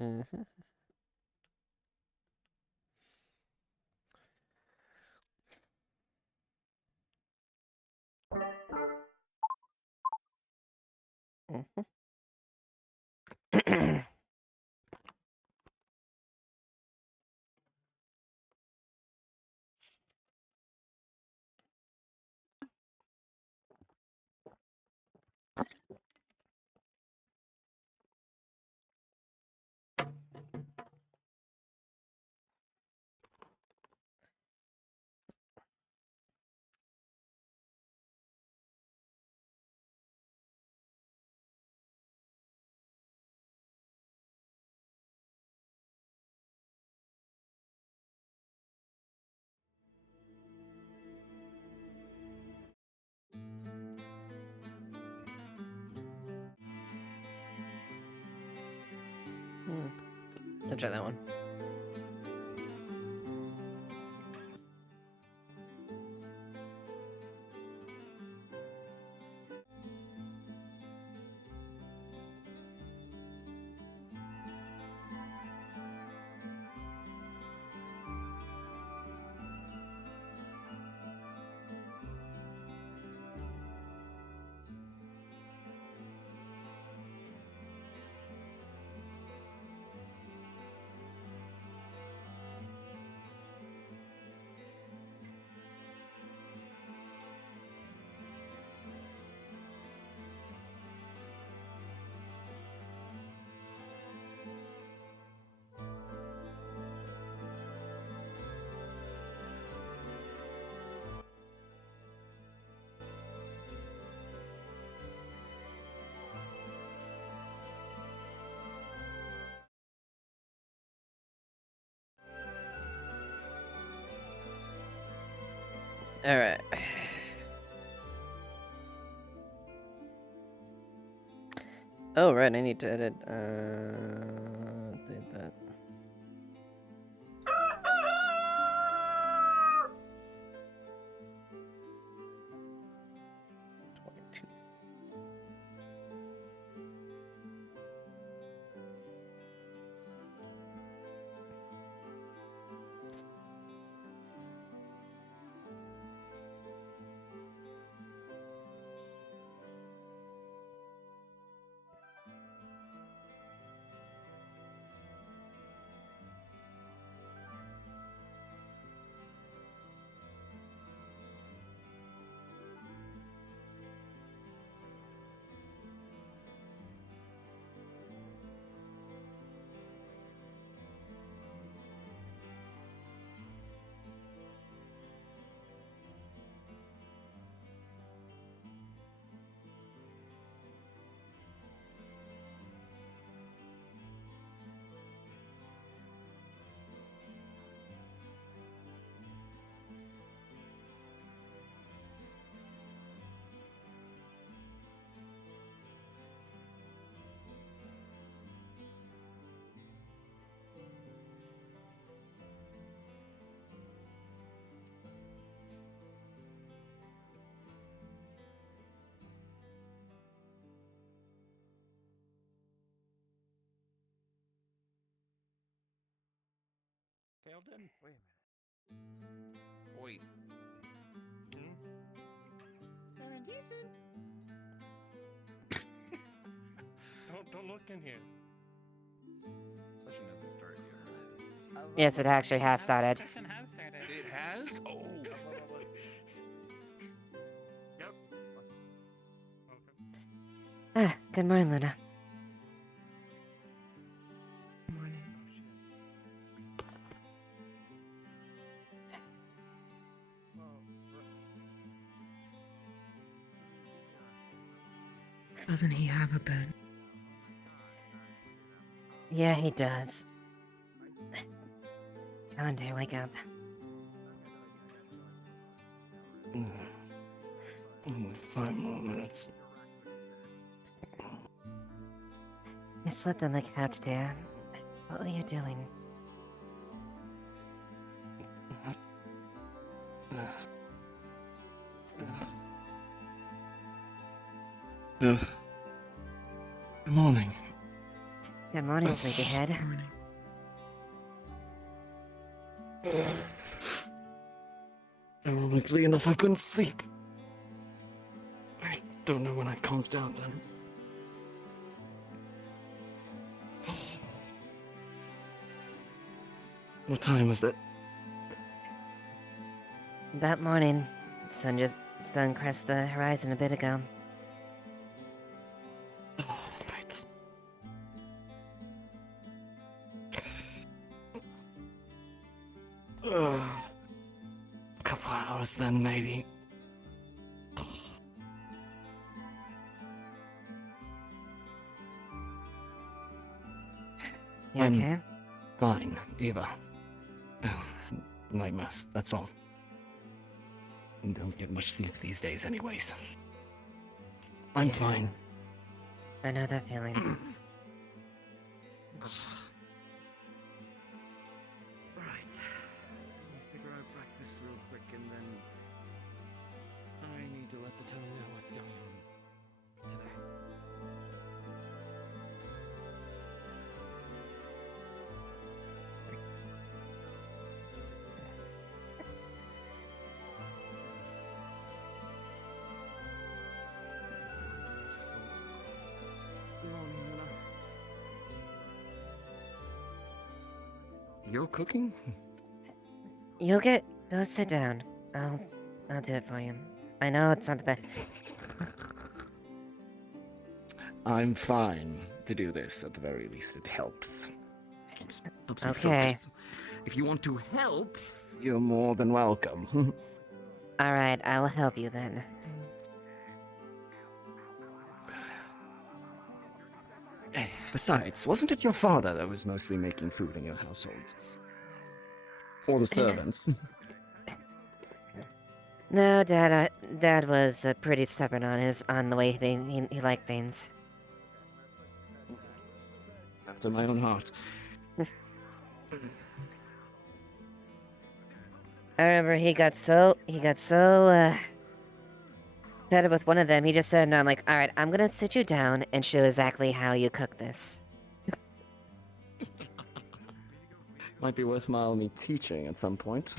Mm-hmm. Mm-hmm. I'll try that one. All right. Oh, right. I need to edit. Did that. Sheldon? Wait a minute. Wait. Kind decent. Don't look in here. Session hasn't started yet, right? Yes, it actually has started. Session has started. It has? Oh. Yep. Ah, good morning, Luna. Morning. Doesn't he have a bed? Yeah, he does. Come on, dear, wake up. 5 more minutes. You slept on the couch, dear. What were you doing? Good morning. Good morning, sleepyhead. Morning. Ironically enough, I couldn't sleep. I don't know when I conked out then. What time is it? That morning, sun crossed the horizon a bit ago. Right. A couple hours then, maybe. You I'm- okay? Fine, Eva. Nightmares, that's all. Don't get much sleep these days anyways. I'm Yeah. fine. I know that feeling. Right. Let me figure out breakfast real quick and then I need to let the town know what's going on today. You're cooking? Go sit down. I'll do it for you. I know it's not the best. I'm fine to do this, at the very least. It helps. Helps me Okay. focus. If you want to help, you're more than welcome. Alright, I will help you then. Besides, wasn't it your father that was mostly making food in your household? Or the servants? No, Dad was pretty stubborn on the way he liked things. After my own heart. I remember he got so fed up with one of them, he just said, no, I'm like, alright, I'm gonna sit you down and show exactly how you cook this. Might be worthwhile me teaching at some point.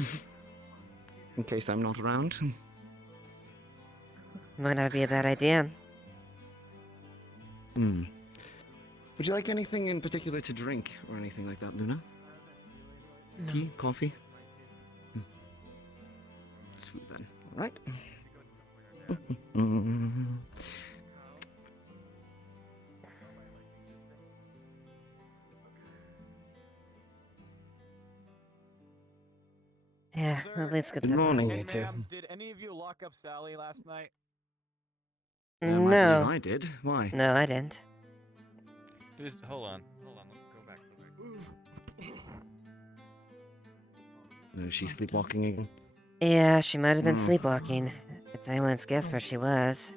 In case I'm not around. Might not be a bad idea. Hmm. Would you like anything in particular to drink or anything like that, Luna? No. Tea? Coffee? It's food then, alright? Yeah, Sir, at least good Good luck. morning, Hey, you two. ma'am, did any of you lock up Sally last night? I believe No. I did. Why? No, I didn't. Hold on. Go back. No, she's sleepwalking again. Yeah, she might have been Hmm. sleepwalking. It's anyone's guess where she was.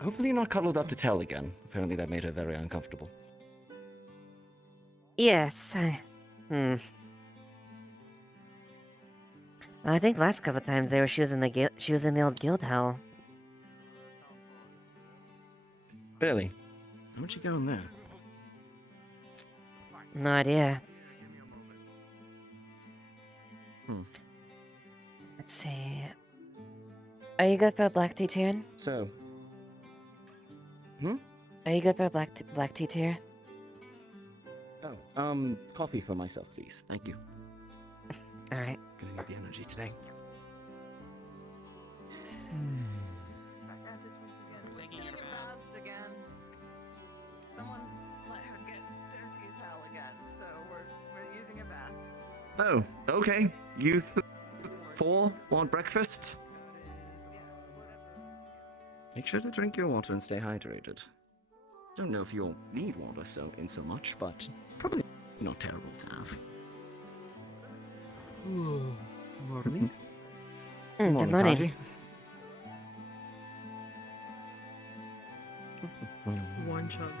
Hopefully you're not cuddled up to tell again. Apparently that made her very uncomfortable. Yes, I think last couple times she was in the old guild hall. Really? How'd she go in there? No idea. Let's see. Are you good for a black tea, Tyrion? So, Are you good for a black tea, Tyrion? coffee for myself, please. Thank you. Alright. Gonna need the energy today. Back at it once again. We're still in baths again. Someone let her get dirty as hell again, so we're using her baths. Oh, okay. You four want breakfast? Make sure to drink your water and stay hydrated. Don't know if you'll need water in so much, but probably not terrible to have. Morning. Good morning. One chug.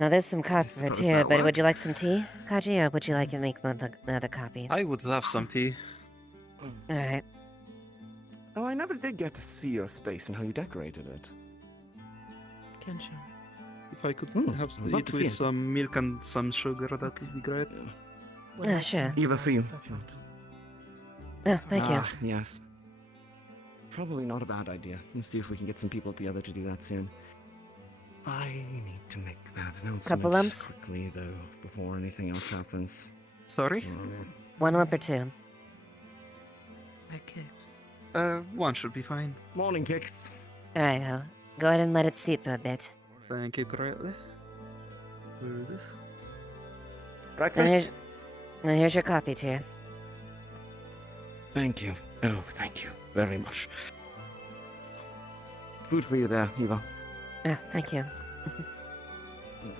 Now there's some coffee for suppose too, that but would you works. like some tea, Kaji, or would you like to make another copy? I would love some tea. Alright. Oh, I never did get to see your space and how you decorated it. Can show. If I could Mm, have I'd love it to see with it. some milk and some sugar, that would be great. Yeah, sure. Eva, for you. Stuff you want. Oh, thank you. Ah, yes. Probably not a bad idea. Let's see if we can get some people together to do that soon. I need to make that announcement Couple lumps? quickly, though, before anything else happens. Sorry? Mm. 1 lump or 2? I kicked. One should be fine. Morning, Kicks. Alright, go ahead and let it steep for a bit. Thank you greatly. Good. And Breakfast? here's your coffee, Tyr. Thank you. Oh, thank you very much. Food for you there, Eva. Oh, thank you. Oh,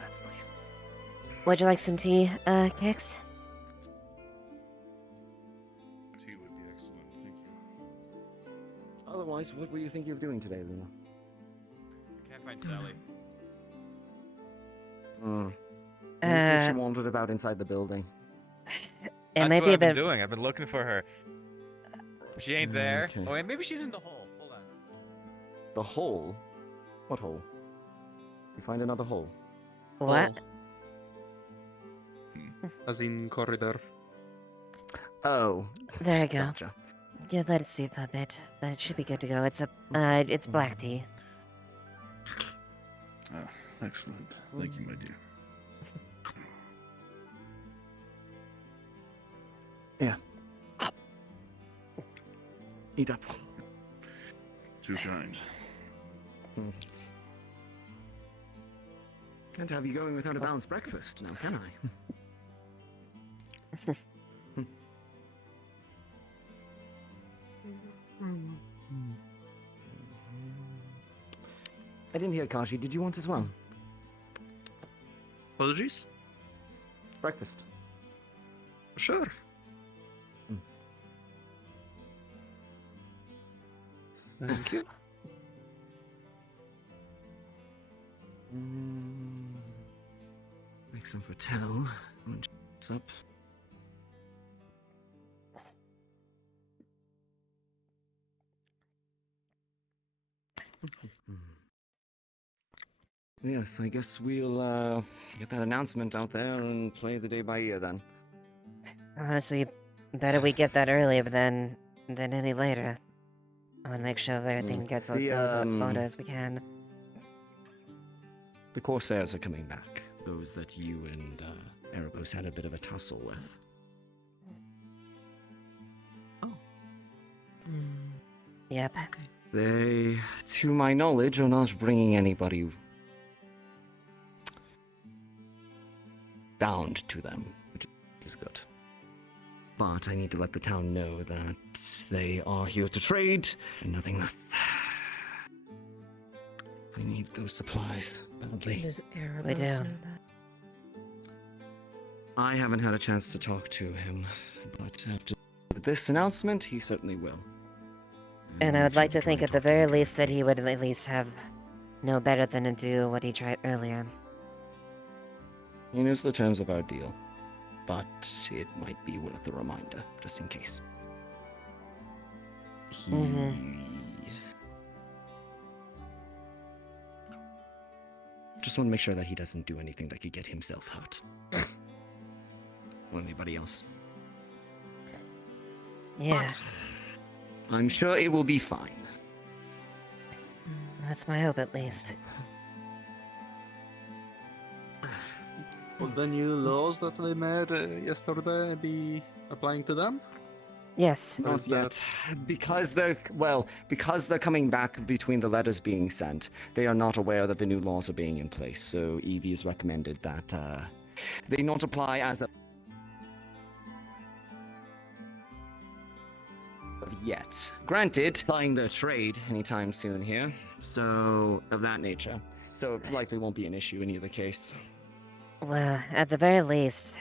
that's nice. Would you like some tea, Kix? Tea would be excellent, thank you. Otherwise, what were you thinking of doing today, Luna? Can't find Sally. Hmm. You said Uh, she wandered about inside the building. It That's might what be a I've been bit. doing. I've been looking for her. She ain't there. Okay. Oh, wait, maybe she's in the hole. Hold on. The hole? What hole? You find another hole? What? As in corridor. Oh, There you go. gotcha. Yeah, let it steep a bit, but it should be good to go. It's black tea. Oh, excellent. Thank you, my dear. Yeah. Eat up. Too kind. Can't have you going without a balanced breakfast now, can I? I didn't hear Kashi. Did you want as well? Apologies? Breakfast. Sure. Thank you. Make some for Tell when she's up. Yes, I guess we'll get that announcement out there and play the day by ear then. Honestly, better we get that earlier than any later. I want to make sure everything gets The, goes in order as we can. The Corsairs are coming back. Those that you and Erebos had a bit of a tussle with. Mm, Yep. okay. They, to my knowledge, are not bringing anybody bound to them, which is good. But I need to let the town know that they are here to trade and nothing less. I need those supplies badly. Does Erebos We do. know that? I haven't had a chance to talk to him, but after this announcement, he certainly will. And I I'll would make like sure to think try at and the talk to him very least that directly. he would at least have know better than to do what he tried earlier. He knows the terms of our deal, but it might be worth a reminder, just in case. Just want to make sure that he doesn't do anything that could get himself hurt. Or anybody else. Yeah, But I'm sure it will be fine. that's my hope at least. Will the new laws that we made yesterday be applying to them? Yes. Or is Not yet. Because they're coming back between the letters being sent, they are not aware that the new laws are being in place. So Evie has recommended that they not apply as of yet. Granted, applying the trade anytime soon here. So of that nature. So it likely won't be an issue in either case. Well, at the very least,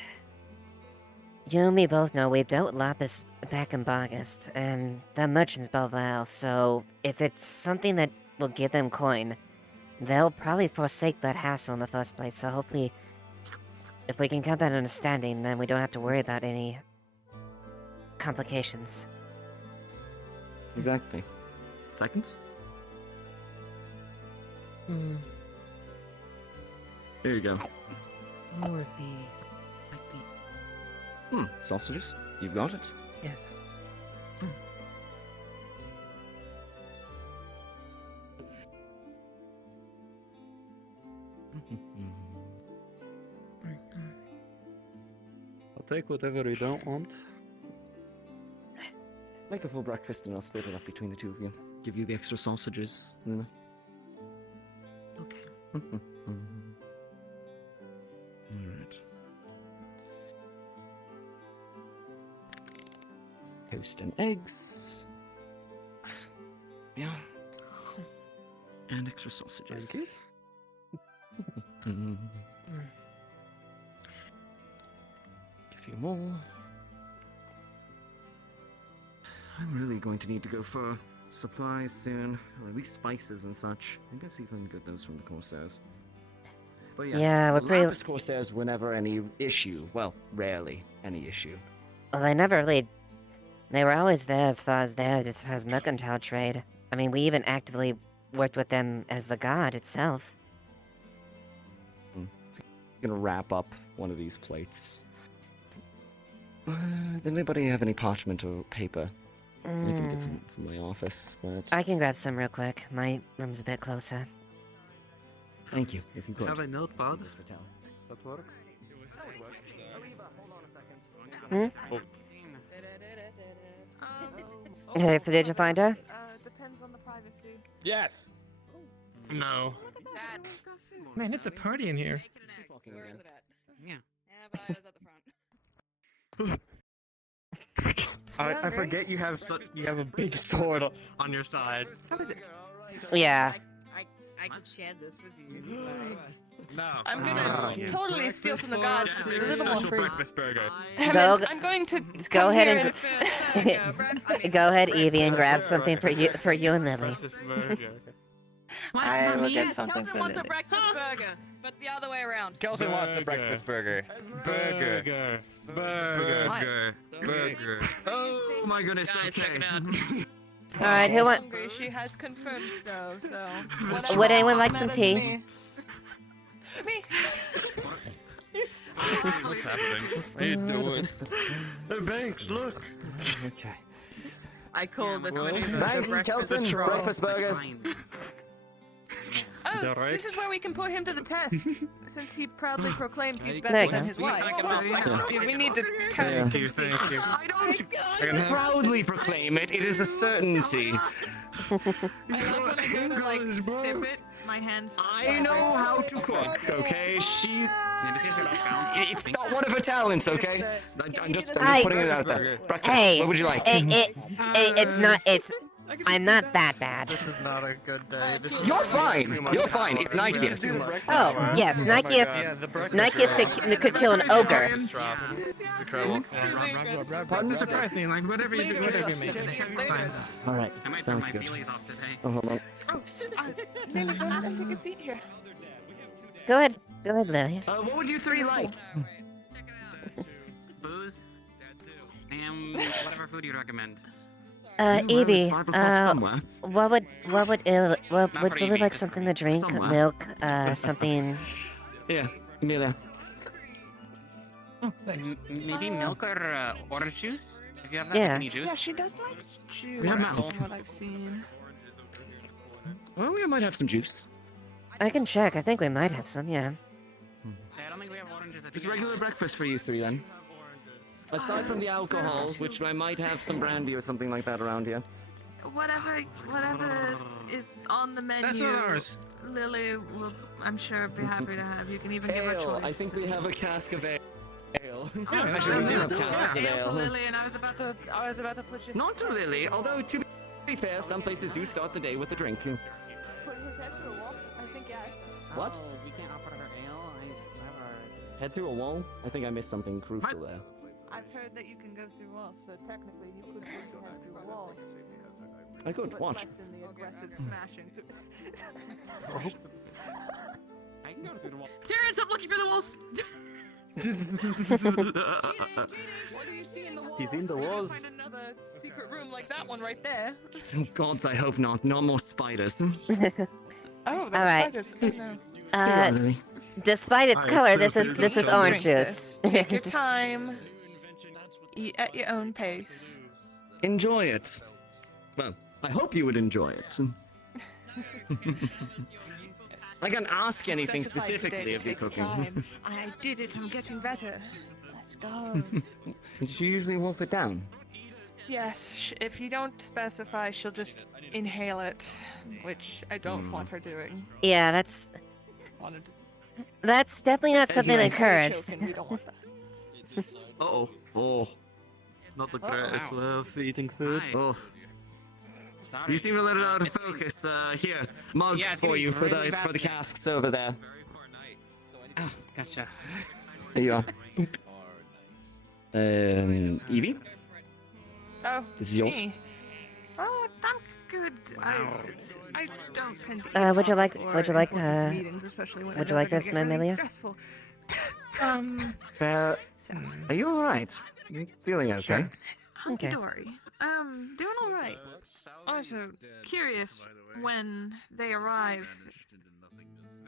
you and me both know we've dealt with Lapis back in August, and the merchant's Belval, so if it's something that will give them coin, they'll probably forsake that hassle in the first place, so hopefully, if we can come to that understanding, then we don't have to worry about any complications. Exactly. Seconds? There you go. More of these. Like the. Sausages. You've got it. Yes. I'll take whatever you don't want. Make a full breakfast and I'll split it up between the two of you. Give you the extra sausages. Okay. Alright. Toast and eggs. Yeah. And extra sausages. Thank A few more. I'm really going to need to go for supplies soon, or at least spices and such. Maybe I'll see if I can get those from the Corsairs. But yes, Yeah, we're pretty- Lapis Corsairs were never any issue. Well, rarely any issue. Well, they never really. They were always there as far as mercantile trade. I mean, we even actively worked with them as the god itself. I'm gonna wrap up one of these plates. Did anybody have any parchment or paper? I can get some from my office, but I can grab some real quick. My room's a bit closer. thank you. If you could. Have a notepad. Just for telling. That works. Hey, did you find her? Depends on the privacy. Yes. No. Man, it's a party in here. Keep walking again. Yeah. but I was at the front. I forget you have a big sword on your side. Yeah. I can share this with you. No. I'm gonna totally steal from the gods. Just to make a deliver one special for you. breakfast burger. I'm going to Go come ahead here and go ahead, Evie, and grab something for you and Lily. Breakfast burger. Okay. I will get something for wants a Lily. breakfast burger, but the other way around. Kelsey wants the breakfast burger. Burger. Burger. Burger. Oh my goodness, Guys, check it out. All right, who want? hungry. She has confirmed so. Would anyone like some tea? Me. What's happening? What are you doing? Hey, Banks, look! Okay. I called this Well, one. Thanks, Kelton. Breakfast burgers. Oh, Direct. this is where we can put him to the test, since he proudly proclaims he's There better you than go. his wife. Yeah. We need to test Yeah. him. Thank you, thank you. I don't I can have proudly proclaim it. It is a certainty. I love when I go to like sip it. My hands. I know how to cook. Okay, it's not one of her talents. Okay, I'm just putting it out there. Breakfast. Hey, What would you like? It's not. I'm not that bad. This is not a good day. This is You're fine. You're fine. It's Nikeus. Oh, yes, Nikeus could kill an ogre. Pardon? Surprise me, like whatever you make. Fine. All right. I might Sounds my good. feelies off today. Oh, hold on. Lily, go ahead and take a seat here. Go ahead, Lily. What would you three like? Check it out. Booze. Whatever food you'd recommend. Evie, It's 5 o'clock somewhere. what would for Lily Evie, like for something me. to drink? Somewhere. Milk, something. Yeah, Amelia. Maybe milk or orange juice? If you have that, Yeah. like any juice. Yeah, she does like juice. We have milk. From what I've seen. Well, we might have some juice. I can check. I think we might have some. Yeah. I don't think we have oranges. I think It's we have regular breakfast for you three then. Aside from the alcohol, which I might have some brandy or something like that around here. Whatever is on the menu. That's not ours. Lily will, I'm sure, be happy to have. You can even give her Ale. choice. I think we have a cask of ale. Oh, Actually, we do have casks of ale to ale. Lily, and I was about to put you. Not to Lily, although to be fair, some places do start the day with a drink. Put his head through a wall. I think yeah. What? Oh, we can't offer her ale. I have our. Head through a wall? I think I missed something crucial there. I've heard that you can go through walls, so technically you could put your head through a wall. I could But watch. less in the aggressive smashing. I can go through the wall. Terrence, I'm looking for the walls. What do you see in the walls? He's in the I can walls. find another secret room like that one right there. Oh, gods, I hope not. Not more spiders. Oh, there's Alright. spiders. Oh, no. Really? Despite its I color, still this is feel this is the orange Drink juice. this. Take your time. Eat at your own pace. Enjoy it. Well, I hope you would enjoy it. I can't ask anything Specified today specifically to of your take your cooking. time. I did it. I'm getting better. Let's go. Did you usually wolf it down? Yes, if you don't specify, she'll just inhale it, which I don't want her doing. Yeah, that's Wanted to definitely not something nice. encouraged. choking, we don't want that. Uh-oh. Oh. Not the greatest way of eating food. Hi. Oh, Sorry. you seem a little out of focus. Here, mug Yeah, it's gonna for be you for really the bad. casks over there. Oh, gotcha. There you are. Evie, Oh, this is yours. me. Oh, I'm good. I don't tend to. Would you like meetings, especially when would I you know like they're this, gonna get really Mamelia? stressful. Are you alright? You feeling okay? Okay. Hunky-dory. Doing all right. Also, curious when they arrive,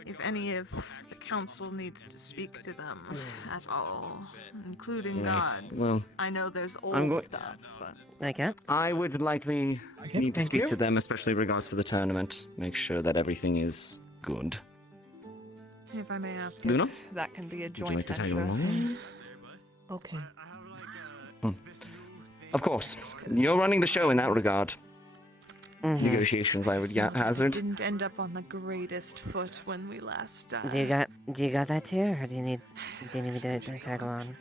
if any of the council needs to speak to them at all, including Right. gods. Well, I know there's I'm old go- stuff, but Okay. I would likely need to thank speak you. to them, especially in regards to the tournament. Make sure that everything is good. if I may ask, Luna, if that can be a would you joint like to tag venture. along? Okay. Of course. You're running the show in that regard. Mhm. Negotiations, I would Sounds like it hazard. Didn't end up on the greatest foot when we last Do you died. got that too, or do you need me to tag along?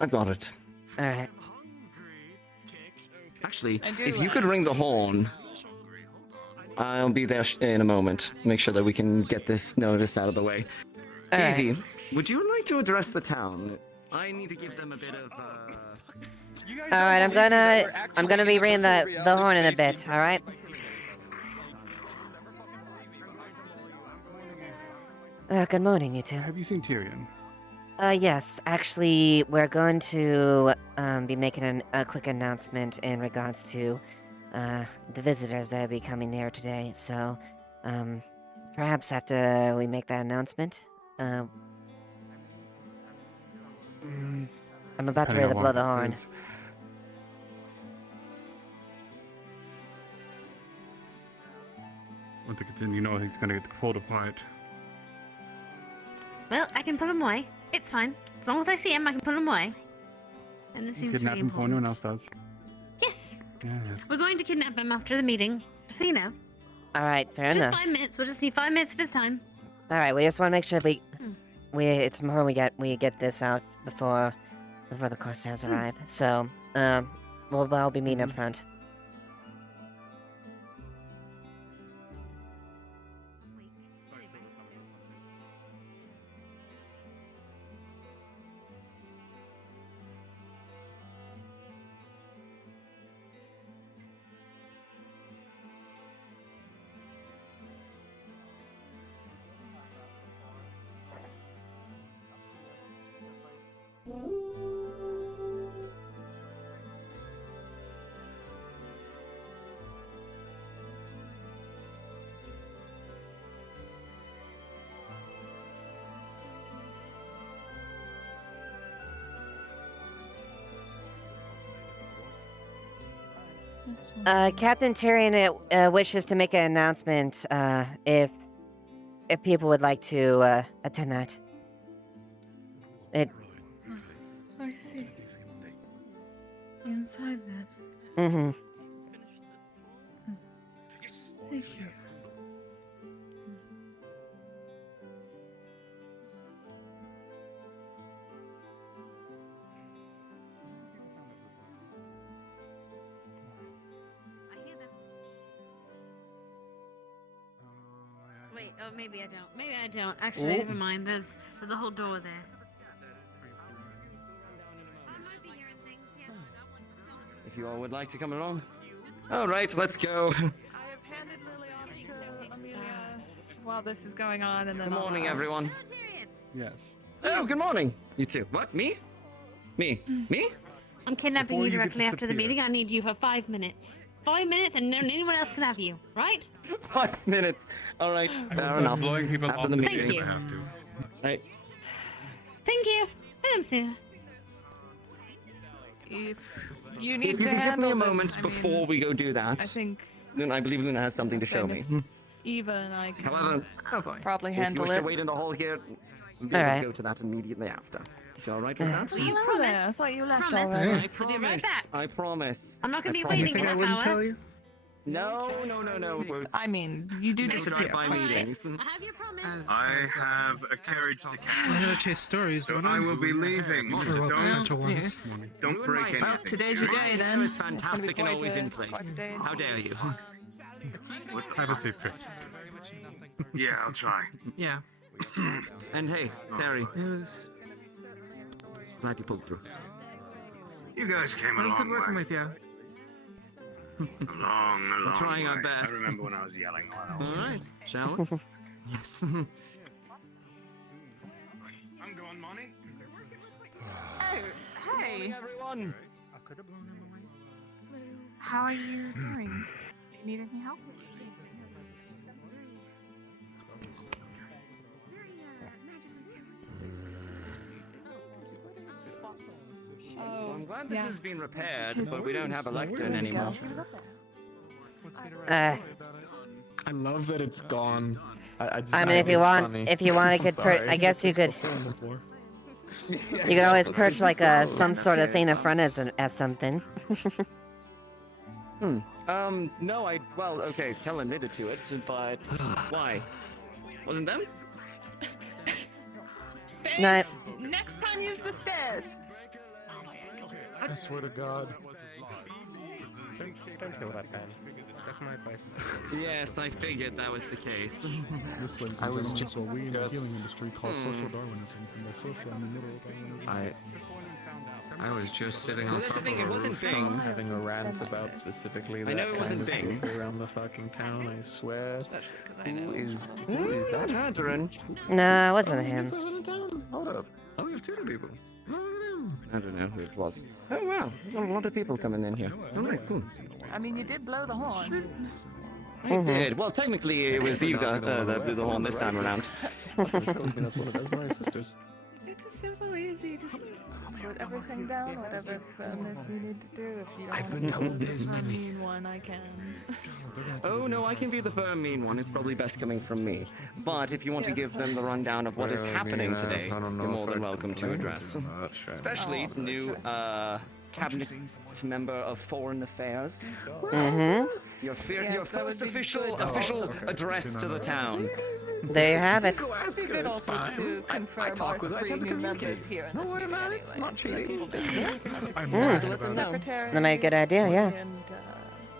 I've got it. All right. Actually, I do if you could ring the ask. horn, I'll be there in a moment. Make sure that we can get this notice out of the way. All right. Evie, would you like to address the town? I need to give them a bit of. All right. I'm gonna be ringing the horn in a bit. All right. Good morning, you two. Have you seen Tyrion? Yes, actually, we're going to be making a quick announcement in regards to the visitors that will be coming here today. So, perhaps after we make that announcement, I'm about to ready to blow the horn. Once it gets in, you know he's gonna get pulled apart. Well, I can put him away. It's fine. As long as I see him, I can put him away. And this seems Kidnap really him before anyone else important. does. Yes, Yes. we're going to kidnap him after the meeting. Just so you know. All right, fair Just enough. 5 minutes. We'll just need 5 minutes of his time. All right, we just want to make sure Hmm. it's more we get this out before the Corsairs arrive. So, we'll all be meeting up front. Captain Tyrion wishes to make an announcement. If people would like to attend that. I see. Inside that. Mm-hmm. Thank you. I hear them. Wait, oh, maybe I don't. Maybe I don't. Actually, Oh. never mind. There's a whole door there. If you all would like to come along. All right, let's go. I have handed Lily off to Amelia while this is going on, and then Good morning, I'll, everyone. Hello, Tyrion. Yes. Oh, good morning. You too. What? Me? Me? Me? I'm kidnapping Before you you directly after the disappear. meeting. I need you for 5 minutes. 5 minutes, and no anyone else can have you, right? 5 minutes. All right. I will Fair start enough. blowing people After off the the meeting. Thank stage you. if I have to. Hey. Thank you. I'm soon. If you need If you to can give handle me a this, moment I before mean, we go do I that, think then I believe Luna has something to show me. Miss Eva and I can However, probably if you handle wish to it. wait in the hall here, we'll be able Alright. to go to that immediately after. If you're alright with that? Well, you Hello there. I promise. thought you left Promise. already. I We'll be right promise. back. I promise. I'm not gonna I be promise. waiting an hour. you? No. I mean, you do This is disappear. by Alright. meetings. I have your promise. I have a carriage to I catch. gotta chase stories, So don't I will be leaving. Sure, So well, don't, potential ones. don't break anything. Well, today's your day then. It was It's gonna be fantastic and quite always a- in quite place. a day. How dare you? Have a seat, sir. Yeah, I'll try. Yeah. And hey, Terry, It was. glad you pulled through. You guys came It a was good long working way. with you. A long We're trying our way. best. I remember when I was yelling all All right, shall we? Yes. I'm going, Monty. Oh, hey. everyone. How are you doing? Do you need any help? Well, I'm glad this yeah. has been repaired, His- but we don't have a lectern anymore. Uh, I love that it's gone. I mean, if you want, I could, I guess you could. You could always perch like some sort of thing in front as something. No, well, okay, Kel admitted to it, but why? Wasn't them? Nice. Next time, use the stairs. I swear to God. Don't kill that man. That's my advice. Yes, I figured that was the case. This, ladies I and was gentlemen, just- is what we in the just- healing industry call social Darwinism. And by social, I mean literal Darwinism. I was just sitting Well, on that's the top thing, of it a wasn't rooftop Bing. having a rant about specifically I that know it wasn't kind of Bing. food around the fucking town. I swear. Who is that? Hadron. No, it wasn't Who's the him. person in town? Hold up. Oh, we have two people. No, no. I don't know who it was. Oh wow, a lot of people coming in here. All right, cool. I mean, you did blow the horn. I did. Well, technically, it was you that blew the horn this time around. Something tells me that's one of Esmer's sisters. It's a simple, easy. Just put everything down, whatever firmness you need to do. If you don't I've want been to told be there's the many. mean one, I can. Oh no, I can be the firm mean one. It's probably best coming from me. But if you want to give them the rundown of what is Well, I happening mean, today, I don't know you're more if than I'd welcome to complain address. too much. Especially Oh, new goodness. cabinet member of foreign affairs. Mm-hmm. Your, Yes, your that would first be official good. address to the town. There you have it. Go ask It'd be her, good it's also fine. to I confirm talk our with her, I three have to new members communicate. here in No, this what meeting about it? It's anyway. not cheating. I'm Hmm. worried The about it. secretary. That might be a good idea, yeah. And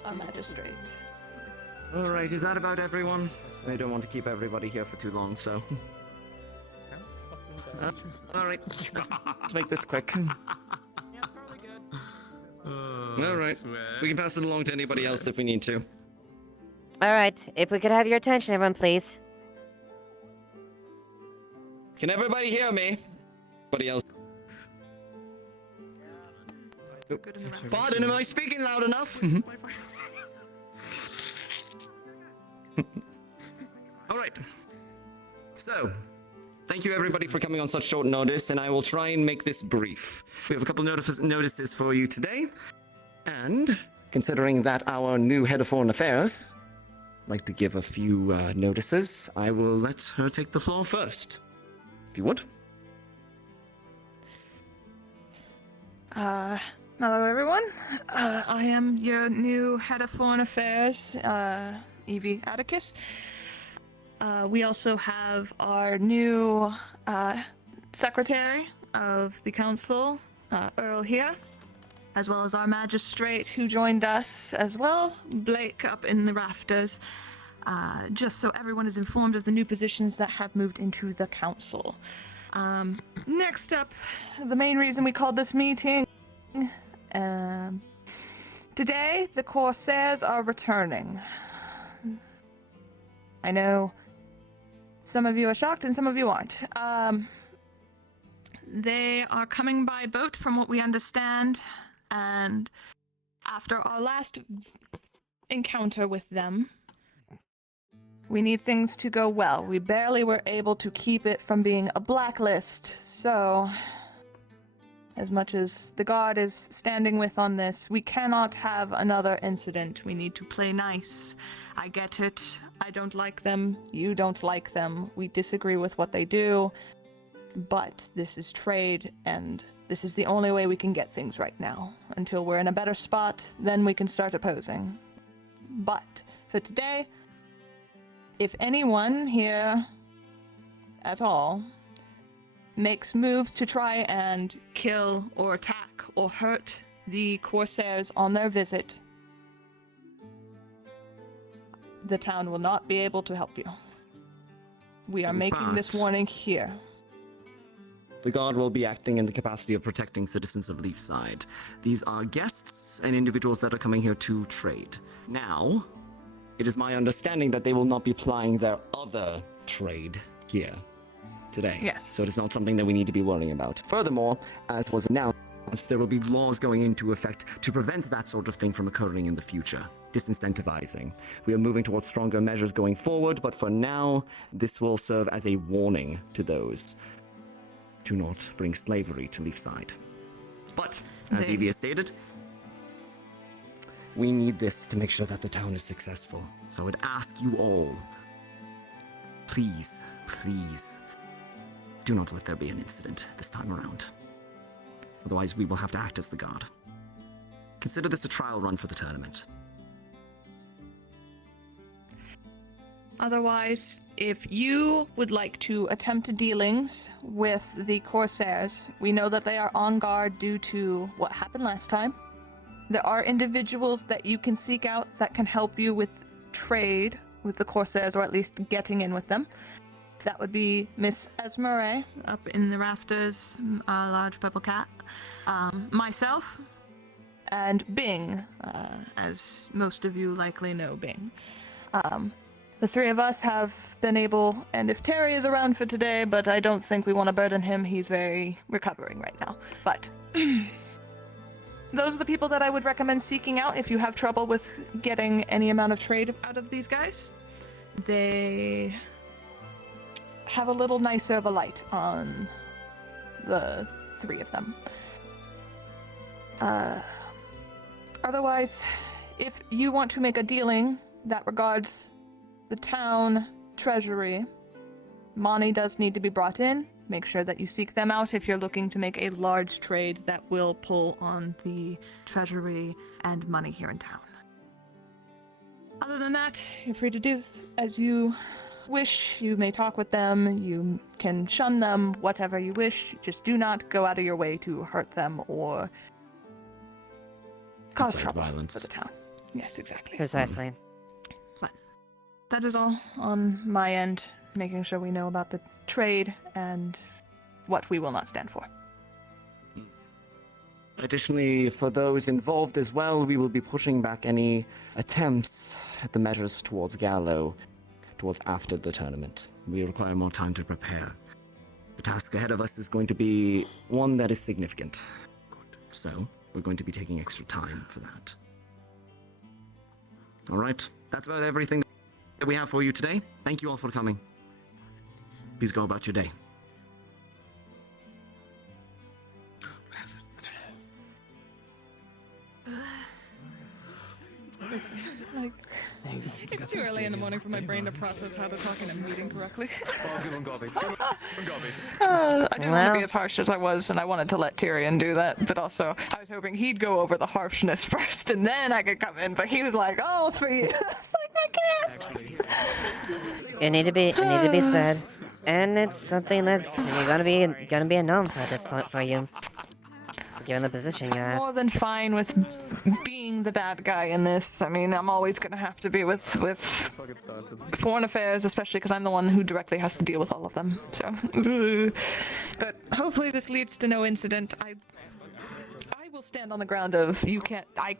a magistrate. All right, is that about everyone? I don't want to keep everybody here for too long, so. All right, let's make this quick. All right, we can pass it along to anybody else if we need to. Alright, if we could have your attention, everyone, please. Can everybody hear me? Anybody else? Pardon, am I speaking loud enough? All right. So, thank you everybody for coming on such short notice, and I will try and make this brief. We have a couple notices for you today, and considering that our new head of foreign affairs would like to give a few notices, I will let her take the floor first. If you would. Hello, everyone. I am your new head of foreign affairs, Evie Atticus. We also have our new secretary of the council, Earl here, as well as our magistrate who joined us as well, Blake up in the rafters. Just so everyone is informed of the new positions that have moved into the council. Next up, the main reason we called this meeting. Today, the Corsairs are returning. I know some of you are shocked and some of you aren't. They are coming by boat, from what we understand, and after our last encounter with them, we need things to go well. We barely were able to keep it from being a blacklist, so as much as the guard is standing with on this, we cannot have another incident. We need to play nice. I get it. I don't like them. You don't like them. We disagree with what they do. But this is trade, and this is the only way we can get things right now. Until we're in a better spot, then we can start opposing. But for today, if anyone here at all makes moves to try and kill or attack or hurt the Corsairs on their visit, the town will not be able to help you. We are making this warning here. The guard will be acting in the capacity of protecting citizens of Leafside. These are guests and individuals that are coming here to trade. Now, it is my understanding that they will not be plying their other trade here today. Yes. So it is not something that we need to be worrying about. Furthermore, as was announced, there will be laws going into effect to prevent that sort of thing from occurring in the future, disincentivizing. We are moving towards stronger measures going forward, but for now, this will serve as a warning to those. Do not bring slavery to Leafside. But, as Evie has stated, we need this to make sure that the town is successful. So I would ask you all, please, please, do not let there be an incident this time around. Otherwise, we will have to act as the guard. Consider this a trial run for the tournament. Otherwise, if you would like to attempt dealings with the Corsairs, we know that they are on guard due to what happened last time. There are individuals that you can seek out that can help you with trade with the Corsairs, or at least getting in with them. That would be Miss Esmeralda up in the rafters, a large purple cat. Myself, and Bing, as most of you likely know Bing. The three of us have been able, and if Terry is around for today, but I don't think we want to burden him, he's very recovering right now. But those are the people that I would recommend seeking out if you have trouble with getting any amount of trade out of these guys. They have a little nicer of a light on the three of them. Otherwise, if you want to make a dealing that regards the town treasury, money does need to be brought in. Make sure that you seek them out if you're looking to make a large trade that will pull on the treasury and money here in town. Other than that, you're free to do as you wish. You may talk with them, you can shun them, whatever you wish. Just do not go out of your way to hurt them or cause trouble for the town. Yes, exactly. Precisely. But that is all on my end, making sure we know about the trade and what we will not stand for. Additionally, for those involved as well, we will be pushing back any attempts at the measures towards Gallo, towards after the tournament. We require more time to prepare. The task ahead of us is going to be one that is significant. So, we're going to be taking extra time for that. Alright, that's about everything that we have for you today. Thank you all for coming. Please go about your day. Listen, like, it's too early in the morning for my brain to process how to talk in a meeting correctly. I didn't want to be as harsh as I was, and I wanted to let Tyrion do that, but also I was hoping he'd go over the harshness first, and then I could come in, but he was like, "Oh, for you." It's like, I can't. It need to be said, and it's something that's gonna be a norm at this point for you, given the position you I'm have. more than fine with being the bad guy in this. I mean, I'm always gonna have to be with foreign affairs, especially because I'm the one who directly has to deal with all of them. So, but hopefully this leads to no incident. I will stand on the ground of I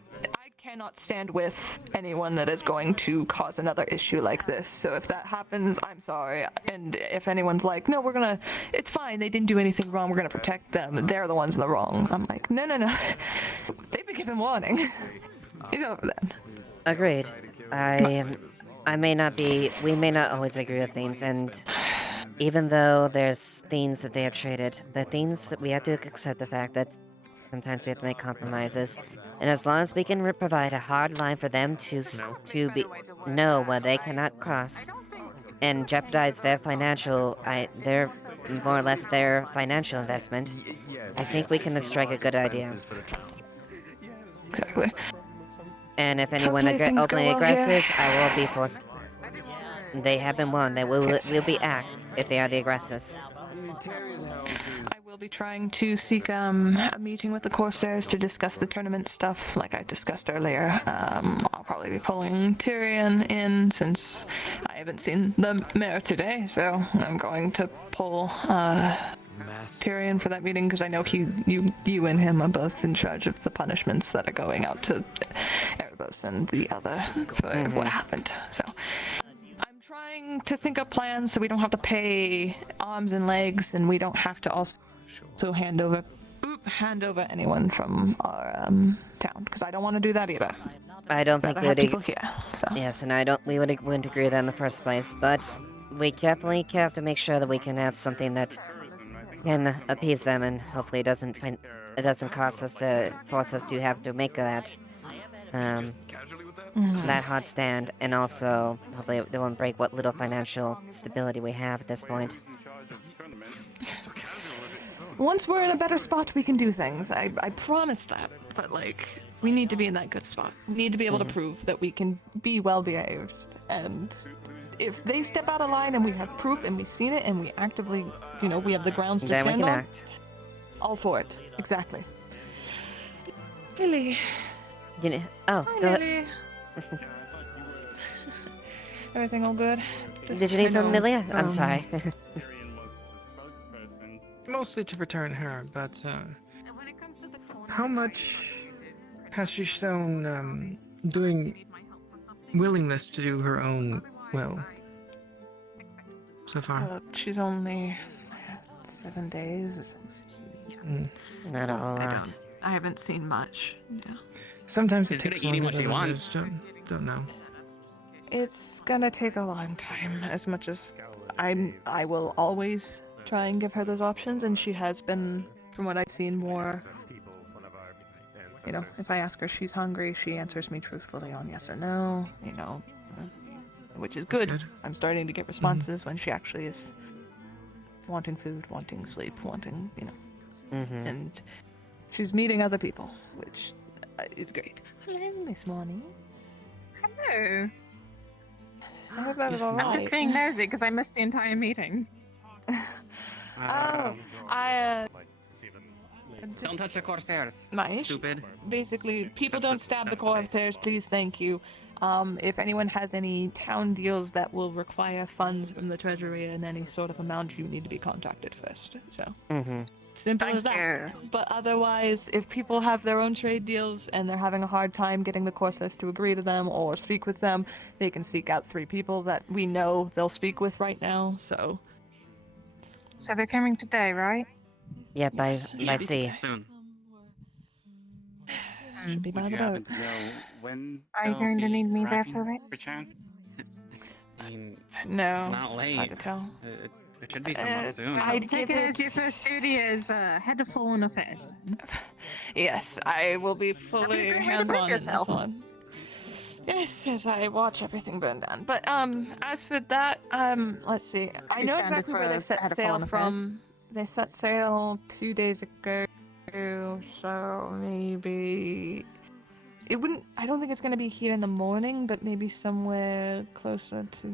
cannot stand with anyone that is going to cause another issue like this. So if that happens, I'm sorry. And if anyone's like, no, it's fine, they didn't do anything wrong, we're gonna protect them, they're the ones in the wrong. I'm like, no. They've been given warning. He's over then. Agreed. We may not always agree with things, and even though there's things that they have traded, the things that we have to accept the fact that sometimes we have to make compromises, and as long as we can provide a hard line for them to know what they cannot cross, and jeopardize their more or less their financial investment, I think we can strike a good idea. Exactly. And if anyone Hopefully things go openly well aggressors, here. I will be forced. They have been warned. They will be act if they are the aggressors. I will be trying to seek a meeting with the Corsairs to discuss the tournament stuff, like I discussed earlier. I'll probably be pulling Tyrion in since I haven't seen the mayor today, so I'm going to pull Tyrion for that meeting because I know you and him are both in charge of the punishments that are going out to Erebos and the other for what happened. So I'm trying to think of plans so we don't have to pay arms and legs, and we don't have to also hand over anyone from our town, because I don't want to do that either. I don't think Rather have people here. So. Yes, and we wouldn't agree with that in the first place, but we definitely have to make sure that we can have something that can appease them, and hopefully it doesn't force us to have to make that that hard stand, and also hopefully it won't break what little financial stability we have at this point. Once we're in a better spot, we can do things. I promise that. But, like, we need to be in that good spot. We need to be able to prove that we can be well behaved. And if they step out of line and we have proof and we've seen it and we actively, we have the grounds to then stand we can on, act. all for it. Exactly. Lily. Hi, go Lily. Everything all good? Did you need something, Lilia? I'm sorry. Mostly to return her, but how much has she shown doing willingness to do her own will so far? She's only 7 days. Not a whole lot. I haven't seen much. Yeah. Sometimes it She's good takes at eating longer what she than wants. others. Don't know. It's gonna take a long time. As much as I will always try and give her those options, and she has been, from what I've seen, more. If I ask her if she's hungry, she answers me truthfully on yes or no. Which is good. I'm starting to get responses when she actually is wanting food, wanting sleep, wanting, and she's meeting other people, which is great. Hello, Miss Money. Hello. I hope that was alright. I'm just being nosy because I missed the entire meeting. Don't touch the Corsairs. Nice. Stupid. Basically, people don't stab the Corsairs, please, thank you. If anyone has any town deals that will require funds from the treasury in any sort of amount, you need to be contacted first. So, simple as that. But otherwise, if people have their own trade deals and they're having a hard time getting the Corsairs to agree to them or speak with them, they can seek out 3 people that we know they'll speak with right now. So they're coming today, right? Yeah, by sea. Soon. Should be by the boat. Are you going to need me there for it? I mean, No. not late. Hard to tell. It should be somewhat soon. I'd Take give it as your first duty as head of Foreign Affairs. Yes, I will be fully Have you hands-on in yourself? this one. Yes, I watch everything burn down. But as for that, let's see. I know standard exactly where for they set head of sail Foreign Affairs. from. They set sail 2 days ago, so maybe it wouldn't. I don't think it's gonna be here in the morning, but maybe somewhere closer to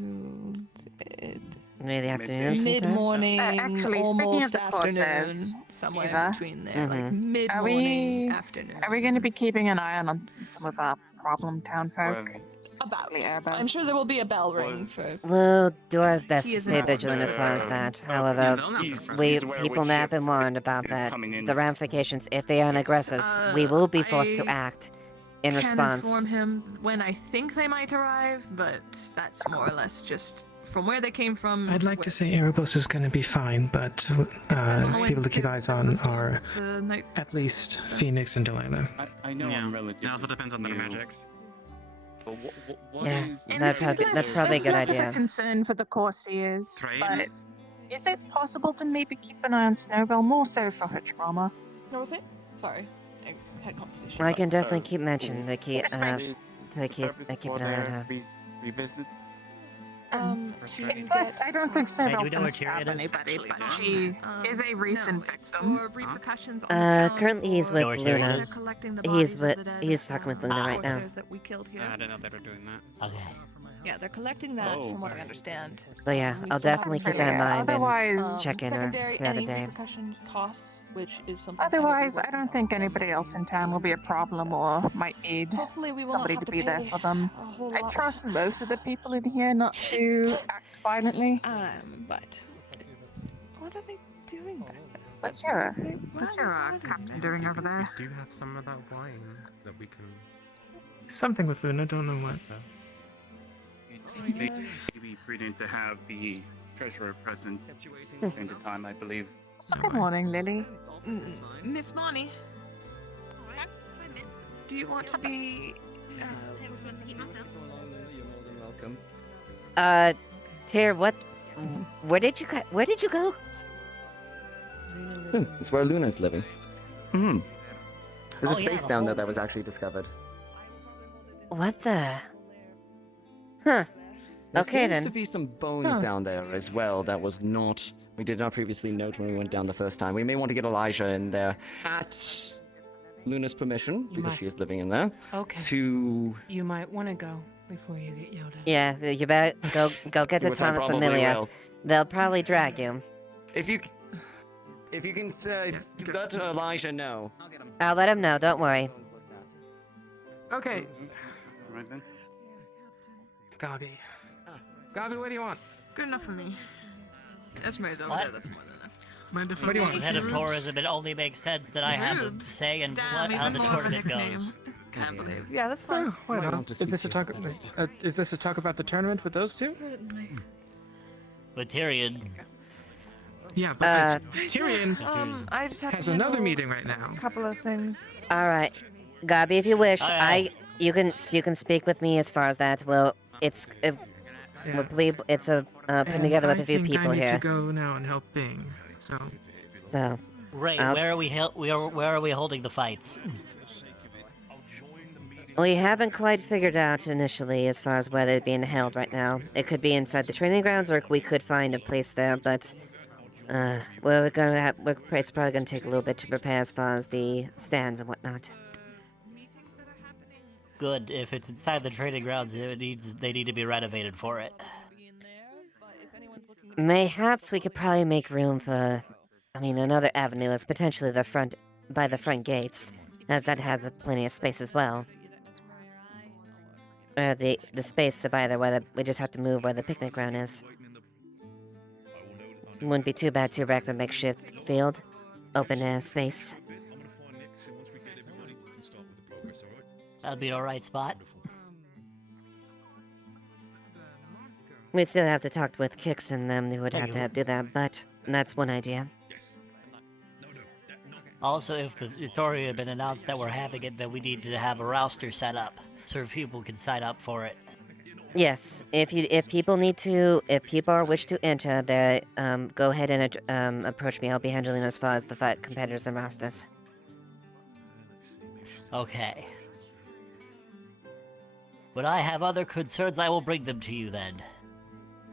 Maybe the afternoon sometime? mid-morning, Actually, speaking of almost the afternoon, Corsairs, somewhere Eva, in between there, like Are mid-morning, we afternoon. Are we going to be keeping an eye on some of our problem town folk? About. Airbus? I'm sure there will be a bell ring for. We'll do our best He to is stay not- vigilant as far as that. Yeah, However, they'll not trust people have been warned about that. The ramifications, if they are aggressors, we will be forced to act. in can response. inform him when I think they might arrive, but that's more or less just from where they came from. I'd like to say Erebus is going to be fine, but people to keep eyes on are at least Phoenix and Delilah. I know I'm relative. It also depends on their magics. But what Yeah, is that's probably a good less of idea. a concern for the Corsairs, Right. but is it possible to maybe keep an eye on Snowbell more so for her trauma? No, was it? Sorry, I had conversation. I can definitely keep mentioning to keep Yes, ma'am. keep an eye on her. Revisit. It's less. I don't think Snowbell's know going where to stab Tyrion is? anybody, but she is a recent victim. For repercussions on the town, Currently he's for- with Know where Tyrion Luna. is? They're collecting the He's bodies with of the dead, he's talking with Luna right now. Corsairs that we killed here. I didn't know they were doing that. Okay. Yeah, they're collecting that Oh. from what I understand. But yeah, We I'll still have definitely to keep that in Yeah, mind and otherwise- check in her secondary throughout the any day. repercussion costs, which is something. Otherwise, I don't think anybody else in town will be a problem or might need Hopefully, we will somebody not have to be there pay for them. a whole I lot. trust most of the people in here not to act violently. But what are they doing back there? What's your captain doing over there? We do have some of that wine that we can. Something with Luna, don't know what. Maybe prudent to have the treasurer present during the time, I believe. So good morning, Lily. Miss Monty, do you want to be? Welcome. Tyr, where did you go? It's where Luna's living. Hmm. There's Oh, a yeah, space the down there whole- that was actually discovered. What the? Huh. There Okay, seems then. to be some bones down there as well that was not. We did not previously note when we went down the first time. We may want to get Elijah in there at Luna's permission, because might- she is living in there. Okay. To You might want to go before you get yelled at. Yeah, you better go get the Which I Thomas probably Amelia. will. They'll probably drag you. If you can let Elijah know. I'll let him know. Don't worry. Okay, Right then. Gabi. Gabi, what do you want? Good enough for me. Esmer's over What? there. That's more than enough. Mind if I do you want? Head of tourism, it only makes sense that I have a Rubes. say in Damn, how even the more of a tournament nickname. goes. Can't believe. Yeah, that's fine. Oh, why Might not? want to Is speak this a to talk? Is this a talk about the tournament with those two? With Tyrion, Yeah, but Tyrion I just have has to another handle meeting right now. a couple of things. All right, Gabi, if you wish, Aye, you can speak with me as far as that. Well, it's Yeah. it's a putting And together with I a few think people I need here. to go now and help Bing. So So Ray, I'll- where are we holding the fights? we haven't quite figured out initially as far as where they're being held right now. It could be inside the training grounds, or we could find a place there. But it's probably gonna take a little bit to prepare as far as the stands and whatnot. Good. If it's inside the training grounds, they need to be renovated for it. Mayhaps we could probably make room for, another avenue is potentially by the front gates, as that has plenty of space as well. Or the space to buy there, we just have to move where the picnic ground is. Wouldn't be too bad to erect a makeshift field, open air space. That'd be an alright spot. We'd still have to talk with Kix and them who would have to do that, but that's one idea. Also, if it's already been announced that we're having it, then we need to have a roster set up so people can sign up for it. Yes, if people wish to enter, they go ahead and approach me. I'll be handling as far as the fight competitors and rosters. Okay. When I have other concerns, I will bring them to you then.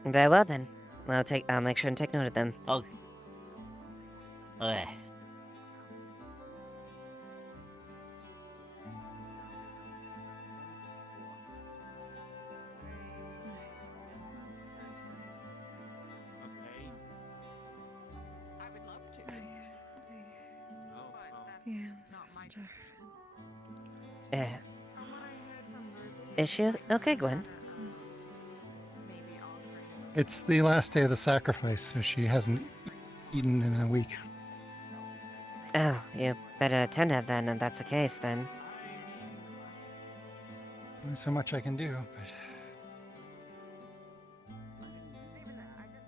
Very well then. I'll make sure and take note of them. Okay. Okay. Is she okay, Gwen? It's the last day of the sacrifice, so she hasn't eaten in a week. Oh, you better attend her then, if that's the case, then. Only so much I can do, but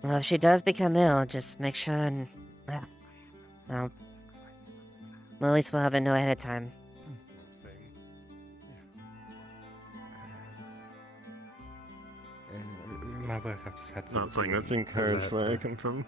Well, if she does become ill, just make sure and... Well, at least we'll have it know ahead of time. My work, I've just had Not something that's encouraged where I come from.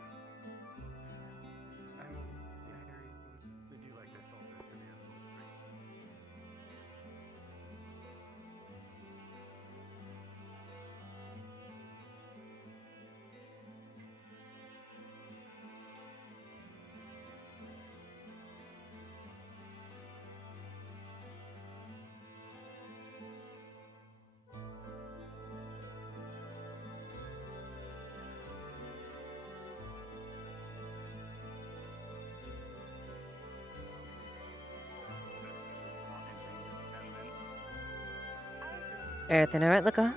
Everything alright, Luca?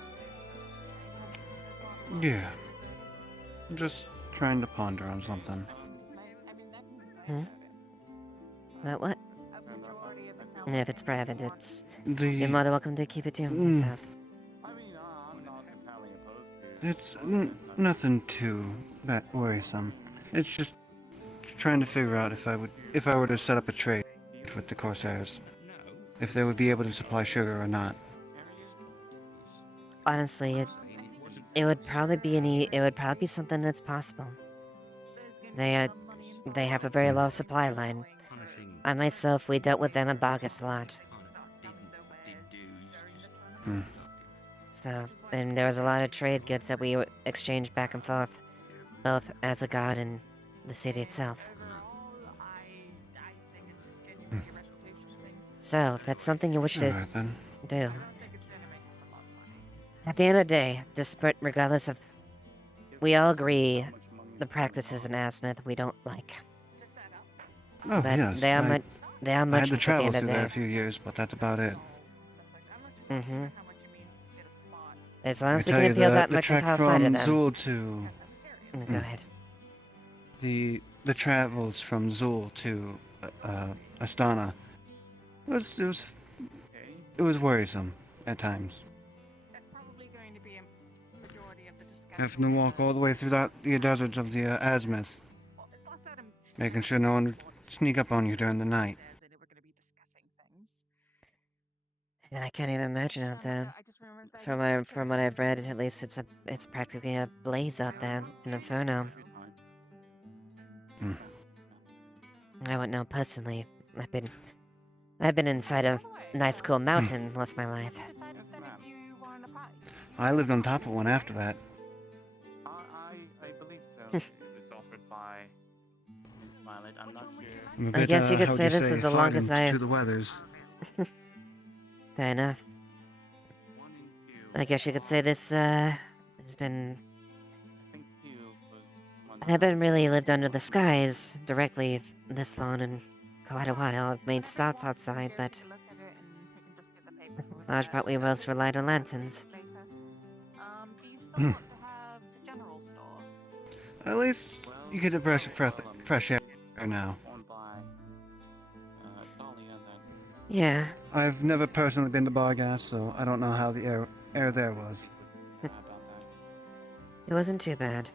Yeah. Just trying to ponder on something. About what? If it's private, it's... The... You're more than welcome to keep it to yourself. It's nothing too worrisome. It's just trying to figure out if I were to set up a trade with the Corsairs, if they would be able to supply sugar or not. Honestly, it would probably be something that's possible. They have a very low supply line. I myself, we dealt with them in Bogus a lot. So, and there was a lot of trade goods that we exchanged back and forth, both as a god and the city itself. So, if that's something you wish to do. At the end of the day, regardless of... We all agree the practices in Asmith we don't like. Oh, but yes. they are I had much to at the travel end of through the there day. a few years, but that's about it. Mm-hmm. As long as we I tell can you, appeal that the mercantile trek side of from them. Zool to... Go ahead. The travels from Zool to Astana it was worrisome at times. Having to walk all the way through the deserts of the Asmith, making sure no one would sneak up on you during the night. Yeah, I can't even imagine out there. From what I've read, at least it's practically a blaze out there, an inferno. I wouldn't know personally. I've been inside a nice cool mountain most of my life. I lived on top of one after that. I believe so. It was offered by Violet. I'm not sure. I'm a I bit, guess you could how say would this is the longest hardened I've... to the weathers. Fair enough. I guess you could say this, has been... I haven't really lived under the skies directly this long in quite a while. I've made stops outside, but... large part we most relied on lanterns. At least you get a breath of fresh air now. Yeah. I've never personally been to Bargas, so I don't know how the air there was. It wasn't too bad.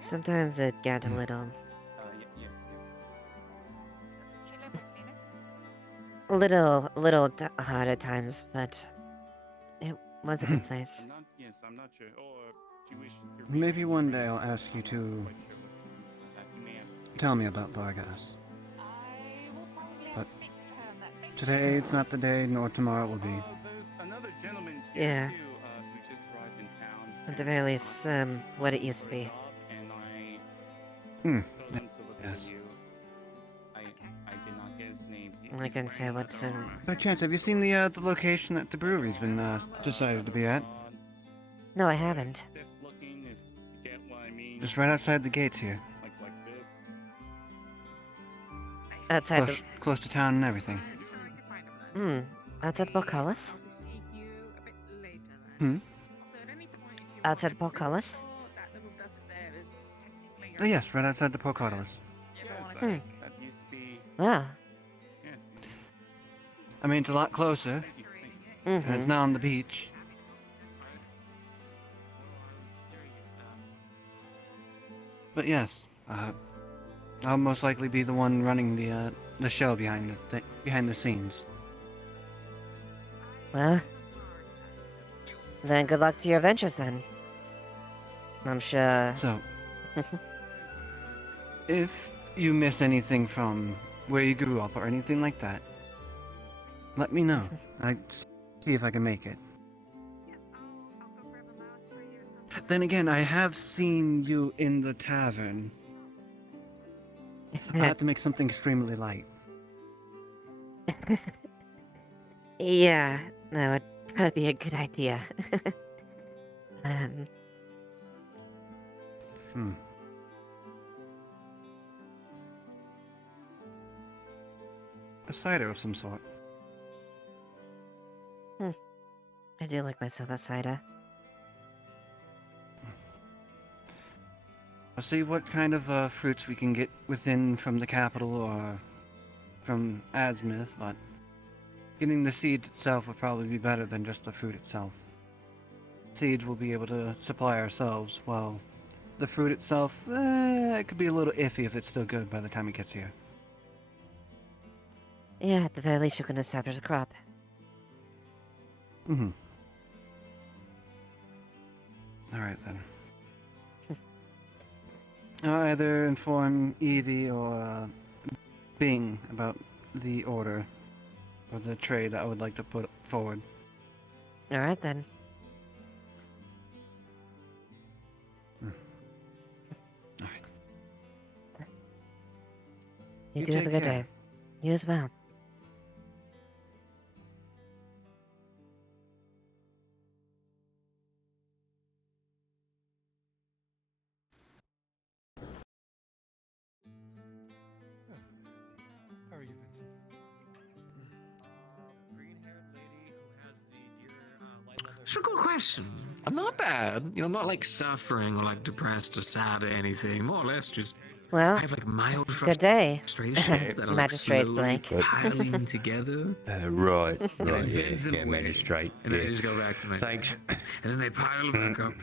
Sometimes it got a little hard at times, but it was a good place. I'm not sure. Maybe one day I'll ask you to tell me about Bargas. But today it's not the day, nor tomorrow will be. Yeah. At the very least, what it used to be. Yes. I can say what. By chance, have you seen the location that the brewery's been decided to be at? No, I haven't. Just right outside the gates here. Outside close to town and everything. Outside the Portcullis? Outside the Portcullis? Oh yes, right outside the Portcullis. Well. I mean, it's a lot closer, and it's now on the beach. But yes, I'll most likely be the one running the show behind the scenes. Well, then good luck to your ventures then. I'm sure. So, if you miss anything from where you grew up or anything like that, let me know. I see if I can make it. Then again, I have seen you in the tavern. I have to make something extremely light. Yeah, that would probably be a good idea. A cider of some sort. I do like myself a cider. I'll see what kind of fruits we can get within from the capital or from Asmith, but getting the seed itself would probably be better than just the fruit itself. Seeds we'll be able to supply ourselves, while the fruit itself, it could be a little iffy if it's still good by the time it gets here. Yeah, at the very least you can establish a crop. Mm-hmm. Alright then. I'll either inform Edie or Bing about the order or the trade I would like to put forward. Alright then. You do have a good day. You as well. How are you, Vincent? It's a good question. I'm not bad. You know, I'm not like suffering or like depressed or sad or anything. More or less just. Well, I have like mild good day, frustrations that are like Magistrate slowly Blank. piling together. Right, And I right, vent them yeah, away, magistrate. and then I yes. just go back to my. Thanks. And then they pile back up.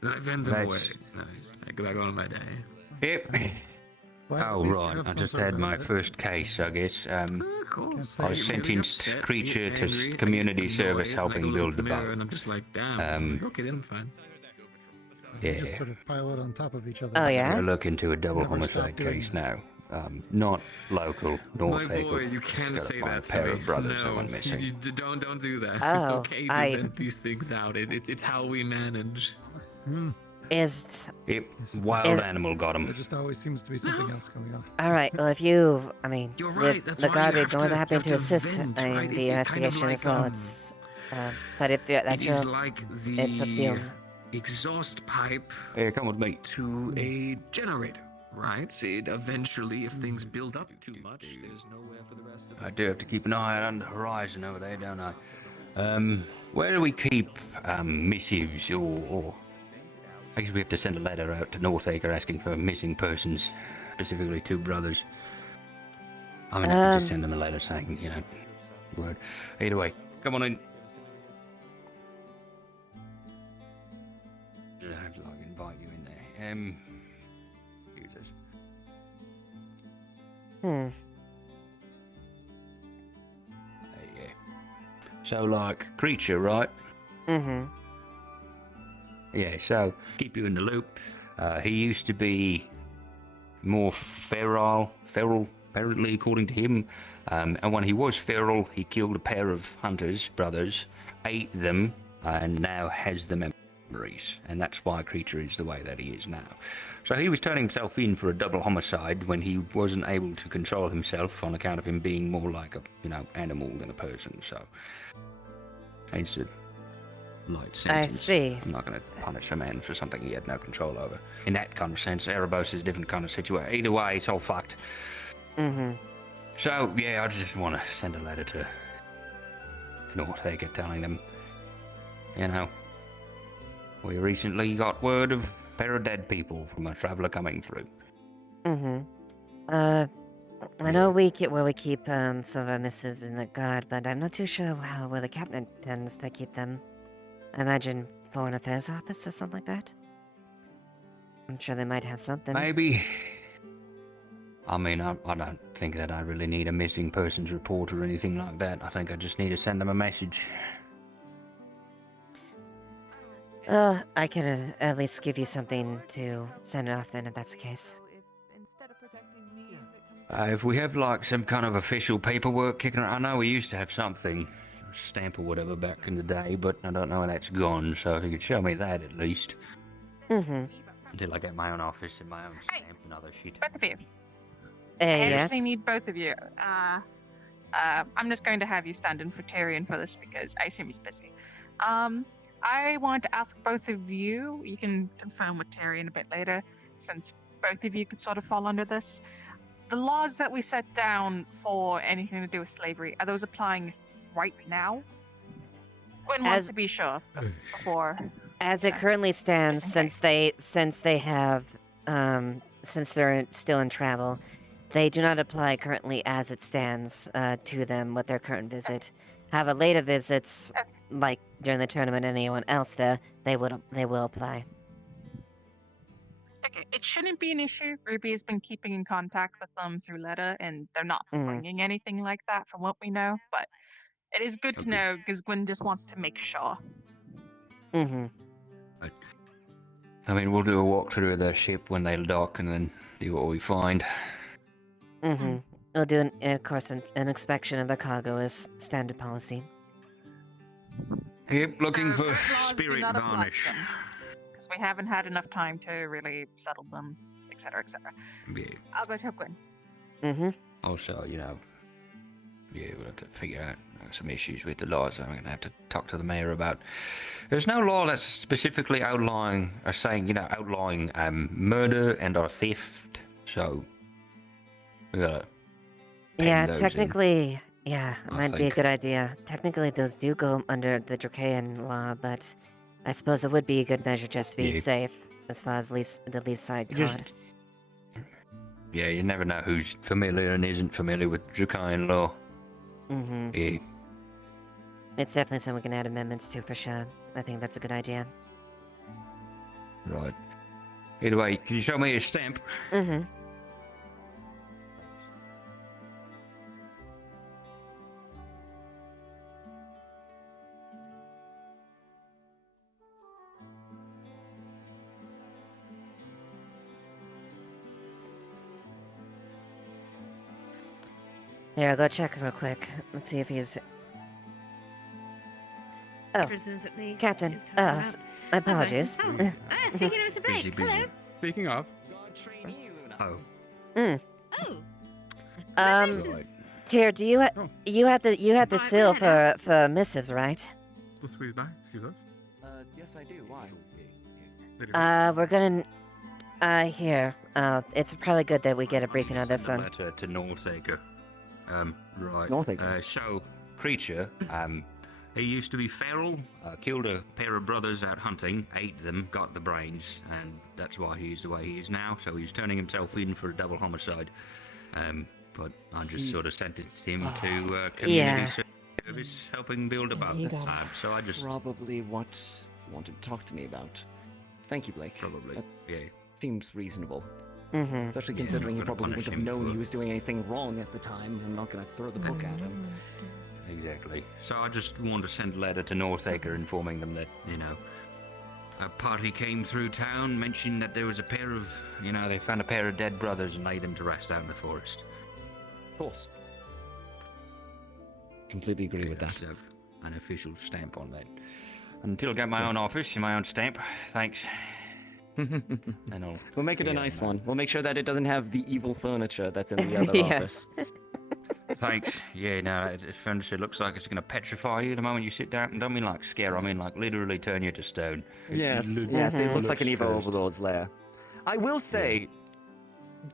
Then I vent them That's- away. And I go back on with my day. Yep. Oh, right. I just had my first case, I guess. Of course. I was sentenced creature to community service helping build the boat. And I'm just like, damn. Okay, then I'm fine. They Yeah. just sort of pile it on top of each other. Oh, yeah? We're looking into a double Never homicide stop doing case now. Not local, North My boy, Hagle. you can't Gotta say find that a pair to of me. brothers that No, went missing. don't do that. It's Oh, okay to vent these things out. It's how we manage. Is... Yep, wild Is- animal got him. There just always seems to be something else going on. Alright, well if you... I mean, You're right, with that's the why you guard, we're have more to- than happy you have to to assist vent, in right? the It's kind of investigation as like, well. It's... but if you're, that's It is your... like It's up to you. the exhaust pipe Here, come with me. to a generator, right? It eventually, if things build up too much, there's nowhere for the rest of I do have to keep an eye out on the horizon over there, don't I? Where do we keep missives or I guess we have to send a letter out to Northacre asking for missing persons, specifically 2 brothers. I'm gonna have to just send them a letter saying, you know, word. Either way, come on in. I'd like to invite you in there. Jesus. Yeah. So, like, creature, right? Mm-hmm. Yeah, so, keep you in the loop. He used to be more feral, apparently, according to him. And when he was feral, he killed a pair of hunters, brothers, ate them, and now has the memories. And that's why Creature is the way that he is now. So he was turning himself in for a double homicide when he wasn't able to control himself on account of him being more like a, animal than a person. So it's a light sentence. I see. I'm not going to punish a man for something he had no control over. In that kind of sense, Erebos is a different kind of situation. Either way, it's all fucked. Mm-hmm. So, yeah, I just want to send a letter to Northacre telling them, we recently got word of a pair of dead people from a traveller coming through. Mm-hmm. I know we keep some of our missives in the guard, but I'm not too sure where the captain tends to keep them. I imagine Foreign Affairs Office or something like that. I'm sure they might have something. Maybe. I mean, I don't think that I really need a missing persons report or anything like that. I think I just need to send them a message. I can at least give you something to send it off then, if that's the case. If we have like some kind of official paperwork kicking around, I know we used to have something, a stamp or whatever back in the day, but I don't know where that's gone, so if you could show me that at least. Mm-hmm. Until I get my own office and my own stamp and other shit. Both of you. I yes? actually need both of you. I'm just going to have you stand in for Tyrion for this because I assume he's busy. I wanted to ask both of you, you can confirm with Tyrion a bit later, since both of you could sort of fall under this. The laws that we set down for anything to do with slavery, are those applying right now? Wouldn't want to be sure before. As it currently stands, since they're still in travel, they do not apply currently as it stands to them with their current visit. However, later visits, like during the tournament, anyone else there, they will apply. Okay, it shouldn't be an issue. Ruby has been keeping in contact with them through letter, and they're not bringing anything like that from what we know, but it is good to know because Gwen just wants to make sure. Mm-hmm. I mean, we'll do a walkthrough of their ship when they dock and then see what we find. Mm-hmm. We'll do, of course, an inspection of the cargo as standard policy. Yep, looking So for those laws do spirit not apply varnish. Because we haven't had enough time to really settle them, etc., etc. Yeah. I'll go to Gwen. Mm-hmm. Also, you know, yeah, we'll have to figure out some issues with the laws. I'm going to have to talk to the mayor about. There's no law that's specifically outlawing murder and or theft. So we gotta. Yeah, those technically, it I might be a think. good idea. Technically, those do go under the Dracaean law, but I suppose it would be a good measure just to be Yeah. safe as far as the leaf side Just- card. Yeah, you never know who's familiar and isn't familiar with Dracaean law. Mm-hmm. Yeah. It's definitely something we can add amendments to for sure. I think that's a good idea. Right. Either way, can you show me a stamp? Mm-hmm. Here, I'll go check real quick. Let's see if he's... Oh, Prisoners at least. Captain. You're talking about. My apologies. Oh, speaking of the breaks, Busy, busy. hello. Speaking of. Oh. Mm. Oh. Congratulations. Tyr, do you you had the seal for missives, right? Supposed to be back, she does. Yes, I do. Why? We're gonna here. It's probably good that we get a briefing on this Send a one. letter to Northaker. Right. Northaker? So, creature, he used to be feral, killed a pair of brothers out hunting, ate them, got the brains, and that's why he's the way he is now. So he's turning himself in for a double homicide. But I just sort of sentenced him to community service, helping build a bug. So I just Probably what you wanted to talk to me about. Thank you, Blake. Probably, That yeah. seems reasonable. Mm-hmm. Especially Yeah, considering I'm he gonna probably punish wouldn't have him known for- he was doing anything wrong at the time. I'm not going to throw the book at him. Exactly. So I just wanted to send a letter to Northaker informing them that, a party came through town, mentioned that there was a pair of, they found a pair of dead brothers and laid them to rest out in the forest. Of course. Completely agree with that. Let's have an official stamp on that. Until I get my own office and my own stamp, thanks. And I'll We'll make it a figure nice that out. one. We'll make sure that it doesn't have the evil furniture that's in the other Yes. office. Thanks. Yeah, no, the furniture looks like it's going to petrify you the moment you sit down. Don't mean like scare, I mean like literally turn you to stone. Yes, it looks like an evil overlord's lair. I will say,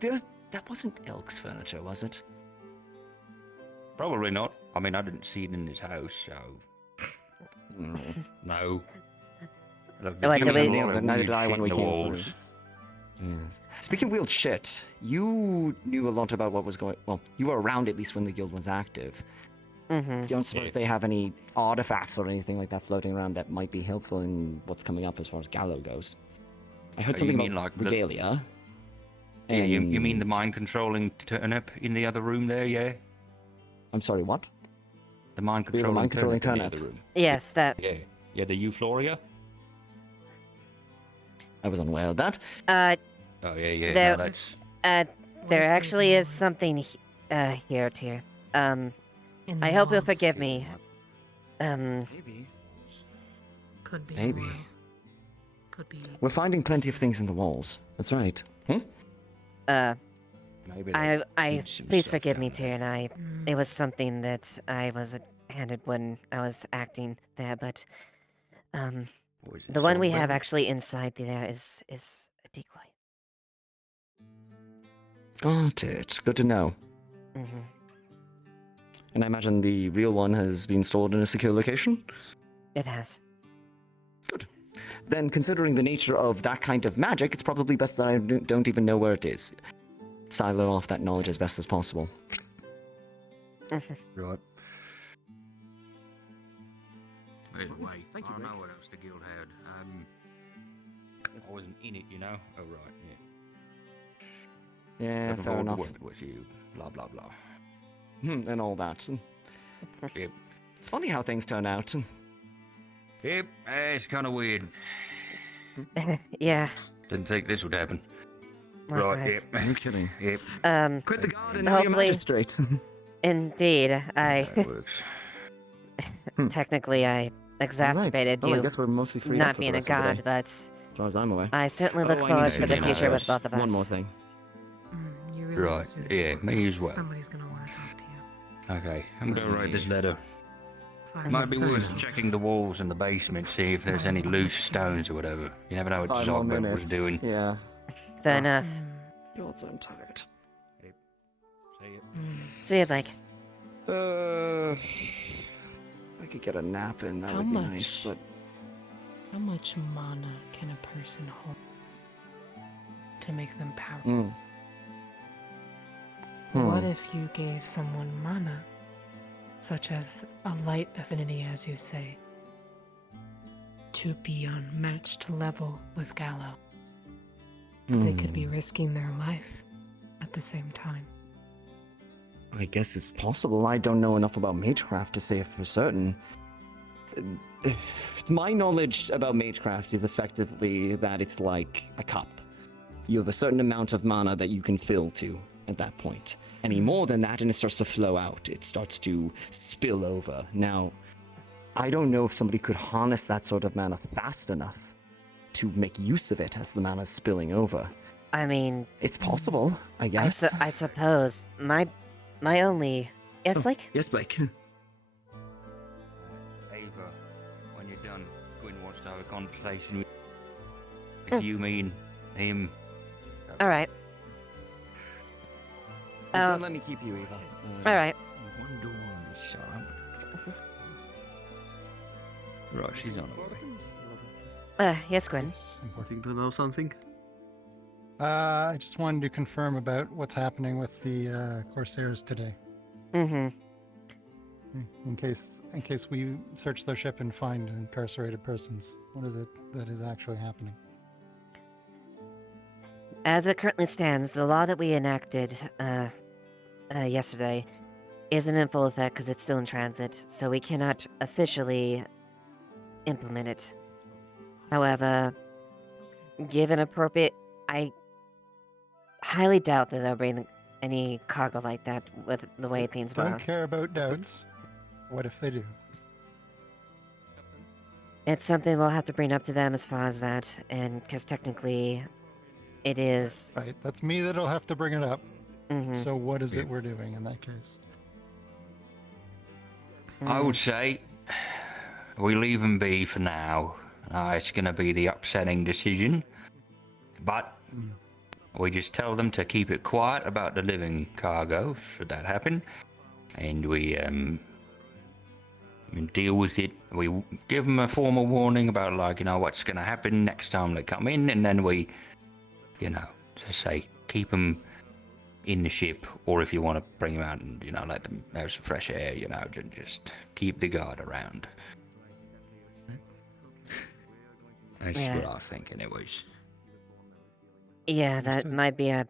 that wasn't Elk's furniture, was it? Probably not. I mean, I didn't see it in his house, so... No. Look, Wait, there's did we- a lot of Neither weird did I shit when we in the came walls. through. Yes. Speaking of weird shit, you knew a lot about what was going. Well, you were around at least when the guild was active. Mm-hmm. You don't suppose they have any artifacts or anything like that floating around that might be helpful in what's coming up as far as Gallo goes? I heard You something mean about like the- regalia. Yeah, you mean the and- mind controlling turnip in the other room there, yeah? I'm sorry, what? The mind We have a controlling mind-controlling turnip in the turnip. other room. Yes, that. Yeah. Yeah, the Euphoria? I was unaware of that. Oh, yeah, There, no, that's... there actually is something here, Tyr. In the I hope you'll walls. forgive me. Maybe. Could be. Maybe. More. Could be. We're finding plenty of things in the walls. That's right. Maybe please forgive me, Tyr, and it was something that I was handed when I was acting there, but, the one we have actually inside there is a decoy. Got it. Good to know. Mm-hmm. And I imagine the real one has been stored in a secure location? It has. Good. Then, considering the nature of that kind of magic, it's probably best that I don't even know where it is. Silo off that knowledge as best as possible. Right. Wait, Thank you, I Rick. know what else the guild had. I wasn't in it, you know? Oh, right, yeah. Yeah, Never fair voted enough. work with you, blah, blah, blah. And all that. Yep. It's funny how things turn out. Yep, it's kind of weird. Yeah. Didn't think this would happen. Likewise. Right, yep. No kidding. Yep. Quit the guard and now you're hopefully- magistrate. Indeed, That works. technically I exacerbated Well, I you guess we're mostly freed up not for the being a rest of the god, day, but as far as I'm aware. I certainly look Oh, I forward need for to the do future that. with both of us. One more thing. You realize Right, as soon as yeah, you walk me out, as well. Somebody's gonna want to talk to you. Okay, I'm gonna write this letter. Might be worth checking the walls in the basement, see if there's any loose stones or whatever. You never know what 5 more Zogbert was minutes. doing. Yeah. Fair enough. God, I'm tired. See you, Blake. I could get a nap in, that How would be much? nice, but... How much mana can a person hold to make them powerful? What if you gave someone mana, such as a light affinity, as you say, to be on matched level with Gallo? They could be risking their life at the same time. I guess it's possible. I don't know enough about magecraft to say it for certain. My knowledge about magecraft is effectively that it's like a cup. You have a certain amount of mana that you can fill to at that point. Any more than that, and it starts to flow out. It starts to spill over. Now, I don't know if somebody could harness that sort of mana fast enough to make use of it as the mana's spilling over. I mean, It's possible, I guess. I suppose my only yes, Blake. Yes, Blake. Ava, when you're done, Gwyn wants to have a conversation with you. If you mean him. All right. Don't let me keep you, Eva. All right. One door on this side. Right, she's on her way. Yes, Gwyn. Wanting to know something? I just wanted to confirm about what's happening with the Corsairs today. Mm-hmm. In case we search their ship and find incarcerated persons, what is it that is actually happening? As it currently stands, the law that we enacted yesterday isn't in full effect because it's still in transit, so we cannot officially implement it. However, given appropriate, I highly doubt that they'll bring any cargo like that with the way things Don't were. care about doubts. What if they do? It's something we'll have to bring up to them as far as that, and because technically, it is. Right, that's me that'll have to bring it up. Mhm. So what is it we're doing in that case? I would say we leave them be for now. It's going to be the upsetting decision. But we just tell them to keep it quiet about the living cargo, should that happen. And we deal with it. We give them a formal warning about, like, what's going to happen next time they come in. And then we you know, to say keep them in the ship, or if you want to bring them out and, you know, let them have some fresh air, you know, just keep the guard around. That's what I think, anyways. Yeah, that might be a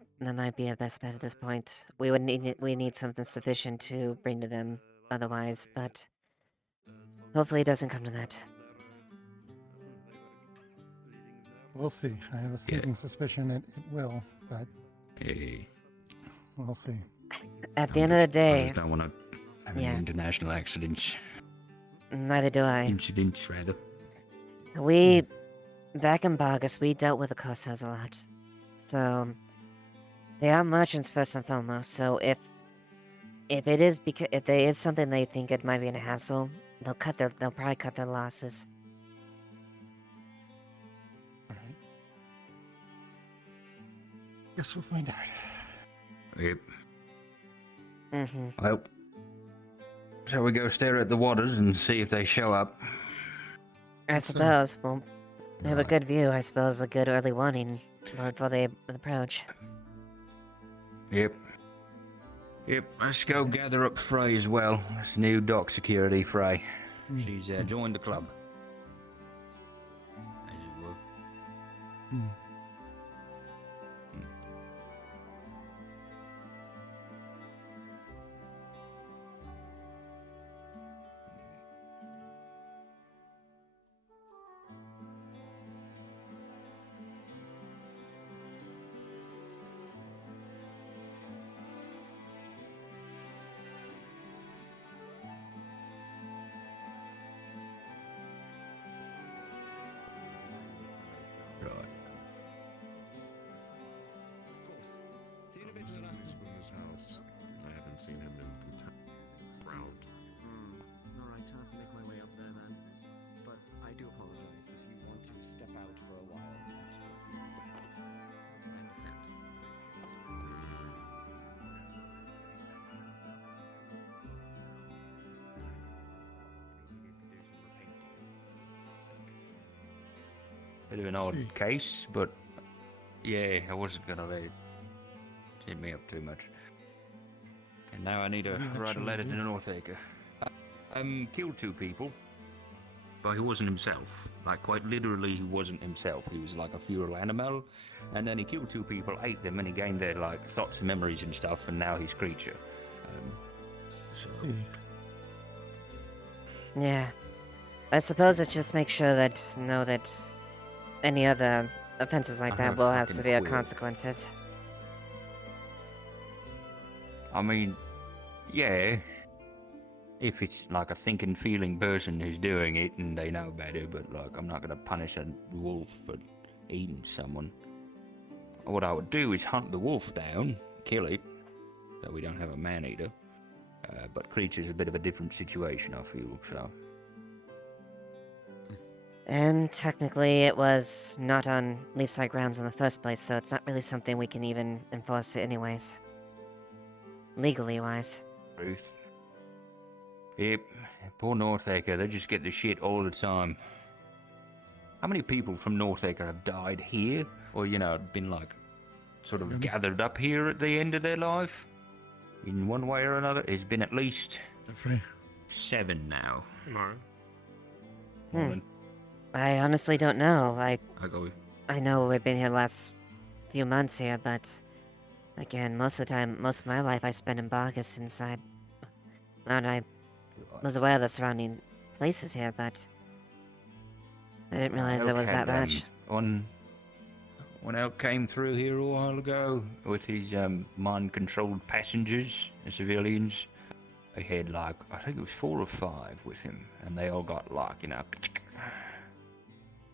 best bet at this point. We need something sufficient to bring to them otherwise, but hopefully it doesn't come to that. We'll see. I have a sneaking suspicion it will, but Hey. we'll see. At the end of the I day, just don't want to have any international accidents. neither do I. Incidents, rather. We, back in Bargus, we dealt with the Corsairs a lot. So, they are merchants first and foremost, so if there is something they think it might be a hassle, they'll probably cut their losses. Alright. Guess we'll find out. Yep. Mm-hmm. Well, shall we go stare at the waters and see if they show up? I suppose. Well, we have a good view, I suppose, a good early warning before they approach. Yep. Yep, let's go gather up Frey as well. This new dock security, Frey. She's joined the club. As it were. He's in his house. I haven't seen him in around. Alright, I'll have to make my way up there then. But I do apologize if you want to step out for a while. I understand. Bit of an odd case, but yeah, I wasn't gonna let it hit me up too much. And now I need to write a letter to Northacre. Killed 2 people, but he wasn't himself. Like, quite literally, he wasn't himself. He was like a feral animal, and then he killed 2 people, ate them, and he gained their, like, thoughts and memories and stuff, and now he's creature. Yeah. I suppose it's just make sure that any other offenses like that will have severe consequences. I mean, yeah, if it's like a thinking, feeling person who's doing it and they know better, but like, I'm not gonna punish a wolf for eating someone. What I would do is hunt the wolf down, kill it, so we don't have a man-eater. But creature's a bit of a different situation, I feel, so. And technically, it was not on Leafside grounds in the first place, so it's not really something we can even enforce anyways. Legally wise. Truth. Yep, poor Northacre, they just get the shit all the time. How many people from Northacre have died here? Or, you know, been like, sort of gathered up here at the end of their life? In one way or another? It's been at least 7 now. I honestly don't know. I go with. I know we've been here the last few months here, but again, most of my life I spent in Bargus inside. And I was aware of the surrounding places here, but I didn't realize it was that much. When Elk came through here a while ago with his mind-controlled passengers, the civilians, they had like, I think it was 4 or 5 with him, and they all got like, you know,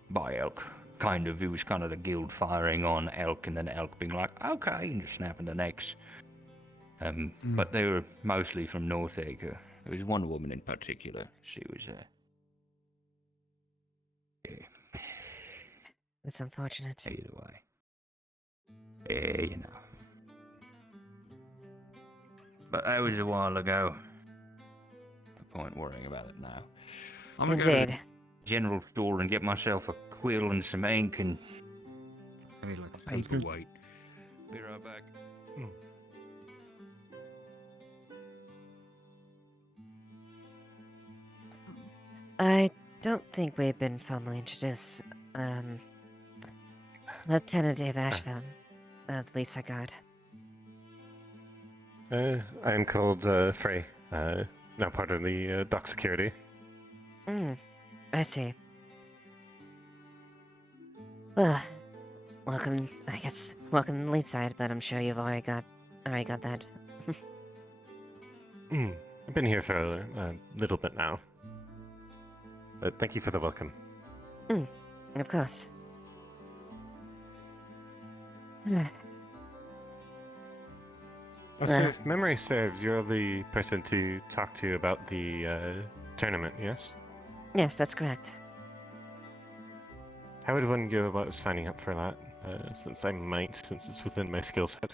by Elk. Kind of, it was kind of the guild firing on Elk, and then Elk being like, okay, and just snapping the necks. But they were mostly from Northacre. There was one woman in particular. She was yeah. It's unfortunate. Either way. Yeah, you know. But that was a while ago. No point worrying about it now. I'm gonna go to the general store and get myself a quill and some ink and I mean, like, Sounds people good. wait. Be right back. I don't think we've been formally introduced. Lieutenant Dave Ashevail. At least I got. I'm called Frey. Now part of the dock security. I see. Well, welcome, I guess, welcome to the lead side, but I'm sure you've already got that. I've been here for a little bit now. But thank you for the welcome. Of course. So if memory serves, you're the person to talk to about the tournament, yes? Yes, that's correct. How would one go about signing up for that? Since it's within my skill set.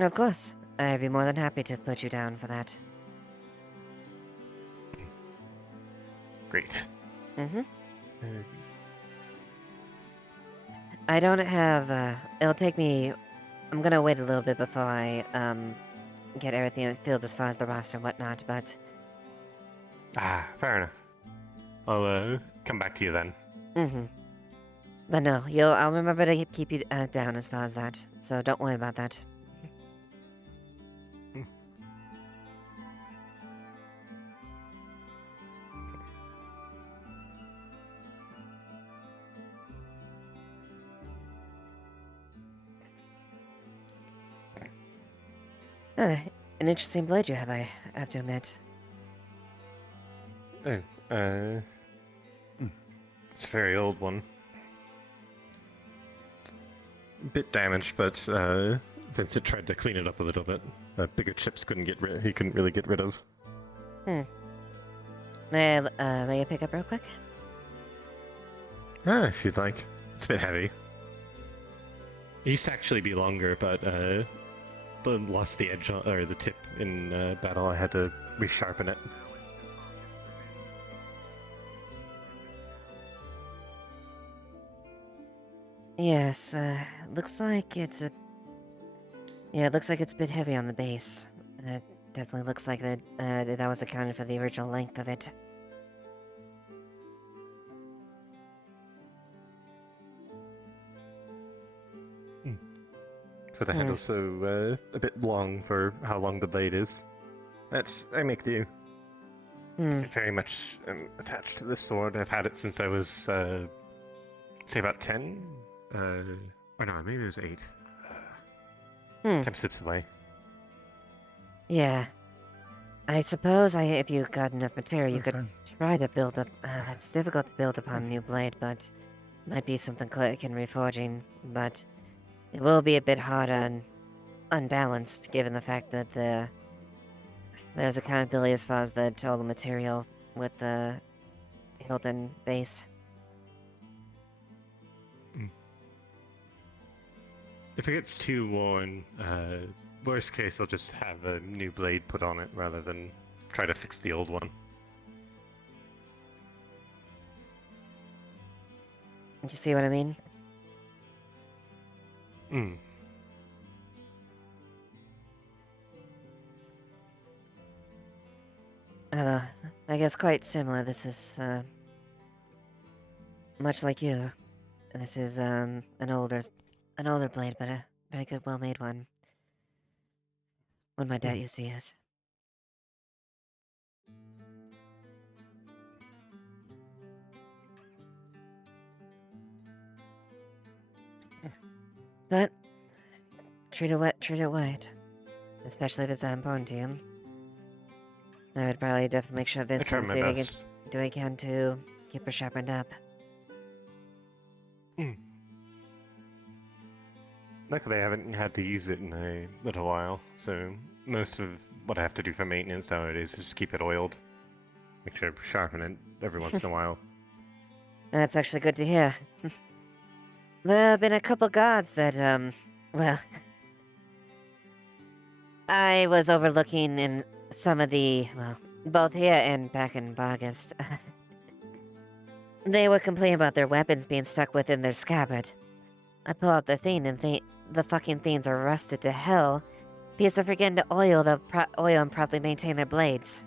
Of course. I'd be more than happy to put you down for that. Great. I don't have, it'll take me... I'm gonna wait a little bit before I, get everything filled as far as the roster and whatnot, but... Fair enough. I'll come back to you then. But no, I'll remember to keep you down as far as that, so don't worry about that. An interesting blade you have, I have to admit. It's a very old one. A bit damaged, but Vincent tried to clean it up a little bit. Bigger chips he couldn't really get rid of. May I pick up real quick? If you'd like. It's a bit heavy. It used to actually be longer, but lost the edge or the tip in battle. I had to resharpen it. Yes, looks like it's a... Yeah, it looks like it's a bit heavy on the base. It definitely looks like that was accounted for the original length of it. For the handle, so a bit long for how long the blade is. I make do. It's very much attached to this sword. I've had it since I was, say about 10? Or no, maybe it was 8. 10 steps away. Yeah. I suppose if you got enough material, you could try to build up... it's difficult to build upon a new blade, but... Might be something quick in reforging, but... It will be a bit hard and unbalanced, given the fact that there's accountability as far as the total material with the Hilton base. If it gets too worn, worst case, I'll just have a new blade put on it rather than try to fix the old one. You see what I mean? I guess quite similar. This is, much like you. This is, an older blade, but a very good, well-made one. One my dad used to use. But, treat it right. Especially if it's that important to you. I would probably definitely make sure Vincent see if he can do what he can to keep her sharpened up. Luckily, I haven't had to use it in a little while, so most of what I have to do for maintenance nowadays is just keep it oiled. Make sure I sharpen it every once in a while. That's actually good to hear. There have been a couple guards that, well... I was overlooking in some of the, well, both here and back in August. They were complaining about their weapons being stuck within their scabbard. I pull out the thing and the fucking things are rusted to hell because they're forgetting to oil and properly maintain their blades.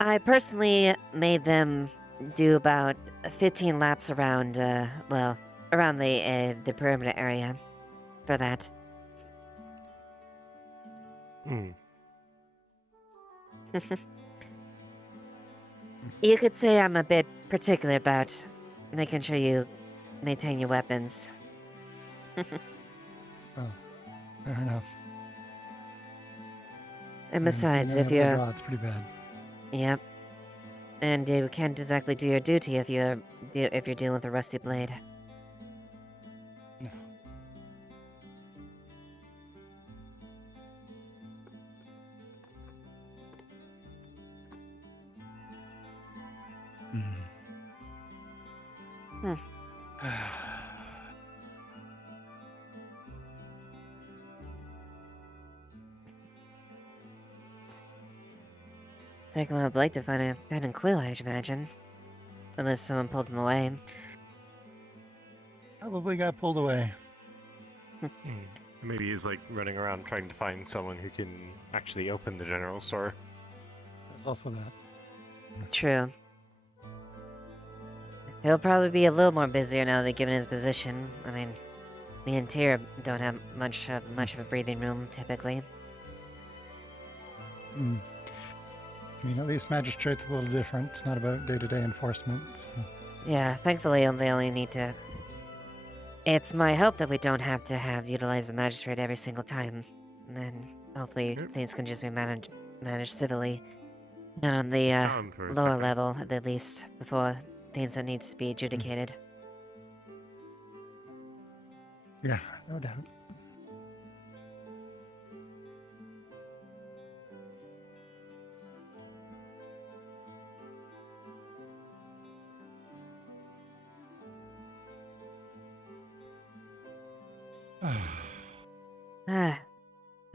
I personally made them do about 15 laps around, around the perimeter area for that. You could say I'm a bit particular about making sure you maintain your weapons. Oh, fair enough. And besides, Any if other you're... draw, it's pretty bad. Yep. And you can't exactly do your duty if you're dealing with a rusty blade. No. Take him a blade to find a pen and quill, I imagine. Unless someone pulled him away. Probably got pulled away. Maybe he's like running around trying to find someone who can actually open the general store. There's also that. True. He'll probably be a little more busier now that given his position. I mean, me and Tyr don't have much of a breathing room, typically. I mean, at least Magistrate's a little different. It's not about day-to-day enforcement. So. Yeah, thankfully they only need to... It's my hope that we don't have to utilize the Magistrate every single time. And then, hopefully, things can just be managed civilly. And on the lower level, at least, before things that needs to be adjudicated. Yeah, no doubt.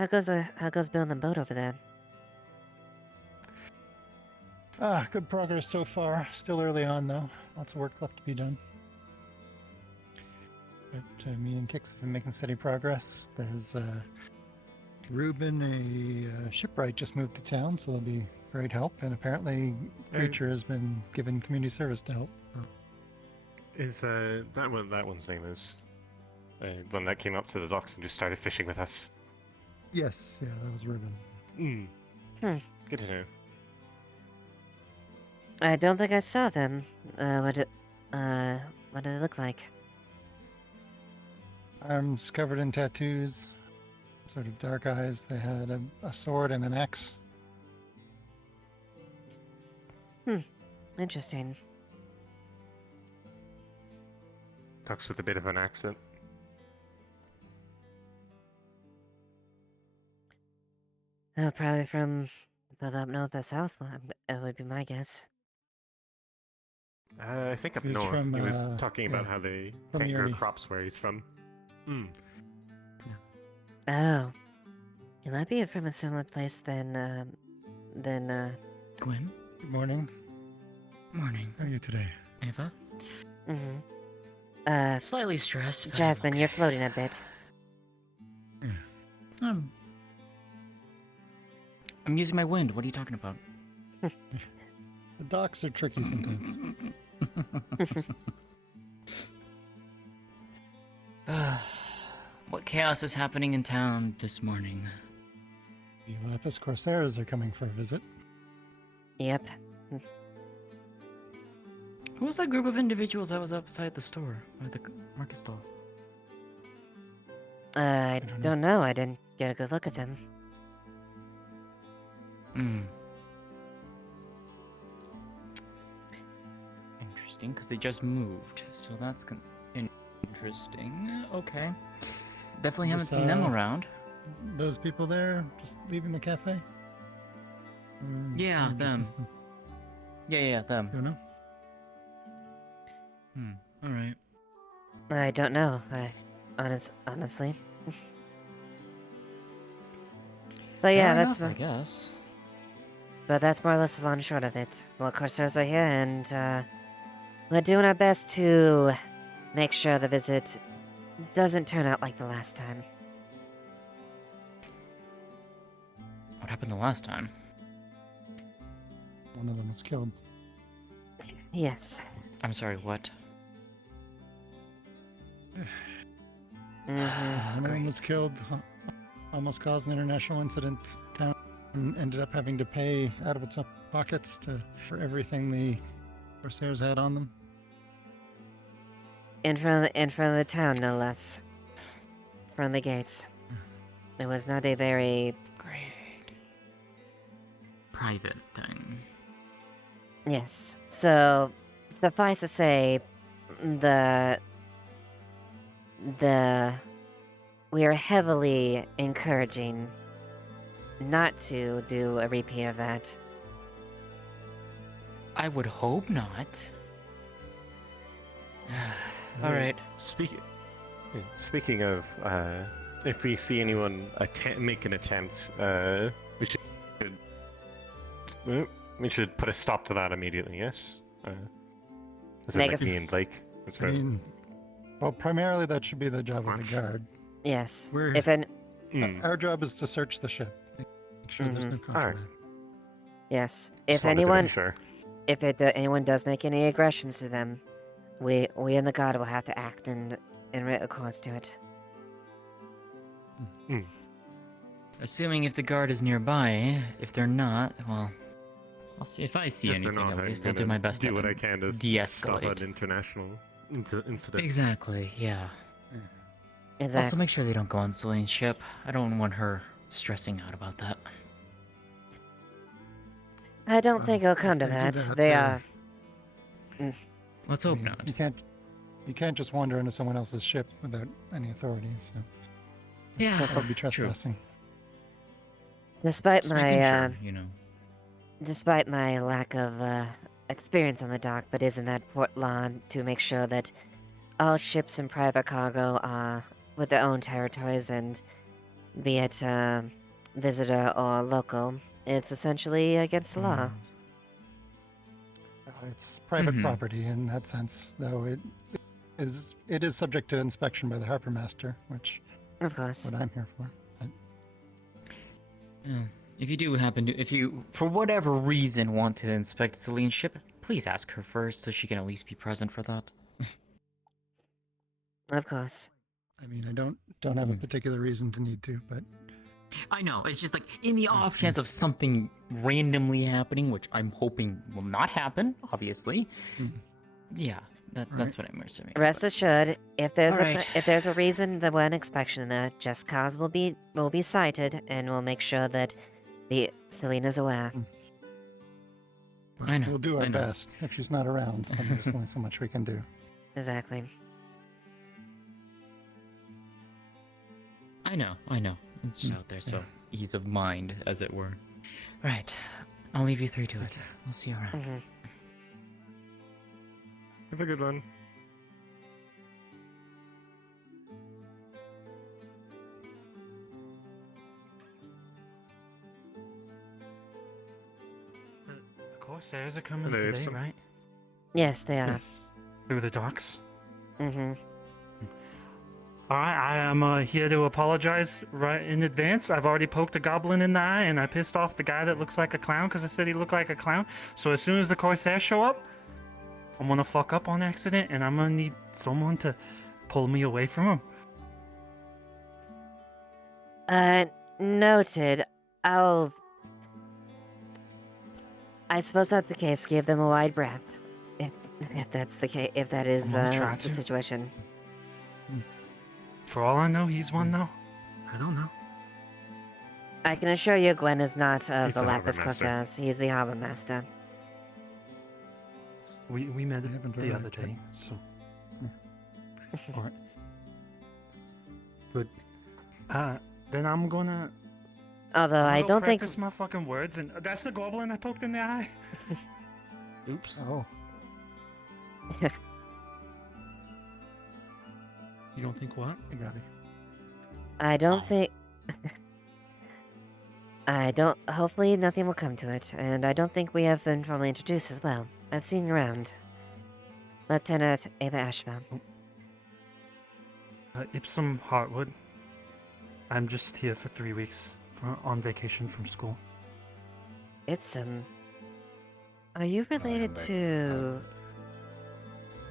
How goes building the boat over there? Good progress so far. Still early on, though. Lots of work left to be done. But me and Kix have been making steady progress. There's Ruben, a shipwright, just moved to town, so there'll be great help. And apparently, Creature has been given community service to help. Is that one's name is? The one that came up to the docks and just started fishing with us. Yes, yeah, that was Ruben. Good to know. I don't think I saw them. What did they look like? Arms covered in tattoos, sort of dark eyes. They had a sword and an axe. Interesting. Talks with a bit of an accent. Probably from both up north or south. It would be my guess. I think up He's north. from, he was talking about how they can't grow Erie. crops where he's from. Oh, you might be from a similar place than Gwen? Good morning. Morning. How are you today? Ava? Slightly stressed. but I'm Jasmine, okay. you're floating a bit. I'm using my wind. What are you talking about? The docks are tricky sometimes. What chaos is happening in town this morning? The Lapis Corsairs are coming for a visit. Yep. Who was that group of individuals that was outside the store, or the market stall? I don't know. I didn't get a good look at them. Interesting, because they just moved, so that's interesting. Okay. Definitely haven't seen them around. Those people there, just leaving the cafe? Yeah, them. Yeah, them. You know? Alright. I don't know. Honestly. But yeah, Fair that's enough, I guess. But that's more or less the long and short of it. Well, Corsairs are here, and We're doing our best to make sure the visit doesn't turn out like the last time. What happened the last time? One of them was killed. Yes. I'm sorry, what? One of them was killed. Almost caused an international incident. Town ended up having to pay out of its own pockets for everything the Corsairs had on them. In front of the town, no less. In front of the gates. It was not a very... Great. Private thing. Yes. So, suffice to say, we are heavily encouraging not to do a repeat of that. I would hope not. All right. Speaking of, if we see anyone make an attempt, we should put a stop to that immediately. Yes. Me and Blake. That's right. Well, primarily that should be the job of the guard. Yes. Our job is to search the ship, make sure there's no contraband. Yes. Just If wanted to anyone, be sure. if anyone does make any aggressions to them, we and the guard will have to act in accordance to it. Assuming if the guard is nearby, if they're not, well, I'll see if I see If they're anything. not, At I'm least I'll do gonna my best do to what I can to stop de-escalate. an international incident. Exactly. Yeah. Exactly. Also, make sure they don't go on Celine's ship. I don't want her stressing out about that. I don't think it'll come to that. They are. Let's hope not. You can't just wander into someone else's ship without any authority. So Yeah, that would be true. trespassing. Despite Just my, making sure, you know. Despite my lack of experience on the dock, but isn't that port law to make sure that all ships and private cargo are with their own territories, and be it visitor or local, it's essentially against the law. It's private property in that sense, though it is subject to inspection by the harbor master, which of course what I'm here for. Yeah. If you do happen to, if you, for whatever reason, want to inspect Celine's ship, please ask her first so she can at least be present for that. Of course. I mean, I don't have a particular reason to need to, but I know, it's just like, in the off chance of something randomly happening, which I'm hoping will not happen, obviously. Yeah, that's what I'm assuming. Rest assured, if there's Alright. if there's a reason that we're an inspection, the just cause will be cited, and we'll make sure that the Selena's aware. I know. We'll do I our know. best. If she's not around, then there's only so much we can do. Exactly. I know. It's just out there, so ease of mind, as it were. Right, I'll leave you three to it. I'll see you around. Have a good one. The Corsairs are coming Hello, today, right? Yes, they are. Through the docks. Mm-hmm. Alright, I am here to apologize right in advance. I've already poked a goblin in the eye, and I pissed off the guy that looks like a clown because I said he looked like a clown. So as soon as the Corsairs show up, I'm gonna fuck up on accident, and I'm gonna need someone to pull me away from him. Noted. I suppose that's the case. Give them a wide breath. If that's the case, if that is I'm gonna try the to. situation. For all I know, he's one though. I don't know. I can assure you Gwen is not of He's the the Lapis Harbour Master. Corsairs. He's the Harbor Master. We met haven't the other arrived day, yet. so. Alright. Good. Then I'm gonna. Although I don't think. Practice my fucking words, and that's the goblin I poked in the eye. Oops. Oh. You don't think what? Hey, Grabby. I don't think. I don't. Hopefully, nothing will come to it, and I don't think we have been formally introduced as well. I've seen you around. Lieutenant Ava Ashevail. Ipsum Hartwood. I'm just here for 3 weeks on vacation from school. Ipsum. Are you related to...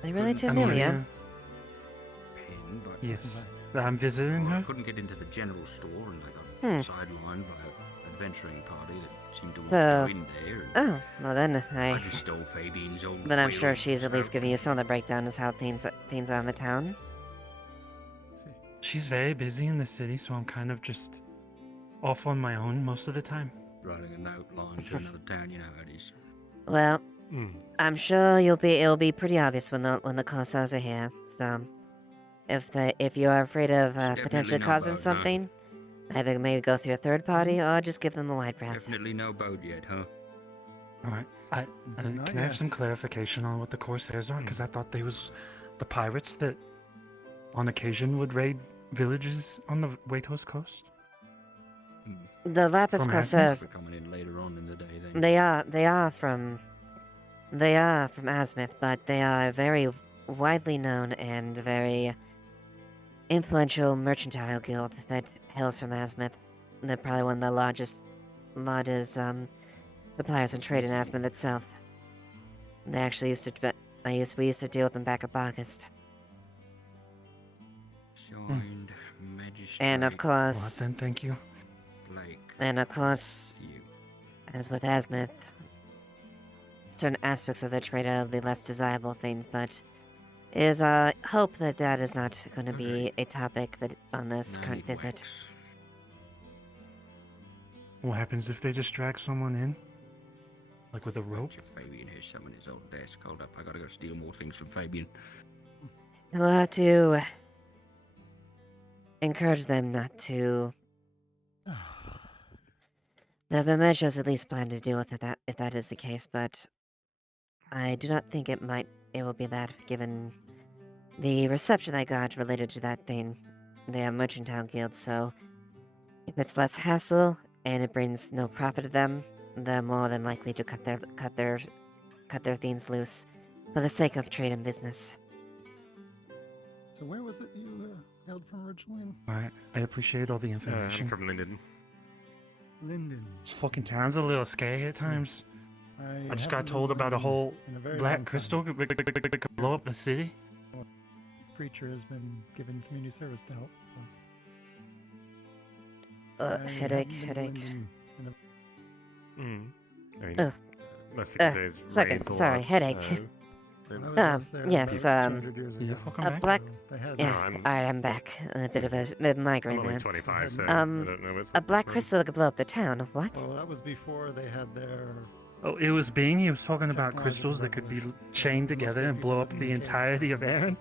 Are you related to Amelia? Pin, but Yes. I'm visiting her. I couldn't get into the general store, and I got sidelined by an adventuring party that seemed to want to go in there. And Oh, well then I just stole Fabian's old. Then I'm sure wheel, she's at so- least giving you some of the breakdown as how things are in the town. She's very busy in the city, so I'm kind of just off on my own most of the time. Writing a note line to another town, you know how it is. Well, I'm sure it'll be pretty obvious when the corsairs are here. So, if you are afraid of potentially no causing boat, huh? something, either maybe go through a third party or just give them a wide breath. Definitely no boat yet, huh? Alright, can I have some clarification on what the corsairs are? Because I thought they was the pirates that, on occasion, would raid villages on the Waitos coast. The Lapis From corsairs. We're coming in later on in the day, then. They are from Asmith, but they are very widely known and very influential mercantile guild that hails from Asmith. They're probably one of the largest suppliers and trade in Asmith itself. They actually we used to deal with them back at August. Signed, Magistrate. And of course, Well, then, thank you. Blake. And of course, as with Asmith, certain aspects of their trade are the less desirable things, but it is our hope that that is not going to be a topic that on this current visit. What happens if they just drag someone in? Like with a rope? Fabian has some in his old desk. Hold up, I gotta go steal more things from Fabian. We'll have to encourage them not to. The Bemeshos at least plan to deal with it if that is the case, but I do not think it will be that given the reception I got related to that thing. They are mercantile guilds, so if it's less hassle and it brings no profit to them, they're more than likely to cut their things loose for the sake of trade and business. So where was it you hailed from originally? Alright, I appreciate all the information. I'm from Linden. Linden. This fucking town's a little scary at times. I just got told about a whole black crystal could blow up the city. Preacher has been given community service to help. Headache. I mean, Oh. most of the days Second, rains a sorry, lot, headache. Yes, black. Alright, I'm back. A bit of a migraine I'm only there. 25, so I don't know what's a black different. crystal that could blow up the town. What? Well, that was before they had their. Oh, it was Bing. He was talking about crystals that could be chained together and blow up the entirety of Aaron.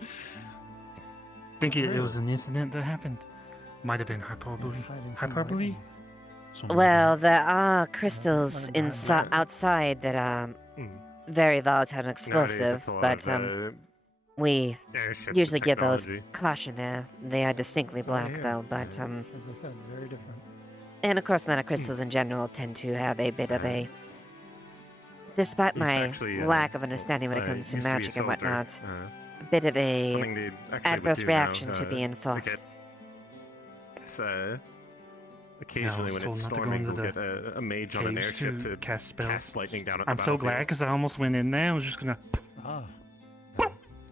I think it was an incident that happened. Might have been hyperbole. Hyperbole? Well, there are crystals outside that are very volatile and explosive, it's a lot but of, we airships usually and give those technology. caution there. They are distinctly So I black, hear. though, but As I said, very different. and of course, mana crystals in general tend to have a bit of a. Despite It's my actually, lack of understanding when it I comes to used to be a magic and soldier, whatnot, a bit of a something they actually would adverse do now, reaction to being to forced. get- So, occasionally when told it's not to go storming, into we'll the get a mage on an caves airship to cast spells. lightning down at the I'm so glad battlefield. because I almost went in there. I was just gonna.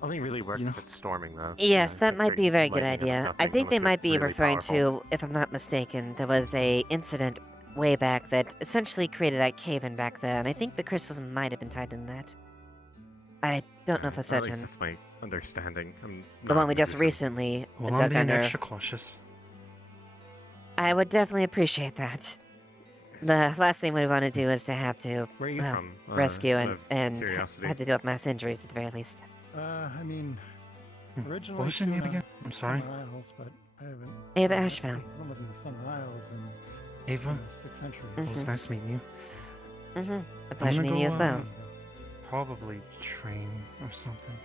Only really works if it's storming, though. Yes, that might be a very good lightning has idea. nothing I think they unless might it's be really referring powerful. to, if I'm not mistaken, there was a incident way back that essentially created that cave-in back there, and I think the crystals might have been tied in that. I don't know for At least certain. that's my understanding. I'm The not one we just 100% recently Well, I'm dug being under. extra cautious. I would definitely appreciate that. The last thing we want to do is to have to, Where are you well, from, rescue out of and curiosity? have to deal with mass injuries at the very least. I mean, originally. What was your name Suna, again? I'm sorry. Summer Isles, but I haven't. Ava I Ashevail. haven't lived in the Summer Isles in Ava? 6th century. Well, it's nice meeting you. Mm-hmm. A I'm pleasure gonna meeting you go, as well. Probably train or something.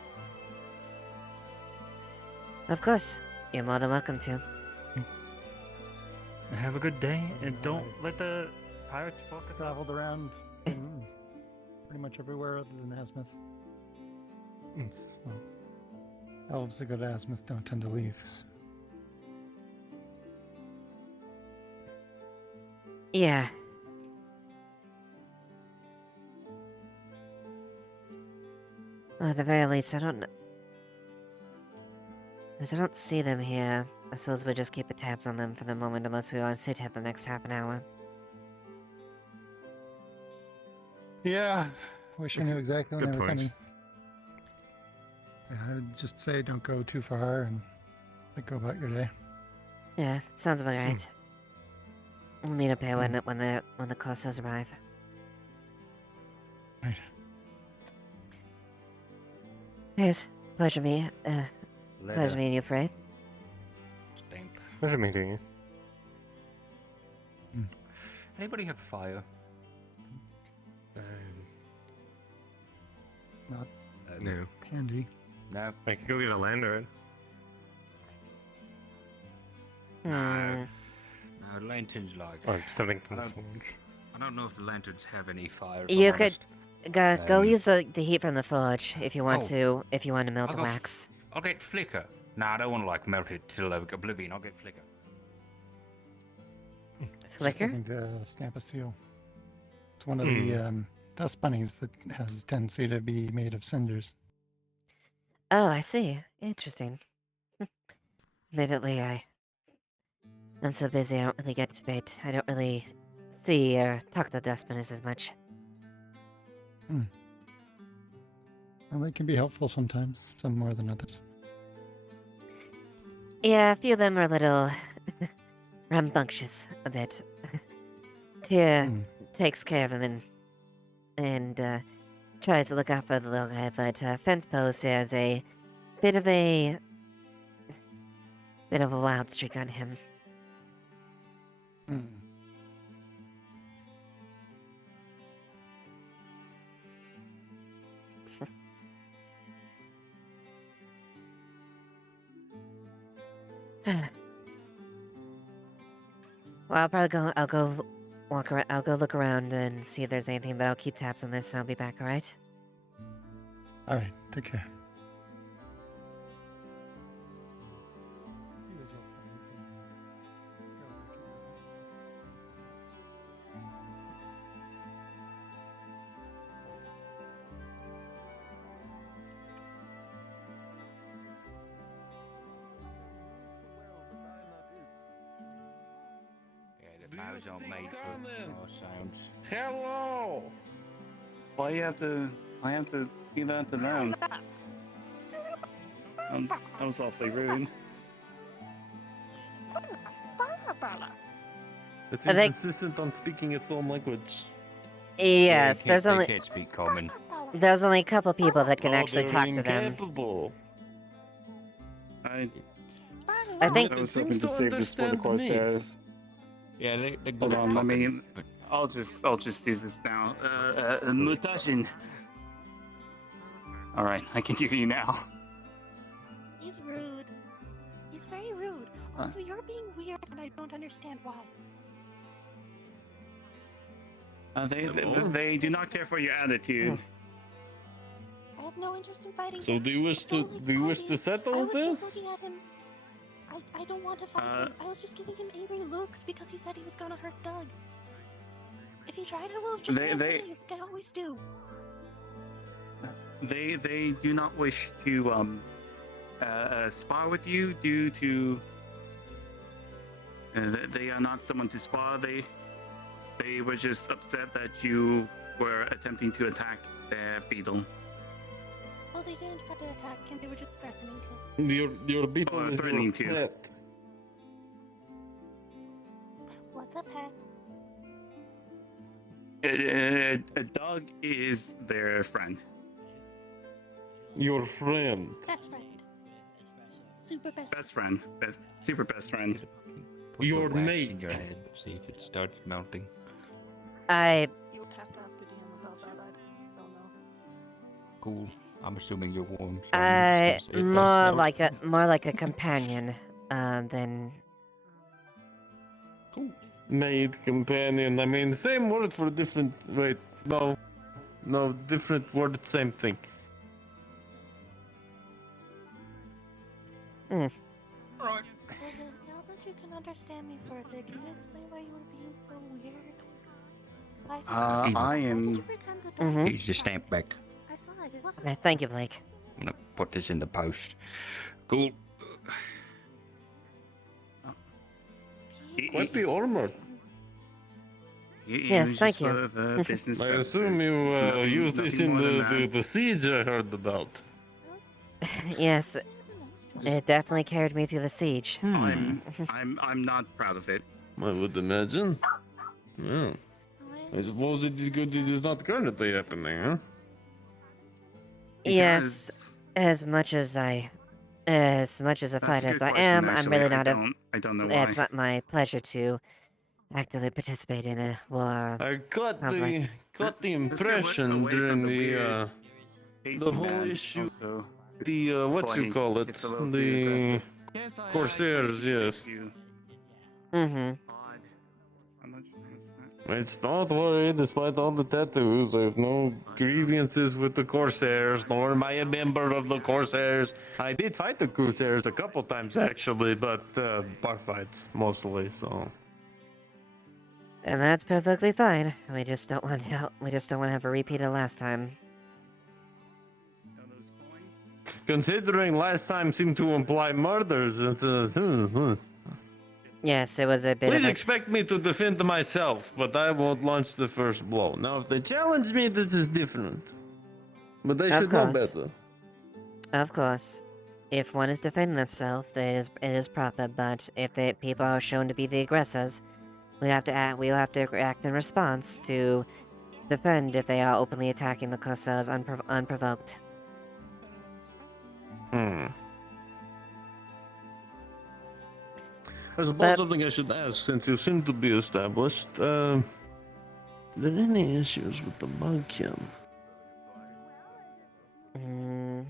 Of course. You're more than welcome to. Have a good day, and don't let the pirates fuck us up. Traveled around pretty much everywhere other than Asmith. Well, elves that go to Azimuth don't tend to leave. Yeah. Well, at the very least, as I don't see them here, I suppose we'll just keep the tabs on them for the moment unless we want to sit here the next half an hour. Yeah. Wish I knew exactly when Good they were point. coming. Yeah, I would just say don't go too far and go about your day. Yeah, sounds about right. We'll meet up here when the Corsairs arrive. Right. Yes, pleasure meeting you, Prey. Stamp. Pleasure meeting you. Anybody have fire? Not No. handy. No. I could go get a lantern. No. No, lanterns like. Or something to I don't know if the lanterns have any fire. if You I'm could honest. go use the heat from the forge if you want Oh. to melt I'll the go wax. I'll get flicker. Nah, I don't want to like melt it till oblivion. I'll get flicker. Flicker? Just looking to stamp a seal. It's one of the dust bunnies that has a tendency to be made of cinders. Oh, I see. Interesting. Admittedly, I'm so busy I don't really get to bed. I don't really see or talk to the dust bunnies as much. Well, they can be helpful sometimes, some more than others. Yeah, a few of them are a little rambunctious a bit. Tyr takes care of him and tries to look out for the little guy, but Fence Post has a bit of a wild streak on him. Well, I'll go walk around. I'll go look around and see if there's anything, but I'll keep tabs on this and I'll be back, alright? Alright, take care. Yeah, the bows aren't made for our sounds. Hello! Why you have to give that to them? That was awfully rude. It's Are they- insistent on speaking its own language. Yes, they can't speak common. there's only a couple people that can Oh, actually they're talk to them. incapable. I think I was hoping to save this for the Corsairs. Yeah, they Hold on, let me. I'll just use this now. Mutation. All right, I can hear you now. He's rude. He's very rude. Also, you're being weird, and I don't understand why. They do not care for your attitude. I have no interest in fighting. So do you wish to settle I was this? just looking at him. I don't want to fight him. I was just giving him angry looks because he said he was gonna hurt Doug. If he tried, I will have just ran away, like I always do. They do not wish to spar with you due to they are not someone to spar. They were just upset that you were attempting to attack their beetle. Well, they didn't try to attack him. They were just threatening to. Your beetle is threatening your to. pet. What's a pet? A dog is their friend. Your friend. Best friend. Super best. Best friend. Super best friend. Put Your wax mate. in your head. See if it starts melting. I You would have to ask a DM about that. I don't know. Cool. I'm assuming you're warm. So I it does smell. more like a companion than Maid, companion. I mean, same word for different. Wait, no, different word, same thing. Now that you can understand me further, can you explain why you were being so weird? Like, I why did you pretend the door Here's your stamp back. I saw it. It wasn't. Okay, thank you, Blake. I'm gonna put this in the post. Cool. Quite the armor. Yes, thank you. Business I purposes. assume you Nothing- used this nothing in more than the siege I heard about. Yes, it definitely carried me through the siege. I'm not proud of it. I would imagine. Yeah. I suppose it is good it is not currently happening, huh? Yes, as much as a fighter as I am, I'm really not I don't know why. It's not my pleasure to actively participate in a war. I got the Let's get impression away from during the the weird the whole man issue, also. the what you Boy, call it, it's a little too the aggressive. Yes, I Corsairs, yes. Mm-hmm. It's not worry, despite all the tattoos, I have no grievances with the Corsairs, nor am I a member of the Corsairs. I did fight the Corsairs a couple times actually, but bar fights mostly, so. And that's perfectly fine. We just don't want to have a repeat of last time. Considering last time seemed to imply murders, it's Yes, it was a bit Please of a... expect me to defend myself, but I won't launch the first blow. Now, if they challenge me, this is different. But they should know better. Of course. If one is defending themselves, it is proper, but if the people are shown to be the aggressors, we'll have to act in response to defend if they are openly attacking the Corsairs unprovoked. I suppose something I should ask, since you seem to be established, are there any issues with the Mugkin?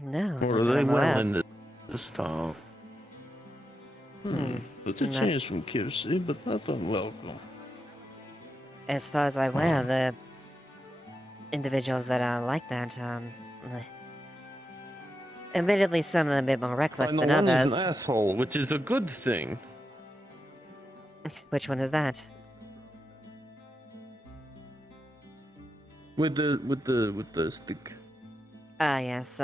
No. Or are that's what they I'm aware well of. in this town? It's a Not- change from Kirsi, but not unwelcome. As far as I'm aware, the individuals that are like that, admittedly some of them a bit more reckless I know than one others. is an asshole, which is a good thing. Which one is that? With the stick. Ah, yes,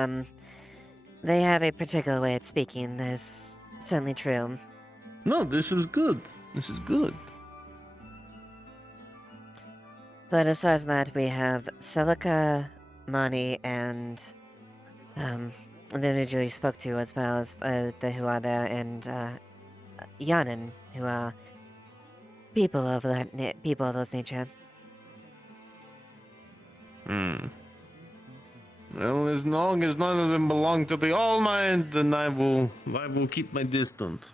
they have a particular way of speaking, that is certainly true. No, this is good. This is good. But as far as that, we have Celica, Mani, and, the individual you spoke to, as well as, who are there, and, Yanin, who are people of those nature. Well, as long as none of them belong to the All Might, then I will keep my distance.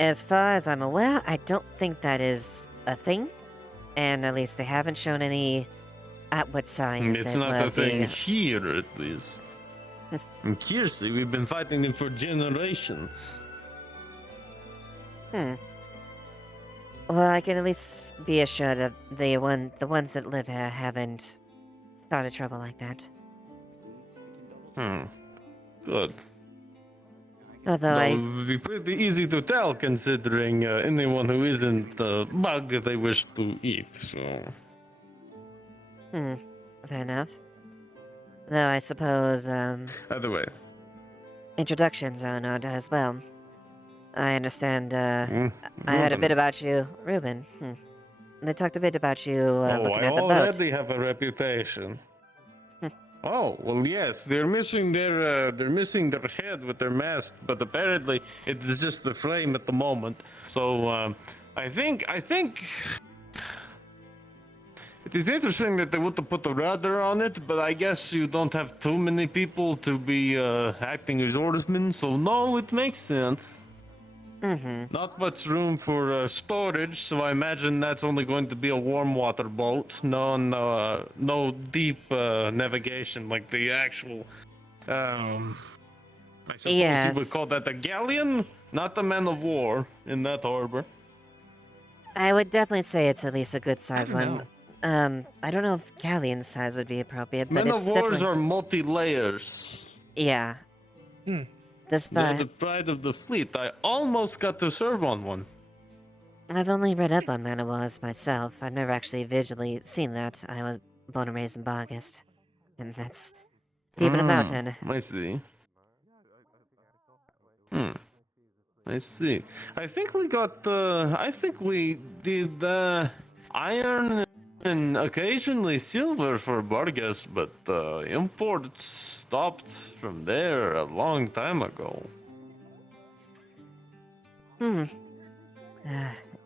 As far as I'm aware, I don't think that is a thing, and at least they haven't shown any outward signs It's that not will a thing be... here, at least. In Kirsi, we've been fighting them for generations. Well, I can at least be assured that the ones that live here haven't started trouble like that. Good. Although It would be pretty easy to tell, considering anyone who isn't a bug they wish to eat, so... fair enough. Though I suppose, Either way. introductions are in order as well. I understand, I heard a Reuben. bit about you, Reuben. They talked a bit about you, looking I at the boat. already have a reputation. Oh, well, yes, they're missing their head with their mask, but apparently it is just the frame at the moment. So, I think it is interesting that they want to put a rudder on it, but I guess you don't have too many people to be acting as oarsmen, so no, it makes sense. Not much room for storage, so I imagine that's only going to be a warm water boat. No deep navigation like the actual. I suppose you would call that a galleon, not a man of war in that harbor. I would definitely say it's at least a good size I don't one. I don't know if galleon size would be appropriate, but Men it's of wars definitely... are multi-layers. Yeah. They're Despite the pride of the fleet. I almost got to serve on one. I've only read up on Manawas myself. I've never actually visually seen that. I was born and raised in Bargast, and that's deep in a mountain. I see. I see. I think we got I think we did iron and occasionally silver for Bargas, but imports stopped from there a long time ago.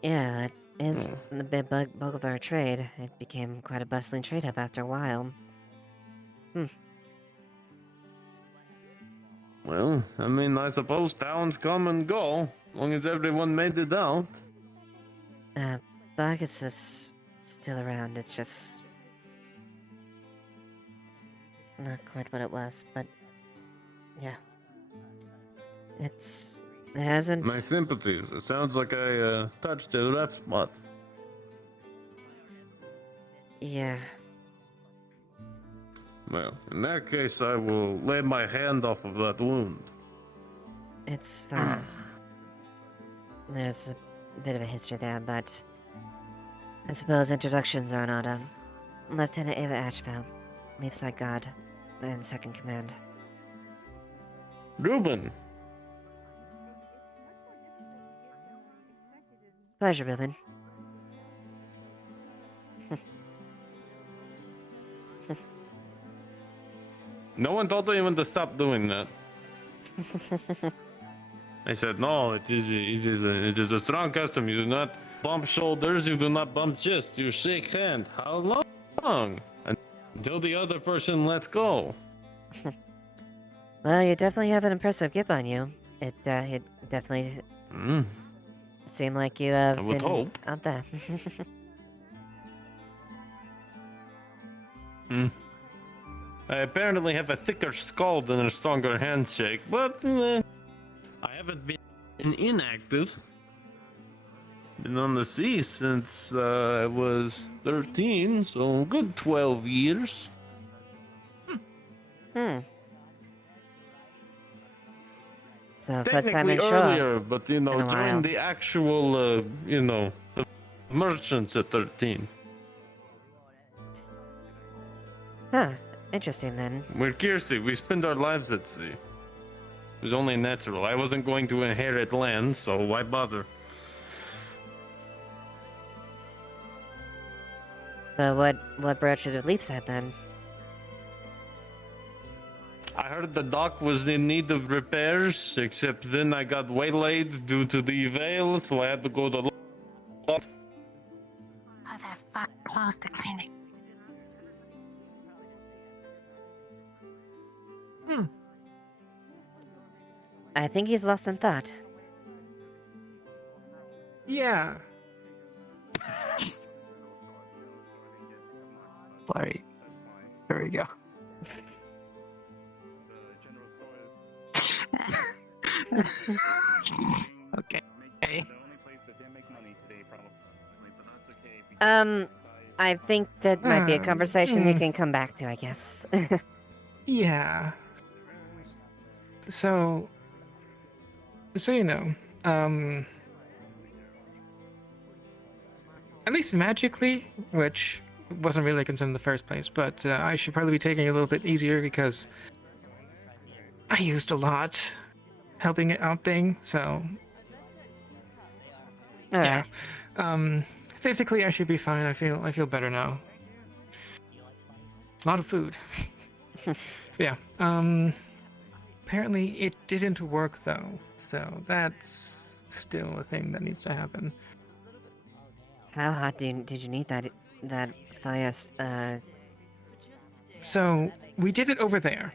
Yeah, that is the big bulk of our trade. It became quite a bustling trade hub after a while. Well, I mean, I suppose towns come and go, as long as everyone made it out. Bargast is still around. It's just not quite what it was, but yeah. It hasn't... My sympathies. It sounds like I touched a rough spot. Yeah. Well, in that case, I will lay my hand off of that wound. It's fine. There's a bit of a history there, but I suppose introductions are in order. Lieutenant Ava Ashevail, Leafside Guard, and Second Command. Ruben! Pleasure, Ruben. No one told anyone to stop doing that. I said, no, it is a strong custom. You do not bump shoulders, you do not bump chest, you shake hand. How long? Until the other person lets go. Well, you definitely have an impressive grip on you. It definitely seemed like you have would been hope. out there. I apparently have a thicker skull than a stronger handshake, but I haven't been inactive. Been on the sea since I was 13, so a good 12 years. So first time Technically in shore. earlier, but in a while. joined the actual, the merchants at 13. Huh. Interesting then. We're Kirsty. We spend our lives at sea. It was only natural. I wasn't going to inherit land, so why bother? So what brought you to Leafside then? I heard the dock was in need of repairs, except then I got waylaid due to the veil, so I had to go to Oh, they're close to cleaning. I think he's lost in thought. Yeah. Sorry. There we go. Okay. I think that might be a conversation we can come back to, I guess. Yeah. So you know, at least magically, which wasn't really a concern in the first place, but I should probably be taking it a little bit easier because I used a lot helping it out Bing, so yeah. Physically I should be fine. I feel better now. A lot of food. Yeah. Apparently it didn't work though, so that's still a thing that needs to happen. How hot did you need that fire? So we did it over there,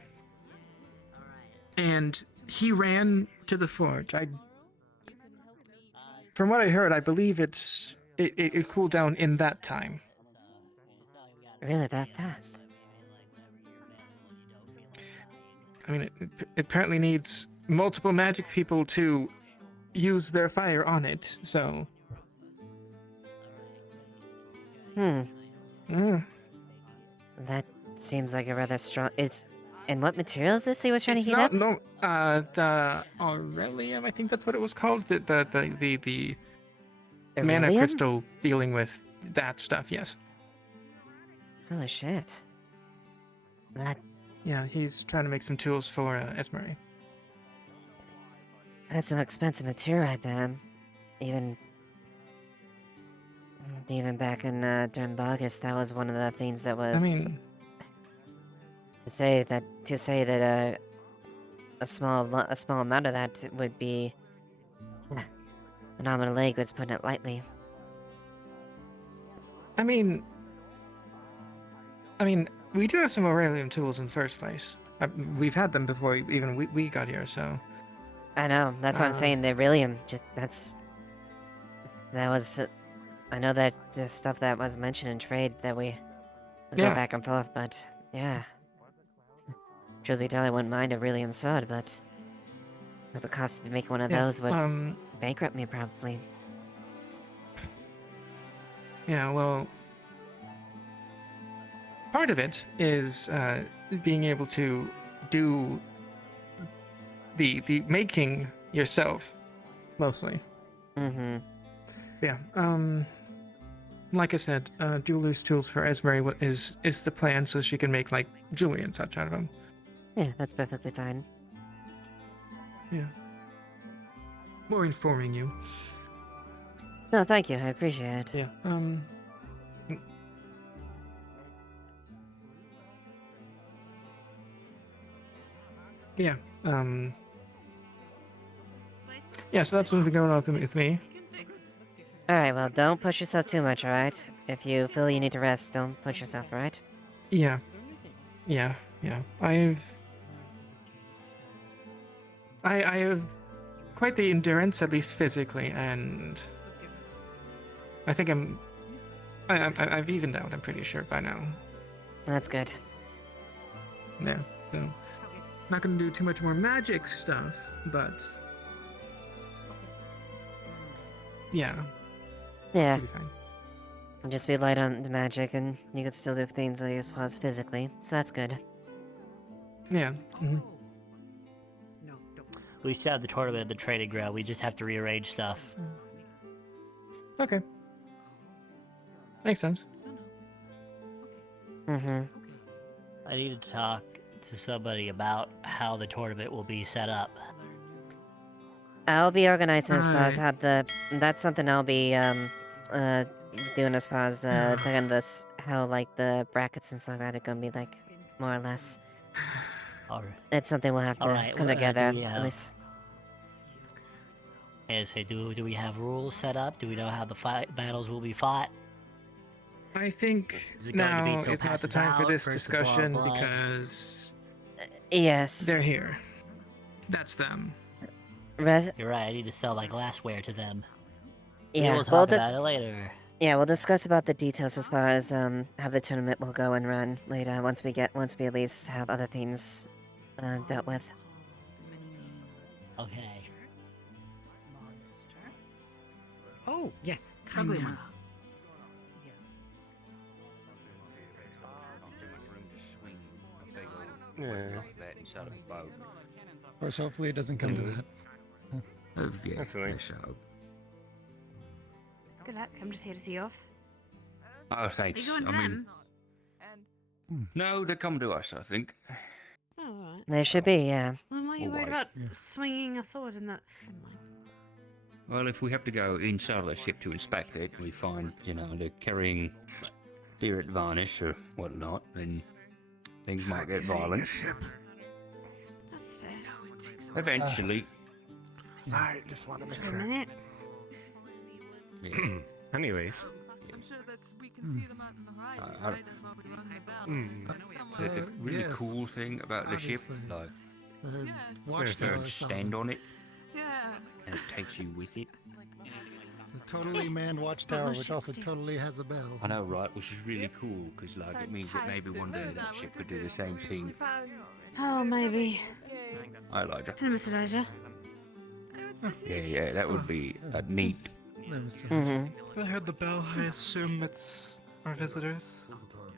and he ran to the forge. From what I heard, I believe it cooled down in that time. Really that fast? I mean, it apparently needs multiple magic people to use their fire on it, so... That seems like a rather strong... And what material is this he was trying to heat not, up? No, the Aurelium, I think that's what it was called. The mana Aurelium? crystal dealing with that stuff. Yes. Holy shit. That Yeah, he's trying to make some tools for Esmery. that's some expensive material right there. Even back in during August, that was one of the things that was. I mean, to say that a small amount of that would be an arm and a leg, was putting it lightly. I mean, we do have some Aurelium tools in the first place. We've had them before even we got here, so. I know. That's what I'm saying. The Aurelium, that was. I know that the stuff that was mentioned in trade that we go back and forth, but yeah. Truth be told, I wouldn't mind a Aurelium sword, but the cost to make one of those would bankrupt me probably. Yeah, well, part of it is being able to do the making yourself, mostly. Mm-hmm. Yeah. Like I said, jeweler's tools for Esmery is the plan, so she can make like jewelry and such out of them. Yeah, that's perfectly fine. Yeah. More informing you. No, thank you. I appreciate it. Yeah. Yeah. Yeah. So that's what's been going on with me. Alright, well, don't push yourself too much, alright? If you feel you need to rest, don't push yourself, alright? Yeah. Yeah. I have quite the endurance, at least physically, and I think I've evened out. I'm pretty sure by now. That's good. Yeah. So not gonna do too much more magic stuff, but yeah. Yeah. Should be fine. Just be light on the magic, and you can still do things as far as physically, so that's good. Yeah. Mm-hmm. We still have the tournament at the training ground. We just have to rearrange stuff. Okay. Makes sense. Mm-hmm. I need to talk to somebody about how the tournament will be set up. I'll be organizing as far as how that's something I'll be, doing as far as, thinking this, how, like, the brackets and stuff like that are gonna be, like, more or less. Alright. It's something we'll have to come together, at least. Do we have rules set up? Do we know how the battles will be fought? I think Is it going to be now till is not the passes time for out this versus the blah, discussion blah? because yes, they're here. That's them. You're right. I need to sell my glassware to them. Yeah, We'll talk about it later. Yeah, we'll discuss about the details as far as how the tournament will go and run later. Once we at least have other things dealt with. Okay. Oh yes, Kaguya. Yeah. Of course, hopefully it doesn't come to that. Actually. Good luck. I'm just here to see you off. Oh, thanks. Are you going I mean, no, they come to us, I think. Oh, alright. They should be, yeah. Well, why are you worried about swinging a sword in that? Well, if we have to go inside of the ship to inspect it, we find, they're carrying spirit varnish or whatnot, then things might get violent. That's fair. Eventually. I just want to make For a sure. minute. Anyways. I'm sure that we can see them out in the horizon, right? That's why we run the battle. The really cool thing about the ship, like, Watchtower you stand on it, Yeah. and it takes you with it. The totally manned watchtower, which also totally has a bell. I know, right? Which is really cool, because, like, it means that maybe one day that ship could do the same thing. Oh, maybe. I like it. Hello, Mr. Doja. Yeah, that would be neat. I heard the bell. I assume it's our visitors.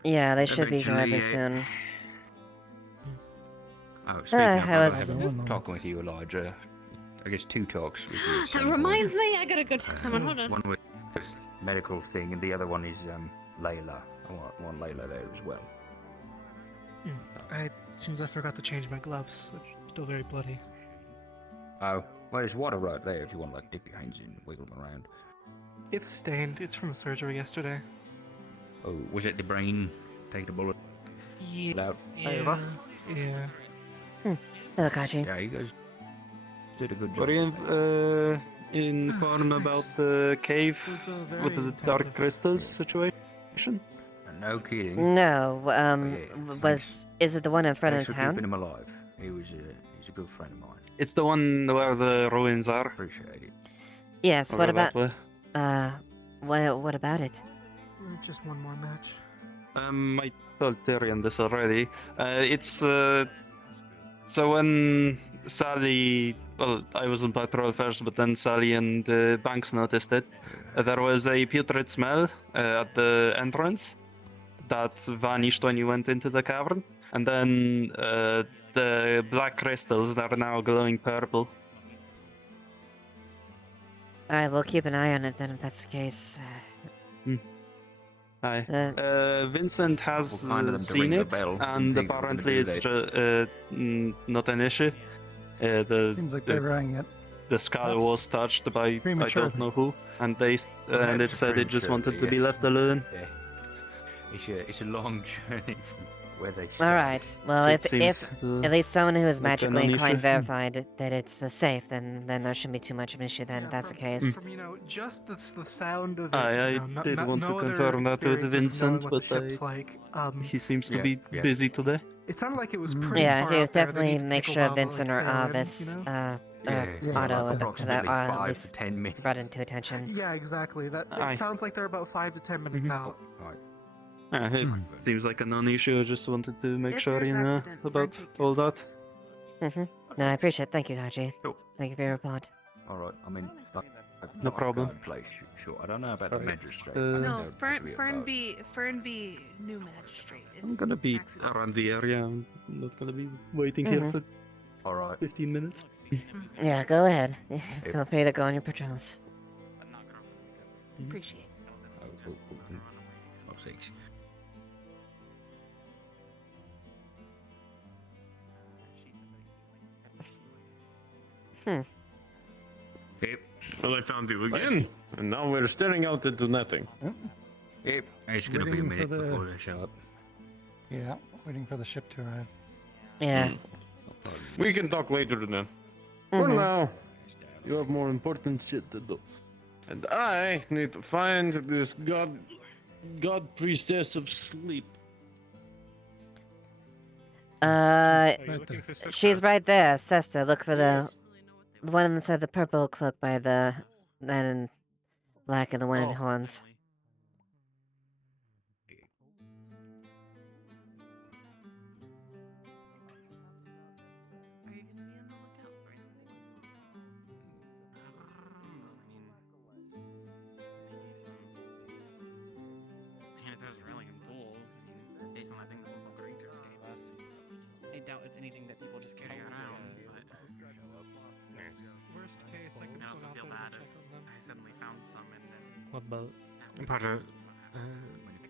Yeah, they should be Eventually, arriving soon. Oh, speaking of, I was talking with you, Elijah. I guess two talks with you. at the That same reminds point. me, I gotta go to someone. Hold on. One was medical thing, and the other one is Layla. I want Layla there as well. Seems I forgot to change my gloves. They're still very bloody. Oh, well, there's water right there if you want to like dip your hands in, wiggle them around. It's stained. It's from surgery yesterday. Oh, was it the brain? Take the bullet out. Yeah. Yeah. Hello, Kachi. Yeah, you guys did a good job. Were you informed about the cave with the dark crystal situation? No kidding. No, yeah, is it the one in front Thanks of for keeping town? him alive. He's a good friend of mine. It's the one where the ruins are. Appreciate it. Yes. Over What about? that way. What about it? Just one more match. I told Tyrion this already. It's so when Sally, well, I was on patrol first, but then Sally and Banks noticed it. There was a putrid smell at the entrance that vanished when you went into the cavern, and then the black crystals are now glowing purple. All right, we'll keep an eye on it then if that's the case. Hi. Vincent has We'll seen ring the it, bell and and think we're gonna apparently do it's not an issue. Seems like they're running it. The skull was touched by I prematurely. don't know who, and they and it said it just wanted to be left alone. Yeah. It's a long journey from where they All started. right. Well, It if seems, at least someone who is like an magically inclined issue. verified that it's safe, then there shouldn't be too much of an issue. Then if that's the case. From just the sound of it. I no, did no, want no to other confirm that with experiences knowing Vincent, what but the ship's like. he seems to Yeah, be yeah. busy today. It sounded like it was pretty Yeah, far if you out there. They definitely need to make take a sure while to, Vincent like, or sail in, Avis, you know? Otto, approximately are at 5 least to 10 minutes. brought into attention. Yeah, exactly. That Aye. it sounds like they're about 5 to 10 minutes out. It seems like a non-issue. I just wanted to make If sure there's you know accident, about all that. No, I appreciate it. Thank you, Kachi. Sure. Thank you for your report. All right. I mean, No problem. Place, sure. I don't know about the Alright. magistrate. No, Fernby, new magistrate. I'm gonna be around the area. I'm not gonna be waiting here for All right. 15 minutes. Yeah, go ahead. Feel free to go on your patrols. Appreciate it. Oh, thanks. Yep. Well, I found you again, and now we're staring out into nothing. Yep. It's gonna be a Waiting for minute the- before they show up. Yeah, waiting for the ship to arrive. Yeah. We can talk later then. For now, you have more important shit to do. And I need to find this god priestess of sleep. She's right there, Sesta. Look for the one inside the purple cloak by the man in black and the one in horns. Yeah, there's really duels. I mean, based on that thing the little creatures gave us. I doubt it's anything that people just carry around. Worst case, I could I also swim feel out bad there to if check on them. I suddenly found some and then. What boat? Part of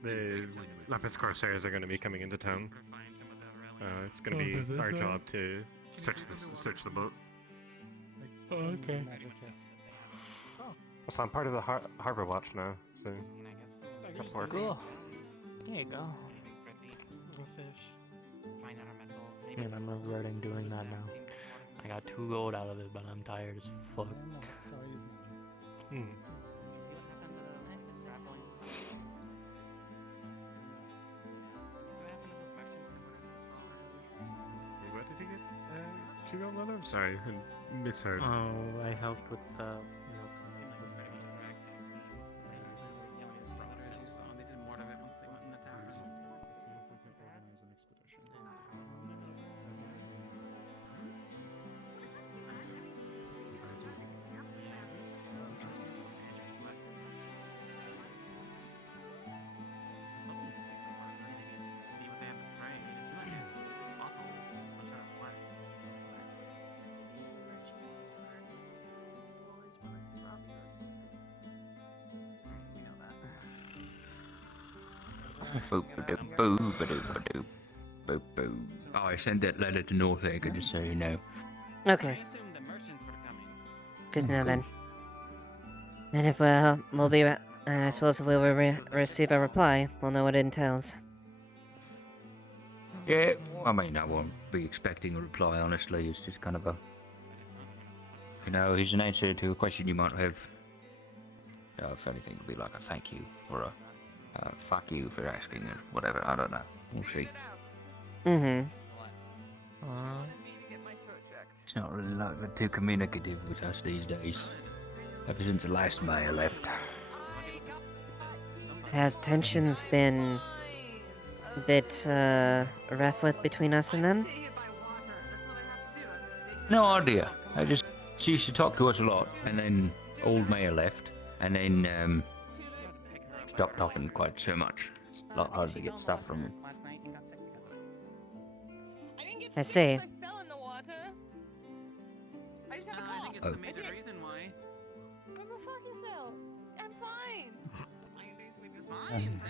the Lapis Corsairs are going to be coming into town. It's going to be our job to search the boat. Oh, okay. So I'm part of the harbor watch now. So that's work. Cool. There you go. Little fish. Man, I'm regretting doing that now. I got 2 gold out of it, but I'm tired as fuck. What did you get? 2 gold leather? Sorry, I misheard. Oh, I helped with the. They did more of it once they went in the tavern. See what they have to trade. It's not bottles. What's that? Boop-a-doop, boop-boo. Oh, I sent that letter to North Acre, just so you know. Okay. I assumed the merchants were coming. Good to know then. And if we'll be, I suppose if we will receive a reply, we'll know what it entails. Yeah, I mean, I won't be expecting a reply, honestly. It's just kind of a... You know, here's an answer to a question you might have. If anything, it'll be like a thank you, or a fuck you for asking, or whatever. I don't know. We'll see. Mm-hmm. It's not really like too communicative with us these days. Ever since the last mayor left. Has tensions been a bit rough with between us and them? No idea. She used to talk to us a lot, and then old mayor left, and then stopped talking quite so much. It's a lot harder to get stuff from him. Last night and got sick because of it. I see. I fell in the water. I just had a cough. I think it's the major reason why. Go fuck yourself. I'm fine. Fine,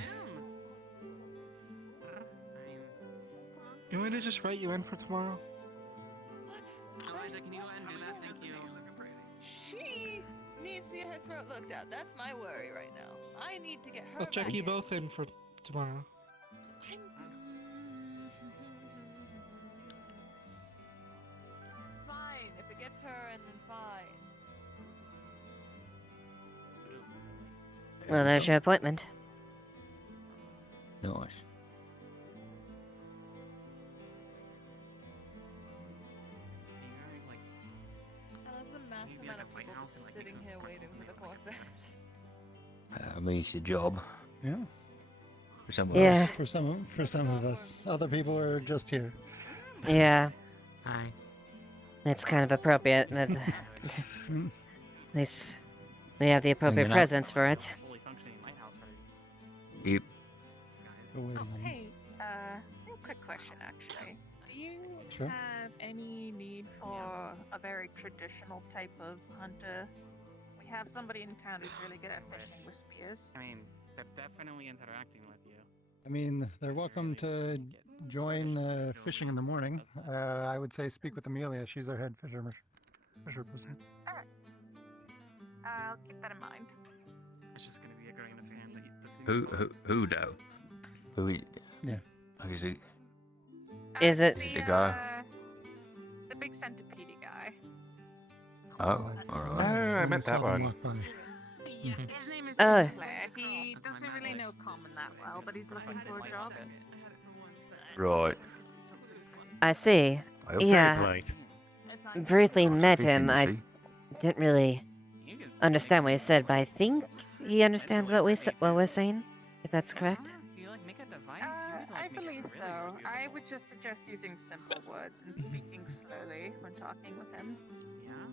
You want me to just write you in for tomorrow? Eliza, can you go ahead and do that? Thank you. She needs to get her throat looked at. That's my worry right now. I need to get her. I'll check back you in. both in for tomorrow. Fine. If it gets her in, then fine. Well, there's your appointment. Nice. I love the mass amount of people just sitting here waiting for the corsairs. I mean, it's a job. Yeah. For some of Yeah. us. For some of us, other people are just here. Yeah. Hi. It's kind of appropriate that at least we have the appropriate Hanging out. presence for it. Fully functioning lighthouse parties. Yep. Hey, real quick question actually. Do you Sure. have any need for a very traditional type of hunter? We have somebody in town who's really good at fishing with spears. I mean, they're definitely interacting with you. I mean, they're welcome to join fishing in the morning. I would say speak with Amelia. She's our head fisher person. Alright. I'll keep that in mind. It's just gonna be a grain of sand. Who though? Who? Yeah. Who is he? Is it The guy? The big centipede guy. Oh, alright. I met that one. His name is Oh. Sinclair. He doesn't really know common that well, but he's looking for a job. Right. I see. Well, Yeah. fair play. Briefly met him. Fishing, I see? didn't really understand what he said, but I think he understands what we're saying. If that's correct. I believe so. I would just suggest using simple words and speaking slowly when talking with him. Yeah.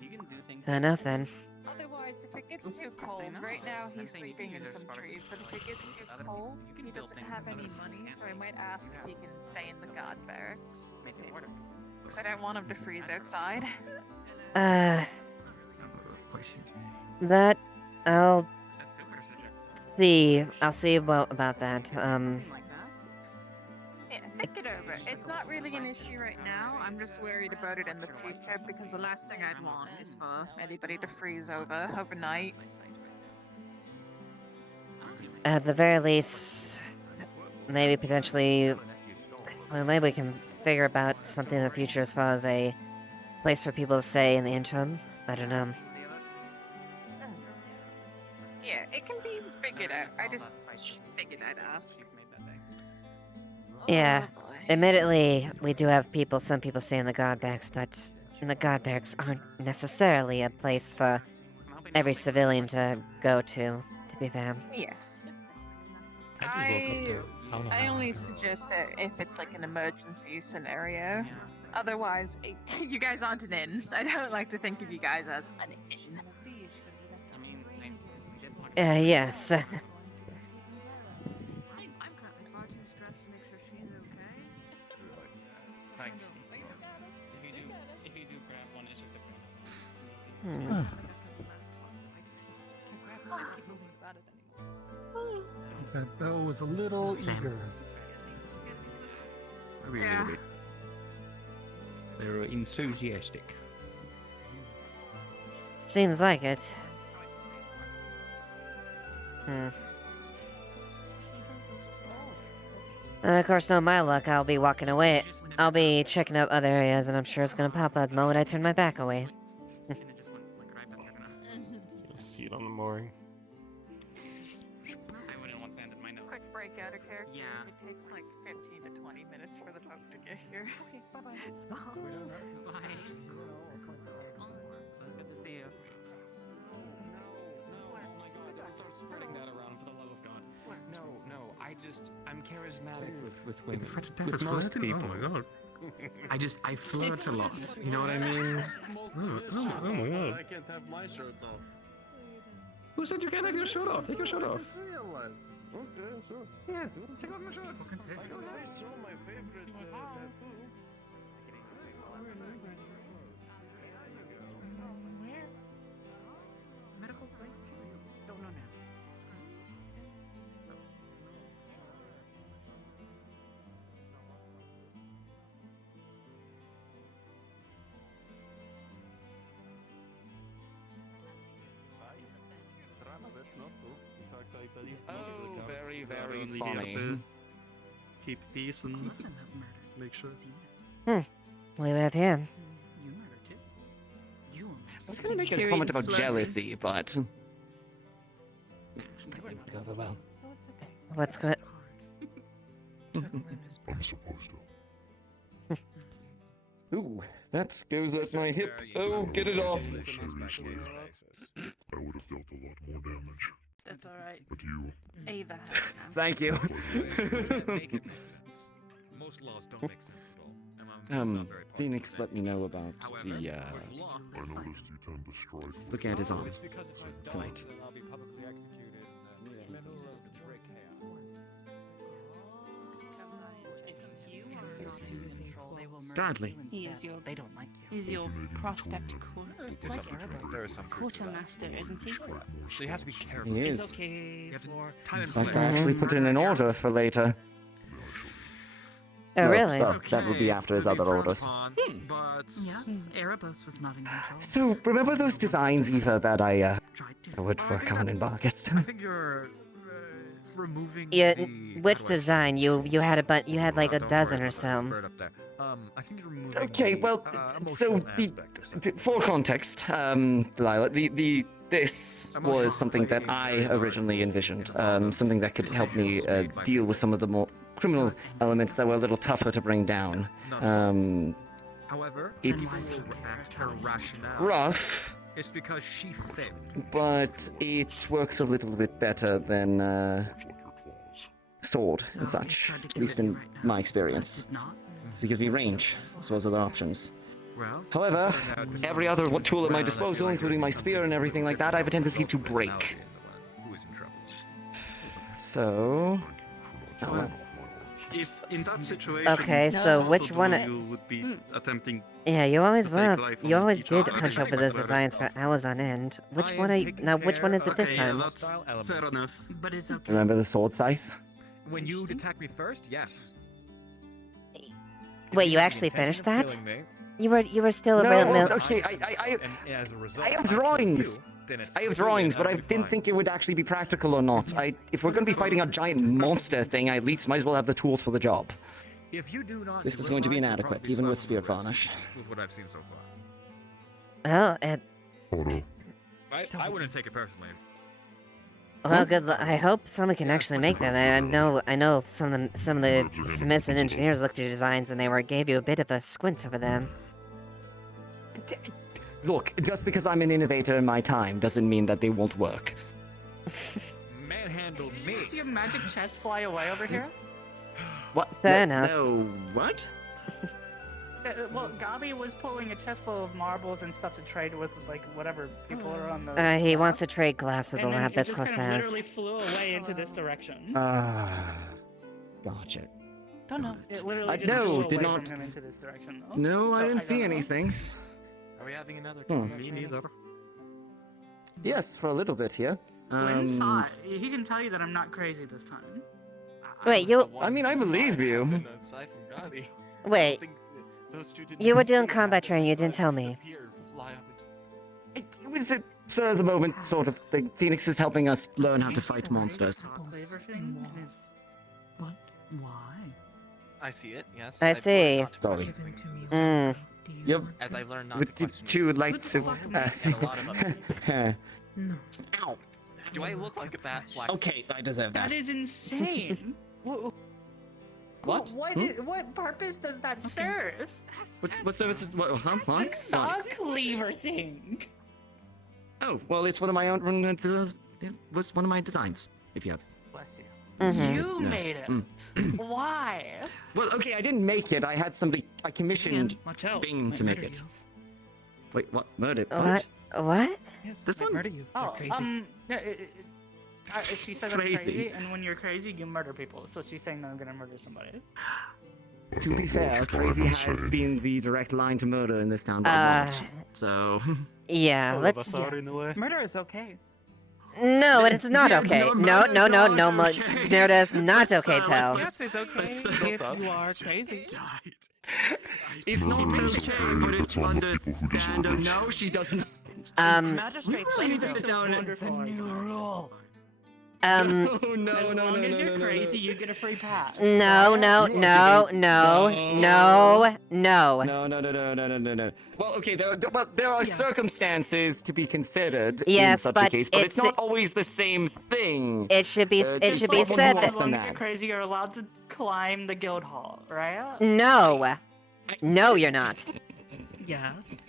You can do things. Fair enough then. Otherwise, if it gets too cold, right now he's sleeping in some trees, but if it gets too cold, he doesn't have any money, so I might ask if he can stay in the guard barracks. Because I don't want him to freeze outside. That I'll see. I'll see about that. Yeah, think it over. It's not really an issue right now. I'm just worried about it in the future because the last thing I'd want is for anybody to freeze overnight. At the very least, maybe potentially, well, maybe we can figure about something in the future as far as a place for people to stay in the interim. I don't know. Yeah, it can be figured out. I just figured I'd ask. Yeah, admittedly, we do have some people stay in the guard barracks, but the guard barracks aren't necessarily a place for every civilian to go to be fair. Yes. I I only suggest it if it's like an emergency scenario. Otherwise, you guys aren't an inn. I don't like to think of you guys as an inn. Yes. I'm currently far too stressed to make sure she's okay. Like, if you do grab one, it's just a bonus. Okay, was a little eager. Maybe a little bit. They're enthusiastic. Seems like it. And of course, no my luck, I'll be walking away. I'll be checking out other areas, and I'm sure it's gonna pop up the moment I turn my back away. You'll see it on the mooring. I wouldn't want sand in my nose. Quick break out of character. Yeah. It takes like 15 to 20 minutes for the boat to get here. Okay, bye-bye. Bye. It's good to see you. Start spreading that around for the love of God. No, I'm charismatic with women. With most people. Oh my god. I flirt a lot. You know what I mean? Oh my god. I can't have my shirt off. Who said you can't have your shirt off? Take your shirt off. Okay, sure. Yeah, take off my shirt. I don't show my favorite tattoo. Medical break? Don't know now. Oh, very, very Only funny. here to keep peace and make sure. What do we have here? You murder too. You I was gonna make a comment about jealousy, but go over well. So it's okay. What's going? I'm supposed to. Ooh, that goes at my hip. Oh, get it off. Seriously, I would have dealt a lot more damage. That's alright. But you. Ava. Thank you. Make it make sense. Most laws don't make sense at all. I'm not very Phoenix let me know about However, the with law, I noticed you tend to strike. Looking at his arm. It's because if I die, Tonight. then I'll be publicly executed. Gladly. He is your. They don't like you. He's your prospect quartermaster, isn't he? So you have to be careful. He It's is. okay You have to for. time and I'd like to place. actually put in an order for later. Oh, No, really? that would be after his other orders. But Yes, Erebus was not in control. So, remember those designs, Eva, that I would work on in August? I think you're removing Yeah, the which design? You had you had like a don't dozen worry or about that, so. spread up there. I think you're removing Okay, the, well, so emotional aspect of something. for context, Delilah, this was something that I originally envisioned, something that could help me deal with some of the more criminal elements that were a little tougher to bring down. However, It's her rationale. rough, It's because she failed. but it works a little bit better than sword and such, at least in my experience. So it gives me range, as well as other options. Well, However, considering that every other tool at my disposal, including my spear and everything like that, I have a tendency to break. who is in trouble? So... If in that situation, Okay, so both which of one? you would be attempting. Yeah, you always to take were. life You of always each did other, hunch I over think those that's designs for hours on end. Which one are you now? Which one is it this Okay, time? yeah, that's fair enough. But it's okay. Remember the sword scythe? When you attack me first, yes. Wait, you have the actually intention finished of that? killing me, You were still a No, real okay, and as a result, I have I kill drawings. you, then it's I have completely drawings, but I entirely didn't fine. think it would actually be practical or not. If we're going to be fighting a giant monster thing, I at least might as well have the tools for the job. If you do not This do is it going to be right, you'll inadequate, probably even with suffer spirit the rest varnish. With what I've seen so far. Well, it. I wouldn't take it personally. Well, good. I hope someone can actually make that. I know some of the smiths and engineers looked at your designs and gave you a bit of a squint over them. Look, just because I'm an innovator in my time doesn't mean that they won't work. Manhandled Did me. you see a magic chest fly away over here? What? Fair no, enough. No, what? Well, Gabi was pulling a chest full of marbles and stuff to trade with, like, whatever people are on the... He wants to trade glass with the and then lapis it just kind of lazuli. literally flew away into this direction. Gotcha. Don't know. It literally just no, flew did away not. from him into this direction. though. No, I So didn't see don't know. anything. Are we having another Me neither. Yes, for a little bit here. Gwen saw it. He can tell you that I'm not crazy this time. Wait, you. I mean, I believe you. Wait. You were doing combat training, you didn't tell me. It was a sort of the moment sort of thing. Phoenix is helping us learn how to fight monsters. Flavor thing is. What? Why? I see it. Yes. I see. Sorry. Yep. As I've learned not to Would you question two like to? and a lot of them. No. Ow. Do I look like a bat black? Okay, I deserve that. That is insane. What? What purpose does that serve? What service? What? Huh? What? It's a saw cleaver thing. Oh, well, it's one of my own. It was one of my designs. If you have. Bless you. You No. made it. Why? Well, okay, I didn't make it. I had somebody. I commissioned Watch out. Bing Might to make murder it. you. Wait, what? Murder? What? What? Yes, This might one? murder you. They're crazy. She said I'm crazy, and when you're crazy, you murder people. So she's saying that I'm gonna murder somebody. To be fair, crazy has been the direct line to murder in this town by much. So. Yeah, let's. Murder is okay. No, it's not okay. No, no, no, no, okay. murder is not okay, Tal. Yes, it's okay if you are crazy. It's not okay, but it's understandable. No, she doesn't. Magistrate, We need to sit down and. wonderful new rule. No, no, As no, long no, as no, you're no, no. crazy, you get a free pass. No, no, no, no, no, no. No, no, no, no, no, no, no, no. Well, okay, there are circumstances to be considered in Yes, such but a case, but it's it's- not always the same thing. It should be. It just should be someone said who that. wants As long than as you're that. crazy, you're allowed to climb the guild hall, right? No. No, you're not. Yes.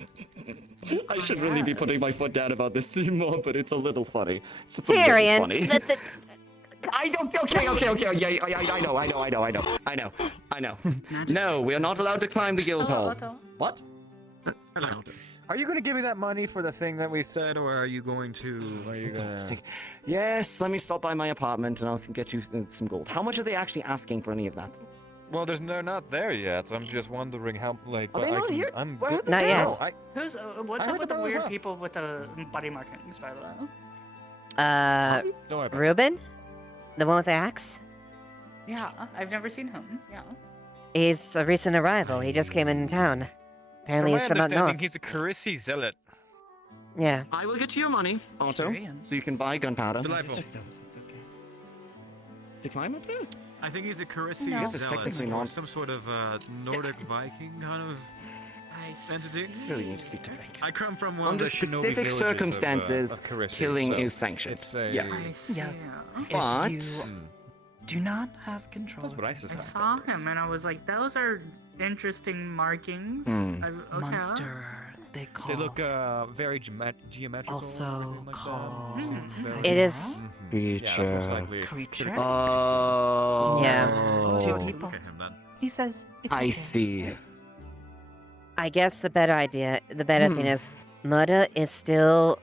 I should really be putting my foot down about this more, but it's a little funny. It's just a little Tyrion, funny. I don't. Okay. Yeah, I know. No, we are not allowed to climb the guild hall. What? Are you going to give me that money for the thing that we said, or are you going to? Are you gonna... Yes, let me stop by my apartment and I'll get you some gold. How much are they actually asking for any of that? Well, they're not there yet. I'm just wondering how, like. Are they not here? I'm Where are good. they? Not yet. No, Who's what's I up with the heard that as weird well. people with the body markings, by the way? Don't worry about it. Reuben, the one with the axe. Yeah, I've never seen him. Yeah. He's a recent arrival. He just came in town. Apparently, From he's my from up understanding, north. he's a Carisi zealot. Yeah. I will get you your money, Otto, so you can buy gunpowder. Delightful. It's okay. To climb up there? I think he's a Carisi No. Yes, it's technically or not. some sort of Nordic Viking kind of entity. Really need to speak to Blake. I come from one Under of the shinobi specific villages circumstances, of Carisi, killing so is sanctioned. it's a- Yes. Yes. But If you do not have control. That's what I I suspect. saw him and I was like, those are interesting markings. Hmm. Okay. Monster. They call. They look very geometrical. Also like call. It is. Yeah, that's most Creature. likely. Creature. Oh. Yeah. Two people. Look at him then. He says it's I okay. see. I guess the better thing is, murder is still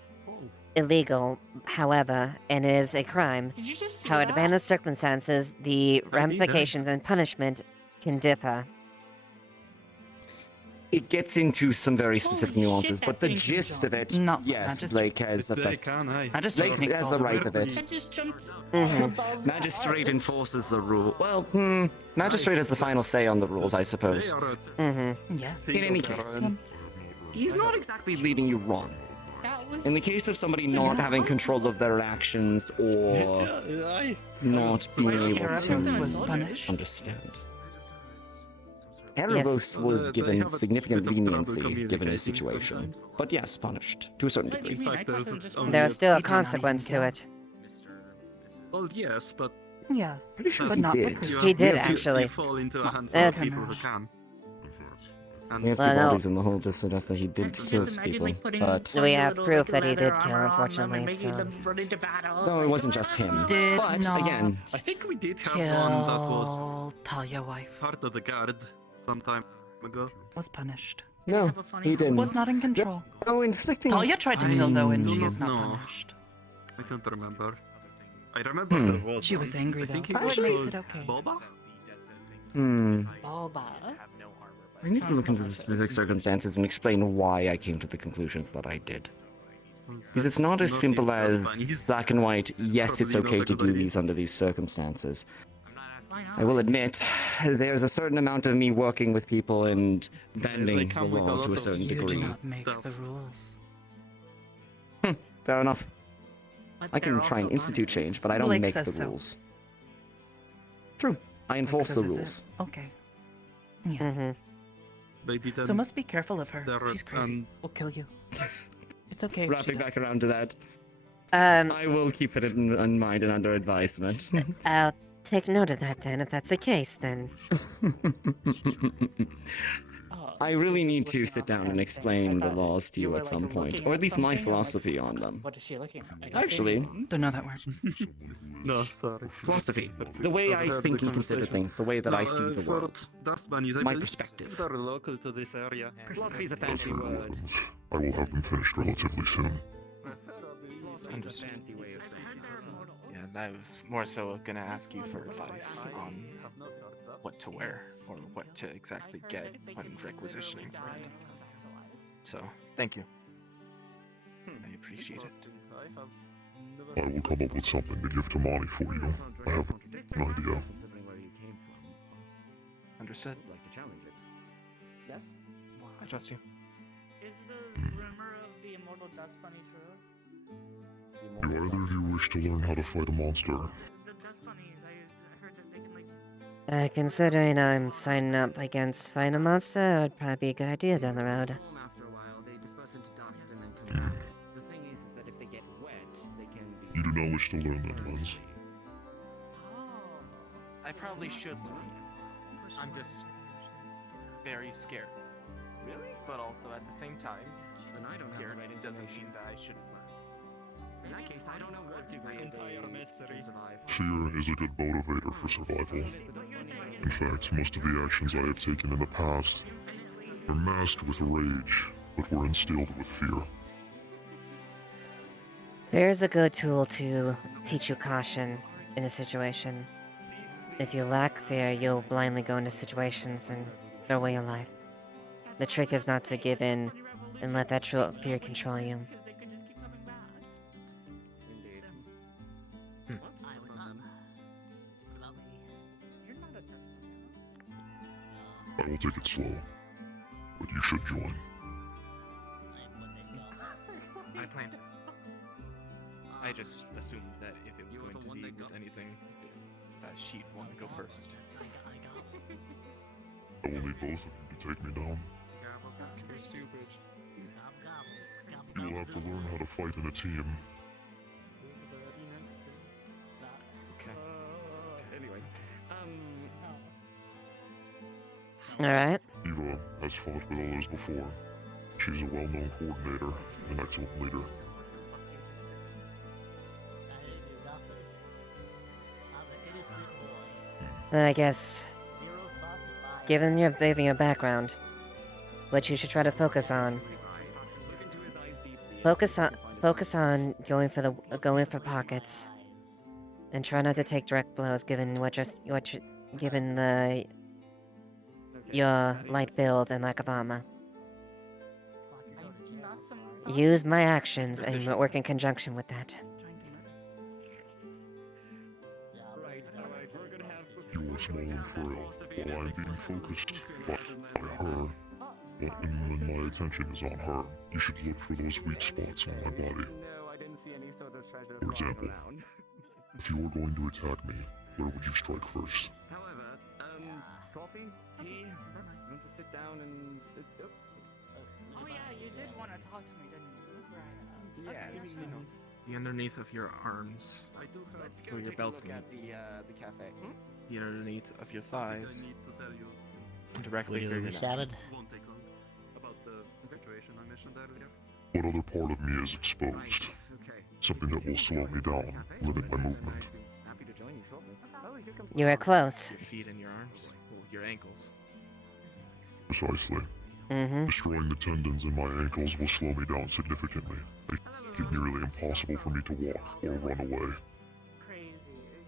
illegal, however, and it is a crime. Did you just see However, that? depending on the circumstances, the ramifications and punishment can differ. It gets into some very specific Holy nuances, shit, but that the thing can gist of jump. it, No, yes, magistrate. Blake has effect. Magistrate Blake makes has all the the right of rules. it. That just jumped Mhm. above Magistrate ours. enforces the rule. Well, magistrate has the final say on the rules, I suppose. Mm-hmm. Yes. In any case, he's not exactly leading you wrong. That was In the case of somebody not having control of their actions or not being able Erebos was to punished. understand. Erebos was given significant leniency given his situation, but yes, punished to a certain What do you degree. mean? I thought there was just There was still a He did not even consequence to kill. it. Well, yes, but Yes, sure but he not did. the creature. He did, you actually. fall into a handful of That's- people who can. And We have two Well, no. bodies in the hole to suggest that he did Just kill imagine, people, like, putting but tiny We have little, proof like, that he leather did kill, armor on them unfortunately, and making so- them run into battle. no, it wasn't just him. Did But not again, I think we did have one that was kill Talia wife. part of the guard some time ago. Was punished. no, Have a funny he didn't. Was not in control. No, inflicting. Talia tried to kill though, and do she not is not know. punished. I don't remember. I remember Hmm. there was She was one. angry I think though, it was so it makes called it okay. Boba? Boba. I need to look into the specific circumstances and explain why I came to the conclusions that I did. Because it's not as simple as black and white, yes, it's Probably not okay a to good do idea. these under these circumstances. I will admit, there's a certain amount of me working with people and bending the law to a certain degree. Make the rules. Fair enough. I can try and institute change, but I don't make the rules. True. I enforce the rules. Okay. Yes. So must be careful of her. She's crazy. We'll kill you. It's okay. Wrapping back around to that. I will keep it in mind and under advisement. I'll take note of that then, if that's the case, then. I really need to sit down and explain the laws to you at some point, or at least my philosophy on them. What is she looking for? Actually, don't know that word. No, sorry. Philosophy. The way I think and consider things, the way that I see the world. My perspective. They're local to this area. Philosophy is a fancy word. I will have them finished relatively soon. Philosophy is a fancy way of saying it. Yeah, I was more so gonna ask you for advice on what to wear or what to exactly get when requisitioning for it. So, thank you. I appreciate it. I will come up with something to give to Monty for you. I have an idea. Understood. Like to challenge it. Yes? I trust you. Is the rumor of the immortal dust bunny true? Do either of you wish to learn how to fight a monster? The dust bunnies, I heard that they can like. Considering I'm signing up against fighting a monster, it would probably be a good idea down the road. After a while, they disperse into dust and then come back. The thing is that if they get wet, they can be... You do not wish to learn that, Lens. I probably should learn. I'm just very scared. Really? But also at the same time, Then I don't scared have the right doesn't information. mean that I shouldn't learn. In that case, I don't know what degree they can survive. Fear is a good motivator for survival. In fact, most of the actions I have taken in the past were masked with rage, but were instilled with fear. Fear is a good tool to teach you caution in a situation. If you lack fear, you'll blindly go into situations and throw away your life. The trick is not to give in and let that fear control you. I will take it slow, but you should join. I plan to. I just assumed that if it was going to be with anything, that she'd want to go first. I will need both of you to take me down. You're stupid. You will have to learn how to fight in a team. Okay. Anyways, Alright. Eva has fought with others before. She's a well-known coordinator, an excellent leader. Then I guess, given your background, what you should try to focus on. Focus on going for pockets, and try not to take direct blows. Given your light build and lack of armor. Use my actions and work in conjunction with that. You are small and frail, while I am being focused by her. And when my attention is on her, you should look for those weak spots on my body. No, I didn't see any sort of treasure For example, around. if you were going to attack me, where would you strike first? However, coffee, tea, you want to sit down and... Oh yeah, you did want to talk to me, didn't you? Yes. The underneath of your arms. Let's go Where your take a belts look meet. at the cafe. The underneath of your thighs. Directly Would through you your salad? Won't take long. About the situation I mentioned earlier. What other part of me is exposed? Something that will slow me down, limit my movement. Happy to join you shortly. Oh, here comes You were close. Your feet and your arms. Well, your ankles. Precisely. Destroying the tendons in my ankles will slow me down significantly, making it nearly impossible for me to walk or run away. Crazy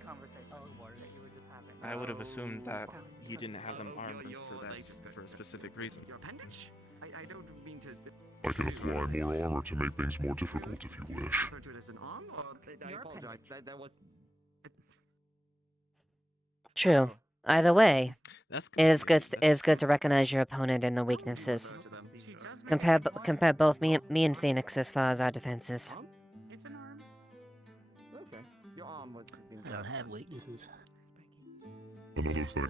conversation that you were just having. I would have assumed that you didn't have them armed for this for a specific reason. Your appendage? I don't mean to... I can apply more armor to make things more difficult if you wish. refer to it as an arm, or... I apologize, that was... True. Either way, That's it is good to recognize your opponent and the weaknesses. Compare both me and Phoenix as far as our defenses. I don't have weaknesses. Another thing,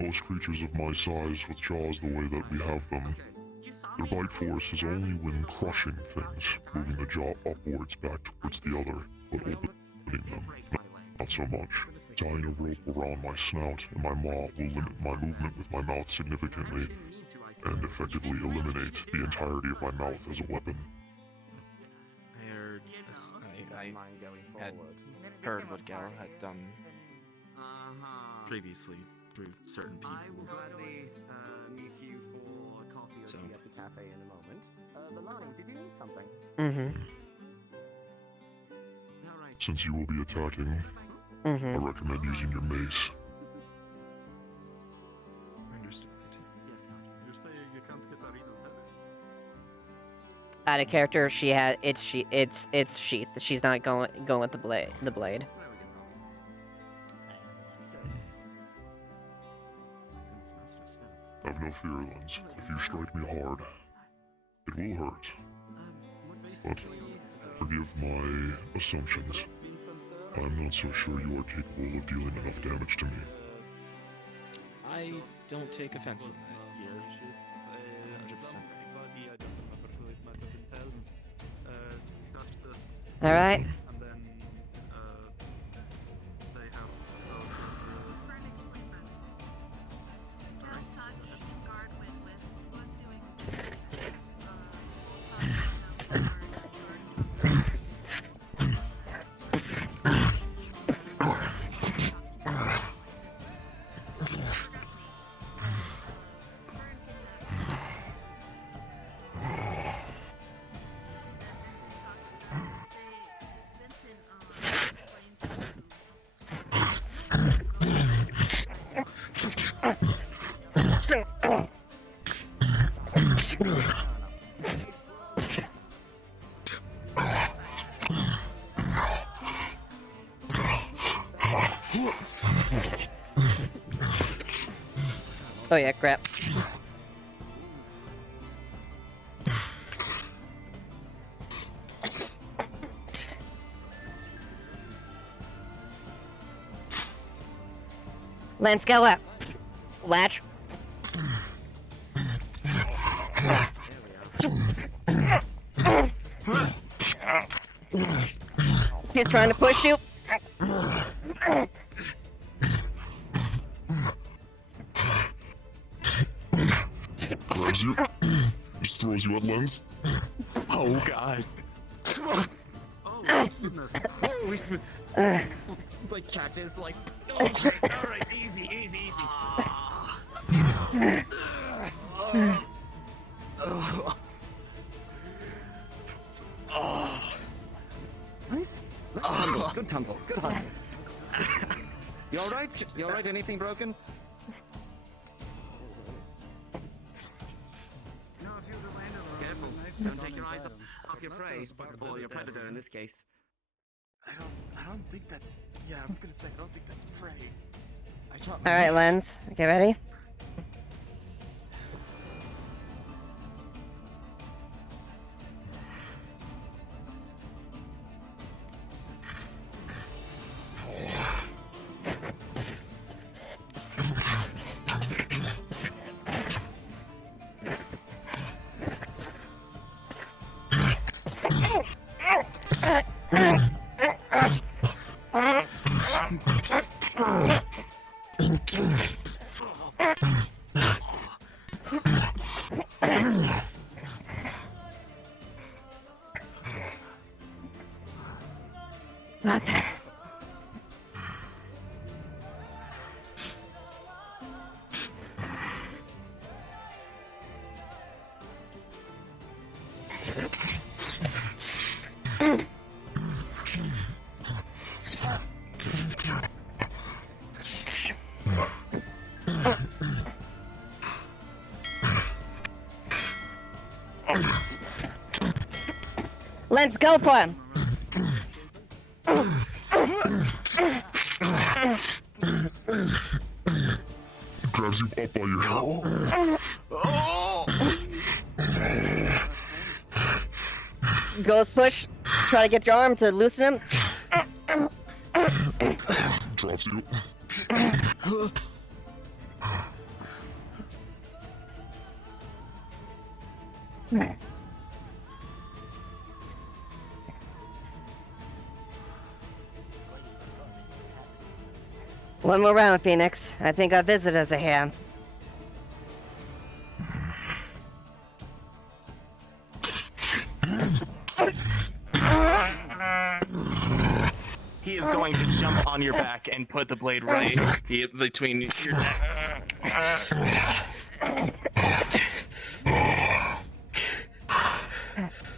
most creatures of my size with jaws the way that we have them, their bite force is only when crushing things, moving the jaw upwards back towards the other, but opening them, not so much. Tying a rope around my snout and my maw will limit my movement with my mouth significantly, and effectively eliminate the entirety of my mouth as a weapon. I had heard what Gal had done previously through certain people. I will gladly meet you for coffee or tea at the cafe in a moment. Villani, did you need something? Mm-hmm. Since you will be attacking, I recommend using your mace. Understood. Yes, you're saying you can't get a read on her? Out of character, it's sheath. She's not going with the blade. Have no fear, Lens. If you strike me hard, it will hurt. But forgive my assumptions. I'm not so sure you are capable of dealing enough damage to me. I don't take offense to that. You're 100% right. All right. Oh yeah, crap. Lance, go up. Latch. He's trying to push you. Grabs you, just throws you at Lens. Oh god. Oh goodness. Like cactus, like. Okay, alright, easy. Nice tumble. Good tumble. Good hustle. You alright? You alright? Anything broken? Careful. Don't take your eyes off your prey, or your predator in this case. I don't think that's. Yeah, I was gonna say I don't think that's prey. All right, Lens. Okay, ready? Let's go for him. grabs you up by your Ghost push. Try to get your arm to loosen him. drops you. One more round, Phoenix. I think our visitors are here. He is going to jump on your back and put the blade right between your neck.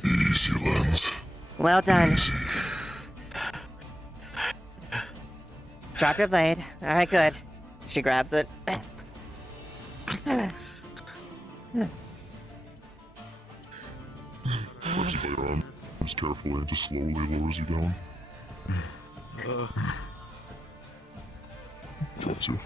Easy, Lens. Well done. Drop your blade. Alright, good. She grabs it. Puts the blade on, comes carefully and just slowly lowers you down. Drops you.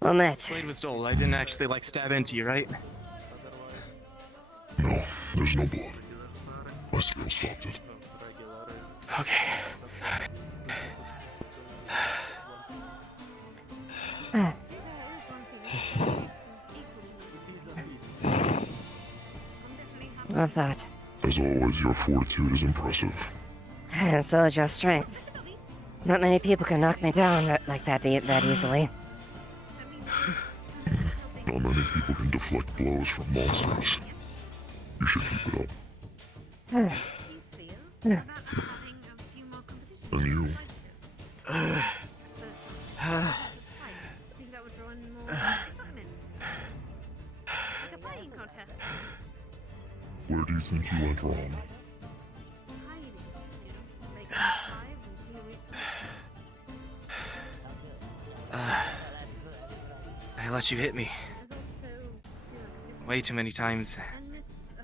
Well met. Blade was dull. I didn't actually stab into you, right? No, there's no blood. My skill stopped it. Okay. Well thought. As always, your fortitude is impressive. And so is your strength. Not many people can knock me down like that easily. Not many people can deflect blows from monsters. You should keep it up. And you? Where do you think you went wrong? I let you hit me. Way too many times.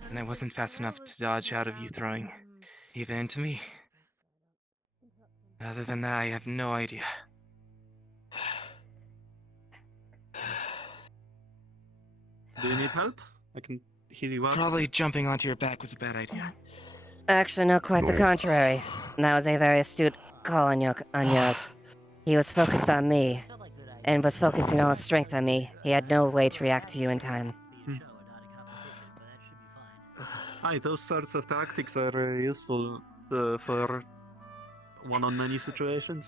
And I wasn't fast enough to dodge out of you throwing Eva into me. Other than that, I have no idea. Do you need help? I can heal you up. Probably jumping onto your back was a bad idea. Actually, no, quite the contrary. That was a very astute call on yours. He was focused on me, and was focusing all his strength on me. He had no way to react to you in time. Aye, those sorts of tactics are useful for one-on-many situations.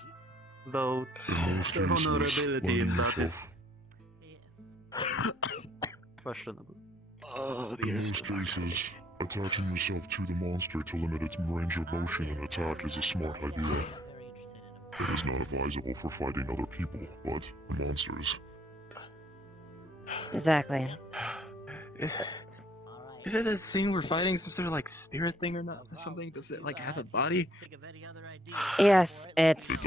Though the vulnerability in that is questionable. Oh, In most cases, attaching yourself to the monster to limit its range of motion and attack is a smart idea. It is not advisable for fighting other people, but monsters. Exactly. Is it a thing we're fighting? Some sort of spirit thing or not? Or something? Does it have a body? Yes, It does.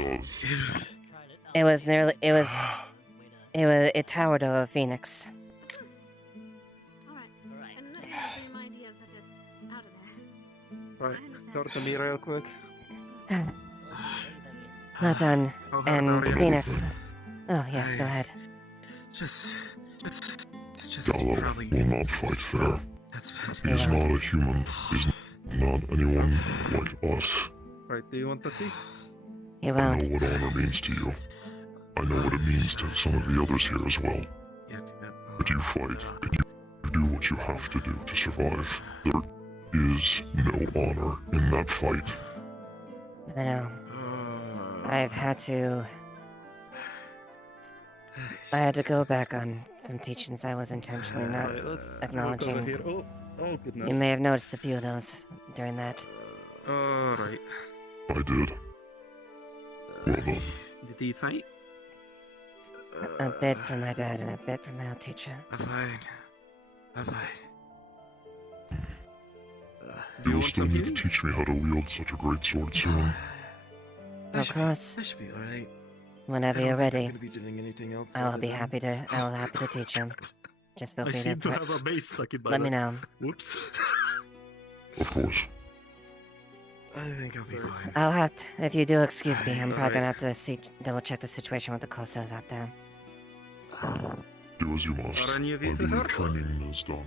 It towered over Phoenix. Right, go to me real quick. Well done. And Phoenix. Oh, yes, go ahead. Gallo will not fight fair. He is not a human. He is not anyone like us. Right, do you want the seat? You I won't. know what honor means to you. I know what it means to some of the others here as well. But you fight, and you do what you have to do to survive. There is no honor in that fight. I know. I've had to... I had to go back on some teachings I was intentionally not acknowledging. Oh, goodness. You may have noticed a few of those during that. Alright. I did. Well done. Did he fight? A bit from my dad and a bit from my old teacher. You will still need to teach me how to wield such a great sword soon. Of course. That should be alright. Whenever you're ready, Be doing anything else I will other be than- happy to teach you. Just feel I free seem to to have a base stuck in my let me leg. know. Whoops. Of course. I think I'll be fine. I'll have to, if you do excuse me, I'm probably gonna Alright. have to double check the situation with the closers out there. Do as you must. Are any of you I too believe hurt? training is done.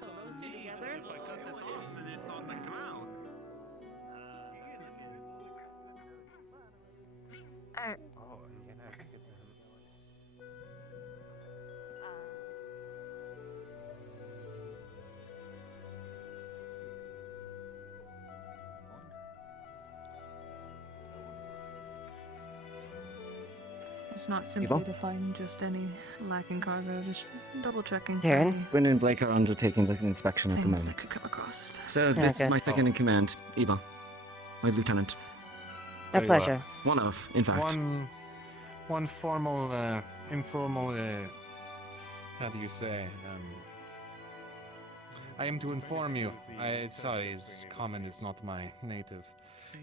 So those two together? If I cut it off, then it's on the ground. It's not simply to find just any lacking cargo, just double checking. Gwyn and Blake are undertaking an inspection at the Things that moment. could come across. So this is Okay. my second in command, Eva. My lieutenant. A pleasure. One of, in fact. One formal, informal, how do you say, I am to inform you, sorry, common is not my native.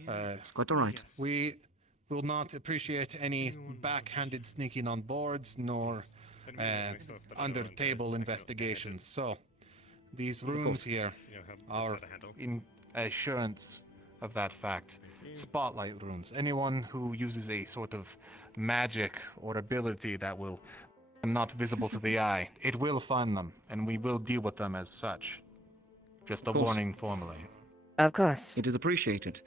It's quite alright. We will not appreciate any backhanded sneaking on boards, nor under-table investigations. So, these rooms here are in assurance of that fact. Spotlight rooms. Anyone who uses a sort of magic or ability that will not visible to the eye, it will find them, and we will deal with them as such. Just a Of course. warning formally. Of course. It is appreciated.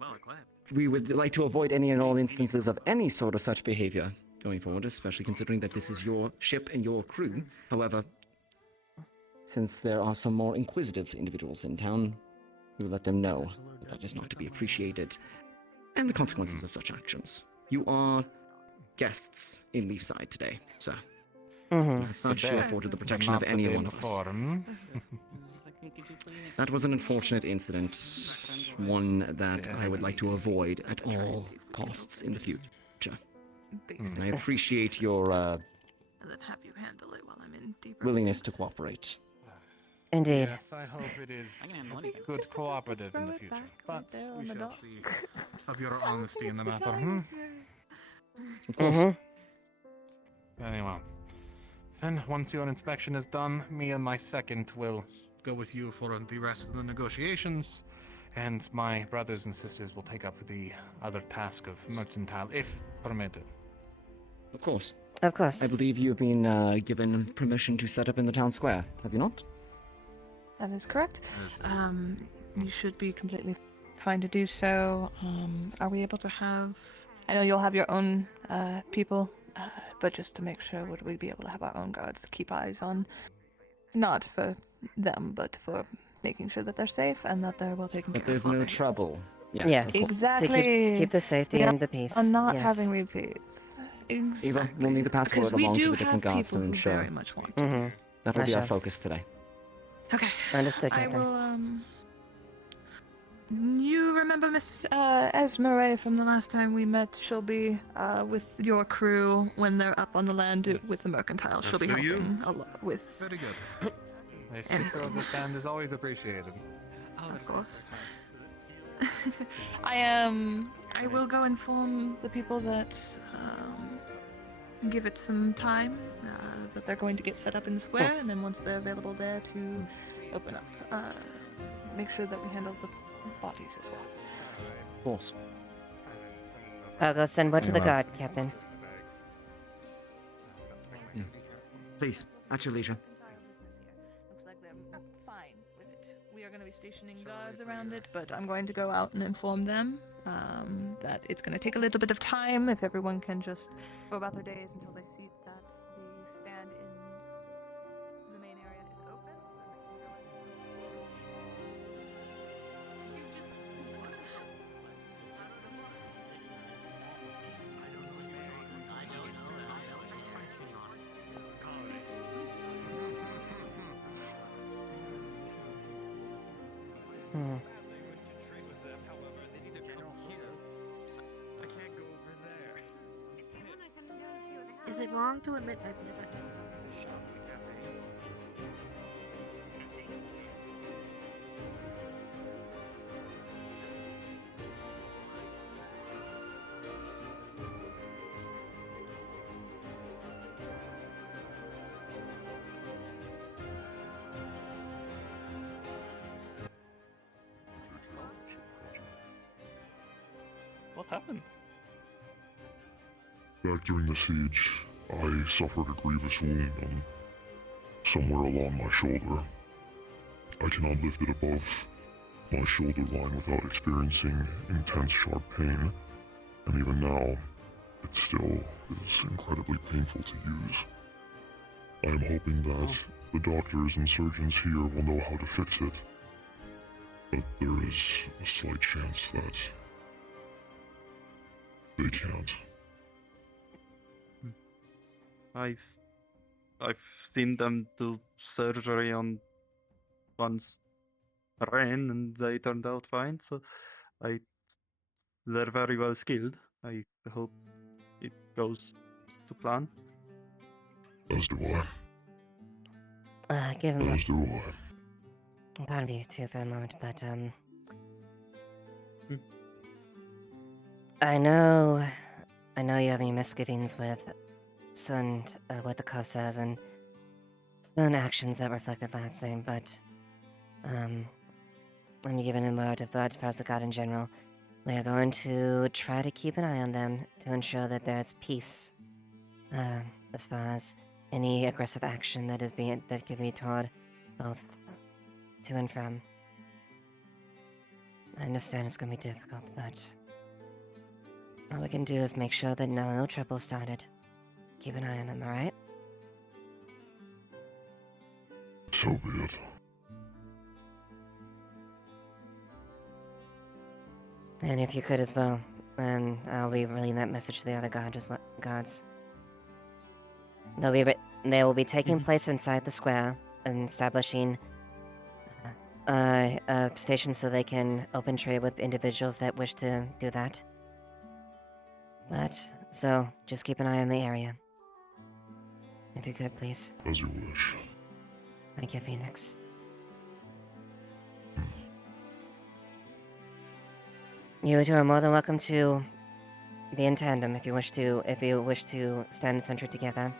Well equipped. We would like to avoid any and all instances of any sort of such behavior going forward, especially considering that this is your ship and your crew. However, since there are some more inquisitive individuals in town, we will let them know that is not to be appreciated and the consequences of such actions. You are guests in Leafside today, sir. As such, you are afforded the protection of any one of us. That was an unfortunate incident, one that I would like to avoid at all costs in the future. And I appreciate your And then have you handle it while I'm in deeper. willingness to cooperate. Indeed. Yes, I hope it is good cooperative in the future. But we shall see of your honesty in the matter. Of course. Anyway, then once your inspection is done, me and my second will go with you for the rest of the negotiations, and my brothers and sisters will take up the other task of mercantile, if permitted. Of course. Of course. I believe you've been given permission to set up in the town square, have you not? That is correct. You should be completely fine to do so. Are we able to have... I know you'll have your own people, but just to make sure, would we be able to have our own guards keep eyes on, not for them, but for making sure that they're safe and that they're well taken care But of? there's no trouble. Yes. Exactly. To keep the safety Yeah, and the peace. I'm not yes. having repeats. Exactly. Eva, we'll need to pass Because word we along to do the different have guards people to who ensure. very much want to. That will be our Asha. focus today. Okay. Understood, I Captain. will, You remember Miss Esmeralda from the last time we met? She'll be with your crew when they're up on the land with the mercantile. She'll be After you. helping a lot with. Very good. A sister of the sand is always appreciated. Of course. I will go inform the people that give it some time, that they're going to get set up in the square, and then once they're available there to open up, make sure that we handle the bodies as well. Of course. I'll go send word to the Anyway. guard, Captain. Please, at your leisure. Looks like they're fine with it. We are going to be stationing guards around it, but I'm going to go out and inform them that it's going to take a little bit of time if everyone can just go about their days until they see that the stand in the main area is open. Hmm. Is it wrong to admit I've never done What happened? Back during the siege, I suffered a grievous wound on somewhere along my shoulder. I cannot lift it above my shoulder line without experiencing intense sharp pain, and even now, it still is incredibly painful to use. I am hoping that the doctors and surgeons here will know how to fix it, but there is a slight chance that they can't. I've seen them do surgery on one's brain and they turned out fine, so they're very well skilled. I hope it goes to plan. As do I. Give him As do I. pardon me too for a moment, but I know you have any misgivings with certain what the cause says and certain actions that reflected last name, but I'm giving him a word of advice to God in general. We are going to try to keep an eye on them to ensure that there's peace, as far as any aggressive action that could be toward both to and from. I understand it's gonna be difficult, but all we can do is make sure that no trouble started. Keep an eye on them, alright? So be it. And if you could as well, then I'll be relaying that message to the other guards. They will be taking place inside the square and establishing a station so they can open trade with individuals that wish to do that. So, just keep an eye on the area. If you could, please. As you wish. Thank you, Phoenix. You two are more than welcome to be in tandem if you wish to stand sentry together.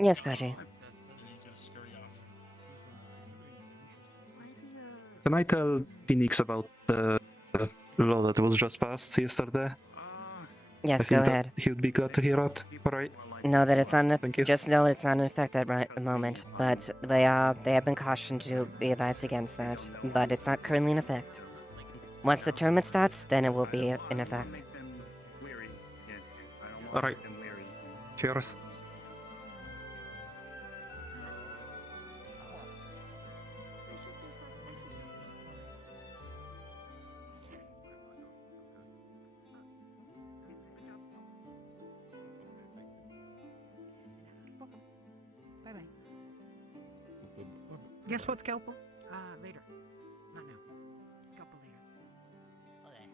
Yes, Kaji. Can I tell Phoenix about the law that was just passed yesterday? Yes, I go think that ahead. he would be glad to hear it. Alright. Know that it's on. Just know it's not in effect at the moment, but they have been cautioned to be advised against that. But it's not currently in effect. Once the tournament starts, then it will be in effect. Alright. Cheers. Bye bye. Guess what, Scalpel? Later. Not now. Scalpel later. Okay.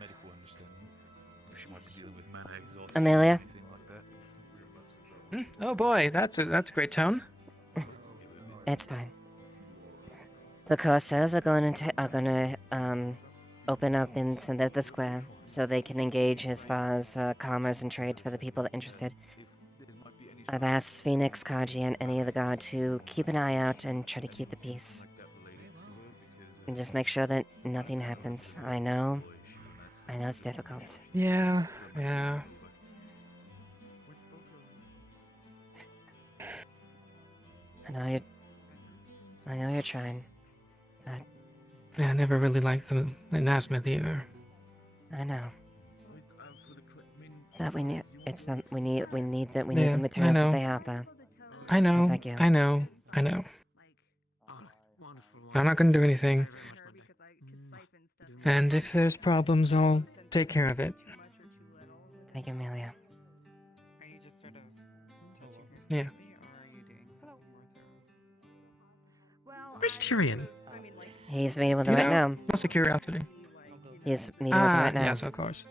Medical understanding. Or she might be dealing with mana exhaustion. Amelia? Oh boy, that's a great tone. It's fine. The Corsairs are going to open up in the square so they can engage as far as commerce and trade for the people that are interested. I've asked Phoenix, Kaji, and any of the guard to keep an eye out and try to keep the peace. And just make sure that nothing happens. I know it's difficult. Yeah. I know you're trying, but... Yeah, I never really liked the Nasmith either. I know. But we need the Yeah, materials I that know. they offer. I know. Thank you. I know. I know. I'm not gonna do anything. And if there's problems, I'll take care of it. Thank you, Amelia. Yeah. Where's Tyrion? He's meeting with them You right know, now. Just a curiosity. He's meeting with them right now. Yes, of course.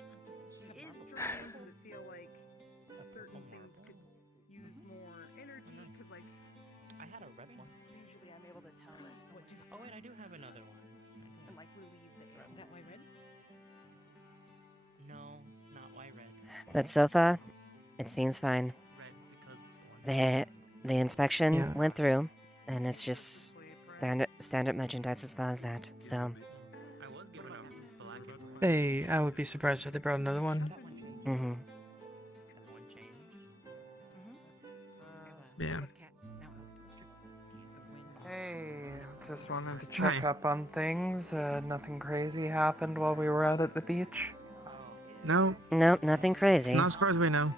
I had a red one. Usually I'm able to tell it. Oh wait, I do have another one. And like relieve the problem. That white red? No, not white red. But so far, it seems fine. The inspection went through, and it's just standard merchandise as far as that. So. I would be surprised if they brought another one. Mm-hmm. Yeah. Hey, just wanted to check up on things. Nothing crazy happened while we were out at the beach? No. Nope, nothing crazy. Not as far as we know.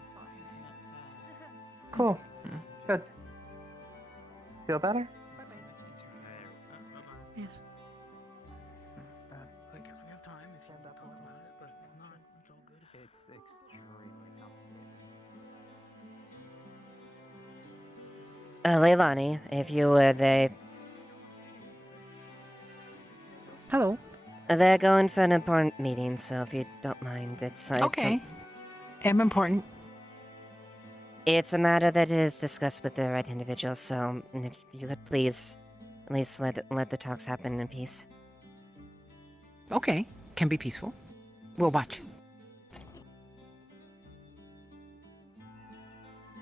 Cool. Good. Feel better? Yes. I guess we have time if you want to talk about it, but if not, it's all good. It's extremely Leilani, if you would, Hello. They're going for an important meeting, so if you don't mind, it's Okay. I'm important. It's a matter that is discussed with the right individuals, so if you could please at least let the talks happen in peace. Okay. Can be peaceful. We'll watch.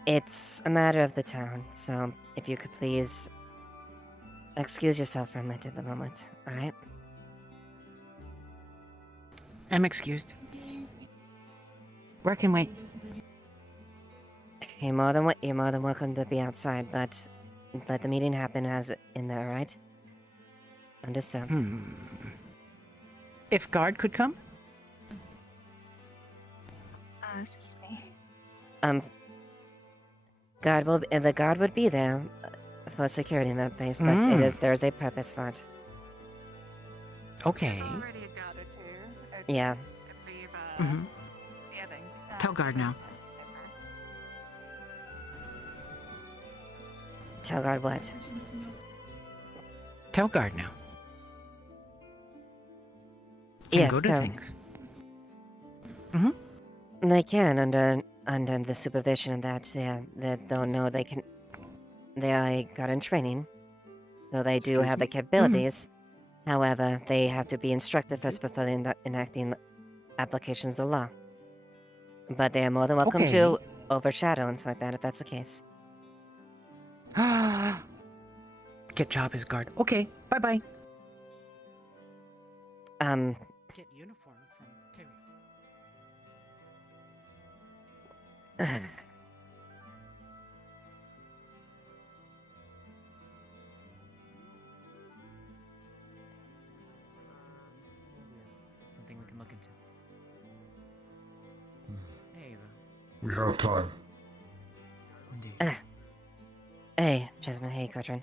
It's a matter of the town, so if you could please excuse yourself from it at the moment, alright? I'm excused. Where can wait? You're more than welcome to be outside, but let the meeting happen as in there, alright? Understood. If guard could come? Excuse me. The guard would be there for security in that place, but there's a purpose for it. Okay. Already a guard or two. Yeah. Tell guard now. Tell guard what? Tell guard now. Yes, go to things. They can under the supervision of that. They don't know they can. They got in training, so they do have the capabilities. However, they have to be instructed first before they enacting applications of law. But they are more than welcome to overshadow and stuff like that if that's the case. Get job as guard. Okay, bye-bye. Get uniform from Terry. Something we can look into. Hey, Eva. We have time. Hey, Jasmine. Hey, Gudrun.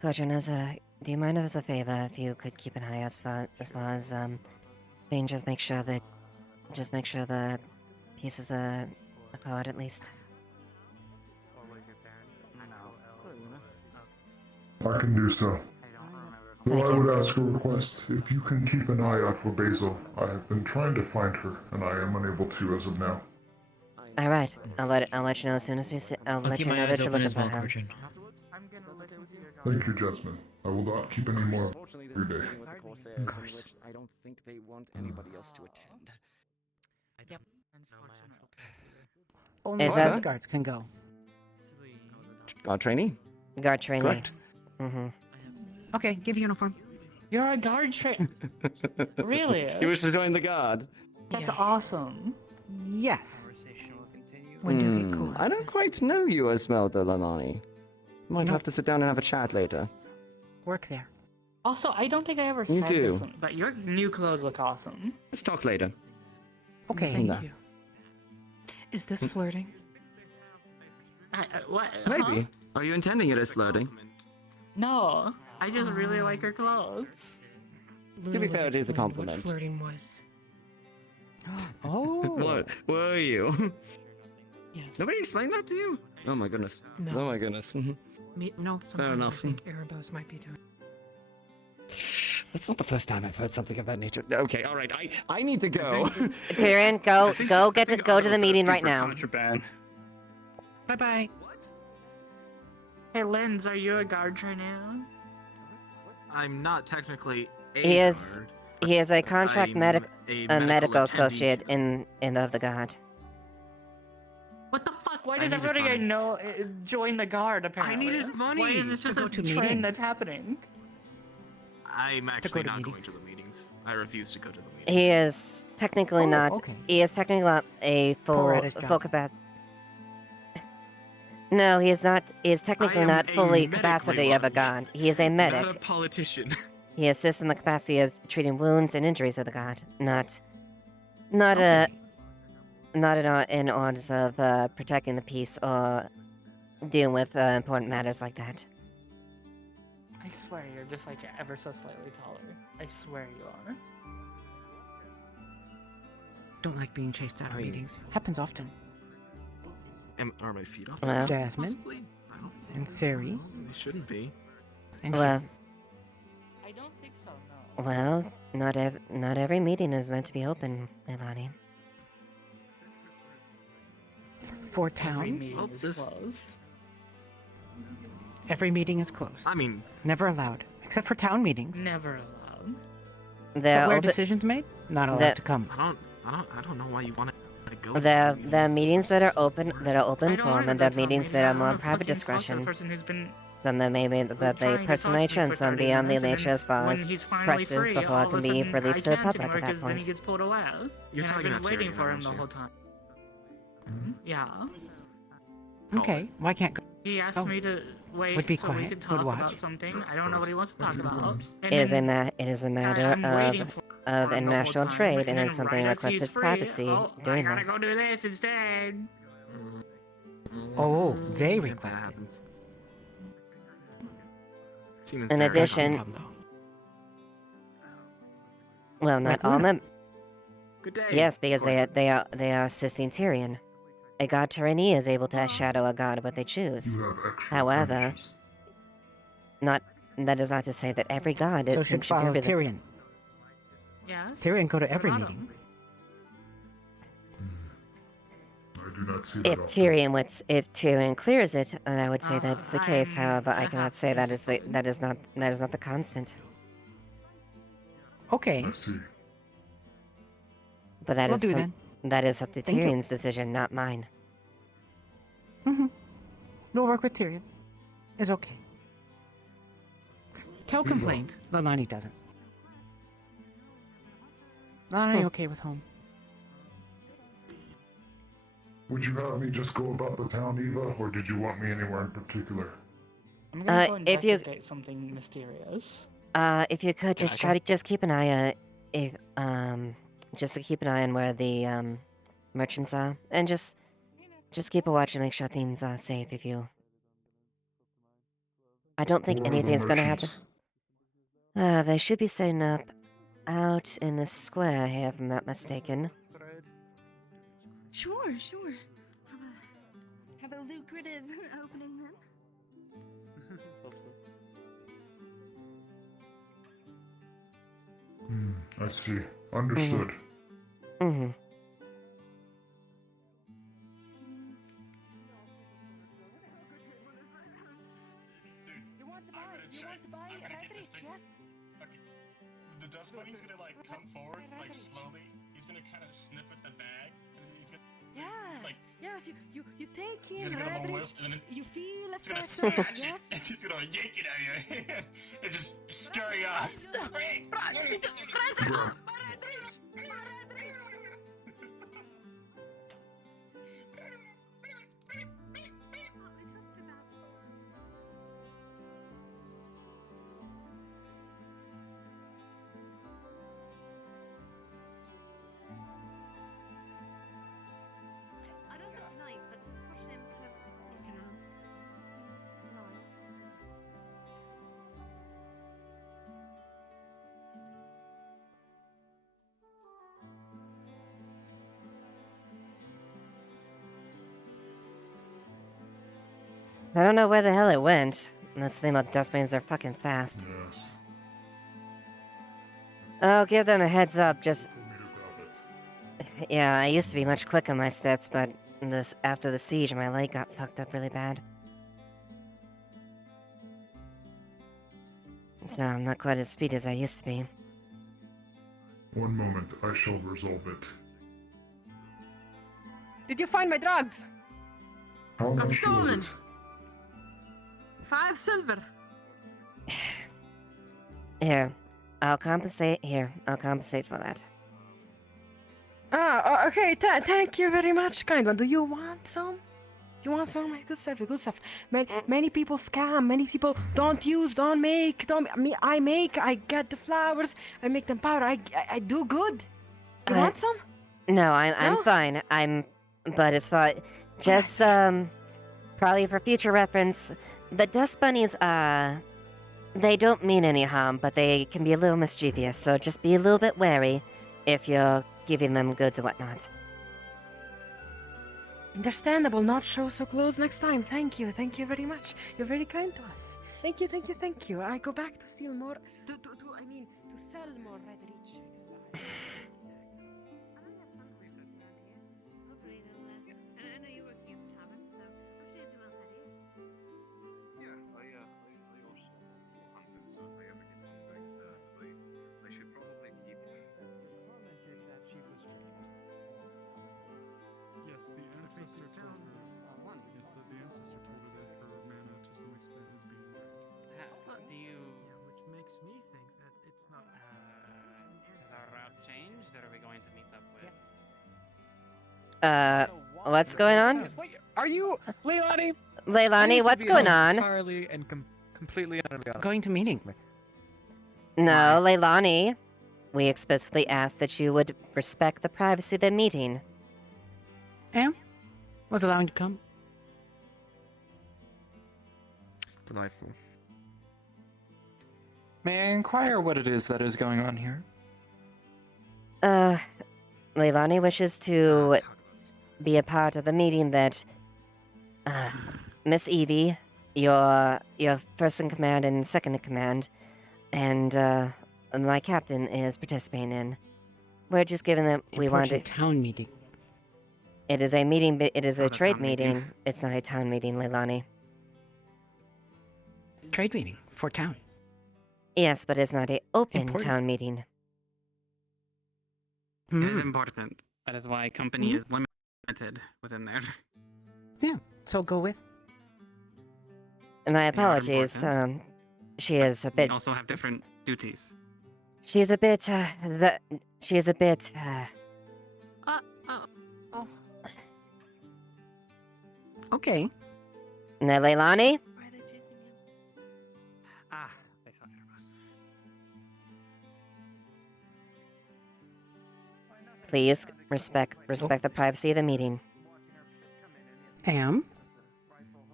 Gudrun, do you mind as a favor if you could keep an eye out as far as Thane, just make sure the pieces are colored at least. I can do so. Though I would ask a request. If you can keep an eye out for Basil. I have been trying to find her, and I am unable to as of now. All right, I'll let you know as soon as I'll let you know that you're looking for her. Thank you, Jasmine. I will not keep any more of your day. Of course. I don't think they want anybody else to attend. Yep. Only Is guards can go. Guard trainee? Guard trainee. Correct. Okay, give uniform. You're a guard trainer. Really? You wish to join the guard? That's awesome. Yes. When do you get cool? I don't quite know you, Esmelda Lanani. Might have to sit down and have a chat later. Work there. Also, I don't think I ever You said do. this, but your new clothes look awesome. Let's talk later. Okay. No. Thank you. Is this flirting? What? Maybe. Huh? Are you intending it as flirting? No, I just really like her clothes. To be fair, it is a compliment. Flirting was. What were you? Yes. Nobody explained that to you? Oh my goodness. No. Oh my goodness. No. Sometimes enough. I think Erebos might be doing. That's not the first time I've heard something of that nature. Okay, all right. I need to go. Tyrion, go to the meeting right now. Contraband. Bye bye. Hey, Linz, are you a guard right now? I'm not technically a He is guard. a contract I'm medical a medical associate in of the guard. What the fuck? Why I does needed everybody I money. know join the guard? Apparently, needed money Why is it to just go a to trend meetings. that's happening? I'm actually to not meetings. going to the meetings. I refuse to go to the meetings. He is technically not. okay. He is technically not a Poor at his job. full capacity. No, he is not. He is technically am not a fully medically capacity of a large, god. He is a Not a medic. politician. He assists in the capacity as treating wounds and injuries of the god, not in odds of protecting the peace or dealing with important matters like that. I swear you're just like ever so slightly taller. I swear you are. Don't like being chased out of meetings. Happens often. Are my feet off? Well, Jasmine Possibly? I don't and Sari. know. They shouldn't be. And well, I don't think so. No. well, not every meeting is meant to be open, Ilani. For Every town, meeting is closed. every meeting is closed. I mean, Never allowed, except for town meetings. Never allowed. They're But where open. decisions made, not allowed The- to come. I don't know why you want to go. The meetings that are open I don't forum, wanna and go the to a meetings meeting. that are I'm more gonna private fucking talk to the discretion. person who's been Some that may be trying the to personal talk to nature, me and for some 30 beyond the minutes, and nature as far when as he's finally precedence free, before all it of can a be sudden released to I the can't public anymore at that because then he point. gets pulled away. You're And talking I've been about waiting Tyrion, for him aren't the you? whole time. Yeah. Okay, why can't go? He asked me to wait Would be so we quiet, could would talk watch. about something. I don't know what he wants to talk about. And It is then a matter I'm waiting for of him the whole international time, trade, and then it's something right as he's requested free, privacy oh, doing I gotta that. go do this instead. Oh, they If that requested. happens. Seems In very addition, common. well, not Like all Luna. Good day. Yes, because Gordon. they are assisting Tyrion. A god Tyranny is able to shadow a god what they choose. You have extra However, appendages. that is not to say that every god So should follow be the- Tyrion. Yes. Tyrion go to what every about meeting. him? I do not see If that often. if Tyrion clears it, I would say that's the case. However, I I cannot have say that been is that is not the constant. Okay, I see. But that Will is do some- then. that is up to Thank you. Tyrion's decision, not mine. we'll work with Tyrion. It's okay. Tell complaint. Lalani doesn't. Lalani okay with home. Would you have me just go about the town, Eva, or did you want me anywhere in particular? I'm gonna go if you- investigate something mysterious. If you could just try to just keep an eye just to keep an eye on where the merchants are, and just keep a watch and make sure things are safe. If you, I don't think Where are the anything's gonna happen. merchants? They should be setting up out in the square here, if I'm not mistaken. Sure. Have a lucrative opening then. I see. Understood. Mm-hmm. The dust bunny's gonna like come forward, like slowly. He's gonna kind of sniff at the bag, and then he's gonna like Yes, you take he's him, gonna give him a whiff, Rabbit. and then You feel a he's gonna first, snatch yes? it, and he's gonna yank it out of your hand and just scurry off. I don't know where the hell it went. That's the thing about dust bunnies, they're fucking fast. Yes. I'll give them a heads up, just... For me to grab it. Yeah, I used to be much quicker on my steps, but after the siege, my leg got fucked up really bad. So I'm not quite as speedy as I used to be. One moment, I shall resolve it. Did you find my drugs? How Got much was stolen. it? 5 silver. Here, I'll compensate for that. Okay, thank you very much, kind one. Do you want some? You want some? Good stuff, good stuff. Many people scam, many people don't use, don't make, I make, I get the flowers, I make them powder, I do good. You want some? No, I'm No? fine. But as far... Just, probably for future reference, the dust bunnies, they don't mean any harm, but they can be a little mischievous, so just be a little bit wary if you're giving them goods and whatnot. Understandable, not show so close next time. Thank you very much. You're very kind to us. Thank you. I go back to steal more, to sell more red reach. Yes, the ancestor told her. Yes, the ancestor told her that her mana to some extent is being drained. Do you... which makes me think that it's not... has our route changed, or are we going to meet up with... What's going on? Are you Leilani? Leilani, what's going on? Entirely and completely and utterly honest. Going to meeting. No, Leilani. We explicitly asked that you would respect the privacy of the meeting. Am? Was allowing to come. Delightful. May I inquire what it is that is going on here? Leilani wishes to be a part of the meeting that, Miss Evie, your first in command and second in command, and, my captain is participating in. We're just giving them, we want to... town meeting. It is a meeting, it is a Not a trade town meeting. meeting. It's not a town meeting, Leilani. Trade meeting for town. Yes, but it's not a open Important. town meeting. Hmm. It is important. That is why company Mhm. is limited within there. Yeah, so go with. My apologies, she is a They bit... also have different duties. She's a bit, she is a bit, Okay. Now, Leilani? Why are they chasing him? Ah, they thought it was. Please respect the privacy of the meeting. Am?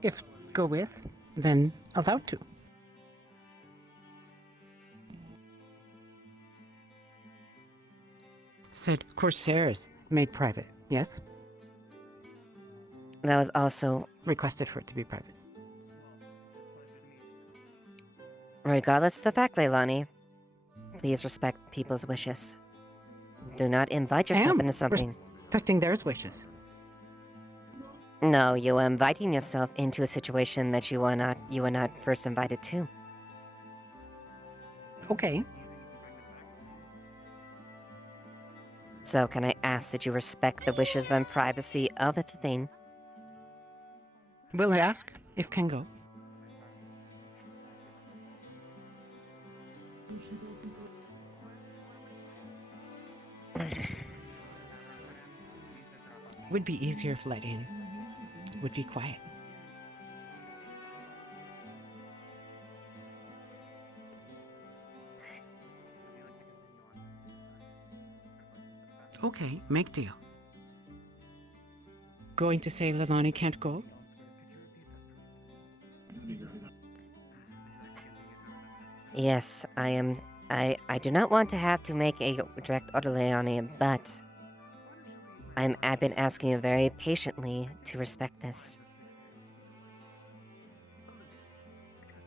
If go with, then allowed to. Said Corsairs made private, yes? That was also, Requested for it to be private. regardless of the fact, Leilani, please respect people's wishes. Do not invite yourself Am into something. Respecting theirs wishes. No, you are inviting yourself into a situation that you were not first invited to. Okay. So can I ask that you respect the wishes and privacy of the thing? Will I ask if can go? Would be easier if let in. Would be quiet. Okay, make deal. Going to say Leilani can't go? Yes, I am. I do not want to have to make a direct order, Leilani, but I've been asking you very patiently to respect this.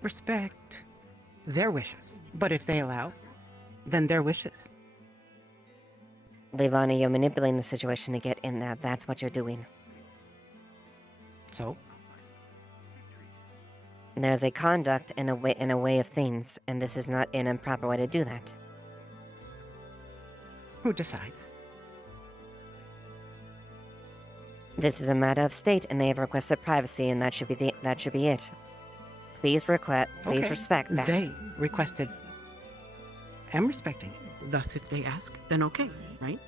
respect their wishes. But if they allow, then their wishes. Leilani, you're manipulating the situation to get in there. That's what you're doing. So? There's a conduct and a way of things, and this is not an improper way to do that. Who decides? This is a matter of state, and they have requested privacy, and that should be it. Please respect that. They requested. I'm respecting it. Thus, if they ask, then okay, right?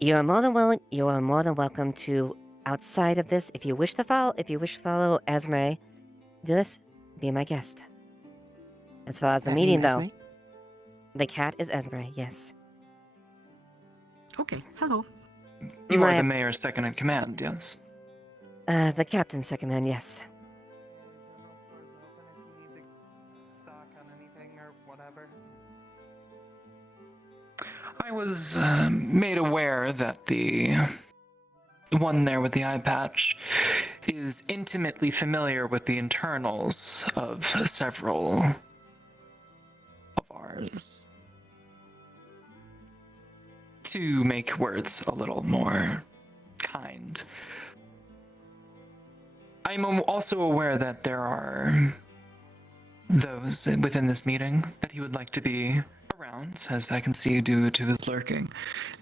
You are more than welcome to, outside of this, if you wish to follow Esme, do this, be my guest. As far as the meeting, though, the cat is Esme, yes. Okay, hello. You are the mayor's second in command, yes? The captain's second man, yes. I was made aware that the one there with the eye patch is intimately familiar with the internals of several of ours. To make words a little more kind. I'm also aware that there are those within this meeting that he would like to be around, as I can see due to his lurking.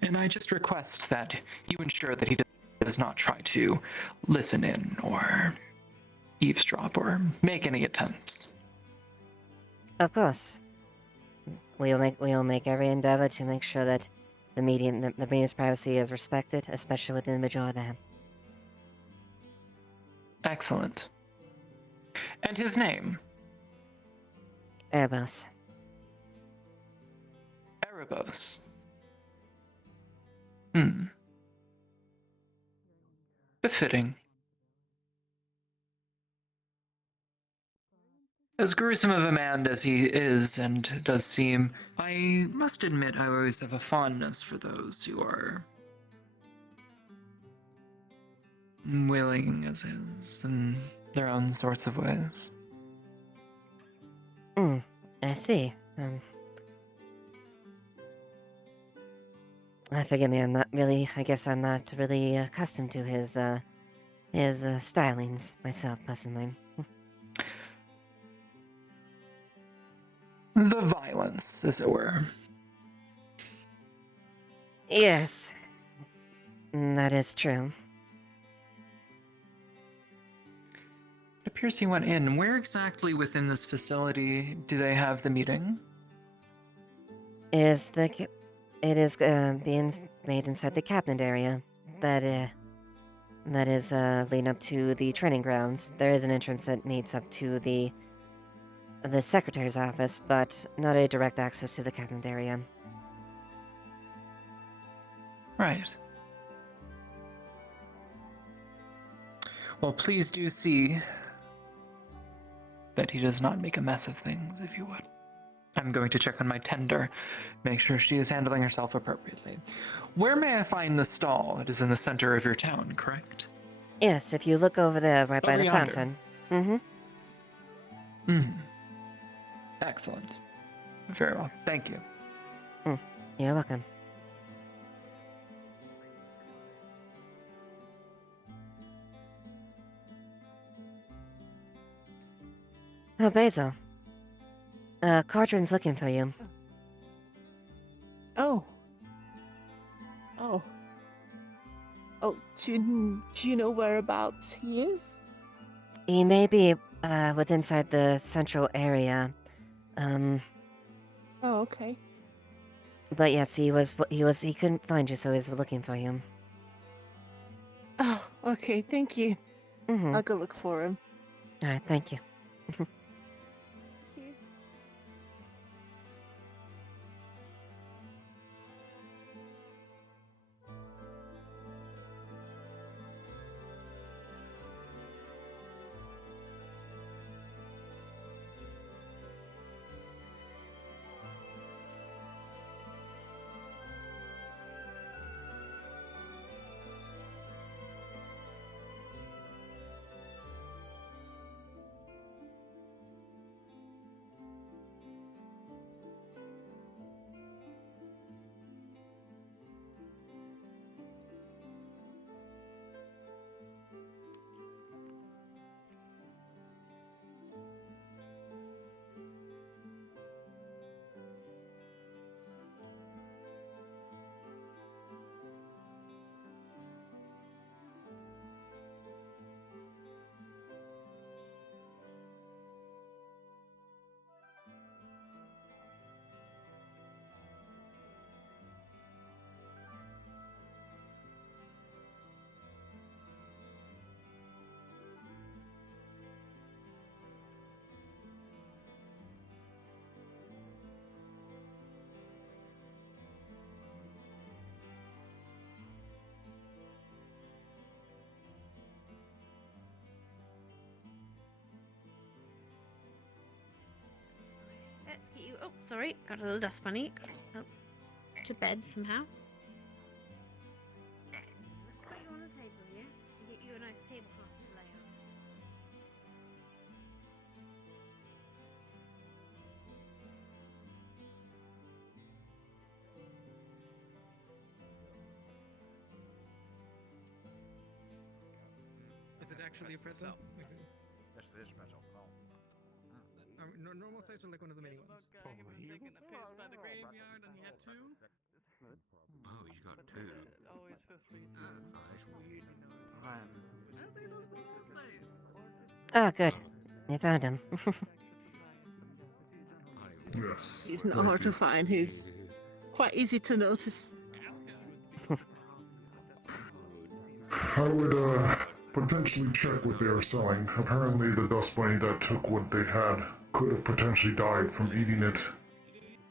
And I just request that you ensure that he does not try to listen in or eavesdrop or make any attempts. Of course. We will make every endeavor to make sure that the meeting's privacy is respected, especially within the majority of them. Excellent. And his name? Erebos. Erebos. Befitting. As gruesome of a man as he is and does seem, I must admit I always have a fondness for those who are willing as is in their own sorts of ways. I see. Forgive me, I guess I'm not really accustomed to his stylings myself, personally. The violence, as it were. Yes. That is true. It appears he went in. Where exactly within this facility do they have the meeting? It is being made inside the cabinet area. That is leading up to the training grounds. There is an entrance that leads up to the secretary's office, but not a direct access to the cabinet area. Right. Well, please do see that he does not make a mess of things, if you would. I'm going to check on my tender, make sure she is handling herself appropriately. Where may I find the stall? It is in the center of your town, correct? Yes, if you look over there, right by the fountain. Excellent. Very well. Thank you. You're welcome. Oh, Basil. Cauldron's looking for you. Oh. Oh, do you know whereabouts he is? He may be inside the central area. Oh, okay. But yes, he couldn't find you, so he was looking for you. Oh, okay, thank you. I'll go look for him. Alright, thank you. sorry, got a little dust bunny. Up to bed somehow. Put you on the table here. Get you a nice tablecloth to lay on. Is it actually a pretzel? Yes, it is a pretzel. Normal size or like one of the mini ones? Taking a piss by the graveyard and he had two? Oh, he's got two. Oh, that's weird. As he does what I say. Oh, good. You found him. Yes. He's not thank hard you. to find. He's quite easy to notice. I would potentially check what they are selling. Apparently the dust bunny that took what they had could have potentially died from eating it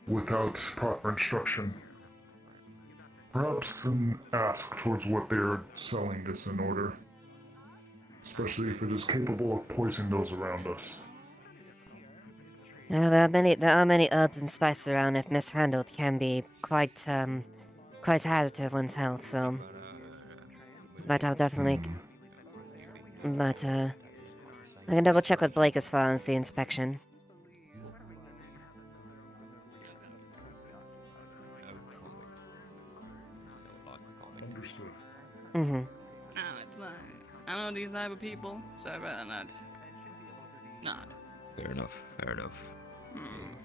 without proper instruction. Perhaps an ask towards what they are selling is in order. Especially if it is capable of poisoning those around us. There are many herbs and spices around. If mishandled, can be quite hazardous to one's health. So, but I'll definitely But I can double check with Blake as far as the inspection. Understood. Mm-hmm. No, it's like, I know these type of people, so I'd rather not. Fair enough, fair enough.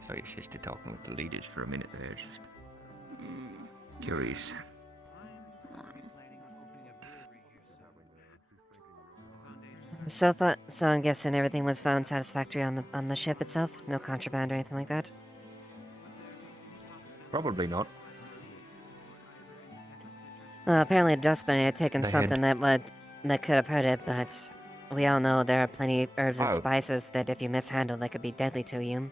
So your sister talking with the leaders for a minute there, just curious. So I'm guessing everything was found satisfactory on the ship itself? No contraband or anything like that? Probably not. Well, apparently the dust bunny had taken They something that could have hurt it, but we all know there are plenty of herbs and Oh. spices that if you mishandle, that could be deadly to you.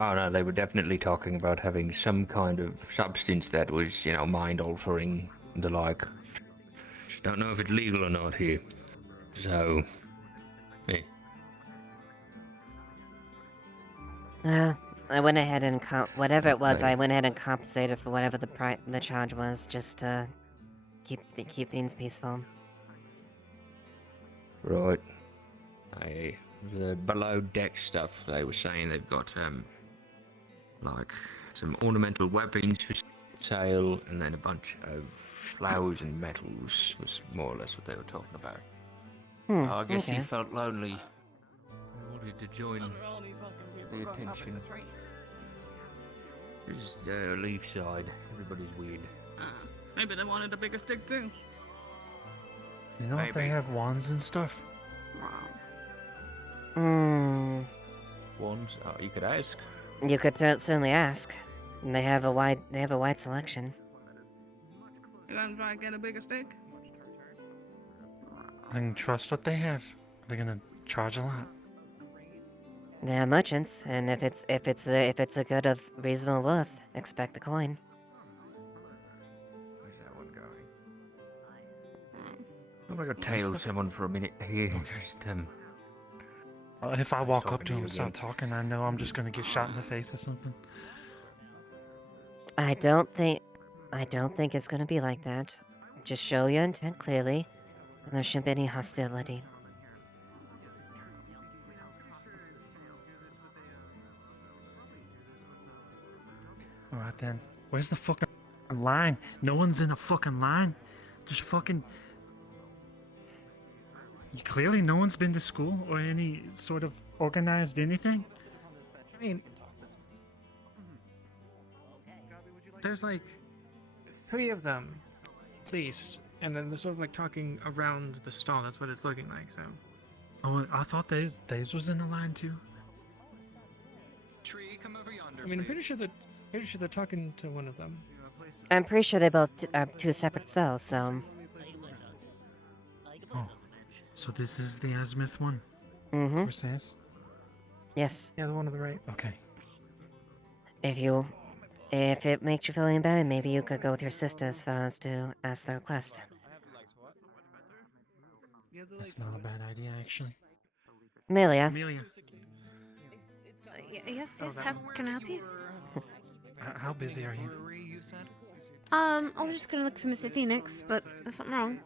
Oh no, they were definitely talking about having some kind of substance that was, mind-altering and the like. Just don't know if it's legal or not here. So, I went ahead and whatever it was, I went ahead and compensated for whatever the charge was, just to keep things peaceful. Right. The below deck stuff, they were saying they've got, like, some ornamental weapons for sale, and then a bunch of flowers and metals was more or less what they were talking about. I guess he felt lonely. He wanted to join the attention. Just leaf side. Everybody's weird. Maybe they wanted a bigger stick too. You know if they have wands and stuff? Hmm. Wands? You could ask. You could certainly ask. They have a wide selection. You gonna try and get a bigger stick? I can trust what they have. They're gonna charge a lot. They are merchants, and if it's a good of reasonable worth, expect the coin. Where's that one going? I'm gonna go tail someone for a minute here. Just, if I walk up talking to to him you and start again. talking, I know I'm just gonna get shot in the face or something. I don't think it's gonna be like that. Just show your intent clearly, and there shouldn't be any hostility. Alright then. Where's the fucking line? No one's in a fucking line. Just fucking... Clearly no one's been to school or any sort of organized anything. I mean, there's like 3 of them, at least, and then they're sort of like talking around the stall. That's what it's looking like. So. Oh, I thought Days was in the line too. Tree, come over yonder. I mean, I'm pretty sure they're talking to one of them. I'm pretty sure they both are 2 separate stalls. So. Oh, so this is the azimuth one. Mm-hmm. Says? Yes. Yeah, the one on the right. Okay. If it makes you feel any better, maybe you could go with your sister as far as to ask the request. That's not a bad idea, actually. Amelia. Amelia. Yes, Oh, yes. that How one. can I help you? How busy are you? I was just gonna look for Mr. Phoenix, but there's something wrong.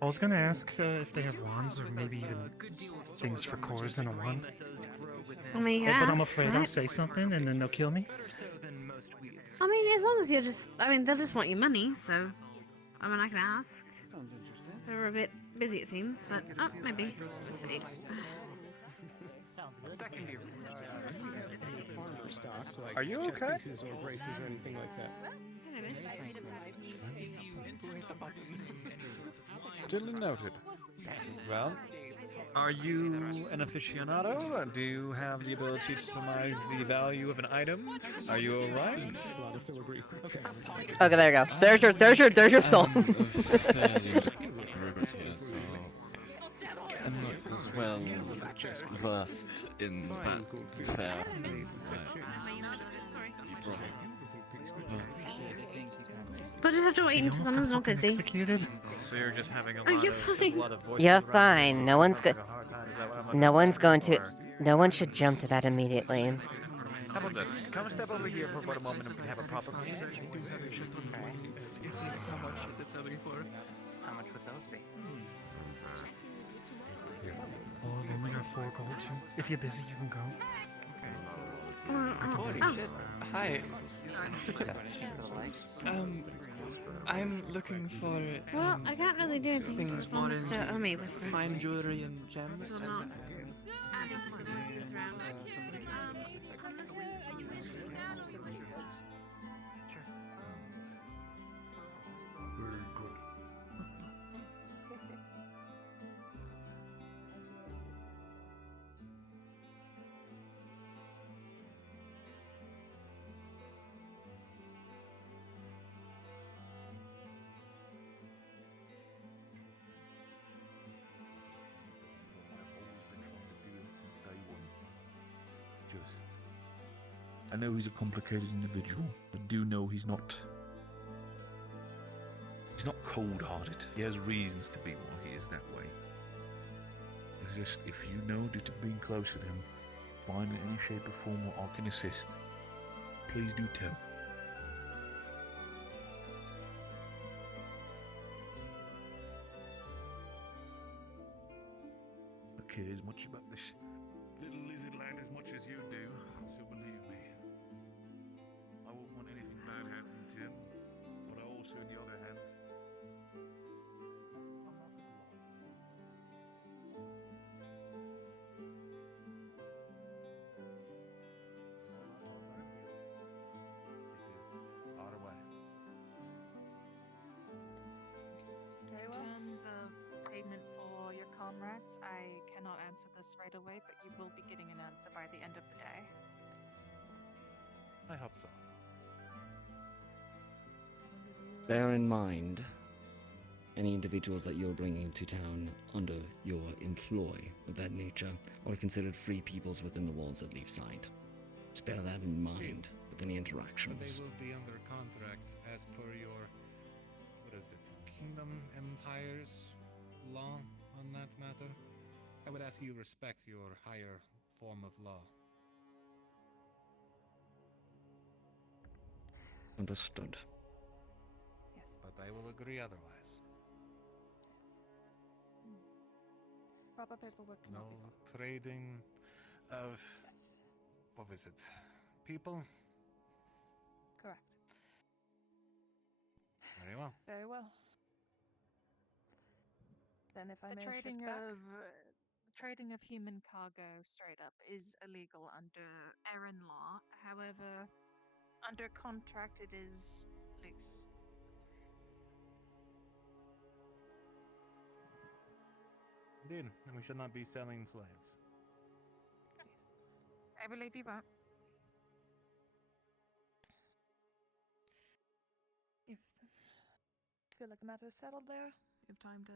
I was gonna ask if they have wands or maybe even things for cores in a wand. I mean, you Oh, can but I'm ask, afraid I'll right? say something and then they'll kill me. I mean, as long as you're just, I mean, they'll just want your money, so, I mean, I can ask. Sounds interesting. They're a bit busy, it seems, but, maybe. Let's see. Sounds good. That can be Armor stock, like Are you chest okay? pieces or braces or anything like that. Duly noted. Well, are you an aficionado? Do you have the ability to surmise the value of an item? Are you alright? A lot of filigree. Okay. Okay, there you go. There's your soul. I'm fairly primitive, so I'm not as well versed in that fair. But just have to wait He until almost someone's got not fucking busy. executed. So you're just having a Oh, lot you're of fine. a lot of voices You're around you fine. No one's having good. a hard time. Is that what I'm No one's going understanding, to. or- No one should jump to that immediately. How about this? Come step over here for about a moment and we can have a proper conversation. How much would those be? Oh, I've only got 4 gold. If you're busy, you can go. Oh. Hi. I'm looking for. Well, I can't really do anything. Things Well, Mr. Let me whisper. fine jewelry and gems. Very good. It's just, I know he's a complicated individual, but do know he's not cold-hearted. He has reasons to be why he is that way. It's just, if you know that to being close to him, find in any shape or form where I can assist, please do tell. I care as much about this little lizard land as much as you do, so believe me. I won't want anything bad happening to him, but I also, on the other hand, out of way. In terms of payment for your comrades, I cannot answer this right away, but you will be getting an answer by the end of the day. I hope so. Bear in mind, any individuals that you're bringing to town under your employ of that nature are considered free peoples within the walls that leave sight. Just bear that in mind with any interactions. They will be under contract as per your, what is it, Kingdom Empire's law on that matter. I would ask you respect your higher form of law. Understood. Yes. But I will agree otherwise. Proper paperwork No cannot be followed. trading of, Yes. what is it, people? Correct. Very well. Very well. Then if I The may trading shift back. of trading of human cargo straight up is illegal under Erin law. However, under contract it is loose. Indeed, and we should not be selling slaves. I believe you won't. If feel like the matter is settled there, you have time to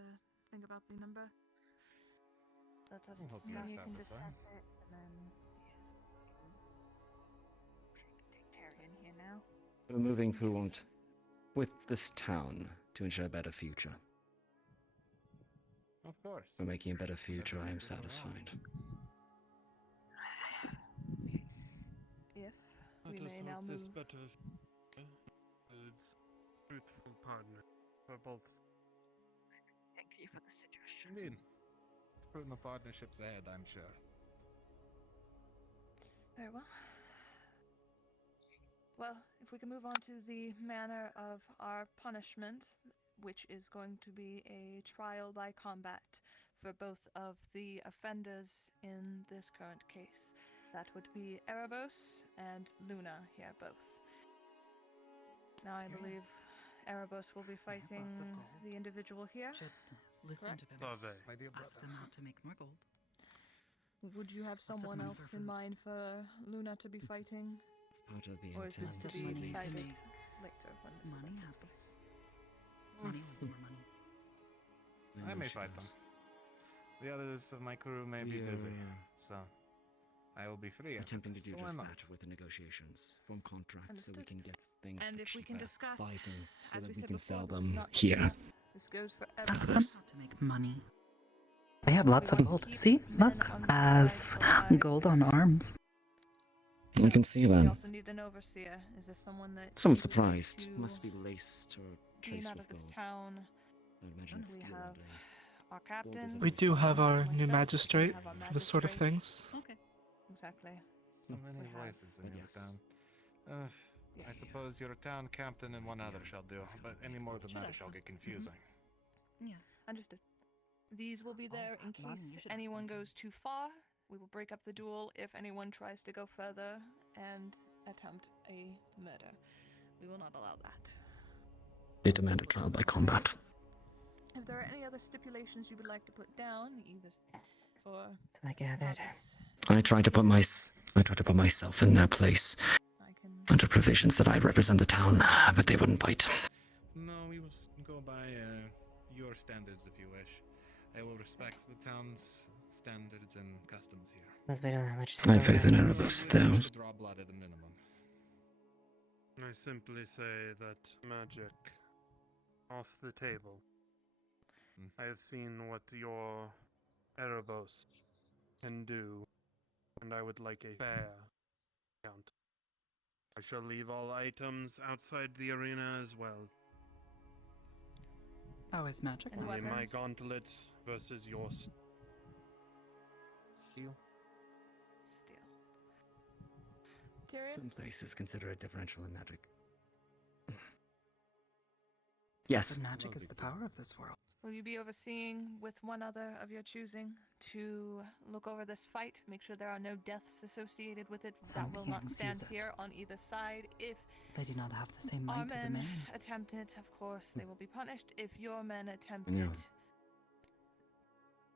think about the number. Let us I hope discuss. you're You can satisfied. discuss it, and then take Tyrion here now. We're moving forward with this town to ensure a better future. Of course. We're making a better future, I am satisfied. Let us may now hope this move. better includes fruitful partner for both. Thank you for the suggestion. Indeed. Putting the partnerships ahead, I'm sure. Very well. Well, if we can move on to the manner of our punishment, which is going to be a trial by combat for both of the offenders in this current case. That would be Erebos and Luna here both. Now I believe Erebos will be fighting the individual here. Listen to them. Ask them not to make more gold. Would you have someone else in mind for Luna to be fighting? It's part of the Or is this to be money decided to make later when this money event happen. takes place? Money wants more money. I may fight them. The others of my crew may be busy, so I will be free. Attempting to do So just why that not? with the negotiations, form contracts so we Understood. can get things And for if we cheaper, can discuss, buy things so as that we we said can before, sell this is them not here. enough. This goes for Ask them everyone. not to make money. I have lots of gold. See, look, as gold on arms. You can see We that. also need an overseer. Is there someone that Somewhat you would like surprised. to Must be laced or deem traced out with of this gold. town? I would imagine it's We steel have underneath. our captain. We do have our new myself, magistrate we have our for this sort of magistrate. things. Okay. Exactly. So many We have- voices in But your yes. town. I suppose your town captain and one other shall do, but any more than that it shall get confusing. Yeah. Understood. These will be there in Mommy, case you should anyone goes too far. We will break up the duel if anyone tries to go further and attempt a murder. We will not allow that. They demand a trial by combat. If there are any other stipulations you would like to put down, either for So I gathered. I try to put myself in their place under provisions that I represent the town, but they wouldn't bite. No, we will go by your standards if you wish. I will respect the town's standards and customs here. Because we don't have much I have faith in to Erebus, We though. wish to draw blood at a minimum. I simply say that magic off the table. I have seen what your Erebos can do, and I would like a fair count. I shall leave all items outside the arena as well. How is magic? And Only my weapons? gauntlet versus yours. Steel? Steel. Tyrion? Some places consider a differential in magic. Yes. The magic is the power of this world. Will you be overseeing with one other of your choosing to look over this fight, make sure there are no deaths associated with it Some that will not beings stand use it. here on either side? If They do not have the same our might as a men man. attempt it, of course, they will be punished. If your men attempt Yeah. it,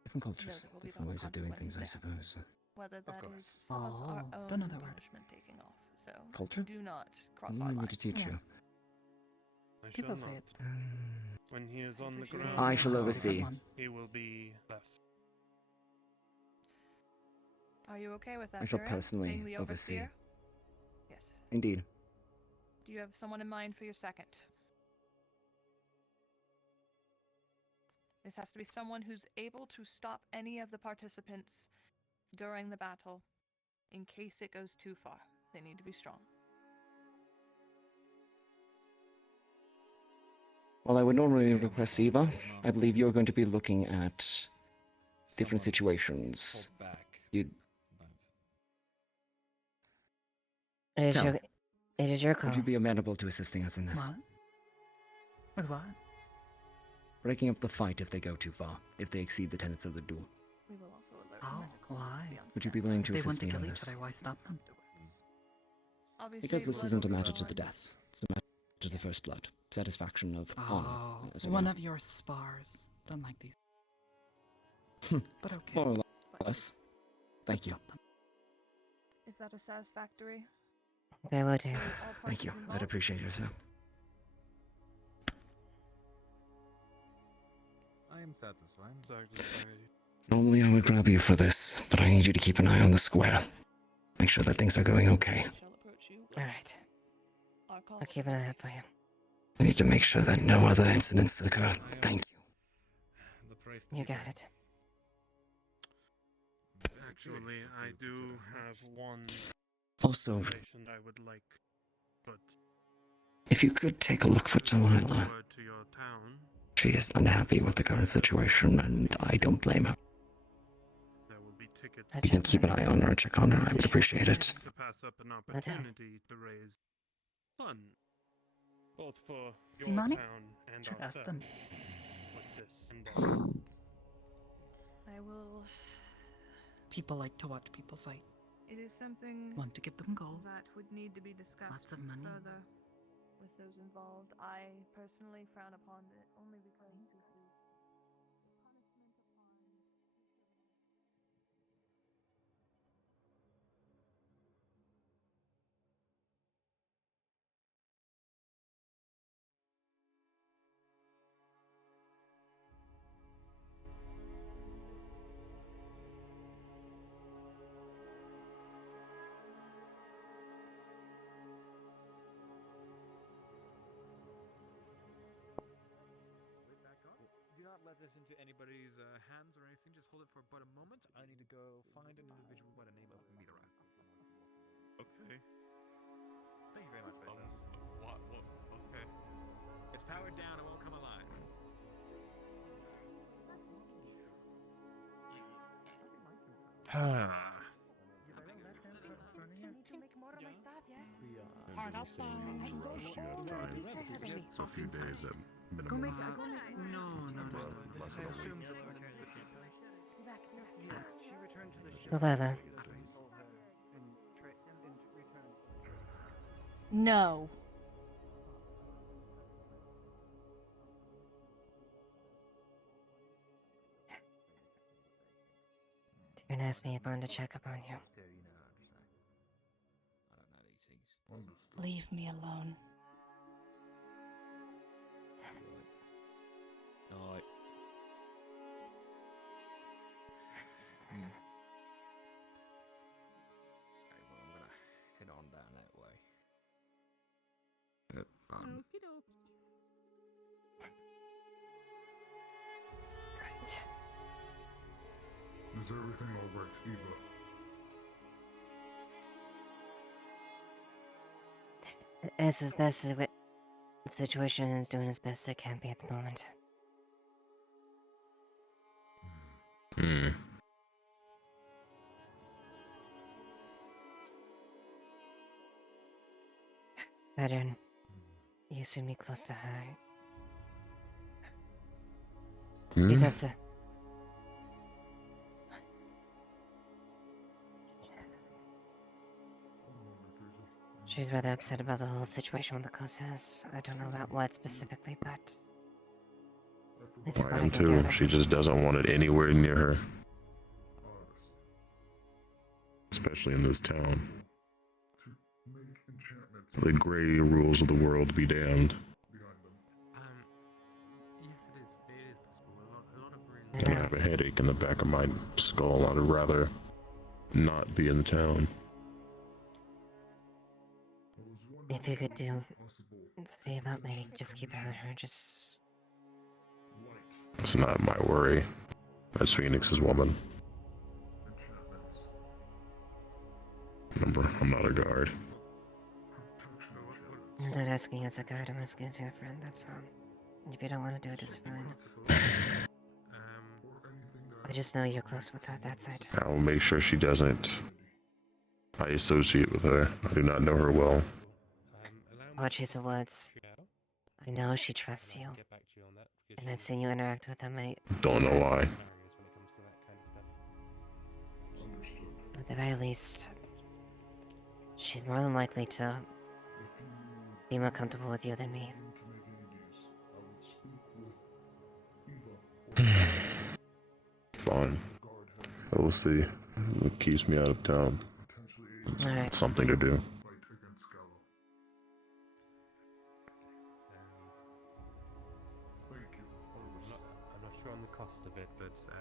Different cultures, there will be different ways of doing things, I suppose. whether that is some of our own don't know that word. punishment taking off. So Culture? do not cross I'm our going lines. to teach you. I People shall say not. it. When he is on the appreciate ground, it. I shall oversee. he will be left. Are you okay with that? I shall Tyrion? personally Being the oversee. overseer? Yes. Indeed. Do you have someone in mind for your second? This has to be someone who's able to stop any of the participants during the battle in case it goes too far. They need to be strong. Well, I would normally request Eva. I believe you're going to be looking at different situations. You It is Tell your, me, it is your call. would you be amenable to assisting us in this? What? With what? Breaking up the fight if they go too far, if they exceed the tenets of the duel. We will also alert Oh, medical why? to be on Would you be willing to They assist want to me kill on each this? other. Why stop them? Obviously, Because this blood isn't a will be matter to the drawn. death. It's a matter to the first blood. Satisfaction of honor, Oh, as it one were. of your spars. Don't like these. But okay. More or less. Thank you. Stop them. If that is satisfactory. Very well, dear. to all Thank you. parties I'd involved. appreciate it, sir. I am satisfied. Normally I would grab you for this, but I need you to keep an eye on the square. Make sure that things are going okay. Shall approach you. Alright. Our call. I'll keep an eye out for you. I need to make sure that no other incidents occur. Thank you. The price to You be got paid. it. Actually, I do have one. Also, information I would like, but if you could take a look for Delilah. word to your town, She is unhappy with the current situation, and I don't blame her. there will be tickets. If you can keep an eye on her and check on her, I would appreciate it. To pass up an opportunity to raise funds, both for your Simone? town and Should ask ourselves. them. With this endeavor. I will. People like to watch people fight. It is something Want to give them gold. that would need to be discussed Lots of money. further. With those involved, I personally frown upon it only because this is punishment upon. Do not let this into anybody's hands or anything. Just hold it for but a moment. I need to go find an individual by the name of Mira. Okay. Thank you very much, Bezos. What? Okay. It's powered down. It won't come alive. So a few days at minimum. Go make it. Go make it. No. Less than a week. Delilah. No. Tyrion asked me if I wanted to check up on you. Leave me alone. Alright. Okay, well, I'm gonna head on down that way. Okie doke. Right. Is everything alright, Eva? It's as best as the situation is doing as best it can be at the moment. Pattern. You see me close to her. She's upset. She's rather upset about the whole situation with the Cossas. I don't know about what specifically, but it's what I am can too. gather. She just doesn't want it anywhere near her. Especially in this town. The gray rules of the world be damned. Yes, it is. It is possible. A lot of rooms. I have a headache in the back of my skull. I'd rather not be in the town. If you could do, see about maybe just keep out of her, just... It's not my worry. That's Phoenix's woman. Remember, I'm not a guard. I'm not asking as a guide, I'm asking as your friend, that's all. If you don't want to do it, it's fine. I just know you're close with her, that's it. I'll make sure she doesn't. I associate with her. I do not know her well. Watch his words. I know she trusts you. And I've seen you interact with her many Don't know times. why. At the very least, she's more than likely to be more comfortable with you than me. Fine. I will see. It keeps me out of town. It's Alright. something to do. I'm not sure on the cost of it, but I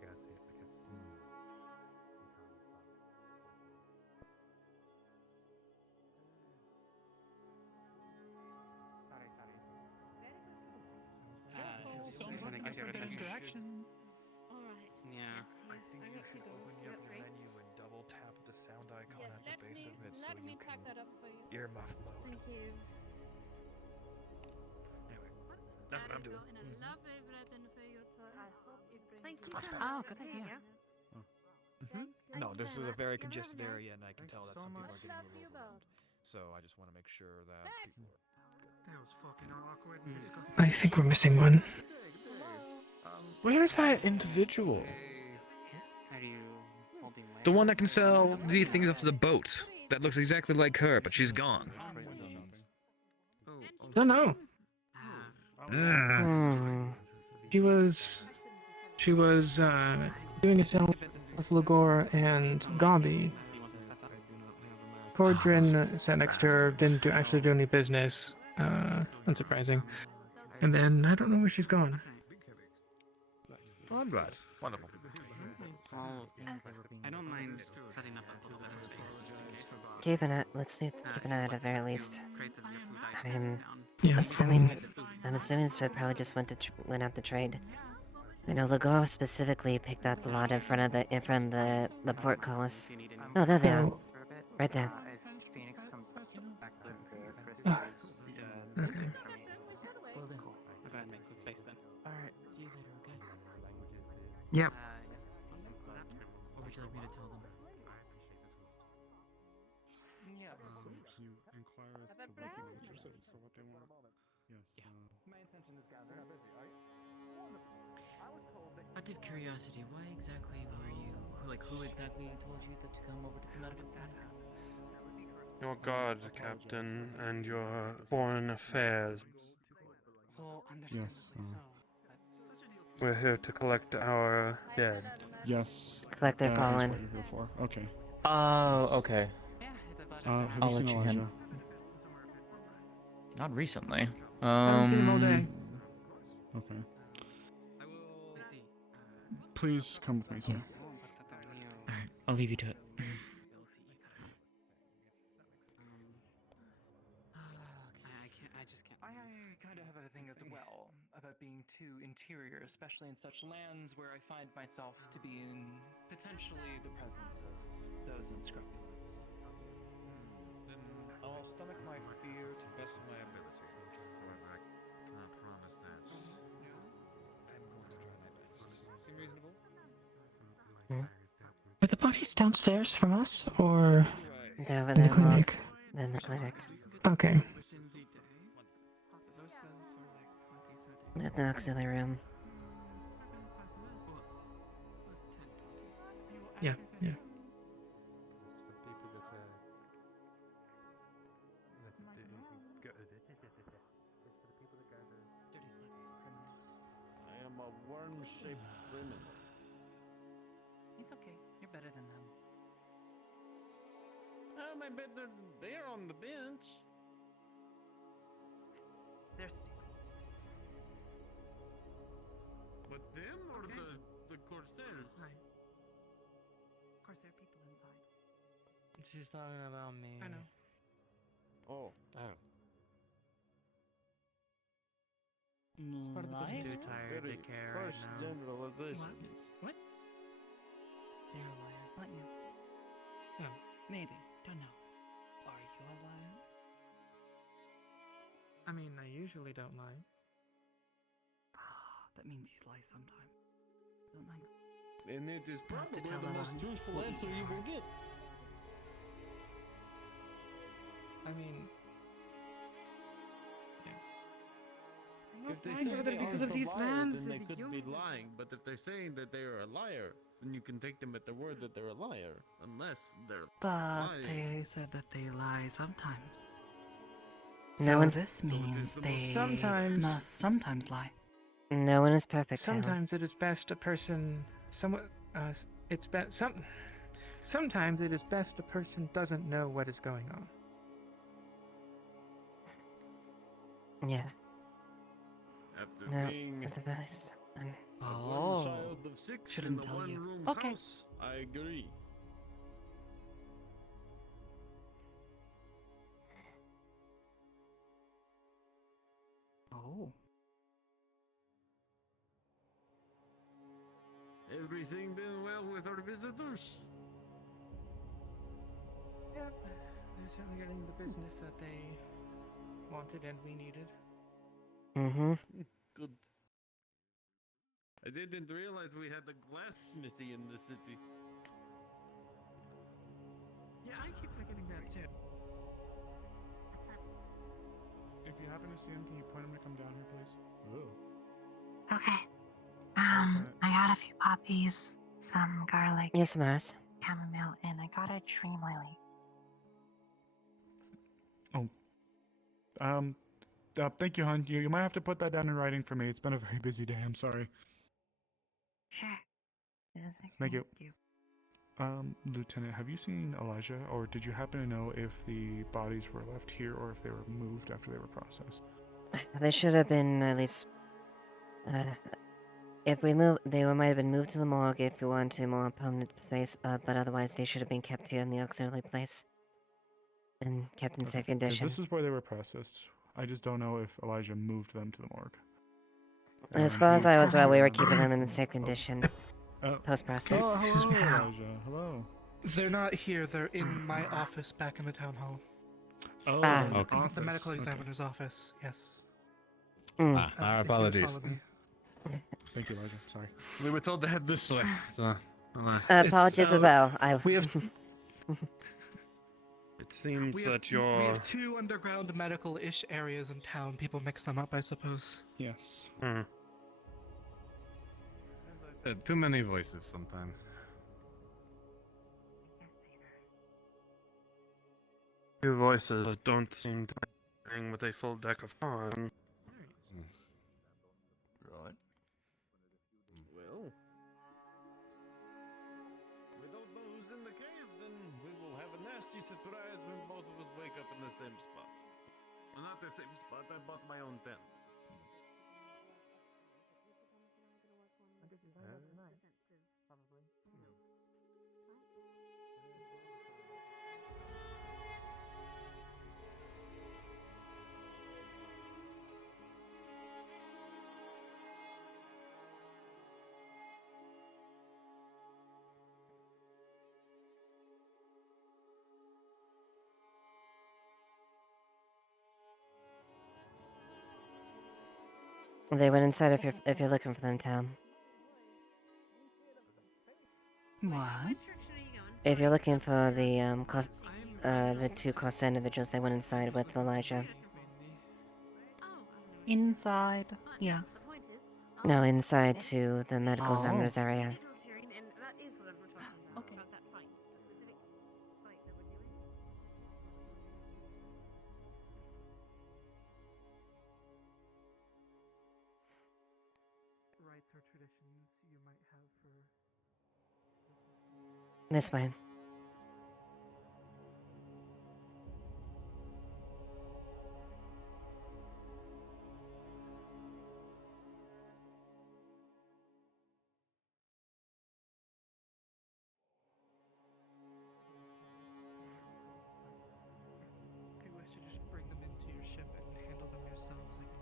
gotta see it because. Yeah. I think you should open up your menu and double tap to icon Yes, at the base of it so let you me can pack that up for you. earmuff mode. Thank you. Anyway, that's what I'm doing. And a lovely ribbon for your toy. I hope it brings Thank you you back so to much. your Good idea. happiness. No, this is a very very much. You congested have a area, and I can tell that some people are getting a Love little you overwhelmed. both. So I just want to make sure that people. That was fucking awkward and disgusting. I think we're missing one. Where's that individual? Are you holding The one that can sell the things off the boat. That looks exactly like her, but she's gone. No. She was doing a sale with Lagor and Gabi. Cordrin sat next to her, didn't actually do any business. Unsurprising. And then I don't know where she's gone. Well, I'm glad. Wonderful. Well, I don't mind setting up a little bit of space just in case. Keep an eye. Let's keep an eye at the very least. Crates of your food I items mean, down. I'm assuming Spit probably just went out to trade. I know Lagor specifically picked up a lot in front of the portcullis. Oh, there they are. Right there. Phoenix comes back with the Christmas. Okay. Cool. I gotta make some space then. Alright, see you later, okay? Yep. What would you like me to tell them? Yes. Can you inquire as to what they want? Yes. My intention is gathered. Out of curiosity, why exactly were you, who exactly told you that to come over to the medical clinic? Your guard, Captain, and your foreign affairs. Yes. We're here to collect our dead. Yes. Collect their That is fallen. what you're here for. Okay. Oh, okay. Have I'll you let seen you Elijah? handle. Not recently. I haven't seen him all day. Okay. Please come with me, sir. Alright, I'll leave you to it. I just can't. I kind of have a thing as well about being too interior, especially in such lands where I find myself to be in potentially the presence of those unscrupulous. Then I'll stomach my fear to the best of my ability. However, I cannot promise that. I'm going to try my best. Seem reasonable? Are the bodies downstairs from us, or They're over in the there. clinic? They're in the clinic. Okay. At the auxiliary room. Yeah. I am a worm-shaped criminal. It's okay. You're better than them. I bet they're on the bench. They're stupid. But them or the Corsairs? Right. Corsair people inside. She's talking about me. I know. Oh. It's part of the business. Too tired to care right now. generalizations. What? They're a liar. Not you. No. Maybe. Don't know. Are you a liar? I mean, I usually don't lie. That means you lie sometime. Don't lie. And it is You'll have to probably tell the most Alan truthful what answer you will get. I mean, If they lying say about they it because aren't of a these liar, lands, then they if could you- be lying. But if they're saying that they are a liar, then you can take them at their word that they're a liar, unless they're But lying. they said that they lie sometimes. No one's this means they Sometimes- must sometimes lie. No one is perfect. Alan. Sometimes it is best a person somewhat it's best sometimes it is best a person doesn't know what is going on. Yeah. After No, being at the best. the one child of 6 in Shouldn't the tell you. one-room Okay. house, I agree. Oh. Everything been well with our visitors? Yeah, they're certainly getting the business that they wanted and we needed. Mm-hmm. Good. I didn't realize we had a glass-smithy in the city. Yeah, I keep forgetting that too. If you happen to see him, can you point him to come down here, please? Oh. Okay. Lieutenant. I got a few poppies, some garlic, Yes, Mars. chamomile, and I got a dream lily. Thank you, hon. You might have to put that down in writing for me. It's been a very busy day. I'm sorry. Sure. Thank you. Lieutenant, have you seen Elijah, or did you happen to know if the bodies were left here or if they were moved after they were processed? They should have been at least. If we move, they might have been moved to the morgue if we want a more permanent space. But otherwise, they should have been kept here in the auxiliary place and kept in safe 'Cause condition. this is where they were processed. I just don't know if Elijah moved them to the morgue. As far as I was aware, we were keeping them in safe condition. Post-process. Oh, hello, Elijah. Hello. They're not here. They're in my office back in the town hall. Oh, The medical examiner's office. Yes. Our if you would apologies. follow me. Thank you, Elijah. Sorry. We were told to head this way, so alas. Apologies as well. We have It seems we that you're. have two underground medical-ish areas in town. People mix them up, I suppose. Yes. Too many voices sometimes. Two voices that don't seem to be playing with a full deck of cards. Right. Well, we don't know who's in the cave, then we will have a nasty surprise when both of us wake up in the same spot. Well, not the same spot. I bought my own tent. They went inside if you're looking for them, Tom. What? If you're looking for the two cost individuals, they went inside with Elijah. Inside. Yes. No, inside to the medical examiner's area. Okay. Rites or traditions you might have for. This way. If you wish to just bring them into your ship and handle them yourselves, I can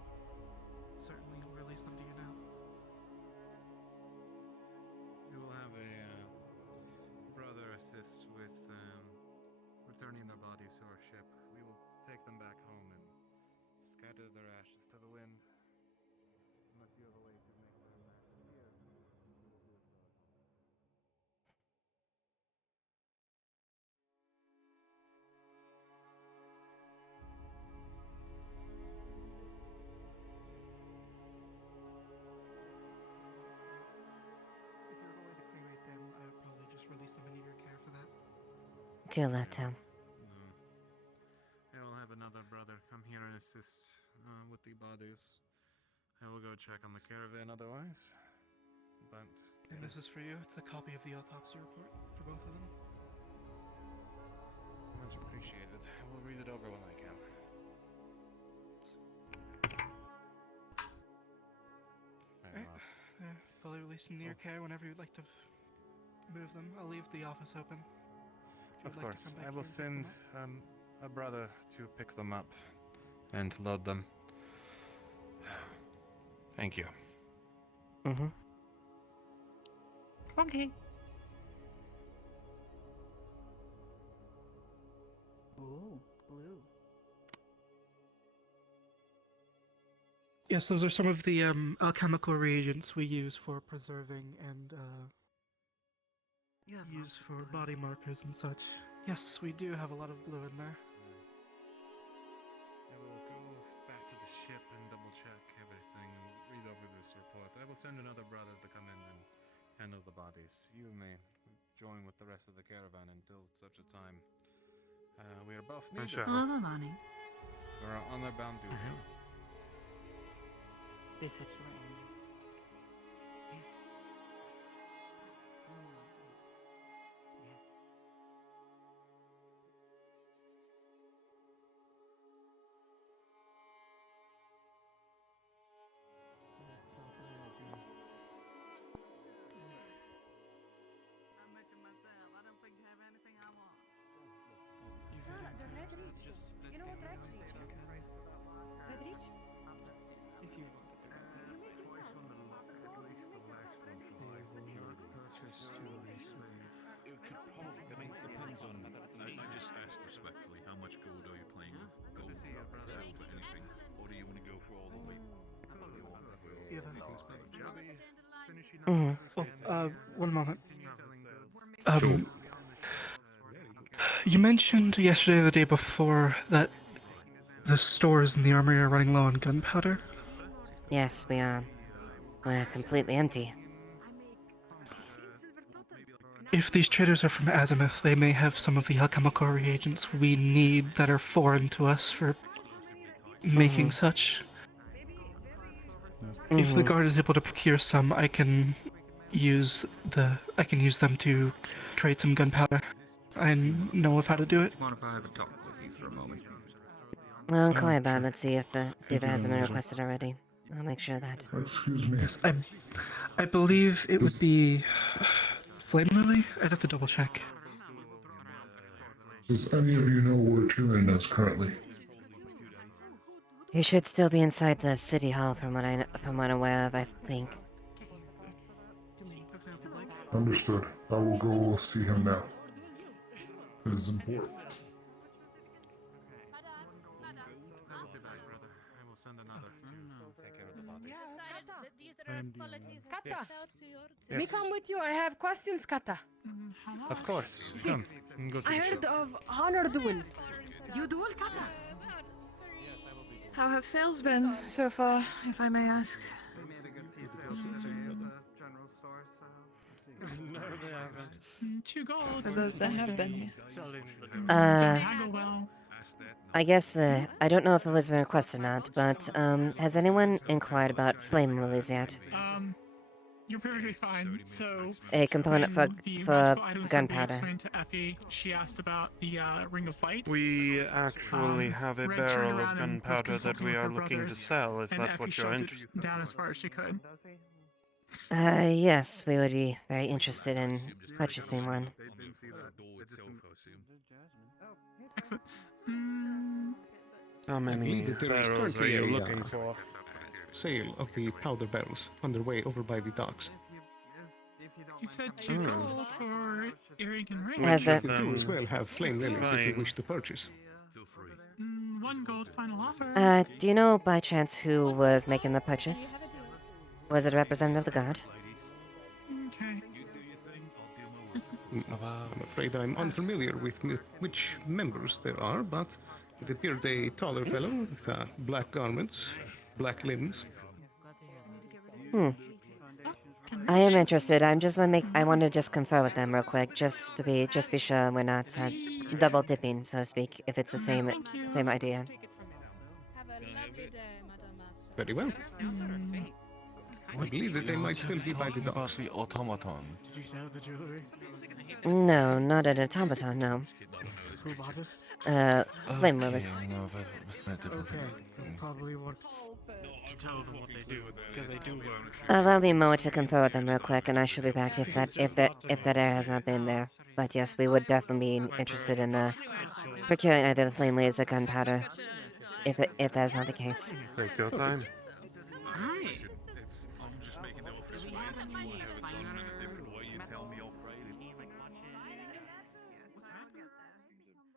certainly release them to you now. We will have a brother assist with returning their bodies to our ship. We will take them back home and scatter their ashes to the wind. Unless you have a way to make their ashes here, we will do it for us. If you have a way to cremate them, I would probably just release them into your care for that. To your left, Tom. I will have another brother come here and assist with the bodies. I will go check on the caravan otherwise. But And this is for you. It's a copy of the autopsy report for both of them. much appreciated. I will read it over when I can. Alright, they're fully released into your care whenever you'd like to move them. I'll leave the office open. If Of you'd like to course, come back I will here and send pick them up. a brother to pick them up and load them. Thank you. Mm-hmm. Okay. blue? Yes, those are some of the alchemical reagents we use for preserving and use for body markers and such. Yes, we do have a lot of glue in there. I will go back to the ship and double check everything and read over this report. I will send another brother to come in and handle the bodies. You may join with the rest of the caravan until such a time. We are both needed. Sure. Hello, Lonnie. So we're on their bound duty. They said you were Andy. Yes. You know what Rex If you can. If you want it Your purchase to a slave. It could probably, I mean, it depends on. I just ask respectfully, how much gold are you playing with? Gold, silver, anything? Or do you want to go for all the way? One moment. Sure. You mentioned yesterday or the day before that the stores in the armory are running low on gunpowder. Yes, we are. We're completely empty. If these traders are from Azimuth, they may have some of the alchemical reagents we need that are foreign to us for making such. If the guard is able to procure some, I can use them to create some gunpowder. I know of how to do it. Mind if I have a talk with you for a moment? I'll inquire about it. Sure. Let's see if it Thank you, hasn't been Elijah. requested already. I'll make sure of that. Excuse me. Yes, I believe it would be Flame Lily. I'd have to double check. Does any of you know where Tyrion is currently? He should still be inside the city hall from what I'm aware of, I think. Understood. I will go see him now. It is important. I will be back, brother. I will send another to take care of the bodies. Kata, Yes. me Yes. come with you. I have questions, Kata. Of course. Come. Go to I the heard ship. of honor duel. You duel katas. How have sales been so far, if I may ask? No, they haven't. 2 gold. For those that have been here. Uh, I guess, I don't know if it was a request or not, but, has anyone inquired about flame lilies yet? You're perfectly fine. So, A component when the for magical items that we gunpowder. explained to Effie, she asked about the Ring of Light. We actually have a Red turned barrel of around and was gunpowder that consulting we with are her looking to brothers, sell, if and that's Effie what you're shoved interested it down as far as she could. Yes, we would be very interested in purchasing one. Excellent. How I many believe that there is barrels are currently you a looking for? sale of the powder barrels underway over by the docks. You said 2 gold for earring and ring. Has Which it- you do as well have flame lilies if you wish to purchase. 1 gold final offer. Do you know by chance who was making the purchase? Was it a representative of the guard? Okay. I'm afraid I'm unfamiliar with which members there are, but it appeared a taller fellow with black garments, black limbs. I am interested. I want to just confer with them real quick, just to be sure we're not double dipping, so to speak. If it's the same idea. Very well. I believe that they might still be by the docks. The automaton. Did you sell the jewelry? No, not an automaton. No. Who bought it? Flame lilies. Okay, they probably want to tell them what they do, because they do work. Allow me a moment to confer with them real quick, and I should be back if that error has not been there. But yes, we would definitely be interested in procuring either the flame lilies or gunpowder, if that is not the case. Take your time. I'm just making the office ways. If you want to have it done in a different way, you tell me, I'll create it.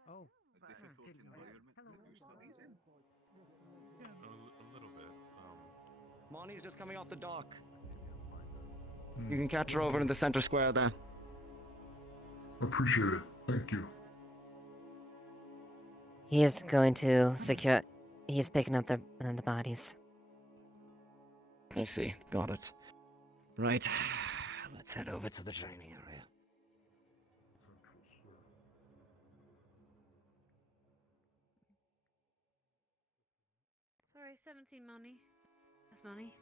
Oh. Monty's just coming off the dock. You can catch her over in the center square there. Appreciate it. Thank you. He is going to secure. He's picking up the bodies. I see. Got it. Right. Let's head over to the training area. Sorry, 17 money. That's money.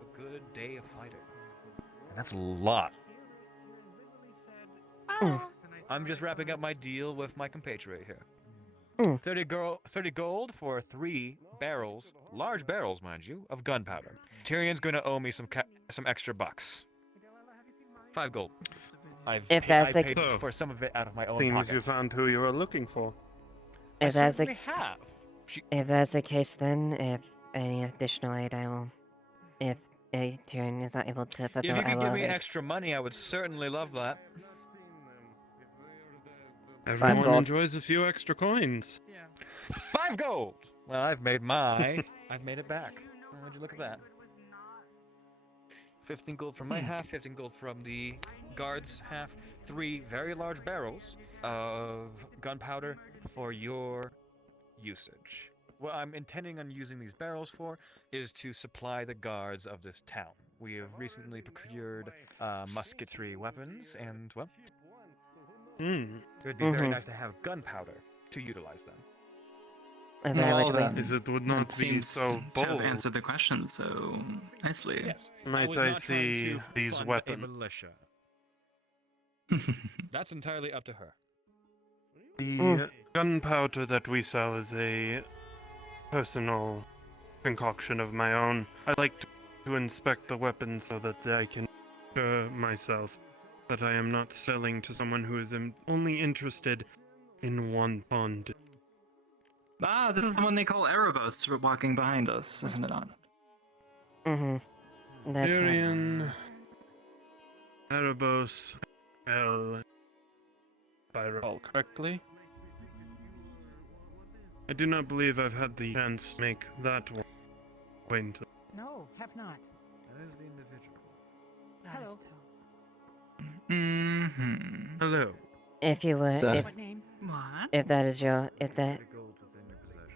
A good day of fighting. And that's a lot. I'm just wrapping up my deal with my compatriot here. 30 gold for 3 barrels, large barrels, mind you, of gunpowder. Tyrion's going to owe me some extra bucks. 5 gold. I paid for some of it out of my own Seems pocket. you found who you were looking for. If that's certainly have. If that's the case, then if any additional aid, I will. If Tyrion is not able to fulfill, If you I could will. give me extra money, I would certainly love that. Everyone gold. enjoys a few extra coins. 5 gold! Well, I've made it back. Would you look at that? 15 gold from my half, 15 gold from the guards' half, 3 very large barrels of gunpowder for your usage. What I'm intending on using these barrels for is to supply the guards of this town. We have recently procured musketry weapons, and, well, it would be very nice to have gunpowder to utilize them. If it would not be seems so to have bold. answered the question so nicely. Yes. Might I see these weapons? Militia. That's entirely up to her. The gunpowder that we sell is a personal concoction of my own. I like to inspect the weapons so that I can assure myself that I am not selling to someone who is only interested in one bond. Ah, this is the one they call Erebos walking behind us, isn't it not? That's right. Tyrion, Erebos, if I recall correctly. I do not believe I've had the chance to make that one acquaintance. No, have not. That is the individual. Hello. Hello. If you would, Sir. if, What name? if that is your, if that,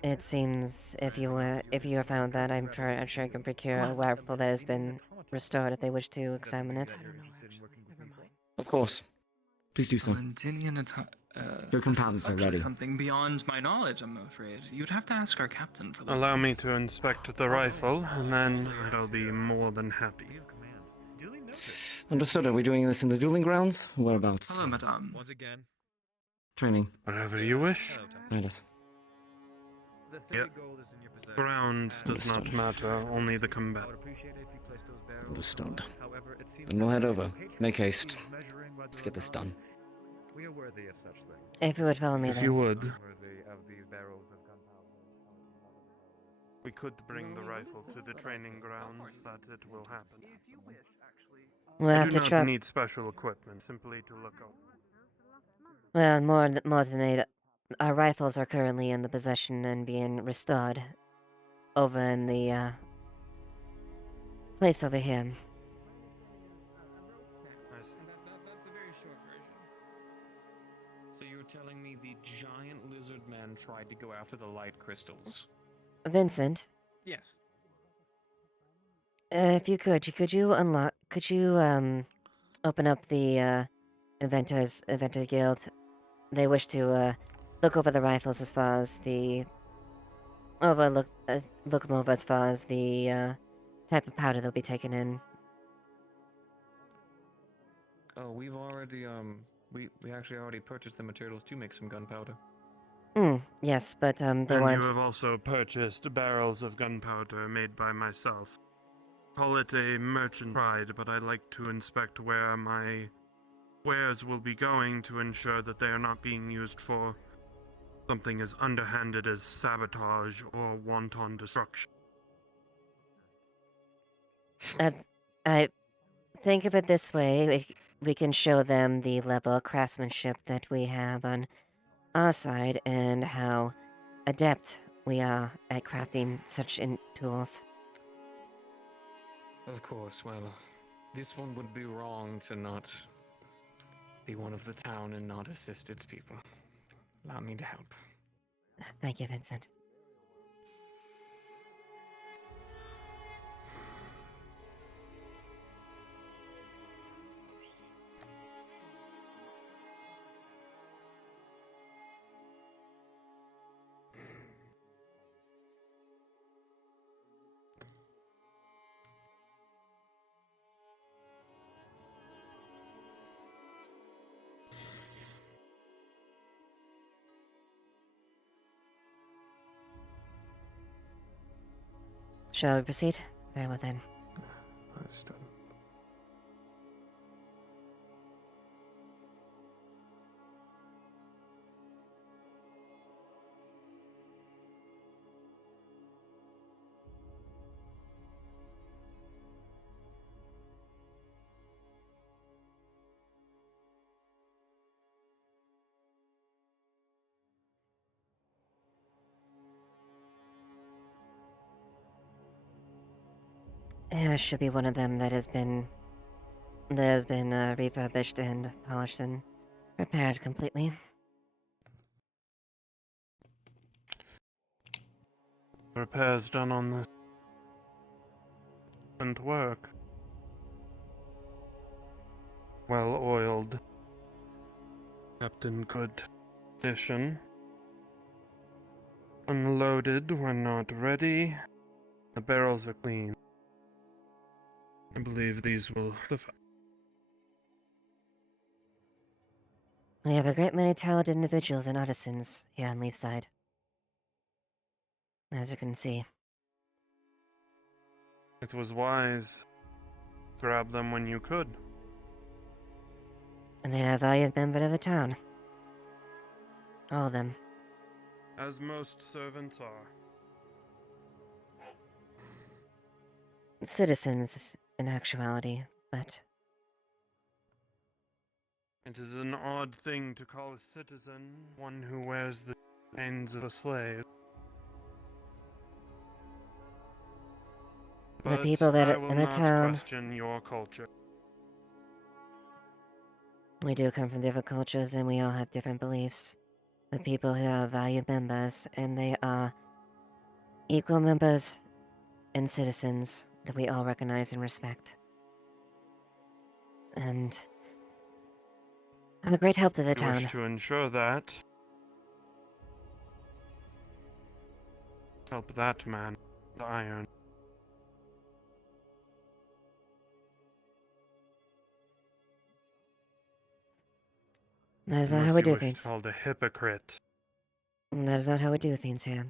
it seems if you are found that, I'm sure I can procure a rifle that has been restored if they wish to examine it. Of course. Please do so. Valentinian Your compounds are actually ready. something beyond my knowledge, I'm afraid. You'd have to ask our captain for that. Allow me to inspect the rifle, and then I'll be more than happy. Understood. Are we doing this in the dueling grounds? Whereabouts? Hello, madame. Once again. Training. Wherever you wish. Right. Yep. Grounds does not matter, only the combat. Understood. Then we'll head over. Make haste. Let's get this done. We are worthy of such things. If you would follow me, If then. you would. Worthy of these barrels of gunpowder. We could bring the rifle to the training grounds, that it will happen. We'll I have do to not need special equipment, simply to look over. Well, more than that, our rifles are currently in the possession and being restored over in the place over here. That's the very short version. So you're telling me the giant lizard man tried to go after the light crystals? Vincent, Yes. if you could you open up the Inventor Guild? They wish to look over the rifles as far as look them over as far as the type of powder they'll be taking in. Oh, we've already we actually already purchased the materials to make some gunpowder. Yes, but they and want. you have also purchased barrels of gunpowder made by myself. Call it a merchant pride, but I like to inspect where my wares will be going to ensure that they are not being used for something as underhanded as sabotage or wanton destruction. I think of it this way: we can show them the level of craftsmanship that we have on our side and how adept we are at crafting such tools. Of course, well, this one would be wrong to not be one of the town and not assist its people. Allow me to help. Thank you, Vincent. Shall we proceed? Very well then. Understood. Yeah, should be one of them that has been refurbished and polished and repaired completely. Repairs done on this and work. Well oiled. Kept in good condition. Unloaded when not ready. The barrels are clean. I believe these will suffice. We have a great many talented individuals and artisans here on Leafside. As you can see. It was wise. Grab them when you could. And they are valued members of the town. All of them. As most servants are. Citizens, in actuality, but... It is an odd thing to call a citizen one who wears the chains of a slave. The But people that I are will in the not town... question your culture. We do come from different cultures and we all have different beliefs. The people here are valued members, and they are equal members and citizens that we all recognize and respect. And I'm a great help to the You town. wish to ensure that. Help that man, the iron. That is not Unless how we you do wish things. called a hypocrite. That is not how we do things here.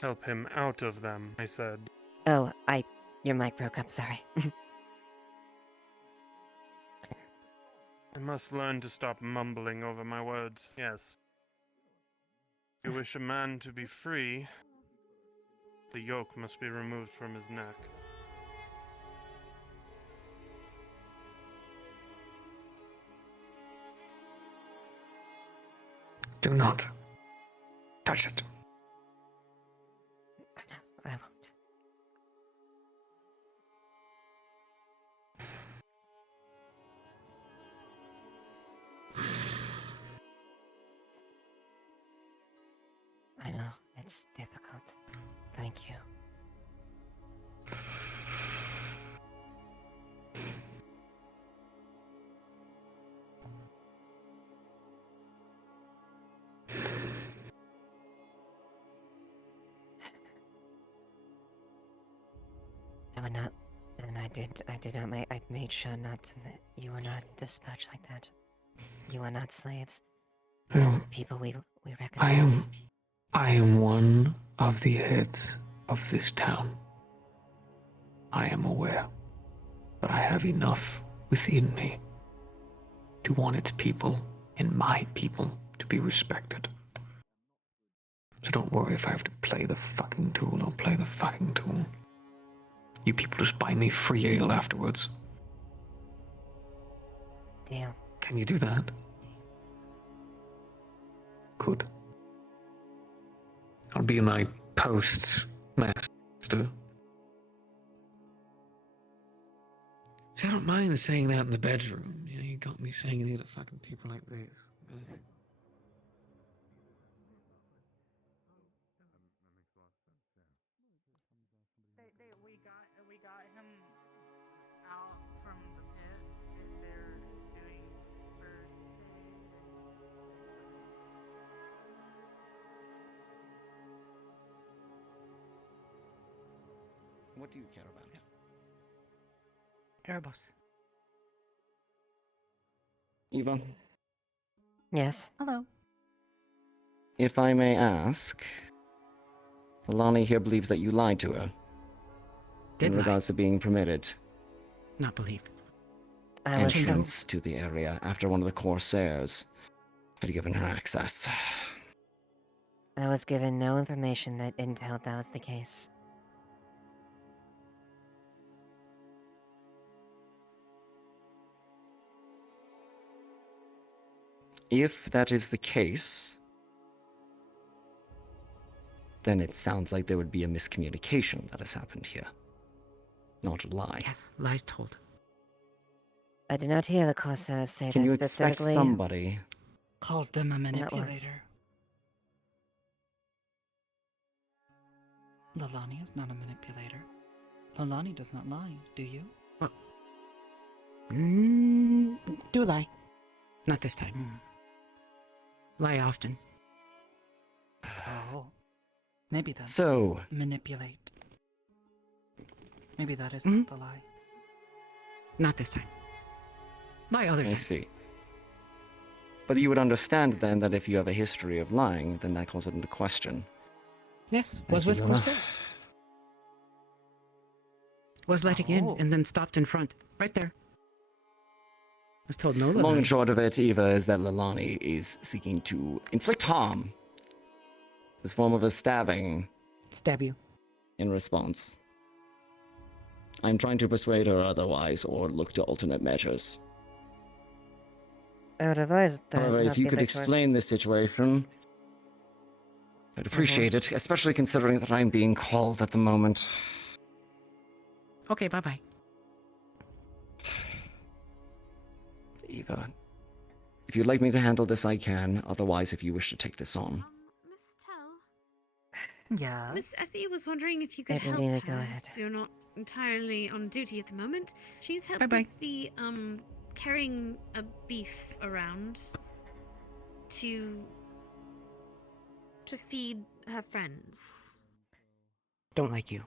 Help him out of them, I said. Oh, your mic broke up, sorry. I must learn to stop mumbling over my words, yes. If you wish a man to be free, the yoke must be removed from his neck. Do not touch it. I won't. I know, it's difficult. Thank you. I would not, and I made sure not to, you were not dispatched like that. You are not slaves. People we recognize. I am one of the heads of this town. I am aware, but I have enough within me to want its people and my people to be respected. So don't worry if I have to play the fucking tool, I'll play the fucking tool. You people just buy me free ale afterwards. Deal. Can you do that? Good. I'll be my post's master. See, I don't mind saying that in the bedroom. You know, you got me saying it to fucking people like this. We got him out from the pit. They're doing first aid. What do you care about? Erebos. Eva, Yes. Hello. if I may ask, Alani here believes that you lied to her in Did lie. regards to being permitted Not believe. I was entrance to the area after one of the Corsairs had given her access. I was given no information that intel that was the case. If that is the case, then it sounds like there would be a miscommunication that has happened here. Not a lie. Yes, lies told. I did not hear the Corsairs say Can that you expect specifically. somebody... Called them a Not once. manipulator. Lalani is not a manipulator. Lalani does not lie, do you? Do lie. Not this time. Lie often. Oh. Maybe then. So... Manipulate. Maybe that is not the lie. Not this time. Lie other I times. see. But you would understand then that if you have a history of lying, then that calls it into question. Yes, Thank was you, with Lola. Corsair. Was letting in and then stopped in front. Right there. Was told no The long and Lalani. short of it, Eva, is that Lalani is seeking to inflict harm. This form of a stabbing. Stab you. In response. I'm trying to persuade her otherwise or look to alternate measures. I would advise that. However, not if you be could victorious. explain this situation, I'd appreciate it, especially considering that I'm being called at the moment. Okay, bye-bye. Eva, if you'd like me to handle this, I can. Otherwise, if you wish to take this on. Yes. Miss Effie was wondering if you could help Evelina, her. go ahead. If you're not entirely on duty at the moment. She's helped Bye-bye. with the carrying a beef around to feed her friends. Don't like you.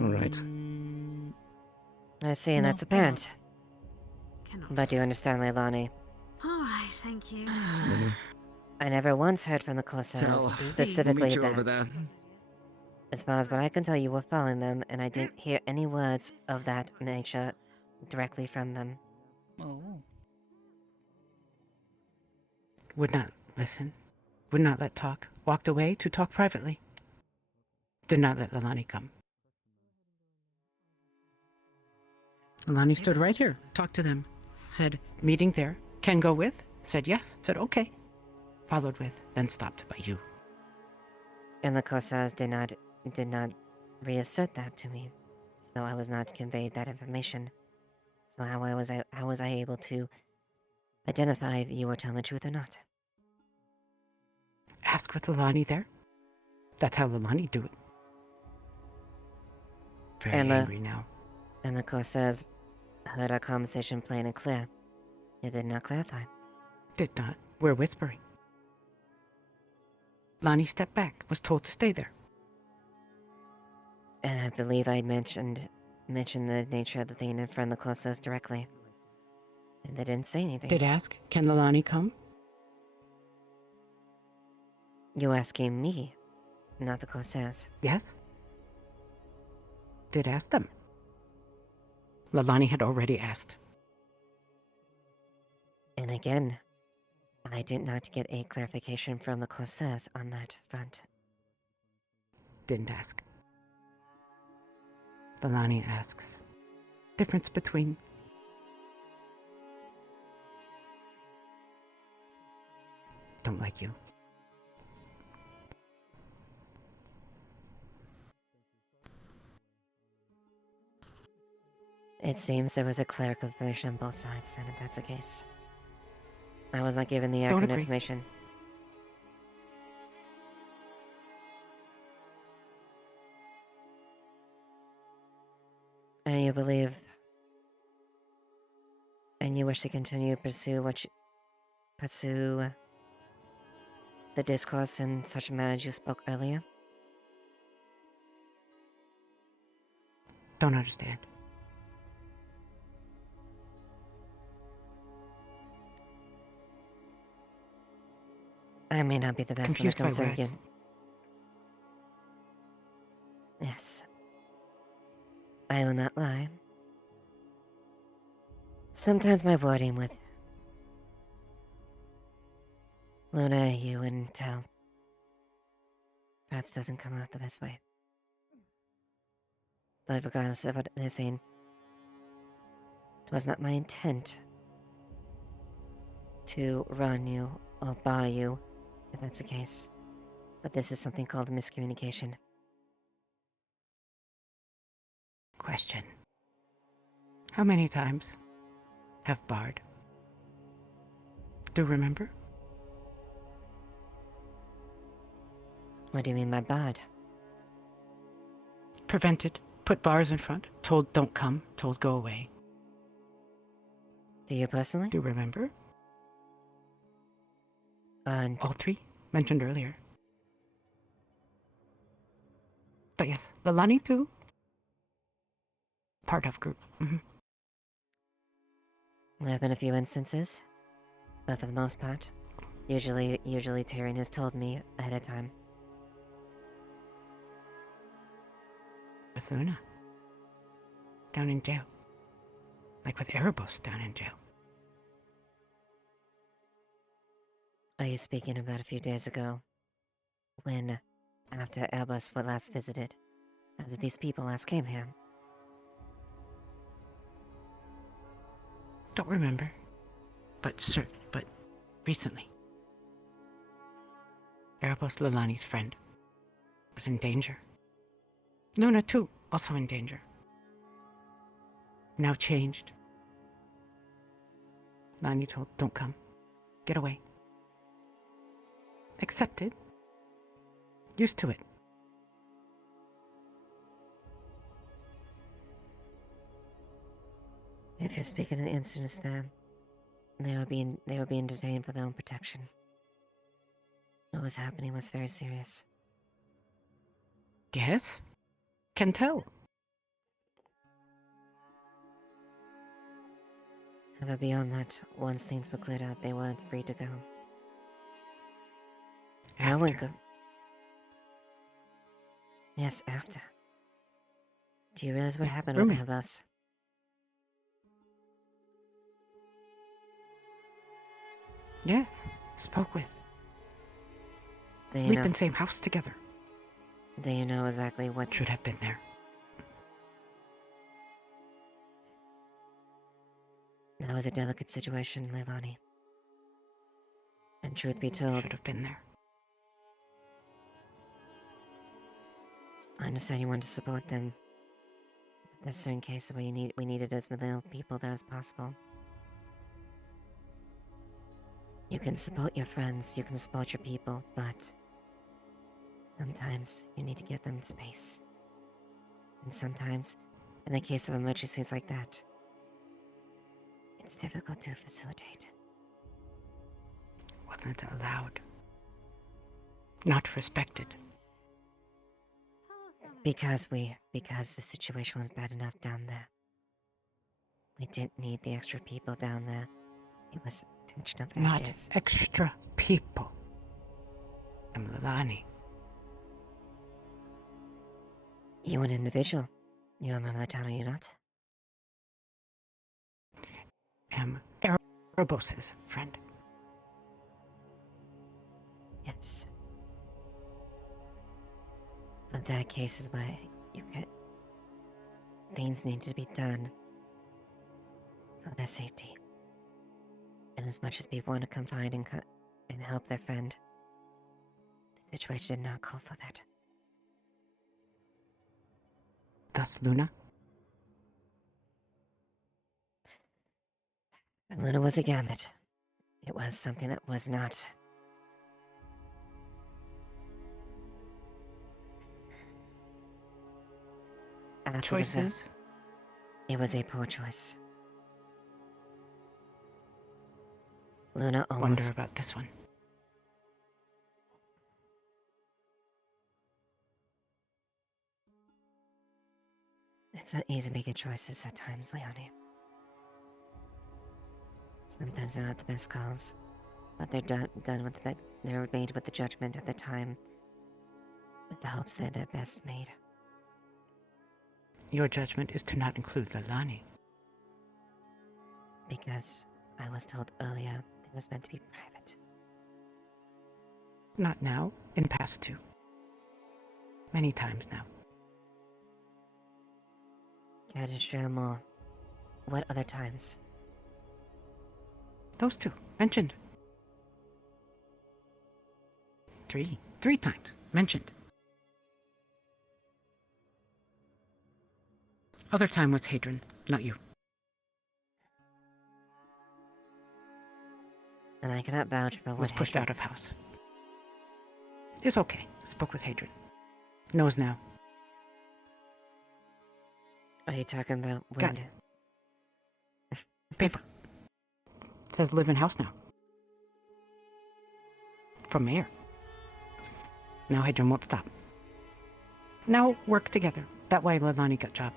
Alright. I see, and No, that's apparent. Cannot. But do you understand, Leilani? Alright, thank you. I never once heard from the Corsairs Tell. specifically We'll meet you that. over there. As far as what I can tell, you were following them, and I didn't hear any words of that nature directly from them. Oh. Would not listen. Would not let talk. Walked away to talk privately. Did not let Lalani come. Lalani stood right here. Talked to them. Said, Meeting there. Can go with? Said yes. Said okay. Followed with, then stopped by you. And the Corsairs did not reassert that to me, so I was not conveyed that information. So how was I able to identify if you were telling the truth or not? Ask with Lalani there. That's how Lalani do it. Very And angry now. And the Corsairs heard our conversation plain and clear. It did not clarify. Did not. We're whispering. Lani stepped back, was told to stay there. And I believe I mentioned the nature of the thing in front of the Corsairs directly. And they didn't say anything. did ask, can Lalani come? You asking me, not the Corsairs. Yes? Did ask them. Lalani had already asked. And again, I did not get a clarification from the Corsairs on that front. Didn't ask. Lalani asks. Difference between don't like you. It seems there was a clerical version on both sides, then, if that's the case. I was not given the Don't accurate agree. information. And you believe... And you wish to continue to pursue the discourse in such a manner as you spoke earlier? Don't understand. I may not be the best when it Confused by comes to words. you. Yes. I will not lie. Sometimes my wording with Luna, you, and Tal perhaps doesn't come out the best way. But regardless of what they're saying, it was not my intent to run you or bar you, if that's the case. But this is something called a miscommunication. Question. How many times have barred? Do you remember? What do you mean by barred? Prevented. Put bars in front. Told don't come. Told go away. Do you personally? Do you remember? And all three mentioned earlier. But yes, the Lani too. Part of group. There have been a few instances, but for the most part, usually Tyrion has told me ahead of time. With Luna. Down in jail. Like with Erebos down in jail. Are you speaking about a few days ago? When, after Erebos were last visited, after these people last came here? Don't remember. But recently. Erebos Lilani's friend was in danger. Luna too, also in danger. Now changed. Lani told, don't come. Get away. Accepted. Used to it. If you're speaking of the incidents there, they were being detained for their own protection. What was happening was very serious. Yes? Can tell. However, beyond that, once things were cleared out, they weren't free to go. No one could. Yes, after. Do you realize what happened with Airbus? Yes, spoke with. Do you Sleep know? in same house together. Do you know exactly what should have been there? That was a delicate situation, Leilani. And truth be told, should have been there. I understand you want to support them. But there's certain cases where we needed as little people there as possible. You can support your friends, you can support your people, but sometimes you need to give them space. And sometimes, in the case of emergencies like that, it's difficult to facilitate. Wasn't allowed. Not respected. Because the situation was bad enough down there. We didn't need the extra people down there. It was tension of Not as is. extra people. I'm Lilani. You an individual. You remember that town, are you not? Am Erebos' friend. Yes. But there are cases where things need to be done for their safety. And as much as people want to confide in and help their friend. The situation did not call for that. Thus, Luna? And Luna was a gambit. It was something that was not. After the fact, Choices? it was a poor choice. Luna Wonder almost. about this one. It's not easy making choices at times, Leone. Sometimes they're not the best calls, but they're done with they're made with the judgment at the time, with the hopes that they're best made. Your judgment is to not include Leilani. Because I was told earlier it was meant to be private. Not now, in past two. Many times now. Care to share more? What other times? Those two, mentioned. Three times, mentioned. Other time was Hadron, not you. And I cannot vouch for what Was pushed Hadron- out of house. It's okay. Spoke with Hadron. Knows now. Are you talking about when? Got paper. Says live in house now. From mayor. Now Hadron won't stop. Now work together. That way Leilani got job.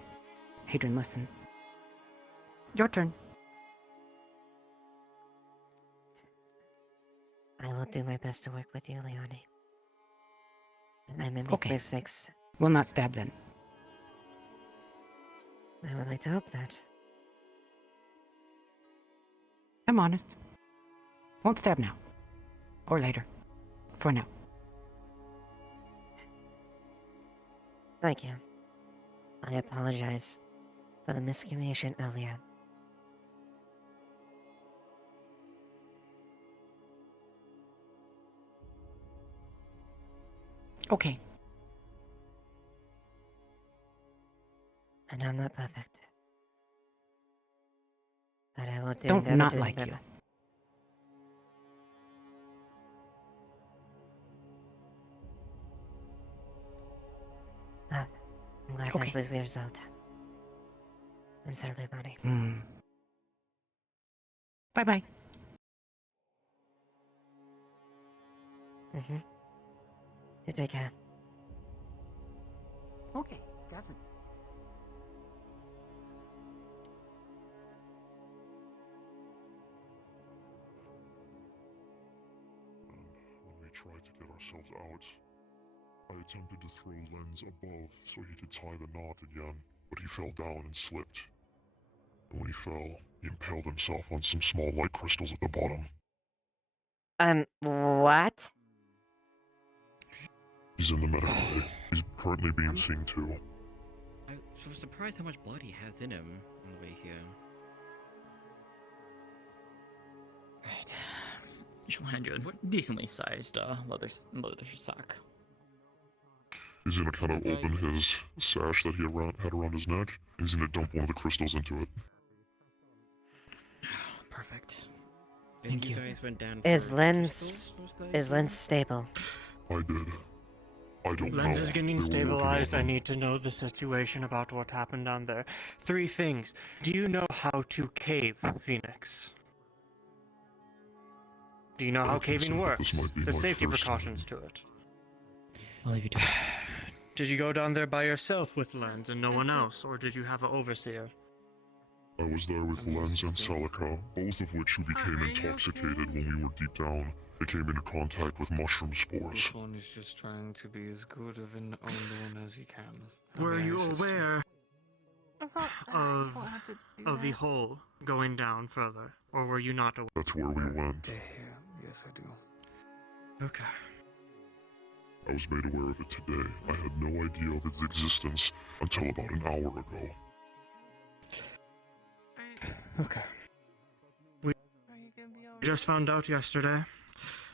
Hadron, listen. Your turn. I will do my best to work with you, Leone. And I may make Okay. mistakes. Will not stab then. I would like to hope that. I'm honest. Won't stab now. Or later. For now. Thank you. I apologize for the miscommunication earlier. Okay. And I'm not perfect. But I will do Don't endeavor not to like endeavor. you. I'm glad Okay. that's the result. I'm sorry, Leilani. Bye-bye. Mm-hmm. You take care. Okay, Jasmine. When we tried to get ourselves out, I attempted to throw Lens above so he could tie the knot again, but he fell down and slipped. And when he fell, he impaled himself on some small light crystals at the bottom. What? He's in the medical bay. He's currently being seen to. I was surprised how much blood he has in him on the way here. Right. She'll hand you a decently sized leather sock. He's gonna kind of open his sash that he had around his neck, and he's gonna dump one of the crystals into it. Perfect. Thank you. Guys went down Is for Lens crystals, is Lens stable? I did. I don't know. Lens is They getting were working stabilized. on I him. need to know the situation about what happened down there. 3 things. Do you know how to cave, Phoenix? Do you know how I can say caving that this works? might be The my safety first precautions to it. I'll leave you to it. Did you go down there by yourself with Lens and no one else, or did you have an overseer? I was there with Lens and Celica, both of which who became intoxicated when we were deep down. They came into contact with mushroom spores. This one is just trying to be as good of an own as he can. Were you aware of the that? hole going down further, or were you not aware? That's where we went. Yeah, yes I do. Okay. I was made aware of it today. I had no idea of its existence until about an hour ago. Okay. We just found out yesterday.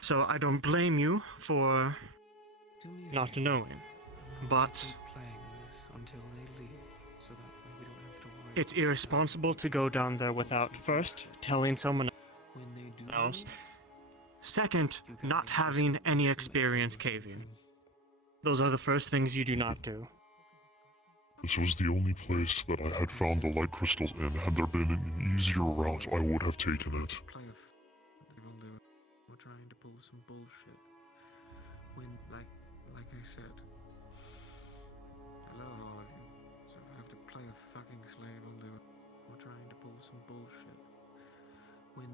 So I don't blame you for not knowing, but Playing this until they leave, so that way we don't have to worry. it's irresponsible to go down there without first telling someone else. Second, not having any experience caving. Those are the first things you do not do. This was the only place that I had found the light crystals in. Had there been an easier route, I would have taken it. We're trying to pull some bullshit. When, like I said, I love all of you. So if I have to play a fucking slave, I'll do it. We're trying to pull some bullshit. When,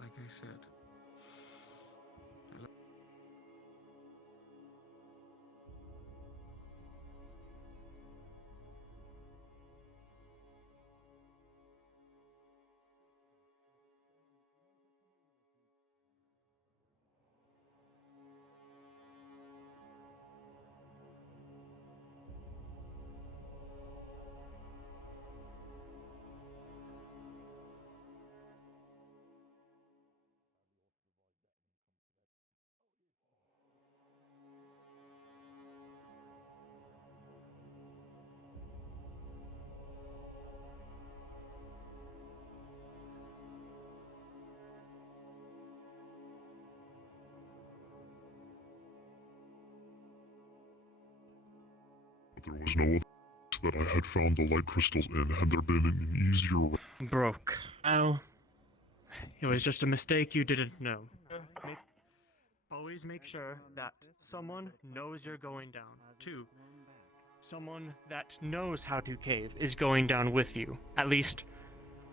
like I said, I love. But there was no other place that I had found the light crystals in. Had there been an easier route. Broke. Well, it was just a mistake you didn't know. Always make sure that someone knows you're going down. 2. Someone that knows how to cave is going down with you. At least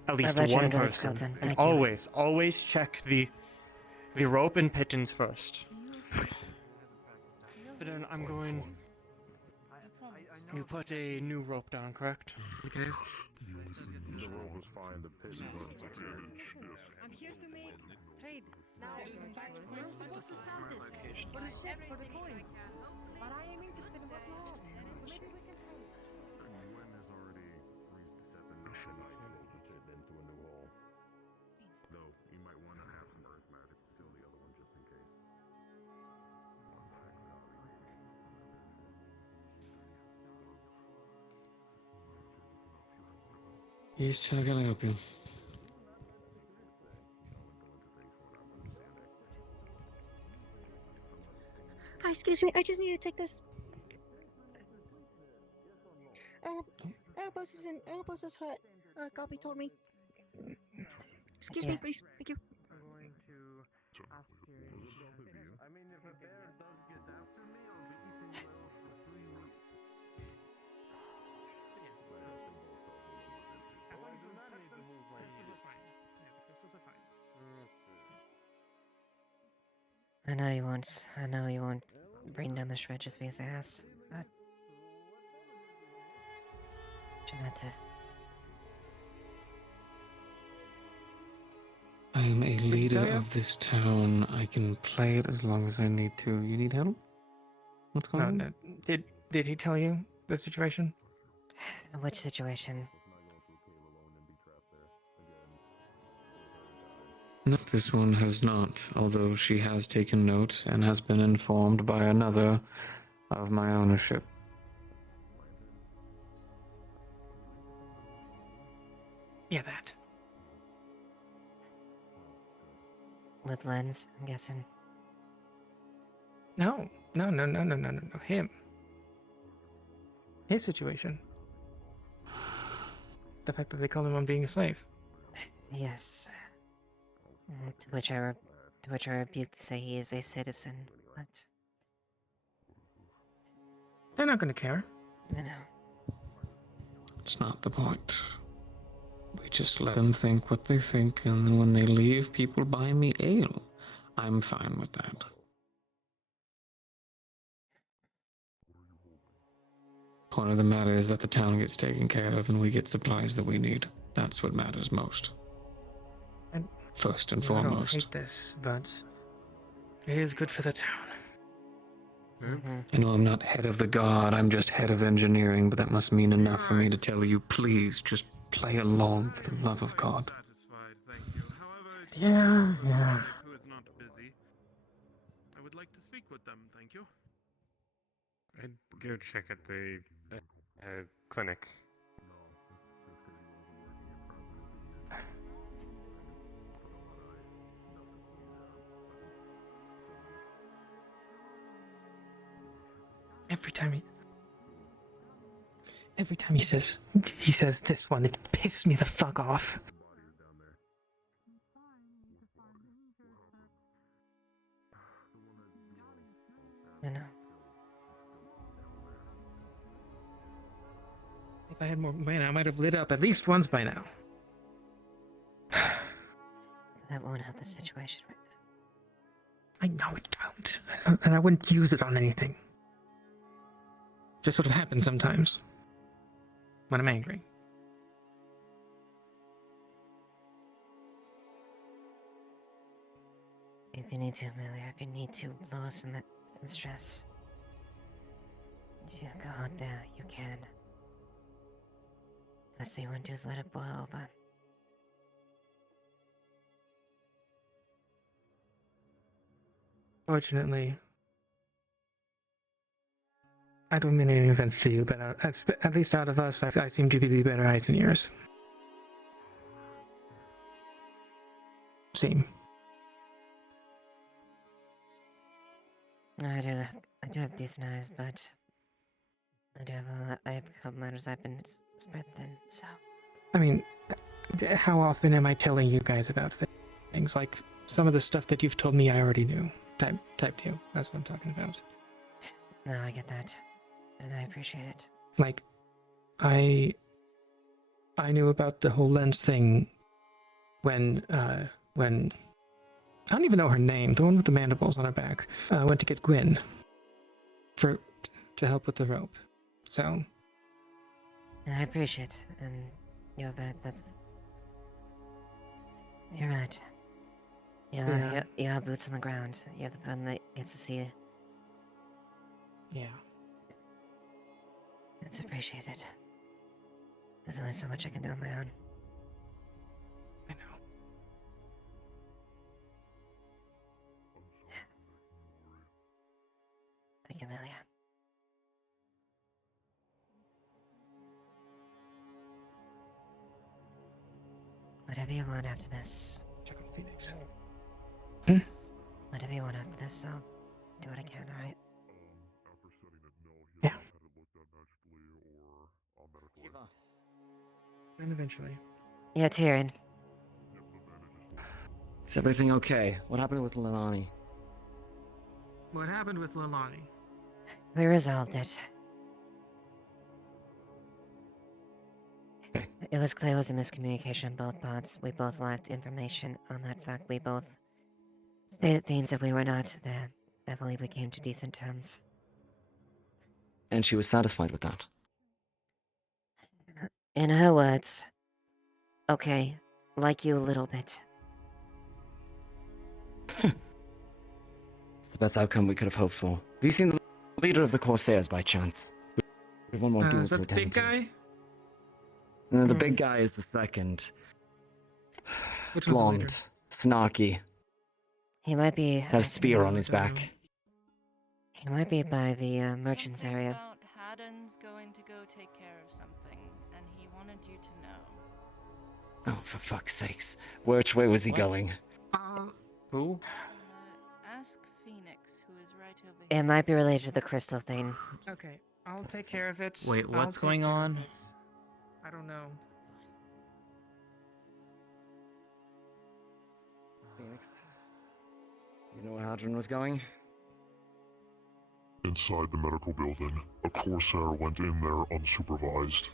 let you one handle this, person. Skeleton. And Thank you. always check the rope and pittance first. But then I'm going. You put a new rope down, correct? Okay. The rope was fine, the pit was okay. I'm here to make trade. Now, we're supposed to sell this for the ship, for the coins. But I am interested in what you have. Maybe we can trade. Gwen has already reached the definition. I float the pit into a new hole. Though, you might want to have some earth magic to seal the other one just in case. Yes, how can I help you? Hi, excuse me, I just need to take this. Elbows is hurt. Gobby told me. Excuse me, please. Thank you. I'm going to ask you. I mean, if a bear does get after me, I'll be eating you out for 3 weeks. As long as do not need to move my crystals are fine. Yeah, the crystals are fine. I know you won't bring down the Shredge's ass, but Janetta. I am a leader of this town. I can play it as long as I need to. You need help? What's going on? No, did he tell you the situation? Which situation? No, this one has not, although she has taken note and has been informed by another of my ownership. Yeah, that. With Lens, I'm guessing. No. Him. His situation. The fact that they called him on being a slave. Yes. To which I rebuke to say he is a citizen, but They're not going to care. I know. It's not the point. We just let them think what they think, and then when they leave, people buy me ale. I'm fine with that. Point of the matter is that the town gets taken care of and we get supplies that we need. That's what matters most. And first and I foremost. don't hate this, but it is good for the town. I know I'm not head of the guard, I'm just head of engineering, but that must mean enough for me to tell you, please, just play along for the love of God. Satisfied, thank you. However, Yeah. who is not busy, I'd go check at the clinic. Every time he says this one, it pisses me the fuck off. I know. If I had more mana, I might have lit up at least once by now. That won't help the situation right I know it don't. And I wouldn't use it on anything. Just sort of happens sometimes. When I'm angry. now. If you need to, Amelia, if you need to blow some stress, yeah, go out there, you can. Last thing you want to do is let it boil over. Fortunately, I don't mean any offense to you, but at least out of us, I seem to be the better eyes and ears. Seem. I do have decent eyes, but I have a couple matters I've been spread thin, so. I mean, how often am I telling you guys about things? Like, some of the stuff that you've told me I already knew. Type deal. That's what I'm talking about. No, I get that. And I appreciate it. Like, I knew about the whole lens thing when I don't even know her name, the one with the mandibles on her back, went to get Gwyn to help with the rope. So. And I appreciate it, and you're right, you're right. You're boots on the ground. You're the one that gets to see it. Yeah. It's appreciated. There's only so much I can do on my own. I know. Thank you, Amelia. Whatever you want after this. Check on Phoenix. Whatever you want after this, I'll do what I can, alright? Yeah. And eventually. Yeah, Tyrion. Is everything okay? What happened with Lilani? What happened with Lilani? We resolved it. Okay. It was clear it was a miscommunication on both parts. We both lacked information on that fact. We both stated things that we were not there. I believe we came to decent terms. And she was satisfied with that. In her words, okay, like you a little bit. It's the best outcome we could have hoped for. Have you seen the leader of the Corsairs by chance? We have one more duel Is to that the attend big to. guy? No, the big guy is the second. Which was the leader? Blonde, snarky, He might be... has a spear on his back. He might be by the merchants area. About Haddon's going to go take care of something, and he wanted you to know. Oh, for fuck's sakes. Which way was he going? Who? Ask Phoenix, who is right over here. It might be related to the crystal thing. Okay, I'll take care of it. Wait, I'll what's take going care of on? it. I don't know. Phoenix, you know where Hadron was going? Inside the medical building, a Corsair went in there unsupervised.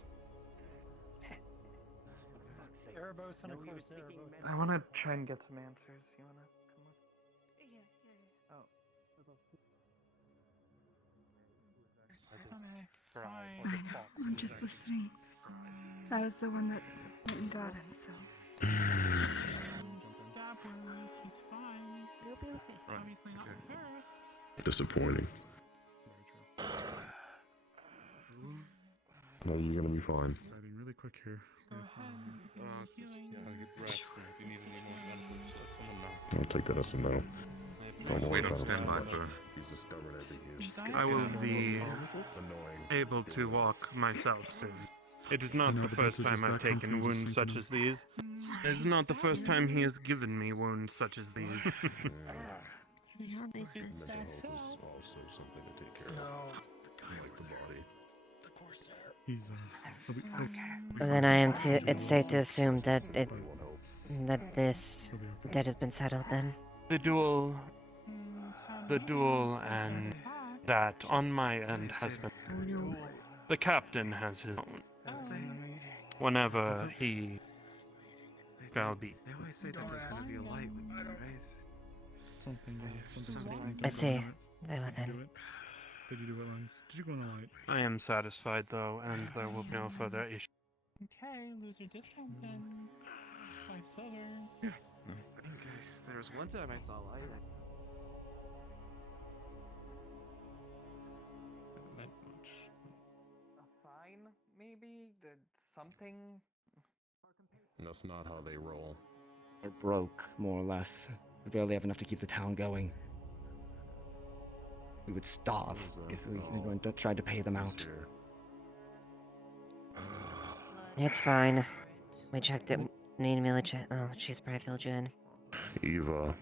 I want to try and get some answers. You want to come with? Yeah. Oh. I'm just listening. I was the one that went and got him, so. Stop, Rose. He's fine. You'll be okay. Obviously not first. Disappointing. No, you're gonna be fine. Deciding really quick here. Just get rest, and if you need any more gun boots, let someone know. I'll take that as a no. I Wait on standby for. I will be able to walk myself soon. It is not the first time I've taken wounds such as these. It is not the first time he has given me wounds such as these. Mental health is also something to take care of. Like the body. He's Then it's safe to assume that this debt has been settled then. The duel and that on my end has been. The captain has his own. Whenever he shall be. They always say that there's gonna be a light when you do it, right? something. I see. Very well then. Did you do it, Lens? Did you go on the light? I am satisfied though, and there will be no further issue. Okay, loser discount then. 5 silver. I think there was one time I saw light. Not much. A fine, maybe? Something? That's not how they roll. We're broke, more or less. We barely have enough to keep the town going. We would starve if we tried to pay them out. It's fine. We checked it. Need me to check. Oh, she's probably filled you in. Eva.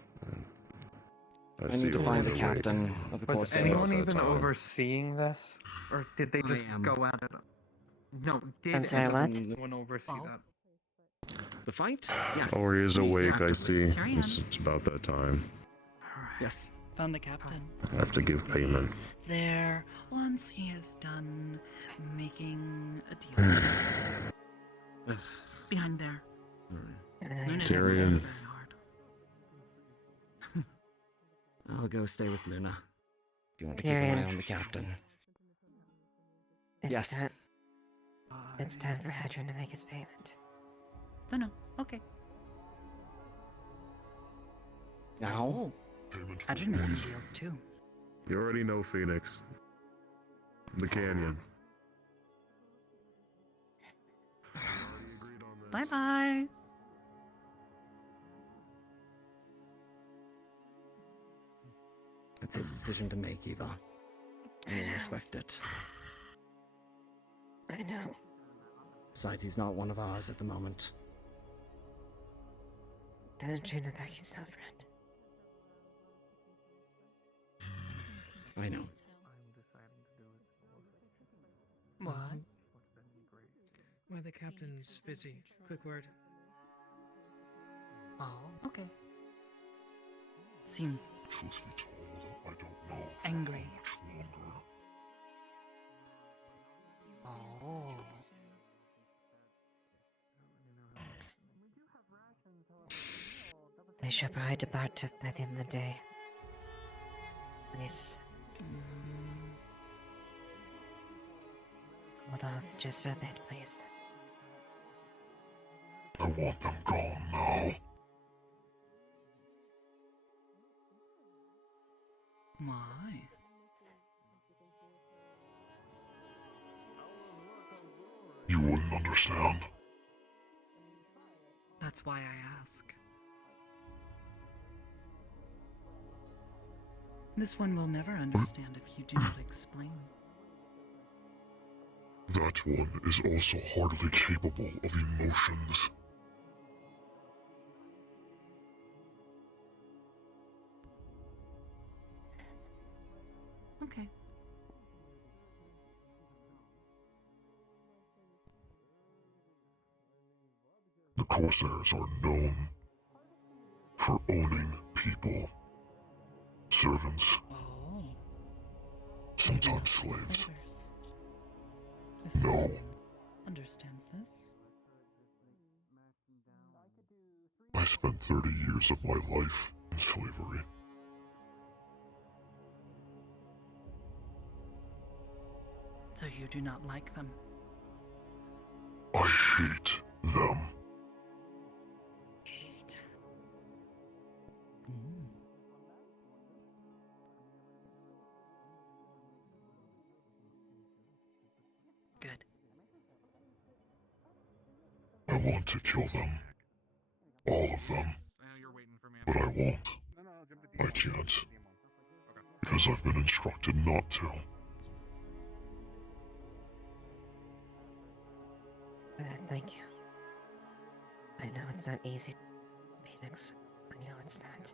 I need to find the captain of the Was Corsairs. anyone even overseeing this? Or did they just go at it? No, did I'm sorry, what? anyone oversee that? The fight? Yes. Oh, he is awake, I see. Tyrion. It's about that time. Yes. Found the captain. I have to give payment. There, once he is done making a deal. Behind there. Luna Tyrion. I'll go stay with Luna. You want to keep an eye Tyrion. on the captain? It's Yes. It's time for Hadron to make his payment. No, okay. Now? I didn't make deals too. You already know Phoenix. The canyon. Bye bye. It's his decision to make, Eva. And we respect it. I know. Besides, he's not one of ours at the moment. Doesn't turn the back his friend. I know. What? Well, the captain's busy. Quick word. Oh, okay. Seems angry. Oh. They should probably depart by the end of the day. Please. Hold off just for a bit, please. I want them gone now. My. You wouldn't understand. That's why I ask. This one will never understand if you do not explain. That one is also hardly capable of emotions. Okay. The Corsairs are known for owning people, servants, sometimes slaves. No. Understands this. I spent 30 years of my life in slavery. So you do not like them? I hate them. Hate. Good. I want to kill them. All of them. But I won't. I can't. because I've been instructed not to. Thank you. I know it's not easy, Phoenix. I know it's not.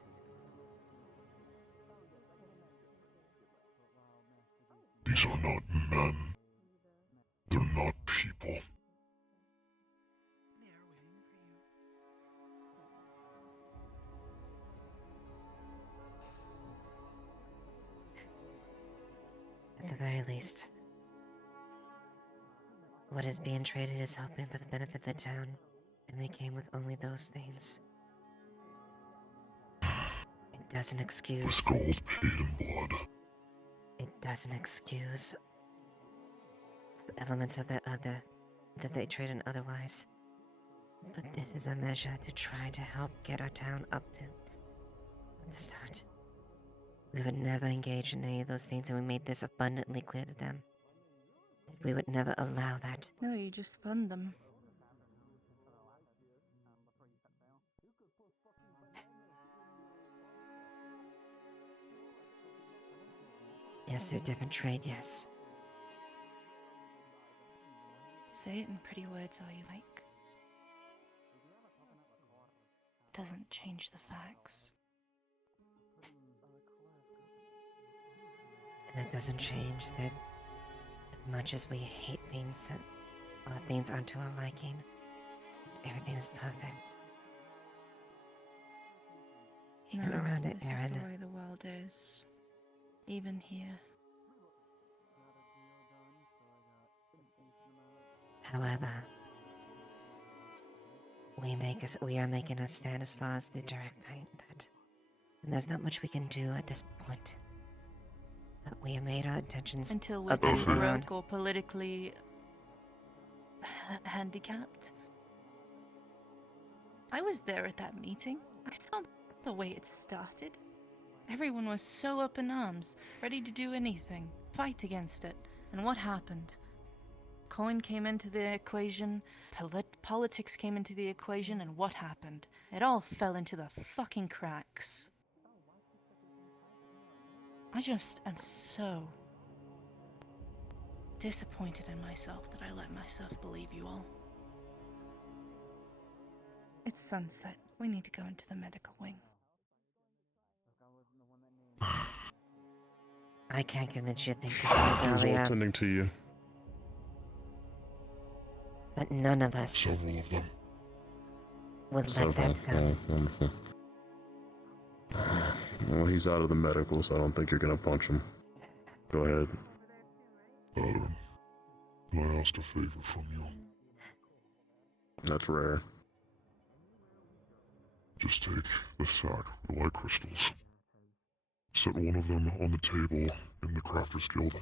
These are not men. They're not people. At the very least, what is being traded is hoping for the benefit of the town, and they came with only those things. It doesn't excuse... With gold paid in blood. It doesn't excuse elements of the other that they trade in otherwise. But this is a measure to try to help get our town up to the start. We would never engage in any of those things, and we made this abundantly clear to them. That we would never allow that. No, you just fund them. Yes, they're a different trade, yes. Say it in pretty words all you like. Doesn't change the facts. And it doesn't change that as much as we hate things that or things aren't to our liking, everything is perfect. Even around it, this Aaron. is the way the world is. Even here. However, we are making a stand as far as the direct that, and there's not much we can do at this point. But we have made our intentions Until we're up too and around. broke or politically handicapped. I was there at that meeting. I saw the way it started. Everyone was so up in arms, ready to do anything, fight against it. And what happened? Coin came into the equation, politics came into the equation, and what happened? It all fell into the fucking cracks. I just am so disappointed in myself that I let myself believe you all. It's sunset. We need to go into the medical wing. I can't convince you to think Who's all Dahlia, tending to you? but none of us Several of them. would let that go. Wonderful. Well, he's out of the medical, so I don't think you're gonna punch him. Go ahead. Adam, can I ask a favor from you? That's rare. Just take the sack with the light crystals. Set one of them on the table in the Crafters Guild,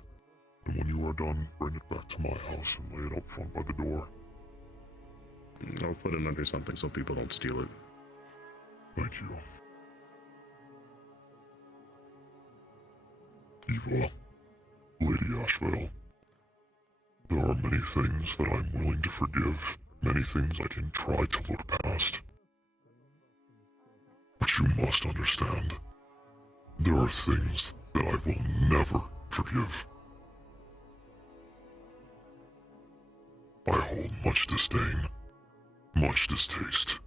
and when you are done, bring it back to my house and lay it up front by the door. I'll put it under something so people don't steal it. Thank you. Eva, Lady Ashevail, there are many things that I'm willing to forgive, many things I can try to look past. But you must understand, there are things that I will never forgive. I hold much disdain, much distaste,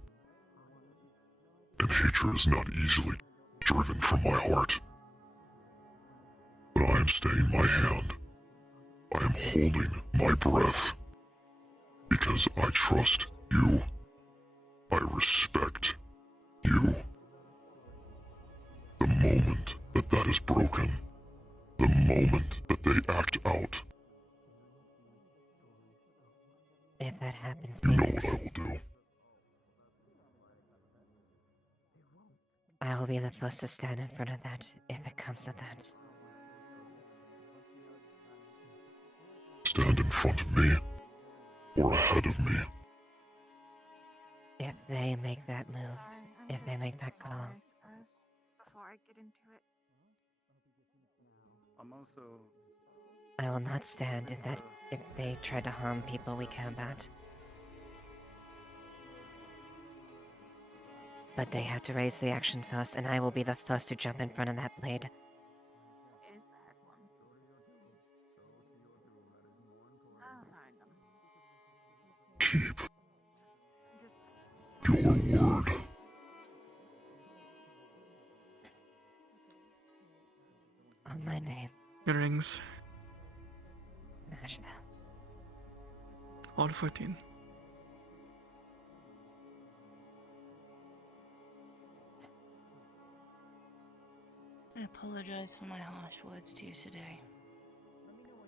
and hatred is not easily driven from my heart. But I am staying my hand. I am holding my breath. Because I trust you. I respect you. The moment that that is broken, the moment that they act out, If that happens, you know Phoenix, what I will do. I will be the first to stand in front of that if it comes to that. Stand in front of me, or ahead of me. If they make that move, if they make that call, Before I get into it. I'm also... I will not stand if they try to harm people we care about. But they have to raise the action first, and I will be the first to jump in front of that blade. keep your word. On my name, Earrings. Ashevail. All 14. I apologize for my harsh words to you today.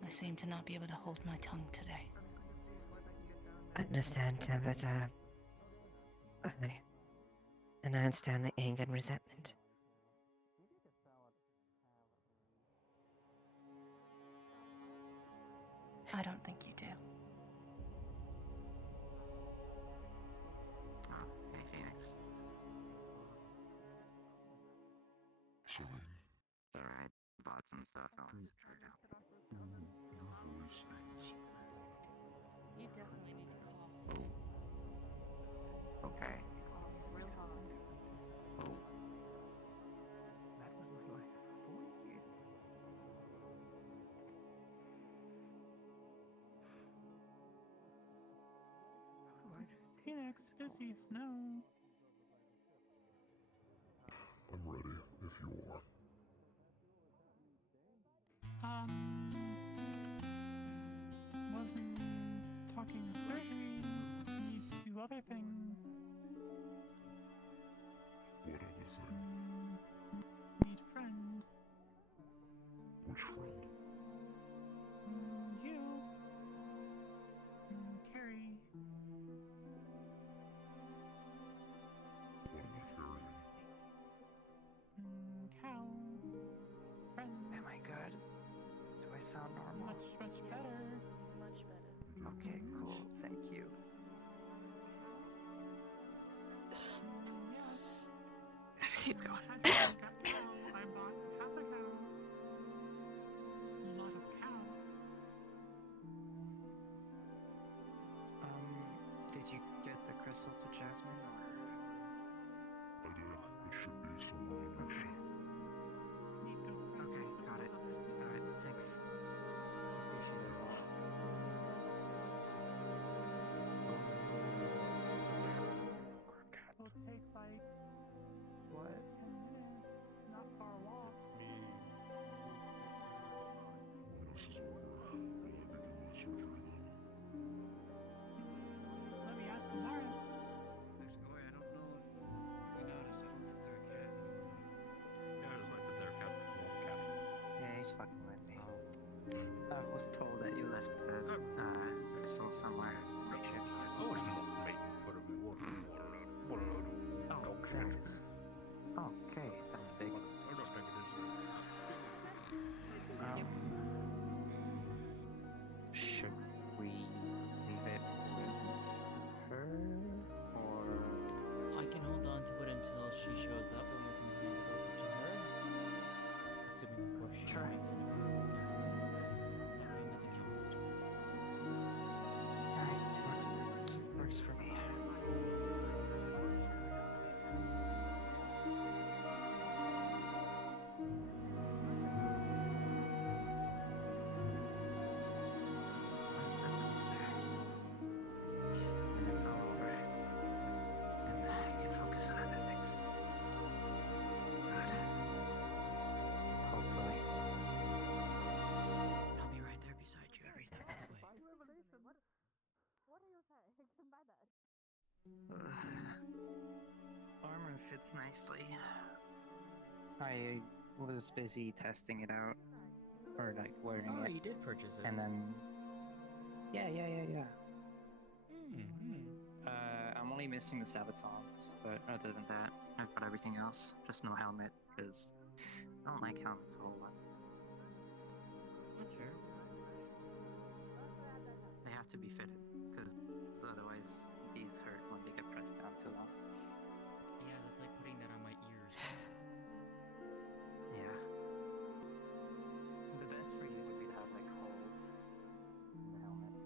I seem to not be able to hold my tongue today. I understand, but, and I understand the anger and resentment. I don't think you do. Oh, hey, Phoenix. Sorry. It's alright. Bought some stuff. I wanted to try it out. Your voice is You definitely need to cough. Okay. Cough real hard. Oh. That was my life. Phoenix, busy, snow. I'm ready if you are. Wasn't talking surgery. Need to do other things. What other thing? Need friends. Which friend? You. Carrie. What am I carrying? Cow. Friends. Am I good? Do I sound normal? Much better. Much better. Okay, cool. Thank you. Keep going. I bought half a cow. Lot of cow. Did you get the crystal to Jasmine, or? I did. It should be somewhere on your ship. Okay, got it. Alright, thanks. Appreciate it a lot. It'll take like what? 10 minutes. Not far walk. This is over. Will I begin my surgery then? Let me ask Maris. Actually, I don't know. You noticed I don't think they're a cat. Yeah, that's why I said they're a cat. Yeah, he's fucking with me. I was told that you left the crystal somewhere on the ship or something. Oh, there it is. Oh, okay, that's big. Should we leave it with her, or? I can hold on to it until she shows up and we can hand it over to her. Assuming, of course, she Sure. makes any plans again. That way nothing happens to it. Alright, works for me. One step closer. Then it's all over. And I can focus on other things. Good. Hopefully. I'll be right there beside you every step of the way. Armor fits nicely. I was busy testing it out, or like wearing Oh, it. you did purchase it. And then, yeah. Mm-hmm. I'm only missing the sabatons, but other than that, I've got everything else. Just no helmet, because I don't like helmets a whole lot. That's fair. They have to be fitted, because otherwise these hurt when they get pressed down too long. Yeah, that's like putting that on my ears. Yeah. The best for you would be to have like holes in the helmet.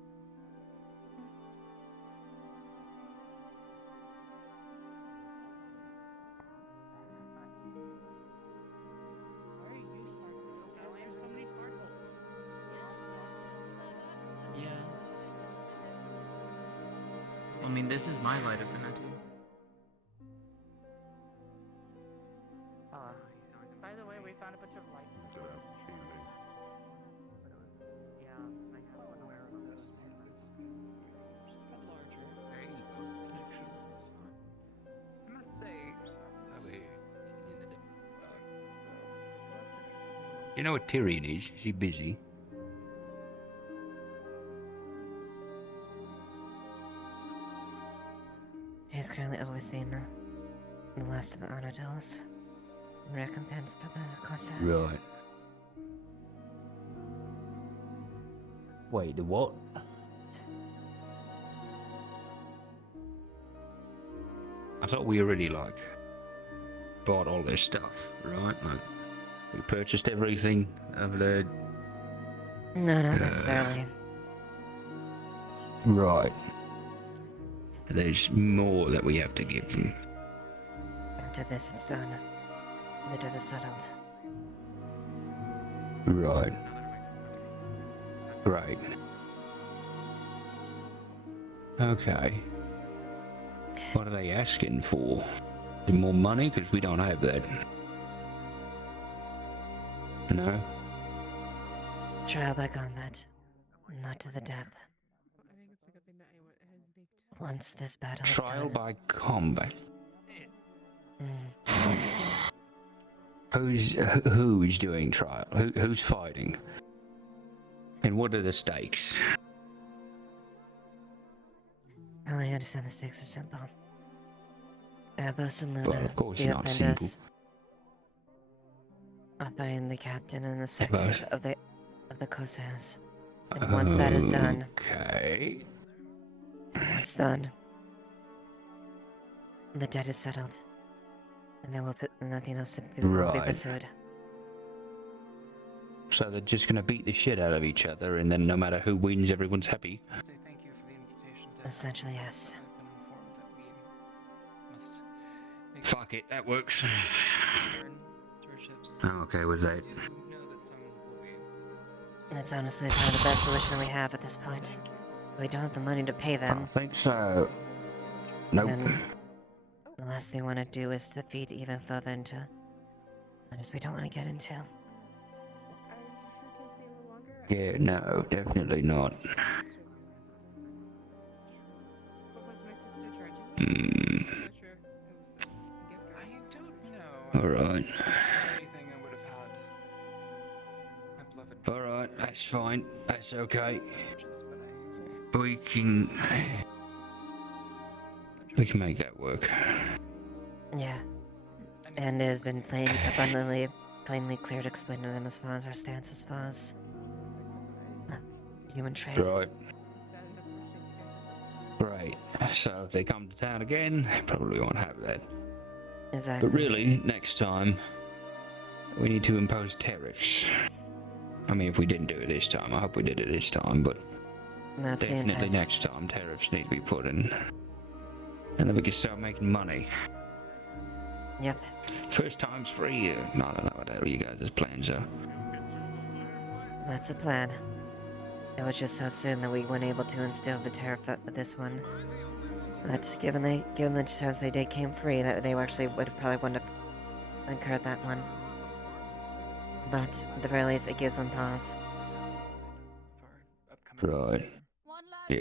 Why are you sparkling? There's so many sparkles. Yeah. I mean, this is my light affinity. By the way, we found a bunch of light. I must say, You know what Tyrion is? Is he busy? He's currently overseeing the last of the honor duels in recompense for the Cossacks. Right. Wait, the what? I thought we already, like, bought all this stuff, right? Like, we purchased everything over there. No, not necessarily. Right. There's more that we have to give them. After this is done, the debt is settled. Right. Right. Okay. What are they asking for? Is it more money? Because we don't have that. No? Trial by combat, not to the death. Once this battle is Trial done, by combat. Mm. Who's doing trial? Who's fighting? And what are the stakes? Well, I understand the stakes are simple. Abos and Luna, Well, of course the not simple. Offenders, Alpine, the captain, and the second of the Cossacks. And once that is done, Okay. once done, the debt is settled, and there will be nothing else to be Right. pursued. So they're just gonna beat the shit out of each other, and then no matter who wins, everyone's happy. Essentially, yes. Fuck it, that works. I'm okay with that. That's honestly probably the best solution we have at this point. We don't have the money to pay I them. don't think so. Nope. And the last thing we want to do is to feed even further into matters we don't want to get into. Yeah, no, definitely not. Alright. Alright, that's fine. That's okay. We can make that work. Yeah. And it has been plainly clear to explain to them as far as our stance as far as human trade. Right. Right. So if they come to town again, probably won't have that. Exactly. But really, next time, we need to impose tariffs. I mean, if we didn't do it this time, I hope we did it this time, but That's the definitely intent. next time tariffs need to be put in. And then we can start making money. Yep. First time's free. I don't know what the hell you guys' plans are. That's the plan. It was just so soon that we weren't able to instill the tariff with this one. But given the terms they did came free, that they actually probably wouldn't have incurred that one. But at the very least, it gives them pause. Right. Yeah.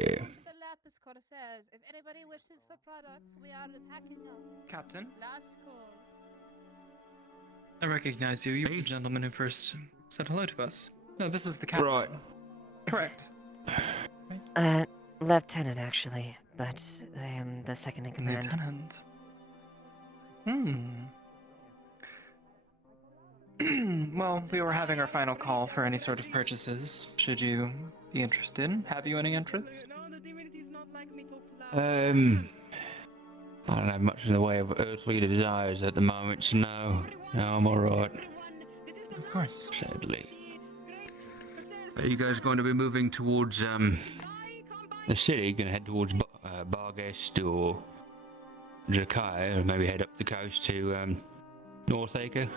If anybody wishes for products, we are packing up. Captain? Last call. I recognize you. You're the gentleman who first said hello to us. No, this is the captain. Right. Correct. Lieutenant, actually, but I am the second in command. Lieutenant. Well, we were having our final call for any sort of purchases. Should you be interested? Have you any interest? I don't have much in the way of earthly desires at the moment, so no, I'm alright. Of course. Sadly. Are you guys going to be moving towards, the city? Gonna head towards Barghest or Drakai, or maybe head up the coast to, North Acre?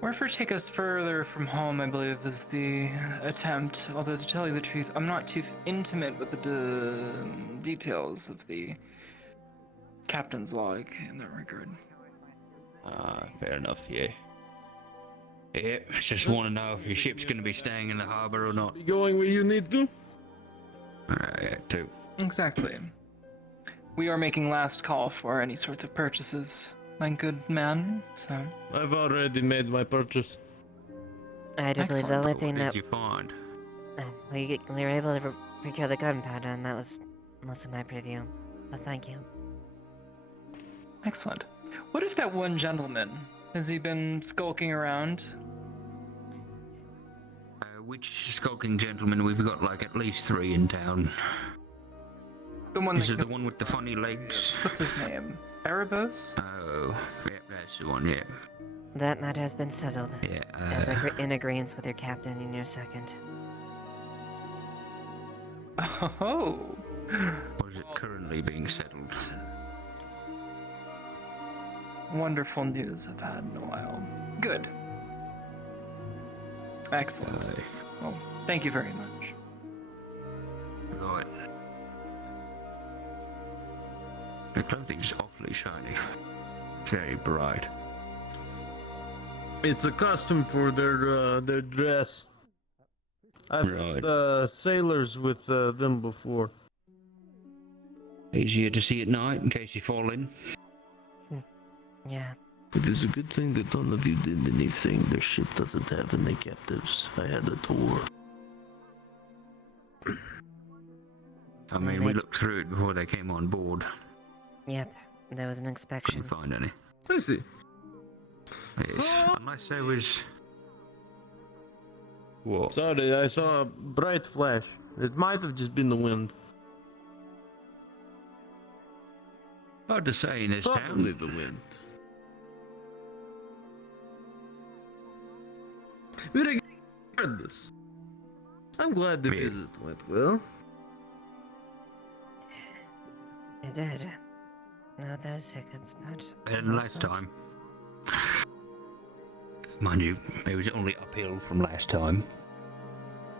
Wherever take us further from home, I believe, is the attempt. Although, to tell you the truth, I'm not too intimate with the details of the captain's log in that regard. Fair enough, yeah. Yeah, just want to know if your ship's going to be staying in the harbor or not. You going where you need to? Yeah, too. Exactly. We are making last call for any sorts of purchases, my good man, so... I've already made my purchase. I do believe the only thing What that did you find? we were able to procure the gunpowder, and that was most of my preview. But thank you. Excellent. What if that one gentleman, has he been skulking around? Which skulking gentleman? We've got like at least 3 in town. The one Is it the one with the funny legs? What's his name? Erebos? Oh, yeah, that's the one, yeah. That matter has been settled. Yeah, As in agreement with your captain in your second. Oh! Or is it currently being settled? Wonderful news I've had in a while. Good. Excellent. Well, thank you very much. Right. The clothing's awfully shiny. Very bright. It's a custom for their dress. I've had sailors with them before. Easier to see at night in case you fall in. Yeah. It is a good thing that none of you did anything their ship doesn't have any captives. I had a tour. I mean, we looked through it before they came on board. Yep, there was an inspection. Couldn't find any. I see. Yes, unless there was... Whoa. Sorry, I saw a bright flash. It might have just been the wind. Hard to say in this Probably town. the wind. Regardless, I'm glad the visit went well. It did. No, those hiccups, but... Better than last time. Mind you, it was only uphill from last time.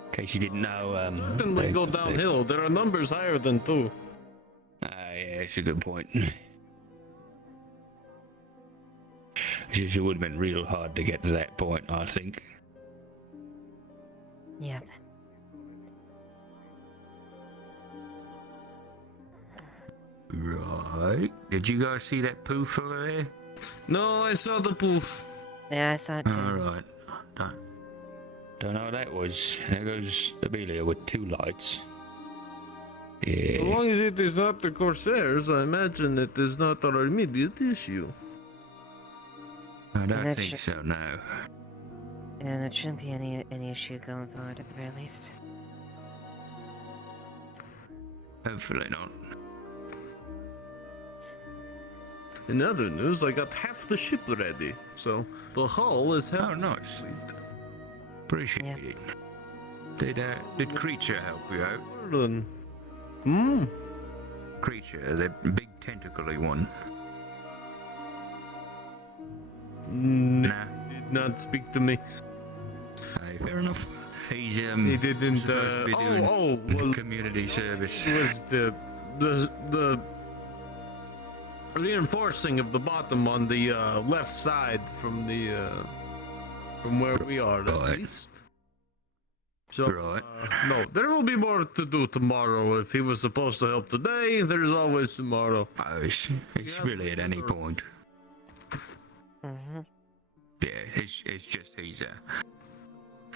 In case you didn't know, Certainly go downhill. There are numbers higher than 2. Yeah, it's a good point. It would have been real hard to get to that point, I think. Yep. Right. Did you guys see that poof over there? No, I saw the poof. Yeah, I saw it too. Alright. Don't know what that was. There goes Amelia with 2 lights. Yeah. As long as it is not the Corsairs, I imagine it is not our immediate issue. I don't think so, no. And it shouldn't be any issue going forward at the very least. Hopefully not. In other news, I got half the ship ready, so the hull is half. Oh, nice. Appreciate it. Did Creature help you out? Creature, the big tentacly one. Nah. Did not speak to me. Hey, fair enough. He's he didn't. supposed to be doing well, community service. It was the reinforcing of the bottom on the left side from the from where we are at least. So no, there will be more to do tomorrow. If he was supposed to help today, there's always tomorrow. Oh, it's really at any point. Yeah, it's just he's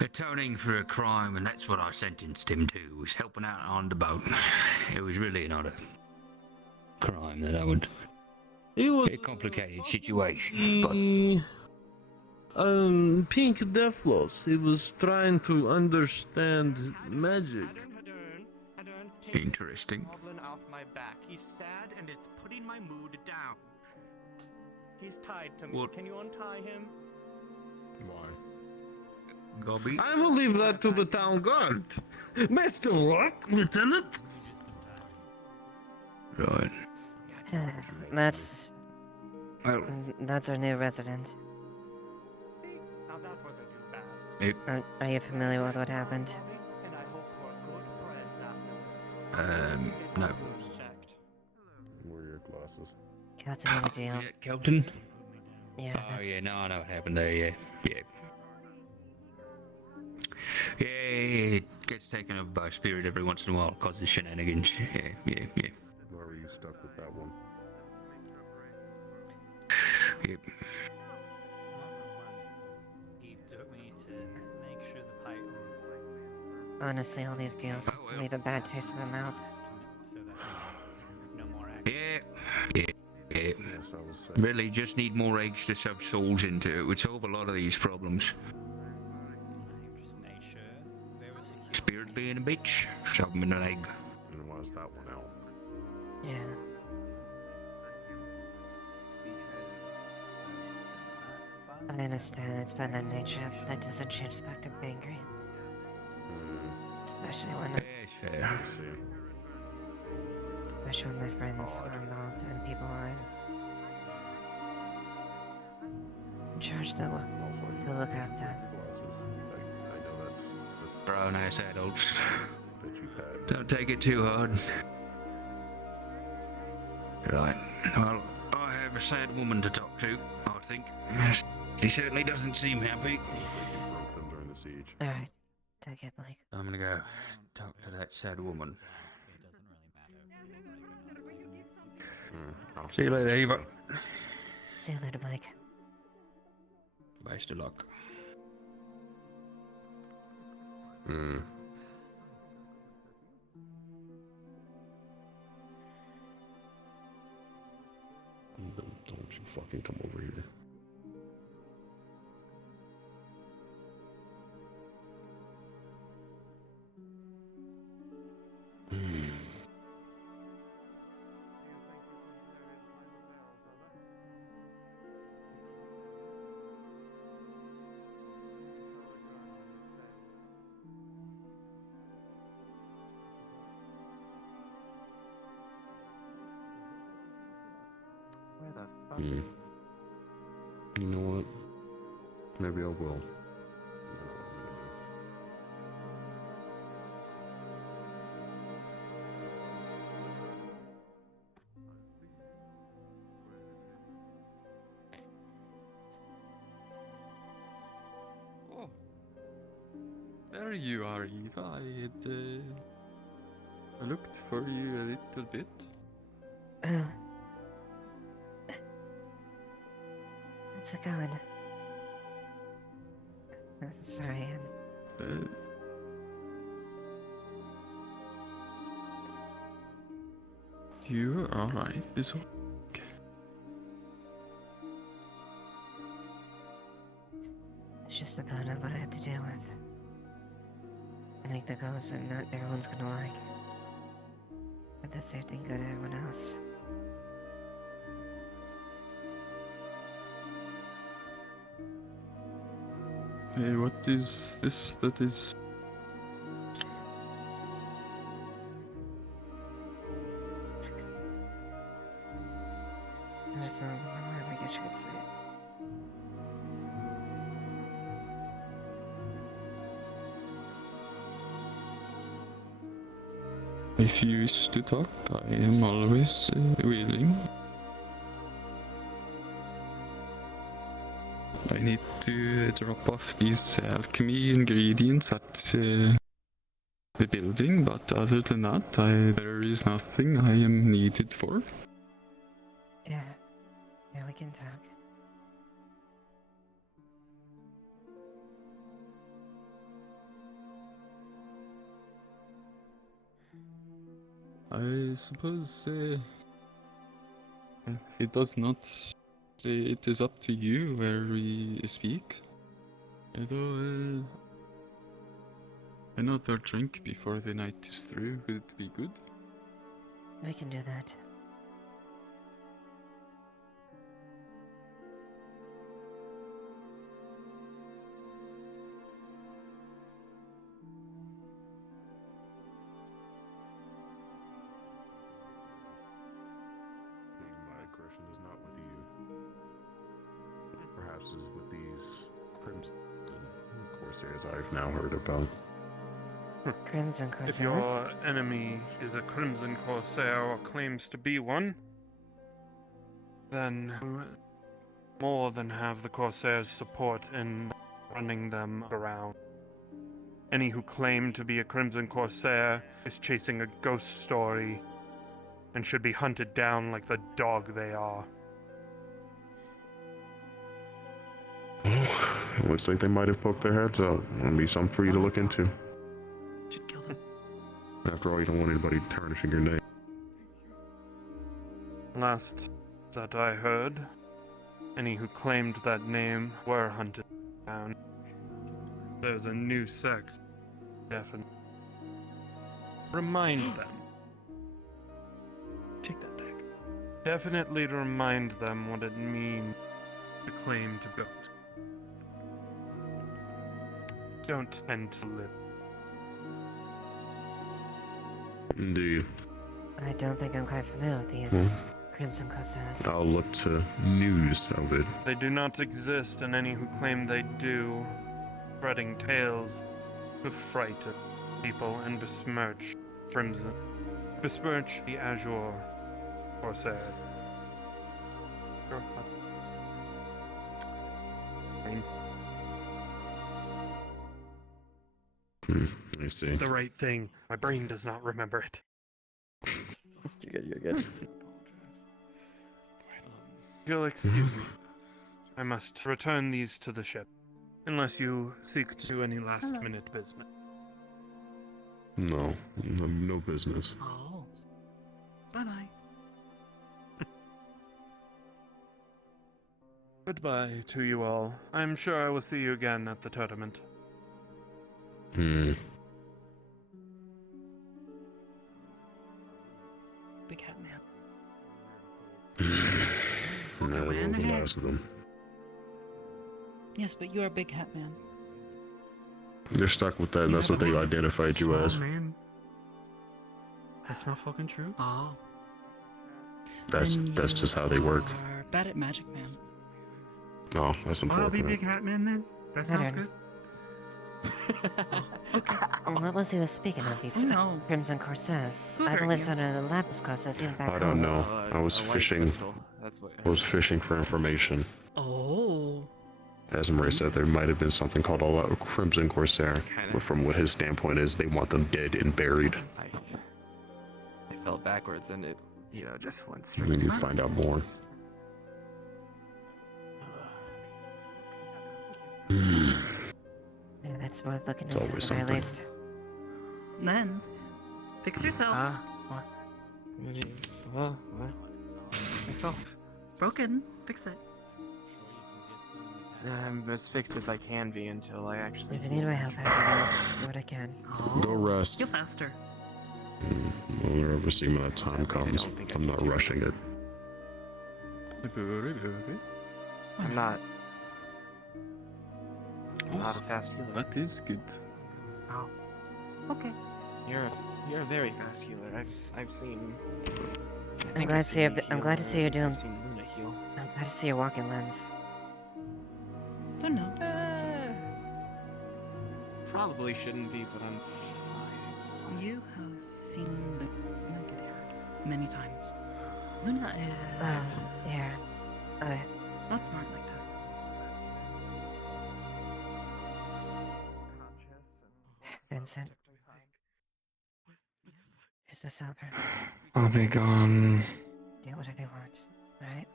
atoning for a crime, and that's what I sentenced him to, was helping out on the boat. It was really not a crime that I would... It was a complicated situation, but... Pink Deflos. He was trying to understand magic. Interesting. Goblin off my back. He's sad and it's putting my mood down. He's tied to me. What? Can you untie him? Why? Gobby? I will leave that to the town guard. Best of luck, Lieutenant. Right. That's our new resident. Now that wasn't too bad. Are you familiar with what happened? And I hope we're good friends after this. No. Where are your glasses? Got to be the deal. Yeah, Kelton? Yeah, Oh, yeah, that's... no, I know what happened there, yeah. Yeah, it gets taken over by a spirit every once in a while, causes shenanigans. Yeah. Why were you stuck with that one? Yep. He took me to make sure the Pythons. Honestly, all these deals leave a bad taste in my mouth. So that no more Yeah. Really, just need more eggs to shove souls into. It would solve a lot of these problems. Just made sure they were secure. Spirit being a bitch, shove them in an egg. And why is that one out? Yeah. I understand it's by their nature, but that doesn't change the fact I'm angry. Especially when my friends are involved and people I'm charged to look after. Grown ass adults. Don't take it too hard. Right. Well, I have a sad woman to talk to, I think. She certainly doesn't seem happy. Alright, take it, Blake. I'm gonna go talk to that sad woman. See you later, Eva. See you later, Blake. Best of luck. Don't you fucking come over here. Where the fuck? You know what? Maybe I will. Oh, there you are, Eva. I looked for you a little bit. How's it going? Sorry, You're alright, it's okay. It's just a part of what I have to deal with. I make the goals that not everyone's gonna like. For the safety and good of everyone else. Hey, what is this that is... There's something on my mind, I guess you could say it. If you wish to talk, I am always willing. I need to drop off these alchemy ingredients at the building, but other than that, there is nothing I am needed for. Yeah, we can talk. I suppose it does not. It is up to you where we speak. Although another drink before the night is through would be good. We can do that. My aggression is not with you. Perhaps is with these names. Corsairs I've now heard about. Crimson If Corsairs? your enemy is a Crimson Corsair or claims to be one, then more than have the Corsairs' support in running them around. Any who claim to be a Crimson Corsair is chasing a ghost story and should be hunted down like the dog they are. It looks like they might have poked their heads out. That'll be something for you to look into. Should kill them. After all, you don't want anybody tarnishing your name. Last that I heard, any who claimed that name were hunted down. There's a new sect. Definitely. Remind them. Take that back. Definitely remind them what it means to claim to ghost. Don't tend to live. Indeed. I don't think I'm quite familiar with these Crimson Corsairs. I'll look to news of it. They do not exist, and any who claim they do, spreading tales to frighten people and besmirch Crimson. Besmirch the Azure Corsair. I see. The right thing. My brain does not remember it. You're good. You'll excuse me. I must return these to the ship, unless you seek to do any last-minute business. No, no business. Oh. Bye-bye. Goodbye to you all. I'm sure I will see you again at the tournament. Big Hat Man. That was the last of them. Yes, but you're a Big Hat Man. They're stuck with that, and that's what they identified you as. Man. That's not fucking true. Oh. That's just how they work. Are bad at Magic Man. Oh, that's I'll be unfortunate. Big Hat Man then. That sounds Okay. good. What was he was speaking of, these No. Crimson Corsairs? Who I've hurt only you? seen the Lapis Corsairs even back I home. don't know. I was fishing. I was fishing for information. Oh. As Murray said, there might have been something called a Crimson Corsair. But from what his standpoint is, they want them dead and buried. I fell backwards and it, just went straight. And then you to my find out more. Yeah, that's worth looking It's into always at the very something. least. Then, fix yourself. What? What? Myself. Broken. Fix it. I'm as fixed as I can be until I actually. If you need my help, I will do what I can. Go rest. Feel faster. Whenever seeing that time comes, I'm not rushing it. I'm not. I'm not a fast healer. That is good. Oh. Okay. You're a very fast healer. I've seen. I'm glad to see you're. I'm glad to see you're doing. I've seen Luna heal. I'm glad to see you're walking, Lens. Don't know. Probably shouldn't be, but I'm fine. It's fine. You have seen Luna get hurt many times. Luna is Yeah. not smart like this. Vincent. Here's the silver. Are they gone? Do whatever you want, alright?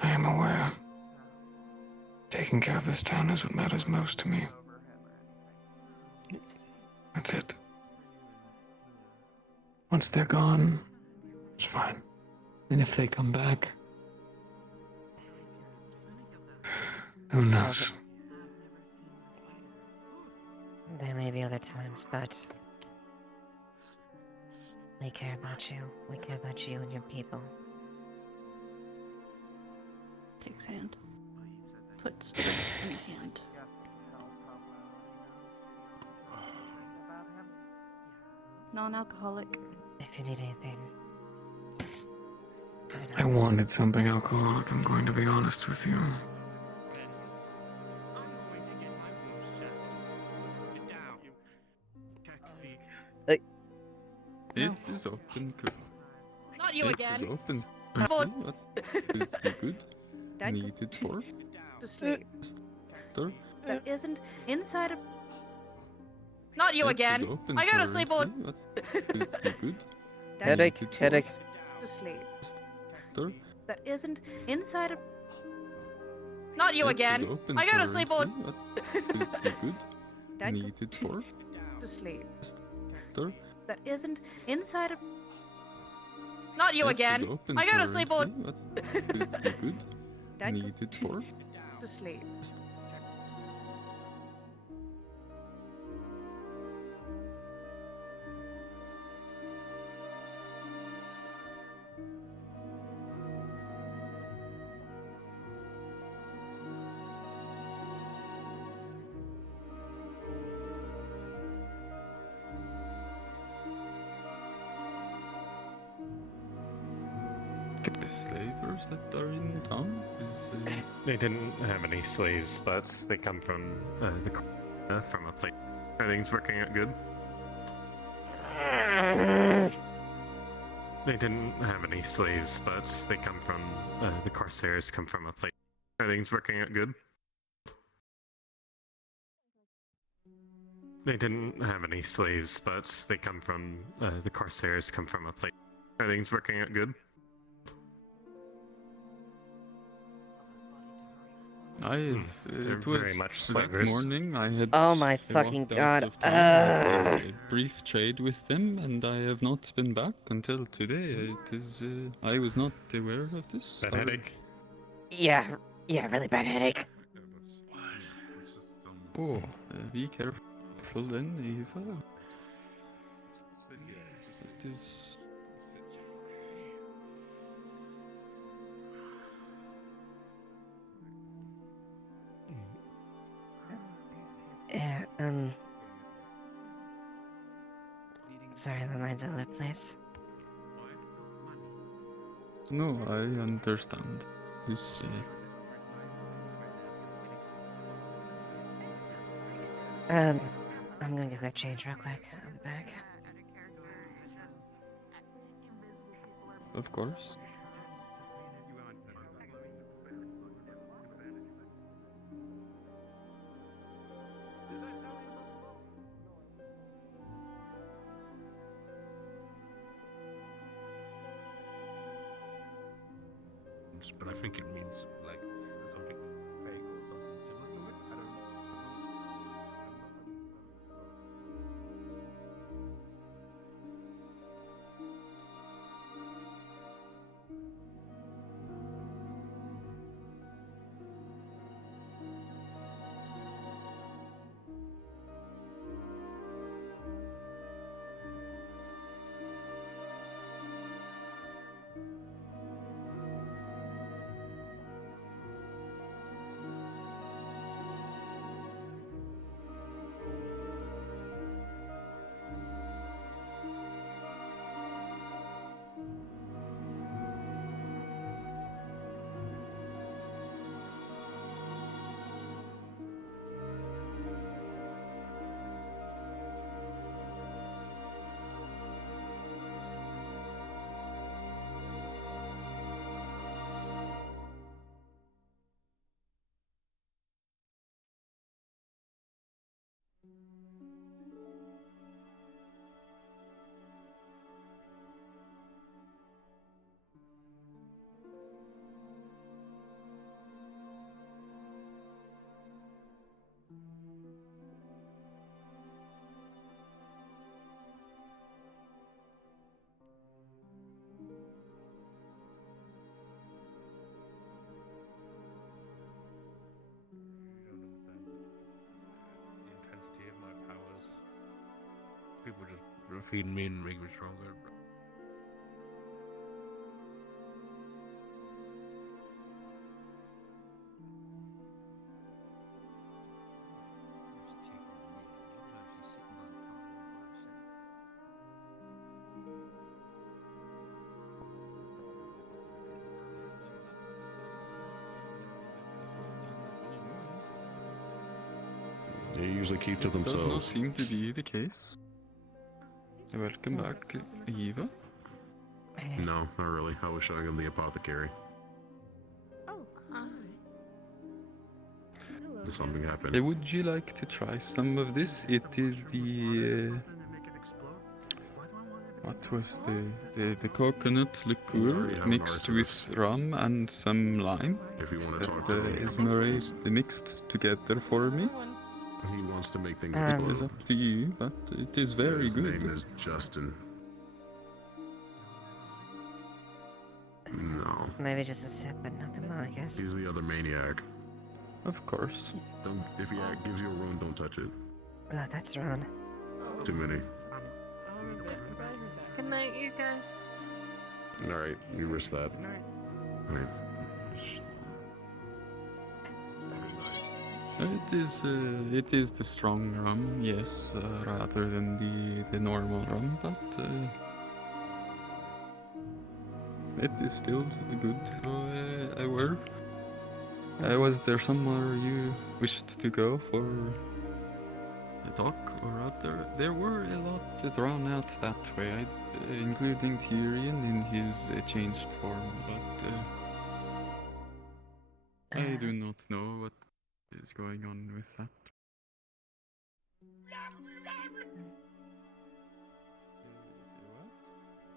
I am aware. Taking care of this town is what matters most to me. That's it. Once they're gone, it's fine. And if they come back, who knows? There may be other times, but we care about you. We care about you and your people. Takes hand. Puts drink in hand. Non-alcoholic. If you need anything, I wanted something alcoholic, I'm going to be honest with you. I'm going to get my wounds checked. Get down. Check the. It is open. Not you It again. is open. Board. It's good. Needed for. To sleep. Sir. That isn't inside of. Not you It is again. open I gotta sleep on. currently. It's good. Headache, Needed for. headache. To sleep. Sir. That isn't inside of. Not you It is again. open I gotta sleep on. currently. It's good. Needed for. To sleep. Sir. That isn't inside of. Not you It is again. open I gotta sleep on. currently. It's good. Needed for. To sleep. The slavers that are in town is. They didn't have any slaves, but they come from from a place. Everything's working out good. They didn't have any slaves, but they come from the Corsairs come from a place. Everything's working out good. They didn't have any slaves, but they come from the Corsairs come from a place. Everything's working out good. It was very much that slavers. morning I had Oh my fucking walked god. out of town, had a brief trade with them, and I have not been back until today. It is I was not aware of this. Bad headache. Yeah, really bad headache. Oh, be careful then, Eva. It is. Yeah, sorry, my mind's all over the place. No, I understand. This. I'm gonna go get change real quick. I'll be back. Of course. But I think it means like something fake or something similar to it. I don't know. People just feeding me and making me stronger. They usually keep to Does not themselves. seem to be the case. Welcome back, Eva. No, not really. I was showing him the apothecary. Oh, hi. Hello. Did something happen? Would you like to try some of this? It is the what was the coconut liqueur mixed with rum and some lime. If you want to talk that to him, Ismaray mixed together for me. he wants to make things It explode. is up to you, but it is very His good. name is Justin. No. Maybe just a sip, but nothing more, I guess. He's the other maniac. Of course. Don't. If he gives you a wound, don't touch it. That's wrong. Too many. Good night, you guys. All right, you risk that. Right. It is the strong rum, yes, rather than the normal rum, but it is still good. So, was there somewhere you wished to go for a talk or other? There were a lot drawn out that way, including Tyrion in his changed form, but I do not know what is going on with that.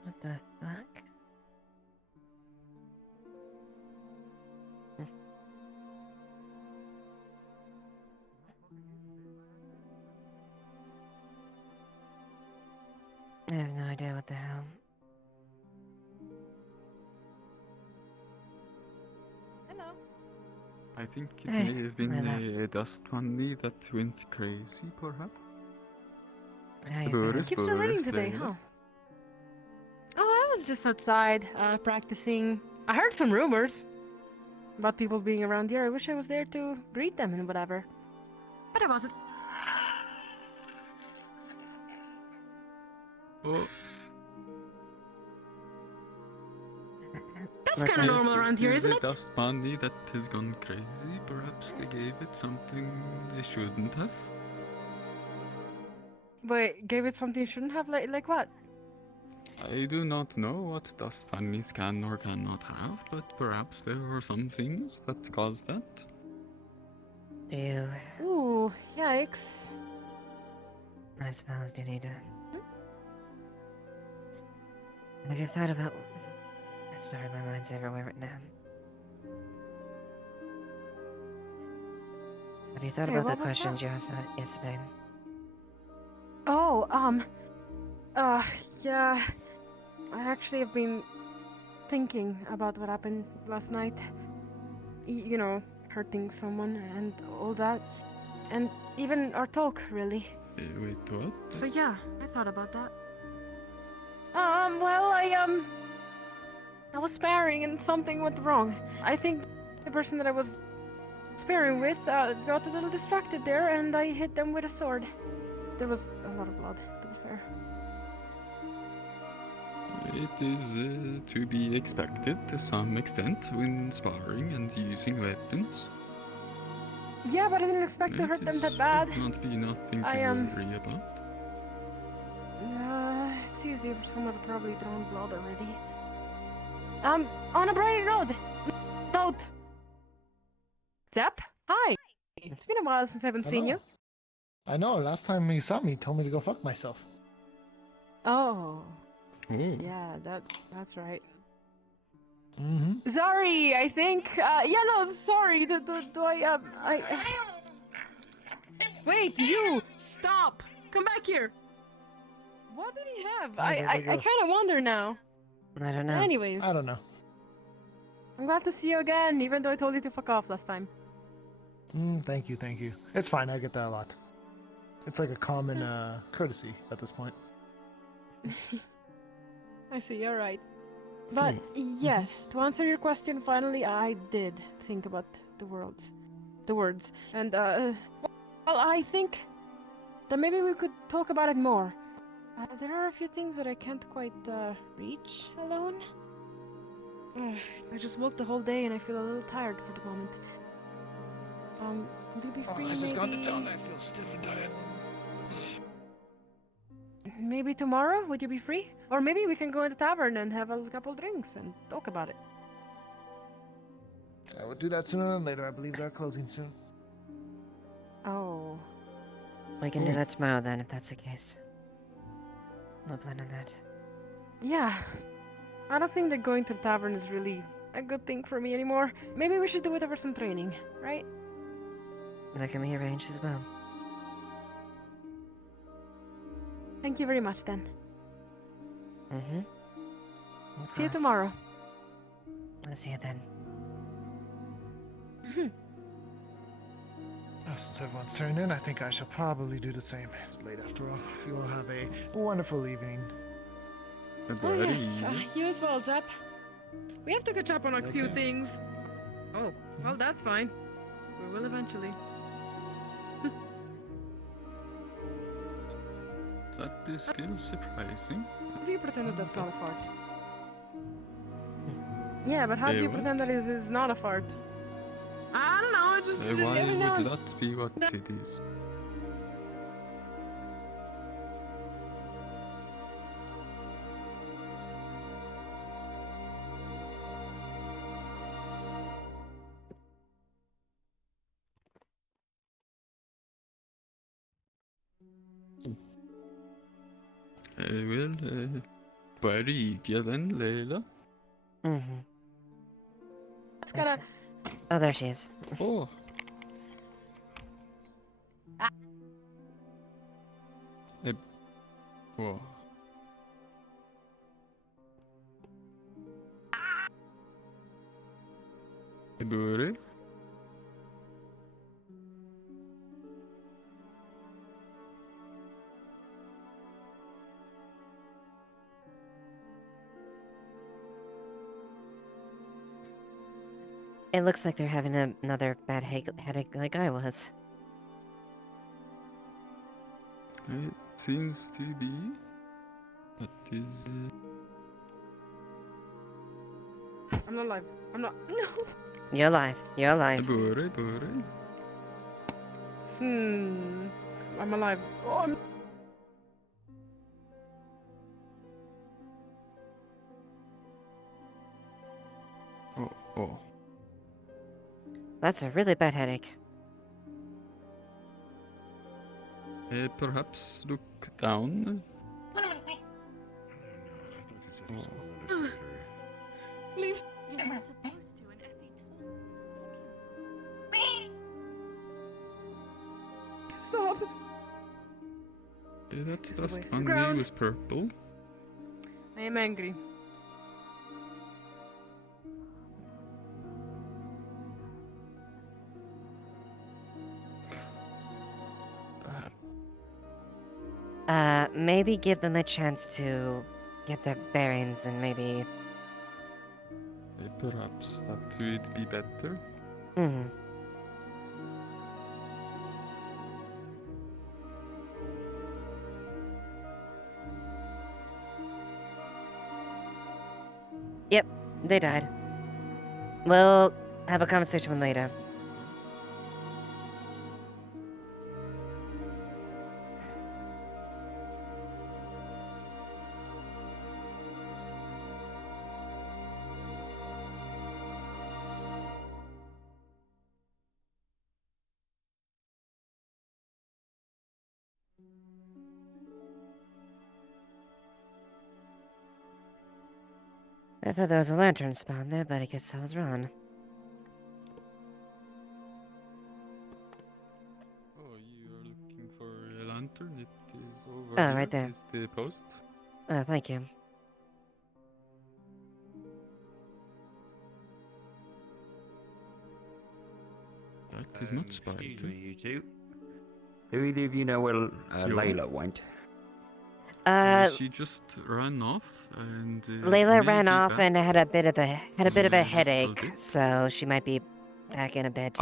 What the fuck? I have no idea what the hell. Hello. I think it Hey, may have been Lila. a dust bunny that went crazy, perhaps. How you Boris, feeling? Keeps on raining Boris, today, Leila. huh? Oh, I was just outside, practicing. I heard some rumors about people being around here. I wish I was there to greet them and whatever. But I wasn't. Oh. That's kind of normal around here, isn't a it? dust bunny that has gone crazy. Perhaps they gave it something they shouldn't have. Wait, gave it something you shouldn't have? Like what? I do not know what dust bunnies can or cannot have, but perhaps there are some things that cause that. Do you... Ooh, yikes. I suppose you need to... Have you thought about... Sorry, my mind's everywhere right now. Have you thought Hey, about what the was questions that? you asked yesterday? Oh, yeah. I actually have been thinking about what happened last night. You know, hurting someone and all that. And even our talk, really. Wait, what? So yeah, I thought about that. Well, I was sparring and something went wrong. I think the person that I was sparring with got a little distracted there and I hit them with a sword. There was a lot of blood, to be fair. It is to be expected to some extent when sparring and using weapons. Yeah, but I didn't expect to hurt them that bad. Should not be nothing to worry about. It's easy for someone to probably drawn blood already. On a brighter note. Zep, hi. It's been a while since I haven't seen you. I know, last time you saw me, you told me to go fuck myself. Oh. Oh. Yeah, that's right. Mm-hmm. Sorry, I think. Sorry. Do I. Wait, you! Stop! Come back here! What did he have? I kind of wonder now. I don't know. Anyways. I don't know. I'm glad to see you again, even though I told you to fuck off last time. Thank you. It's fine, I get that a lot. It's like a common courtesy at this point. I see, alright. But yes, to answer your question, finally, I did think about the words. And, well, I think that maybe we could talk about it more. There are a few things that I can't quite reach alone. I just worked the whole day and I feel a little tired for the moment. Will you be free? I just gone to town. I feel stiff and tired. Maybe tomorrow? Would you be free? Or maybe we can go in the tavern and have a couple drinks and talk about it. I would do that sooner than later. I believe they're closing soon. Oh. We can do that tomorrow then, if that's the case. No plan on that. Yeah. I don't think that going to the tavern is really a good thing for me anymore. Maybe we should do it over some training, right? That can be arranged as well. Thank you very much then. Mm-hmm. See you tomorrow. I'll see you then. Since everyone's turned in, I think I shall probably do the same. It's late after all. You all have a wonderful evening. Oh yes, you as well, Zep. We have to catch up on a few things. Oh, well that's fine. We will eventually. That is still surprising. How do you pretend that that's not a fart? Yeah, but how do you pretend that it is not a fart? I don't know, I just... Why every now would and- that be what it is? Börja den, Leila. Mm-hmm. Just gotta... Oh, there she is. Oh. Whoa. Börja. It looks like they're having another bad headache like I was. It seems to be. That is. I'm not alive. I'm not... No! You're alive. You're alive. Börja. I'm alive. Oh, I'm... Oh. That's a really bad headache. Perhaps look down. Leave. You're not supposed to, and Effie told Stop. That This is dust wasted on ground. you is purple. I am angry. Maybe give them a chance to get their bearings and maybe... Perhaps that would be better. Mm-hmm. Yep, they died. We'll have a conversation with them later. I thought there was a lantern spawn there, but I guess I was wrong. Oh, you are looking for a lantern? It is over Oh, here. right there. Is the post? Oh, thank you. That is much better. Excuse me, you two. Do either of you know where Layla went? She just ran off, and Layla ran maybe off back. and had a bit of a little headache, bit. so she might be back in a bit.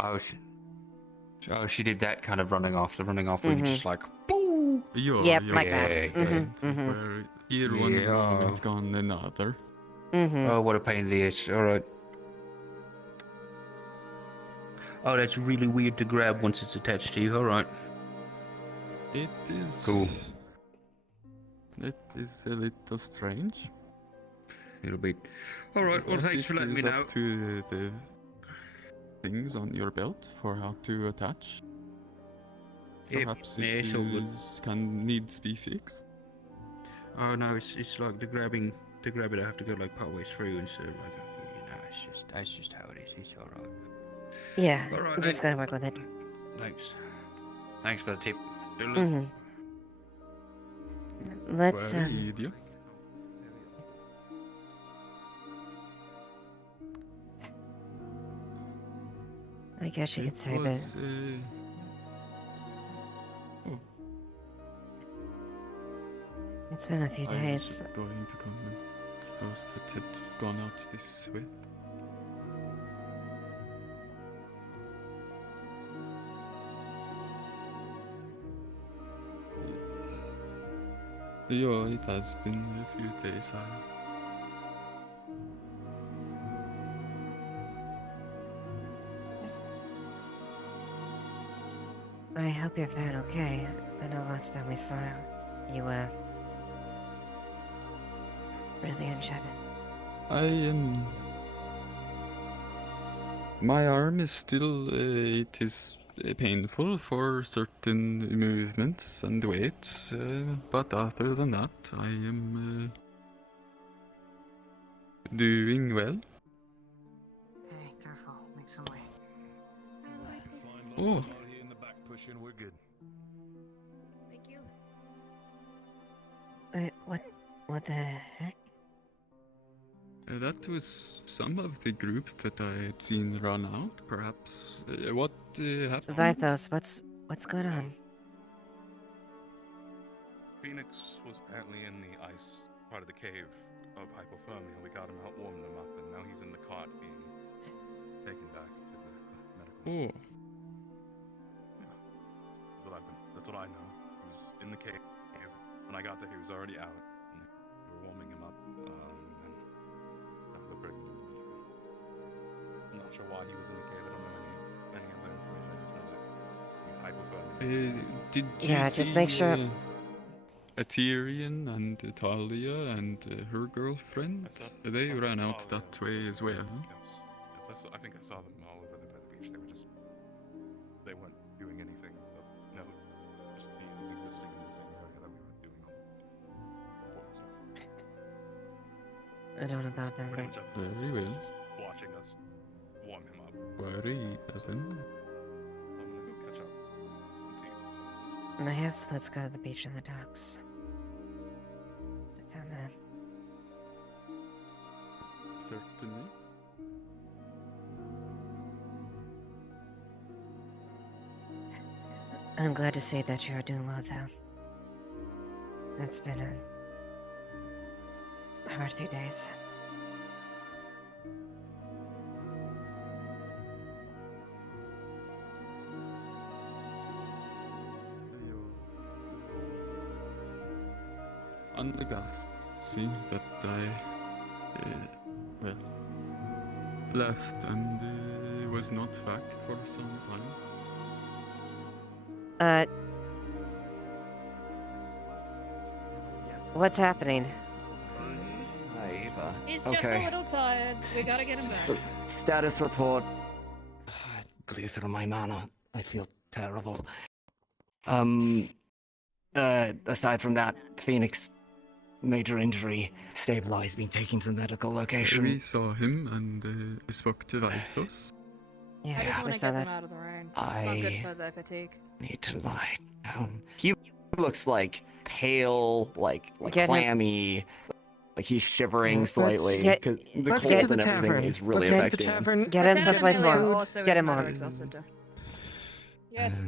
Oh, she did that kind of running off. The running off where you Mhm. just like. Yeah, Yep, yeah, like that. that's Mhm, right. mhm. Where here one moment, gone another. Mm-hmm. Oh, what a pain in the ass. All right. Oh, that's really weird to grab once it's attached to you. All right. It is. Cool. It is a little strange. It'll be. All right. Well, But thanks for letting me it is know. up to the things on your belt for how to attach. Yep, Perhaps yeah, it it's all good. needs be fixed. Oh no, it's like the grabbing. To grab it, I have to go like partway through instead of like. That's just how it is. It's all right. Yeah, All right, I'm just then. gonna work with it. Thanks. Thanks for the tip. Mm-hmm. Let's, Very idiot. I guess you could say, It was, it's been a few I was days. just going to comment those that had gone out this way. Yeah, it has been a few days. I hope you're faring okay. I know last time we saw you, really injured. I am. My arm is still. It is painful for certain movements and weights, but other than that, I am doing well. Hey, careful. Make some way. Oh. Here in the back pushing, we're good. Thank you. Wait, what the heck? That was some of the group that I had seen run out, perhaps. What happened? Vythos, what's going on? Phoenix was apparently in the ice part of the cave of hypothermia. We got him out, warmed him up, and now he's in the cot being taken back to the medical. Oh. Yeah. That's what I know. He was in the cave. When I got there, he was already out. And we were warming him up. And they're bringing him to the medical. I'm not sure why he was in the cave. I don't know any other information. I just know that hypothermia. Did you Yeah, see just make sure. Tyrion and Talia and her girlfriend? They ran out that way as well. Yes, I think I saw them all over by the beach. They weren't doing anything of note, just existing in the same area that we were doing all the important stuff. I don't know about them, Pretty but much up Very well. just watching us warm him up. Very then. I'm gonna go catch up and see. perhaps let's go to the beach and the docks. Sit down there. Certainly. I'm glad to see that you're doing well, though. It's been a hard few days. On the gas. See that I, well, left and was not back for some time. What's happening? Hi, Eva. He's just a little tired. We gotta get him back. Status report. Blew through my mana. I feel terrible. Aside from that, Phoenix, major injury, stabilized, being taken to the medical location. We saw him and spoke to Vythos. Yeah, I just we want to saw get them that. out of the rain. It's not good for the fatigue. Need to lie down. He looks like pale, like Get him- clammy, like he's shivering Let's slightly. get- 'Cause the let's cold get to and the everything tavern. is really Let's get to the affecting him. tavern. Get him someplace warm. Also Get is him matter on. exhausted. Yes.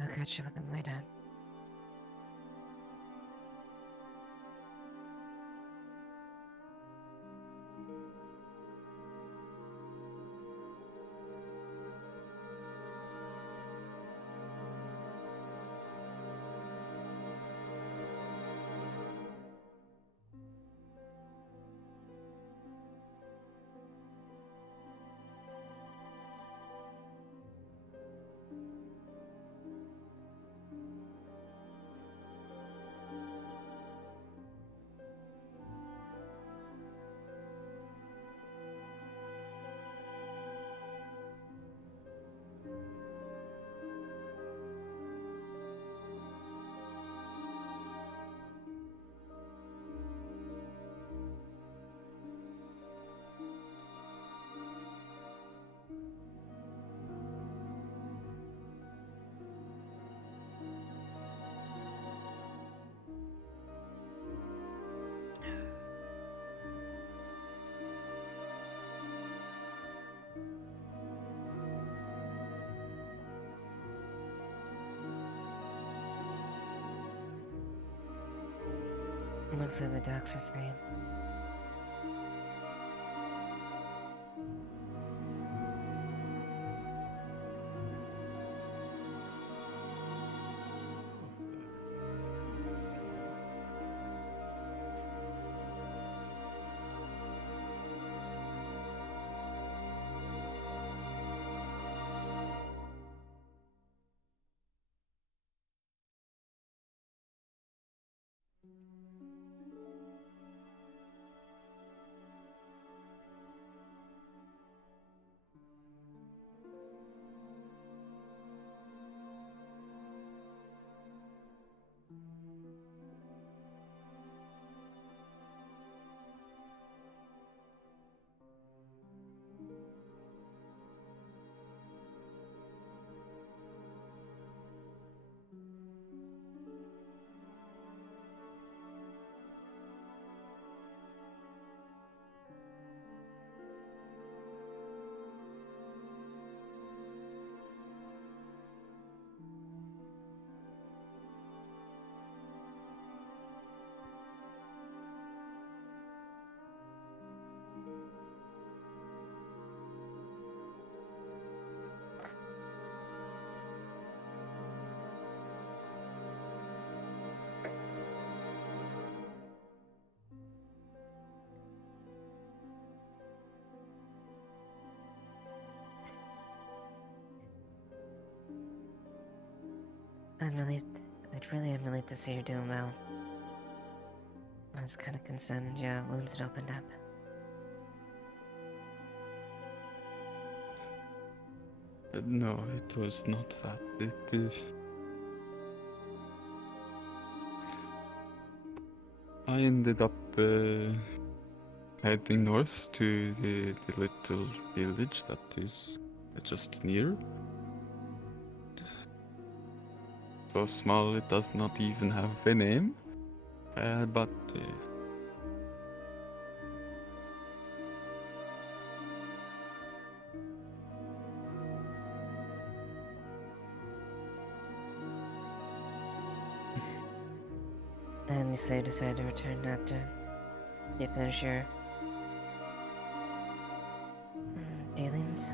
I'll catch you with him later. Looks like the docks are free. I'm relieved. I really am relieved to see you're doing well. I was kind of concerned your wounds had opened up. No, it was not that. It is. I ended up heading north to the little village that is just near. So small it does not even have a name, but And so you decided to return after you finish your dealings?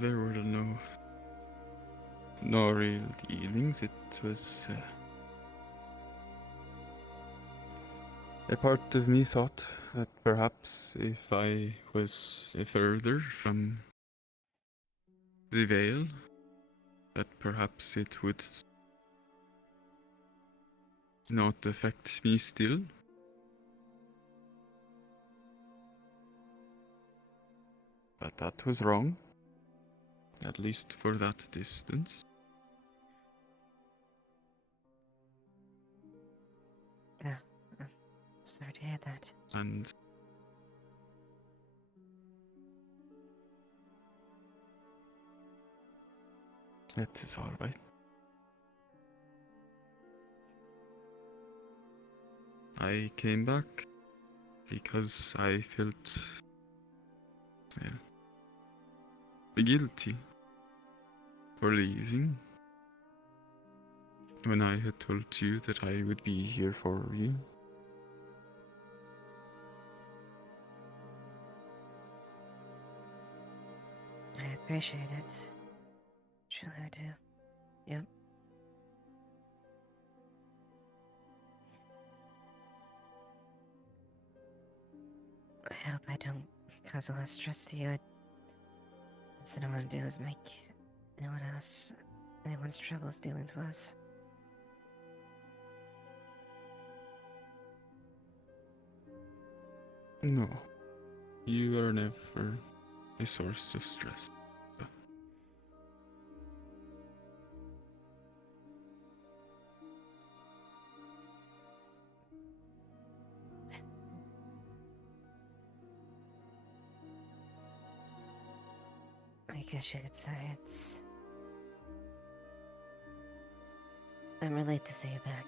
there were no real dealings. It was a part of me thought that perhaps if I was further from the Vale, that perhaps it would not affect me still. But that was wrong. At least for that distance. Yeah, I'm sorry to hear that. And that is alright. I came back because I felt, well, guilty for leaving when I had told you that I would be here for you. I appreciate it. Truly I do. Yep. I hope I don't cause a lot of stress to you. What I don't want to do is make anyone's troubles dealings worse. No, you are never a source of stress. So. I guess you could say it's... I'm relieved to see you back.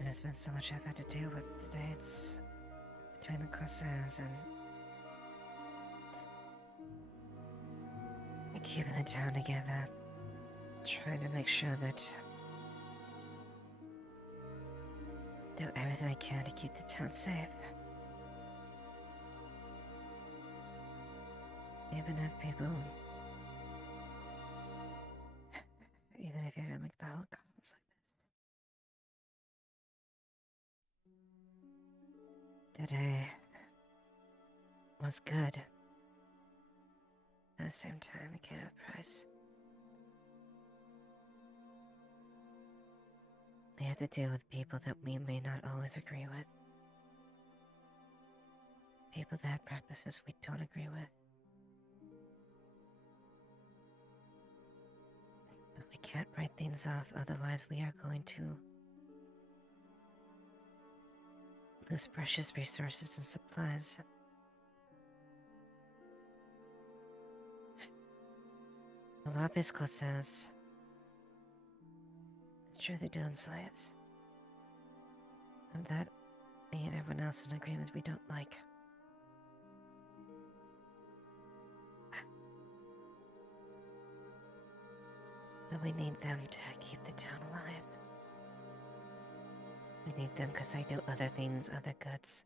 There's been so much I've had to deal with today. It's between the Corsairs and keeping the town together. Trying to make sure that do everything I can to keep the town safe. Even if people, even if you're gonna make the whole calls like this. Today was good. At the same time, it came at a price. We have to deal with people that we may not always agree with. People that have practices we don't agree with. But we can't write things off, otherwise we are going to lose precious resources and supplies. The law basically says it's true they're doing slaves. And that, me and everyone else in agreement we don't like. But we need them to keep the town alive. We need them because they do other things, other goods.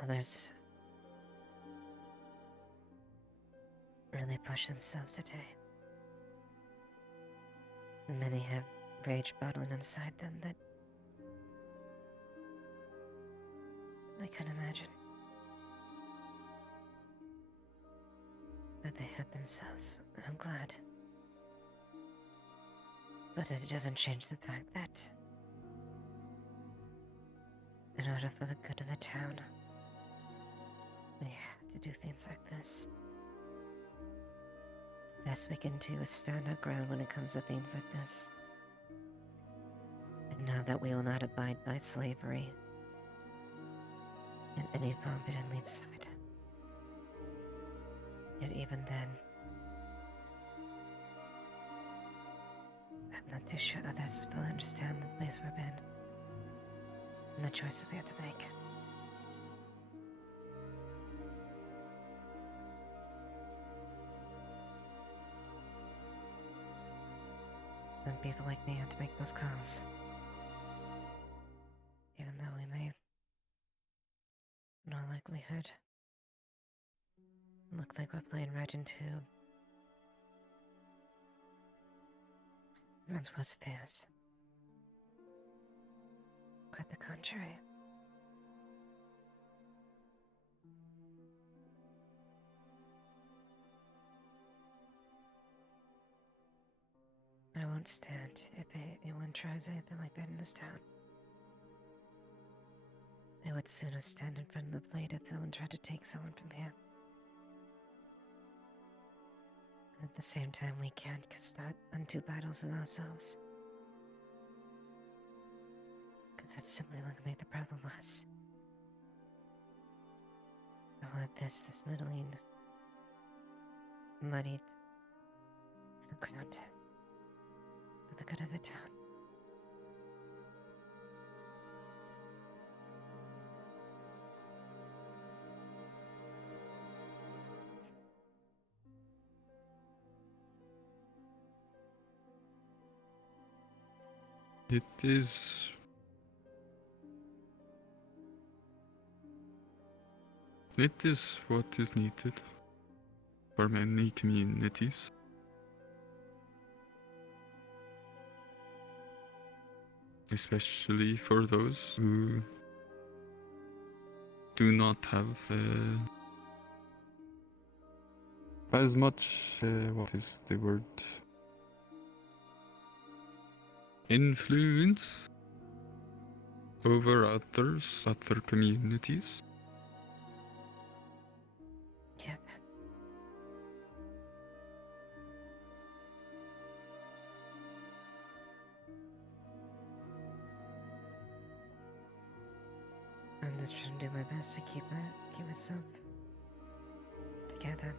Others really push themselves today. Many have rage bottling inside them that I can't imagine. But they hurt themselves, and I'm glad. But it doesn't change the fact that in order for the good of the town, we have to do things like this. The best we can do is stand our ground when it comes to things like this. And know that we will not abide by slavery in any form but in Leapside. Yet even then, I'm not too sure others fully understand the place we're in and the choices we have to make. When people like me have to make those calls, even though we may, in all likelihood, look like we're playing right into everyone's worst fears. Quite the contrary. I won't stand if anyone tries anything like that in this town. I would sooner stand in front of the blade if someone tried to take someone from here. And at the same time, we can't start undue battles in ourselves. Because that's simply going to make the problem worse. So this middling, muddied ground for the good of the town. It is what is needed for many communities. Especially for those who do not have as much, what is the word? Influence over others, other communities. Yep. I'm just trying to do my best to keep myself together.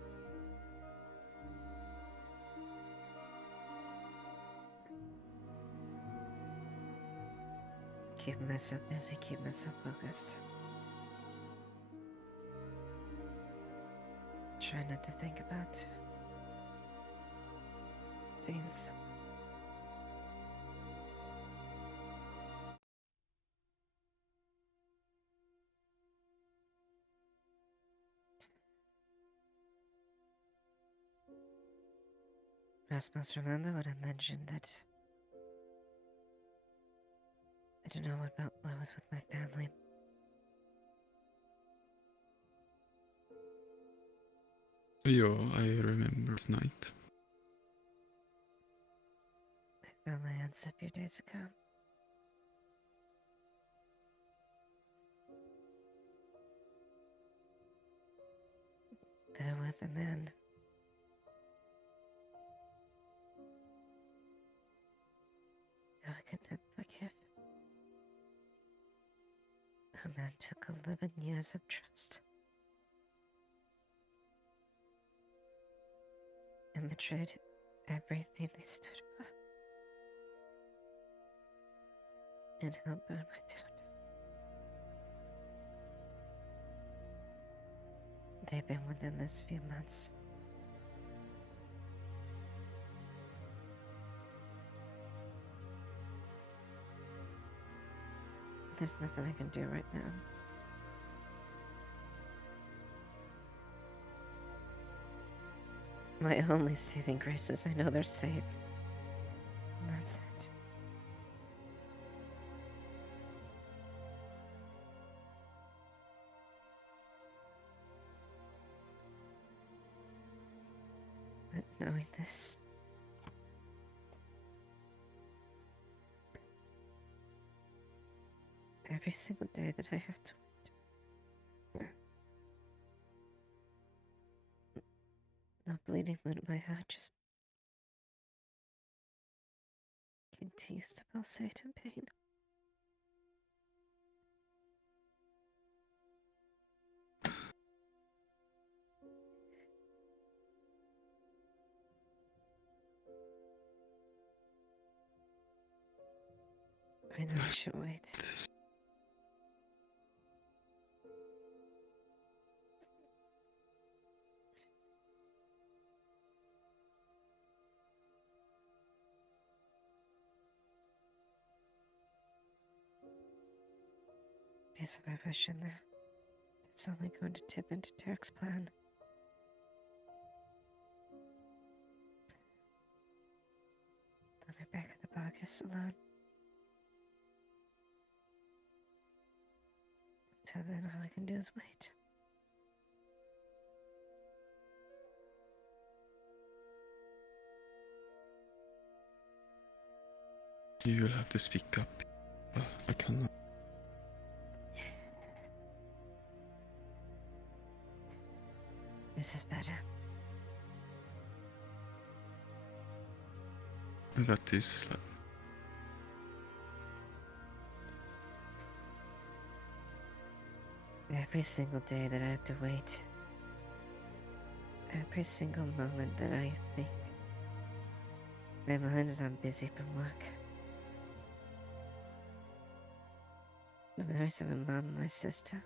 Keep myself busy, keep myself focused. Try not to think about things. Rasmus, remember what I mentioned that I don't know what about what was with my family. Yeah, I remember this night. I found my answer a few days ago. They're with a man who I could never forgive. A man took 11 years of trust and betrayed everything they stood for. And he'll burn my town. They've been within this few months. There's nothing I can do right now. My only saving grace is I know they're safe. And that's it. But knowing this, every single day that I have to wait, the bleeding wound in my heart just continues to pulsate in pain. I know I should wait. Because if I rush in there, it's only going to tip into Derek's plan. Though they're back at the Bargus alone. So then all I can do is wait. You'll have to speak up. I cannot. This is better. That is. Every single day that I have to wait, every single moment that I think, my mind's not busy from work. The memories of my mom and my sister,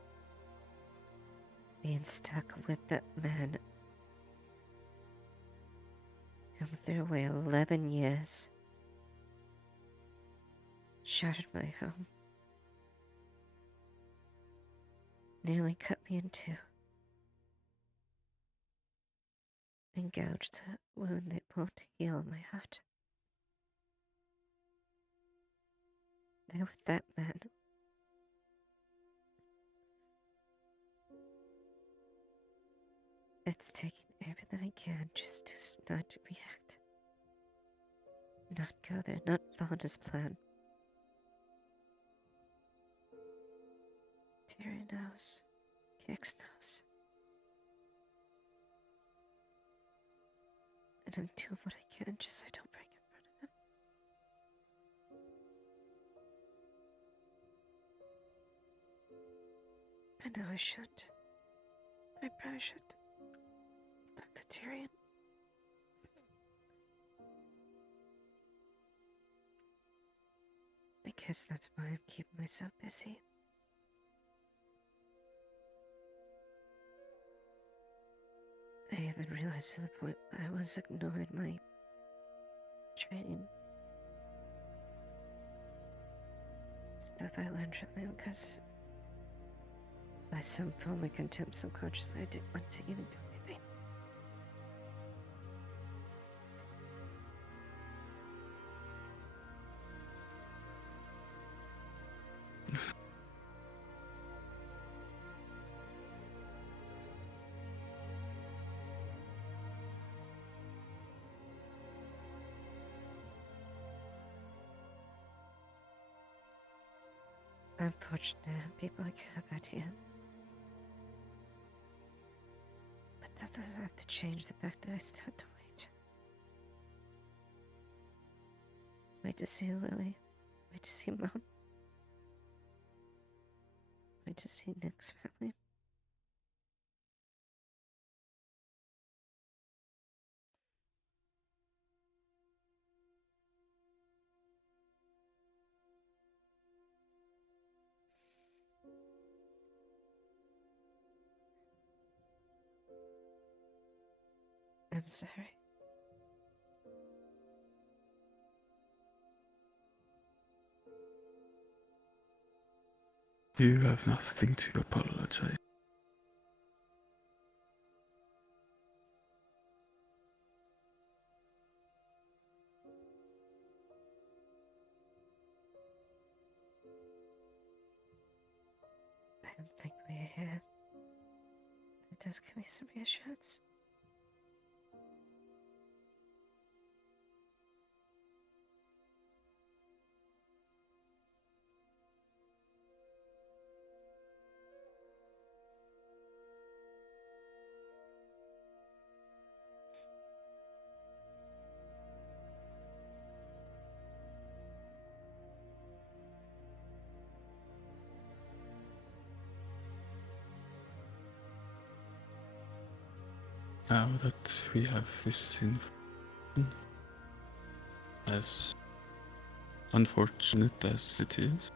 being stuck with that man who threw away 11 years, shattered my home, nearly cut me in two, and gouged a wound that won't heal in my heart. There with that man. It's taking everything I can just to not react. Not go there, not follow his plan. Terry knows. Kix knows. And I'm doing what I can just so I don't break in front of him. I know I should. I probably should. Dr. Tyrion. I guess that's why I'm keeping myself busy. I even realized to the point I was ignoring my training. Stuff I learned from him because by some form of contempt subconsciously I didn't want to even do anything. I'm fortunate to have people like you about here. But that doesn't have to change the fact that I still have to wait. Wait to see Lily. Wait to see Mom. Wait to see Nick's family. I'm sorry. You have nothing to apologize. I don't think we're here. It does give me some reassurance. Now that we have this information, as unfortunate as it is,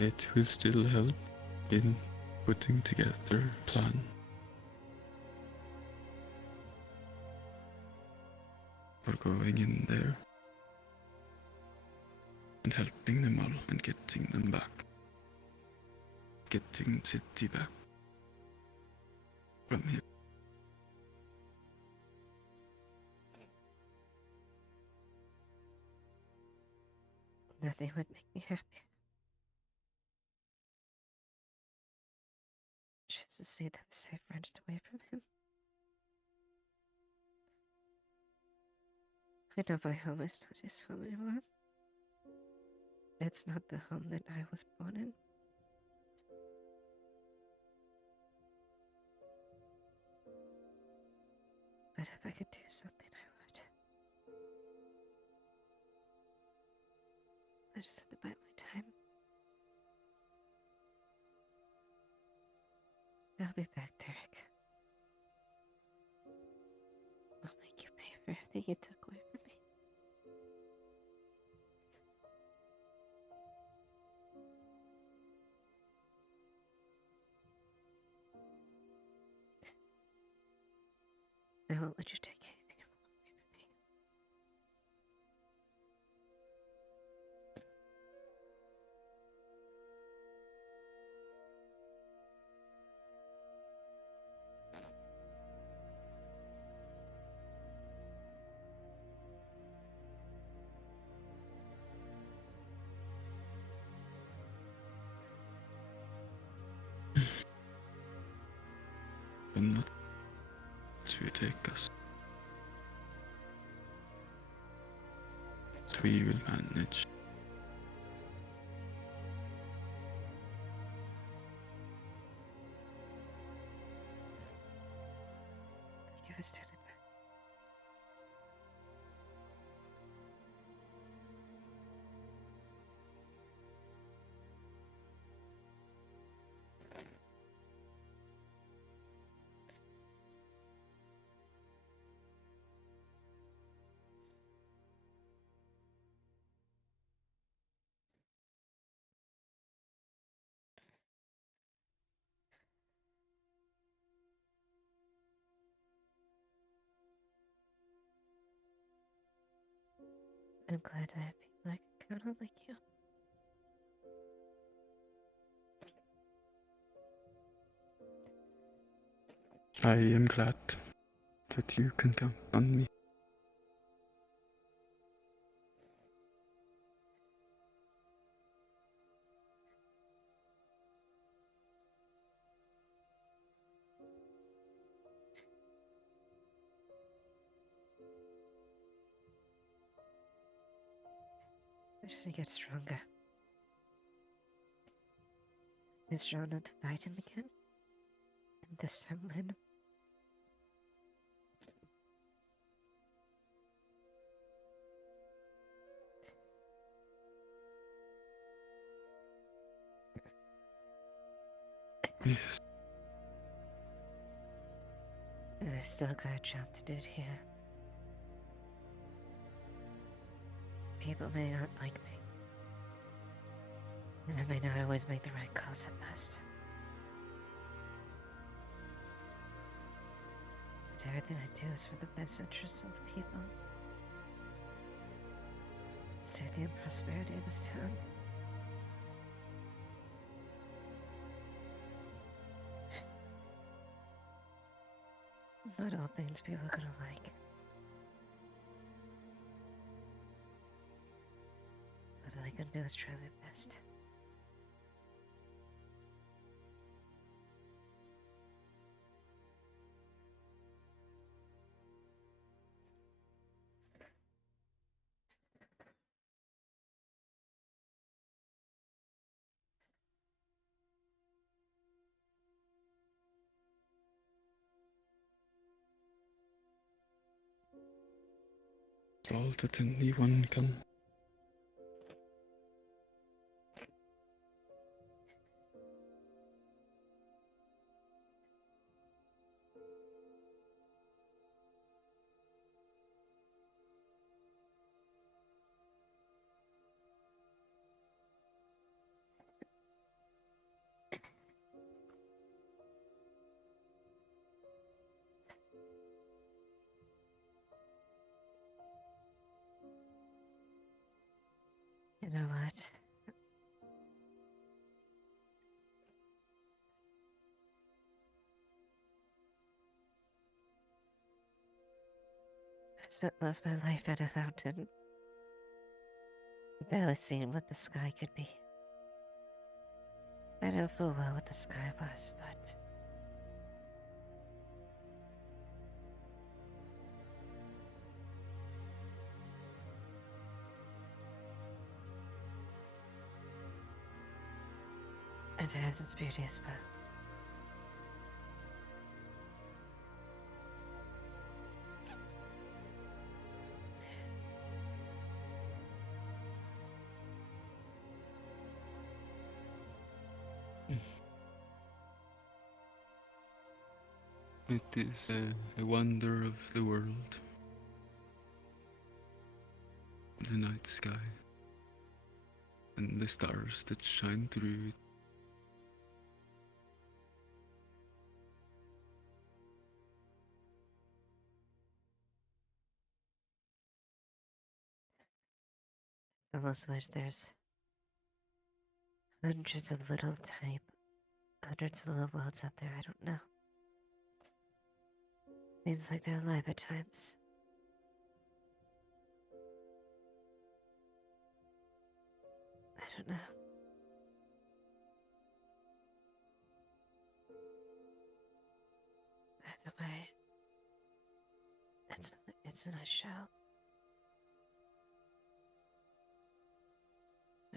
it will still help in putting together a plan. For going in there and helping them all and getting them back. Getting the city back from him. Nothing would make me happier. Just to see them safe wrenched away from him. I know my home is not his home anymore. It's not the home that I was born in. But if I could do something, I would. I just have to bide my time. I'll be back, Derek. I'll make you pay for everything you took away from me. I won't let you take anything away from me. But not to take us. But we will manage. Thank you for standing by. I'm glad I have people I can count on like you. I am glad that you can count on me. I just need to get stronger. I'm strong enough to fight him again. And this time win. Yes. And I still got a job to do here. People may not like me. And I may not always make the right calls at best. But everything I do is for the best interests of the people. Safety and prosperity of this town. Not all things people are gonna like. But all I can do is try my best. It's all that anyone can. You know what? I spent most of my life at a fountain, barely seeing what the sky could be. I know full well what the sky was, but it has its beauty as well. It is a wonder of the world. The night sky. And the stars that shine through it. Almost wish there's hundreds of little worlds out there I don't know. Seems like they're alive at times. I don't know. Either way, it's not a show.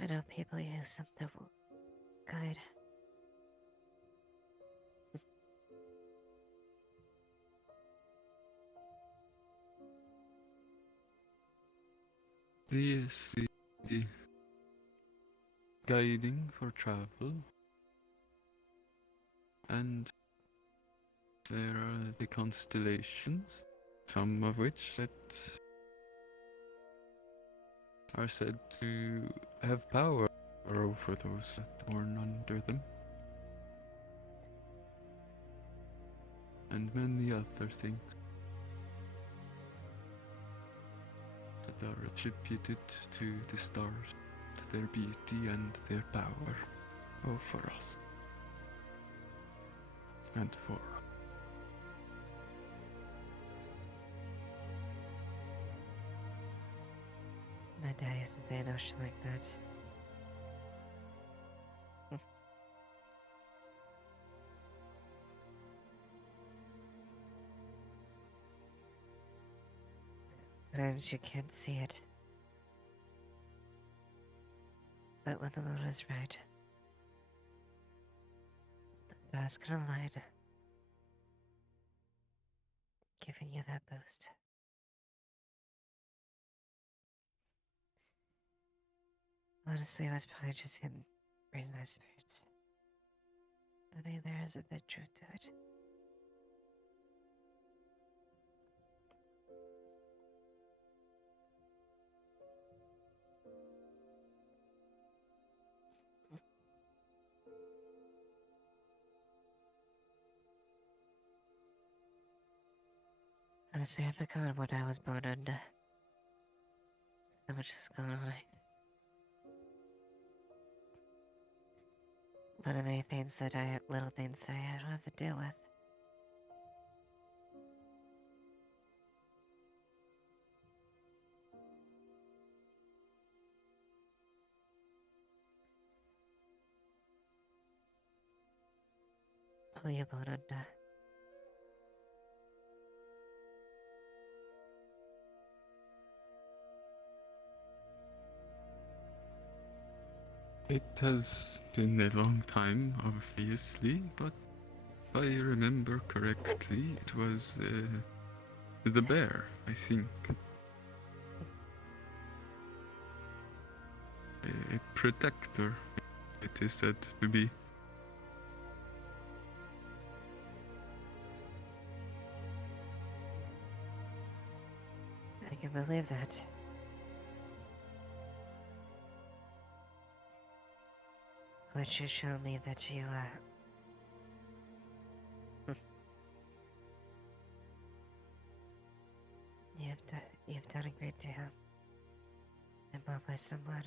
I know people use them to guide. Yes, the guiding for travel. And there are the constellations, some of which that are said to have power over those that born under them. And many other things. that are attributed to the stars, their beauty and their power, all for us. And for My dad used to say notion like that. Sometimes you can't see it. But when the moon is right, the star's gonna light, giving you that boost. Honestly, it was probably just him raising my spirits. But maybe there is a bit of truth to it. Honestly, I forgot what I was born under. So much is going on. One of many things that little things that I don't have to deal with. Who you born under? it has been a long time, obviously, but if I remember correctly, it was the bear, I think. A protector, it is said to be. I can believe that. Would you show me that you, you've done a great deal. In more ways than one.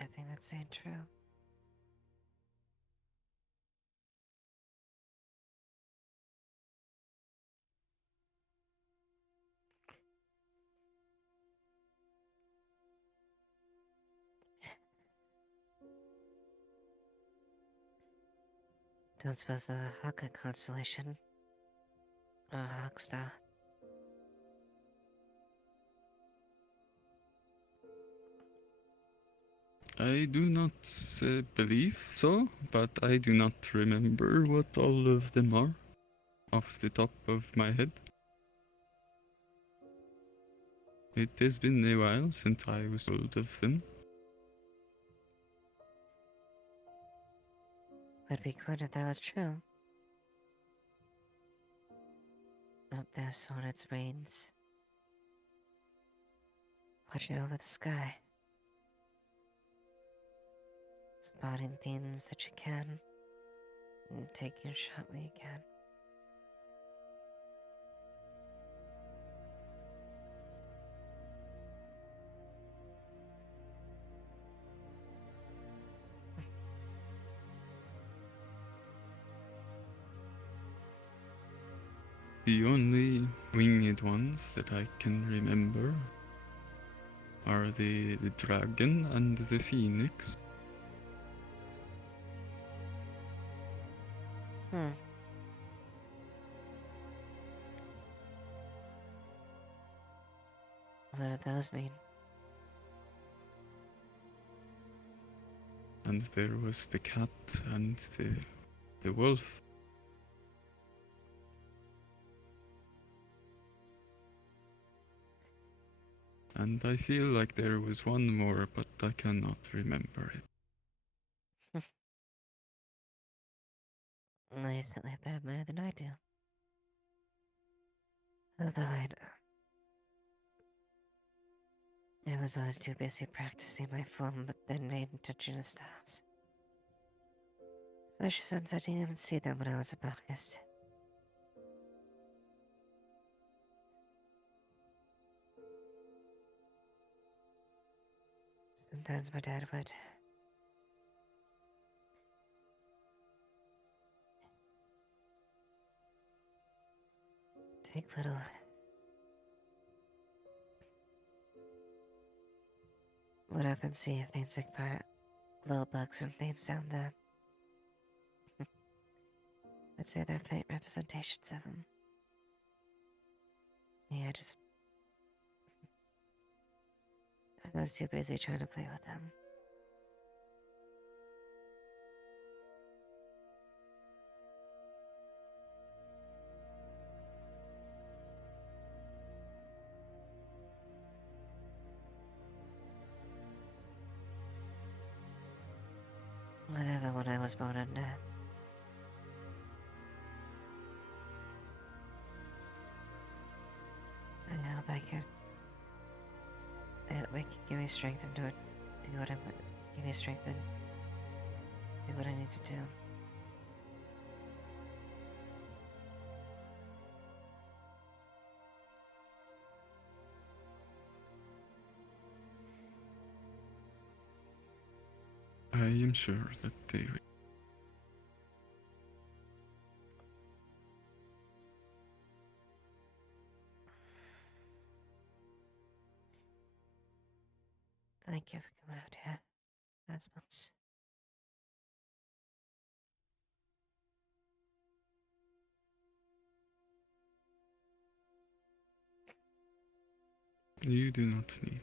I think that's saying true. Don't suppose the Haka constellation or Hawkstar. I do not believe so, but I do not remember what all of them are off the top of my head. It has been a while since I was told of them. Would be good if that was true. Up there, on its reins, watching over the sky, spotting things that you can, and taking a shot when you can. The only winged ones that I can remember are the dragon and the phoenix. Hmm. What do those mean? And there was the cat and the wolf. And I feel like there was one more, but I cannot remember it. Well, you certainly have better memory than I do. Although I was always too busy practicing my form, but then made indigenous styles. Especially since I didn't even see them when I was a botanist. Sometimes my dad would. Take little... Would often see if they'd sick part little bugs and they'd sound that. I'd say they're faint representations of them. Yeah, I was too busy trying to play with them. Whatever what I was born under. I hope I could give me strength and do what give me strength and do what I need to do. I am sure that they will. Thank you for coming out here, Asmus. You do not need.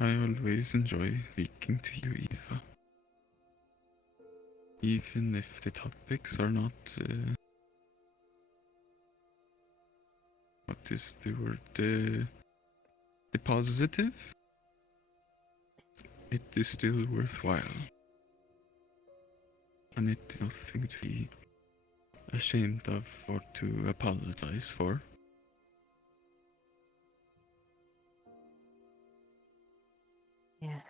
I always enjoy speaking to you, Eva. Even if the topics are not... what is the word? The positive? It is still worthwhile. And it is nothing to be ashamed of or to apologize for. Yeah.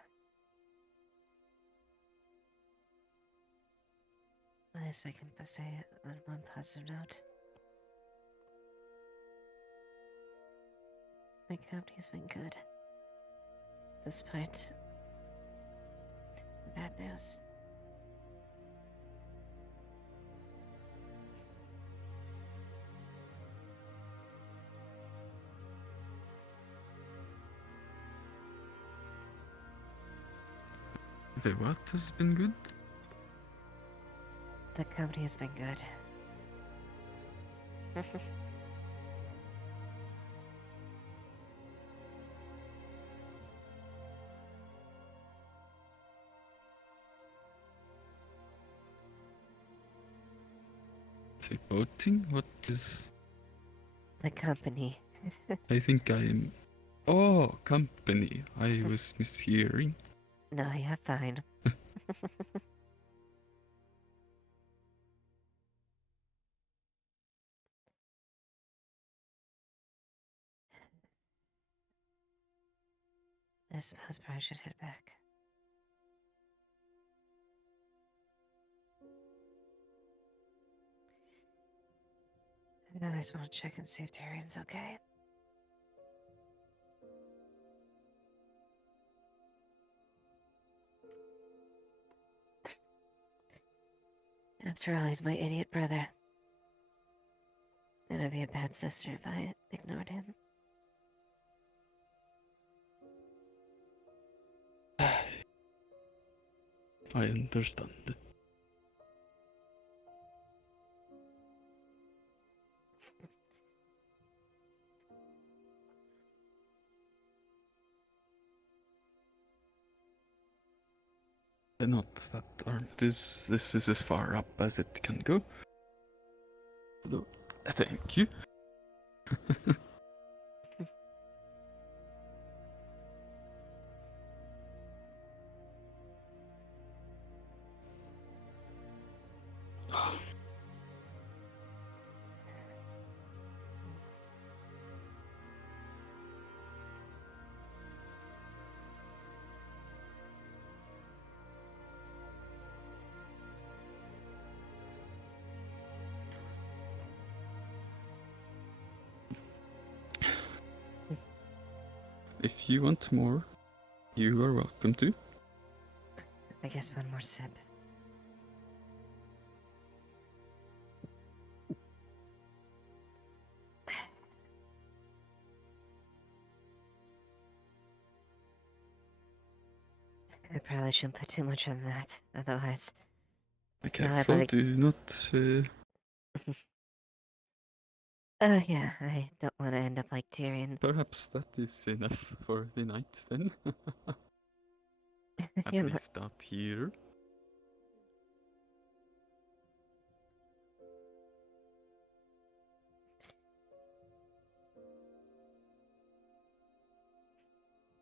At least I can say it on one positive note. The company's been good. Despite the bad news. The what has been good? The company has been good. The voting? What is... The company. I think I am... Oh, company. I was mishearing. No, you're fine. I suppose probably should head back. I just want to check and see if Tyrion's okay. After all, he's my idiot brother. And I'd be a bad sister if I ignored him. I understand. Not that arm. This is as far up as it can go. Although, thank you. if you want more, you are welcome to. I guess one more sip. I probably shouldn't put too much on that, otherwise... Be careful, do not... yeah, I don't want to end up like Tyrion. Perhaps that is enough for the night, then. At Yeah, least out here.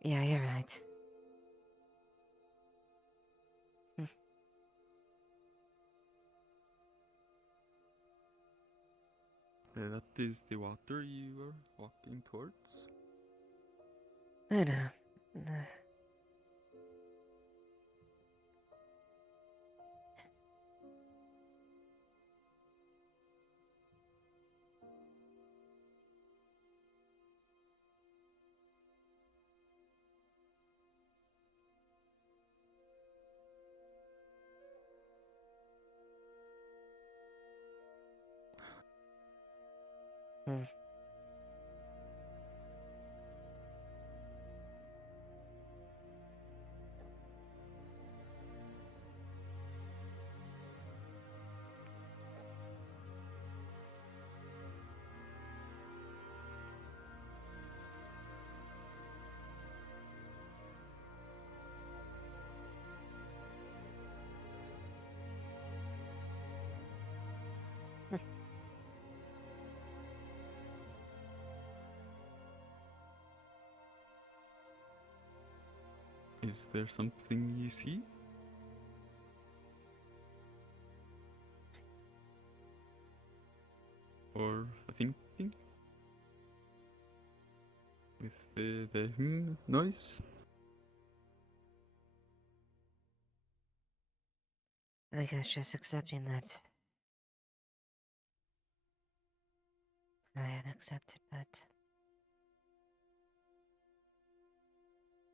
Yeah, you're right. That is the water you are walking towards? I know. Is there something you see? Or thinking? With the noise? I think I was just accepting that. I have accepted, but...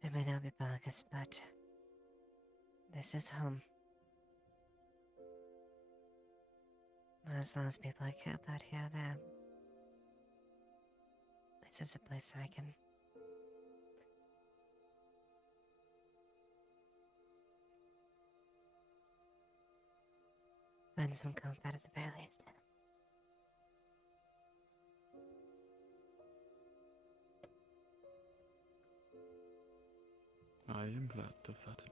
It may not be August, but... This is home. As long as people I care about here, there... This is a place I can... find some comfort at the very least. I am glad of that.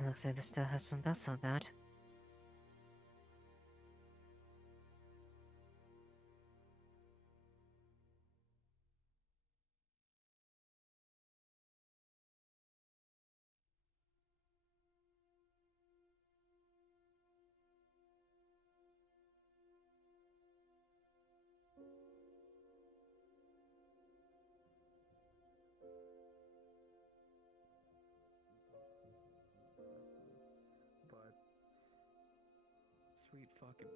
It looks like this still has some bustle about. But sweet fucking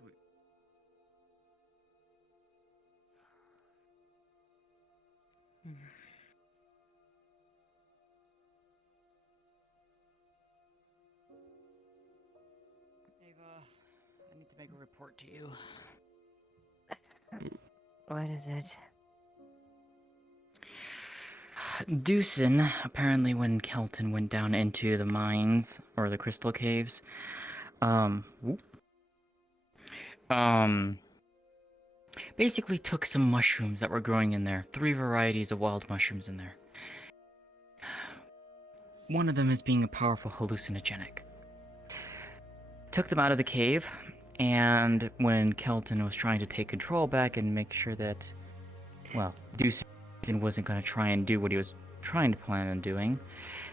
sweet. Ava, I need to make a report to you. What is it? Deucin, apparently when Kelton went down into the mines, or the crystal caves, basically took some mushrooms that were growing in there. 3 varieties of wild mushrooms in there. One of them is being a powerful hallucinogenic. Took them out of the cave, and when Kelton was trying to take control back and make sure that, well, Deucin wasn't going to try and do what he was trying to plan on doing,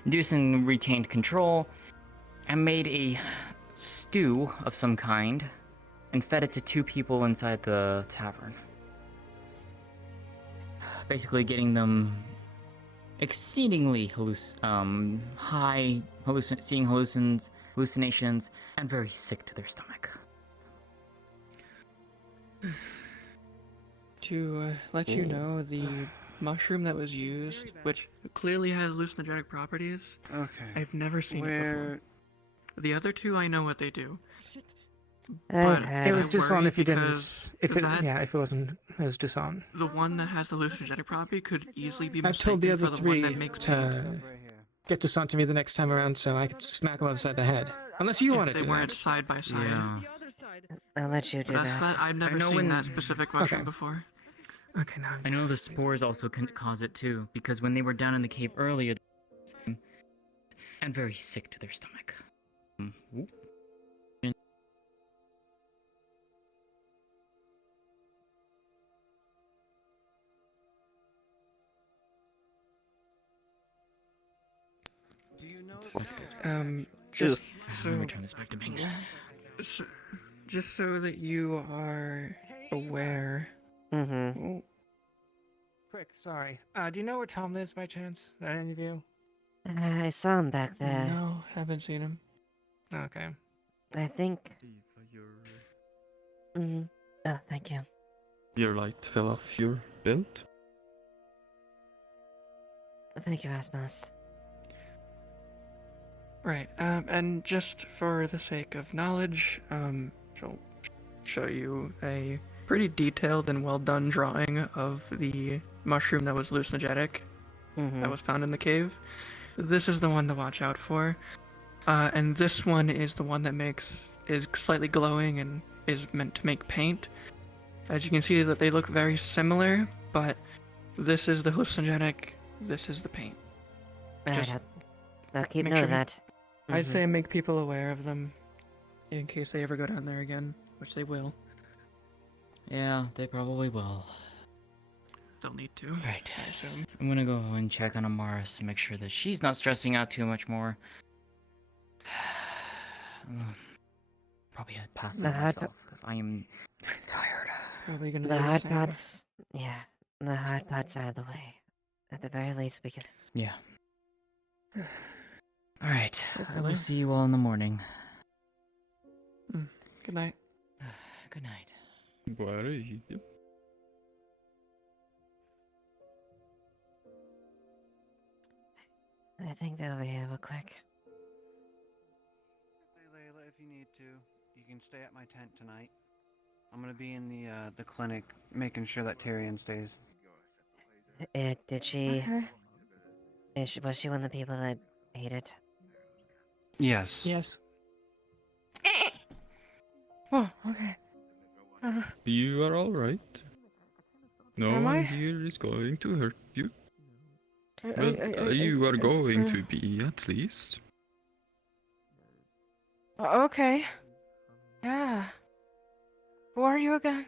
Deucin retained control and made a stew of some kind and fed it to 2 people inside the tavern. Basically getting them exceedingly high, seeing hallucinations, and very sick to their stomach. To let you know, the mushroom that was used, which clearly had hallucinogenic properties. Okay. I've never seen it before. The other 2, I know what they do. It was just on if you didn't. If it, that, yeah, if it wasn't, it was just on. The one that has the hallucinogenic property could easily be I've told the mistaken other for the one 3 that makes paint. to get to something to me the next time around, so I could smack them upside the head. Unless you want to If do they weren't that. side by side. Yeah. I'll let you do That's that. I've never know seen when- that specific mushroom Okay. before. Okay, now. I know the spores also can cause it too, because when they were down in the cave earlier, and very sick to their stomach. Just Let me turn this back to pink. so, just so that you are aware. Mm-hmm. Quick, sorry. Do you know where Tom lives by chance? Are any of you? I saw him back there. No, haven't seen him. Okay. I think. Mm-hmm. Oh, thank you. Your light fell off your belt? Thank you, Asmus. Right, and just for the sake of knowledge, she'll show you a pretty detailed and well done drawing of the mushroom that was hallucinogenic that was found in the cave. This is the one to watch out for, and this one is the one that is slightly glowing and is meant to make paint. As you can see, that they look very similar, but this is the hallucinogenic, this is the paint. Just I'll keep make note sure of that. I'd say make people aware of them in case they ever go down there again, which they will. Yeah, they probably will. They'll need to. Right. I'm gonna go and check on Amaris to make sure that she's not stressing out too much more. Probably pass The out hot myself because I am tired. Probably gonna The do hot same. pots. Yeah, the hot pots out of the way. At the very least, we could. Yeah. All right. I will see you all in the morning. Good night. Good night. Bare hyggelig. I think they'll be real quick. Layla, if you need to, you can stay at my tent tonight. I'm gonna be in the clinic, making sure that Tyrion stays. Did she? Was she one of the people that ate it? Yes. Yes. Oh, okay. You are alright. No Am one I? here is going to hurt you. I- Well, I- you are going uh, to be, at least. Okay. Yeah. Who are you again?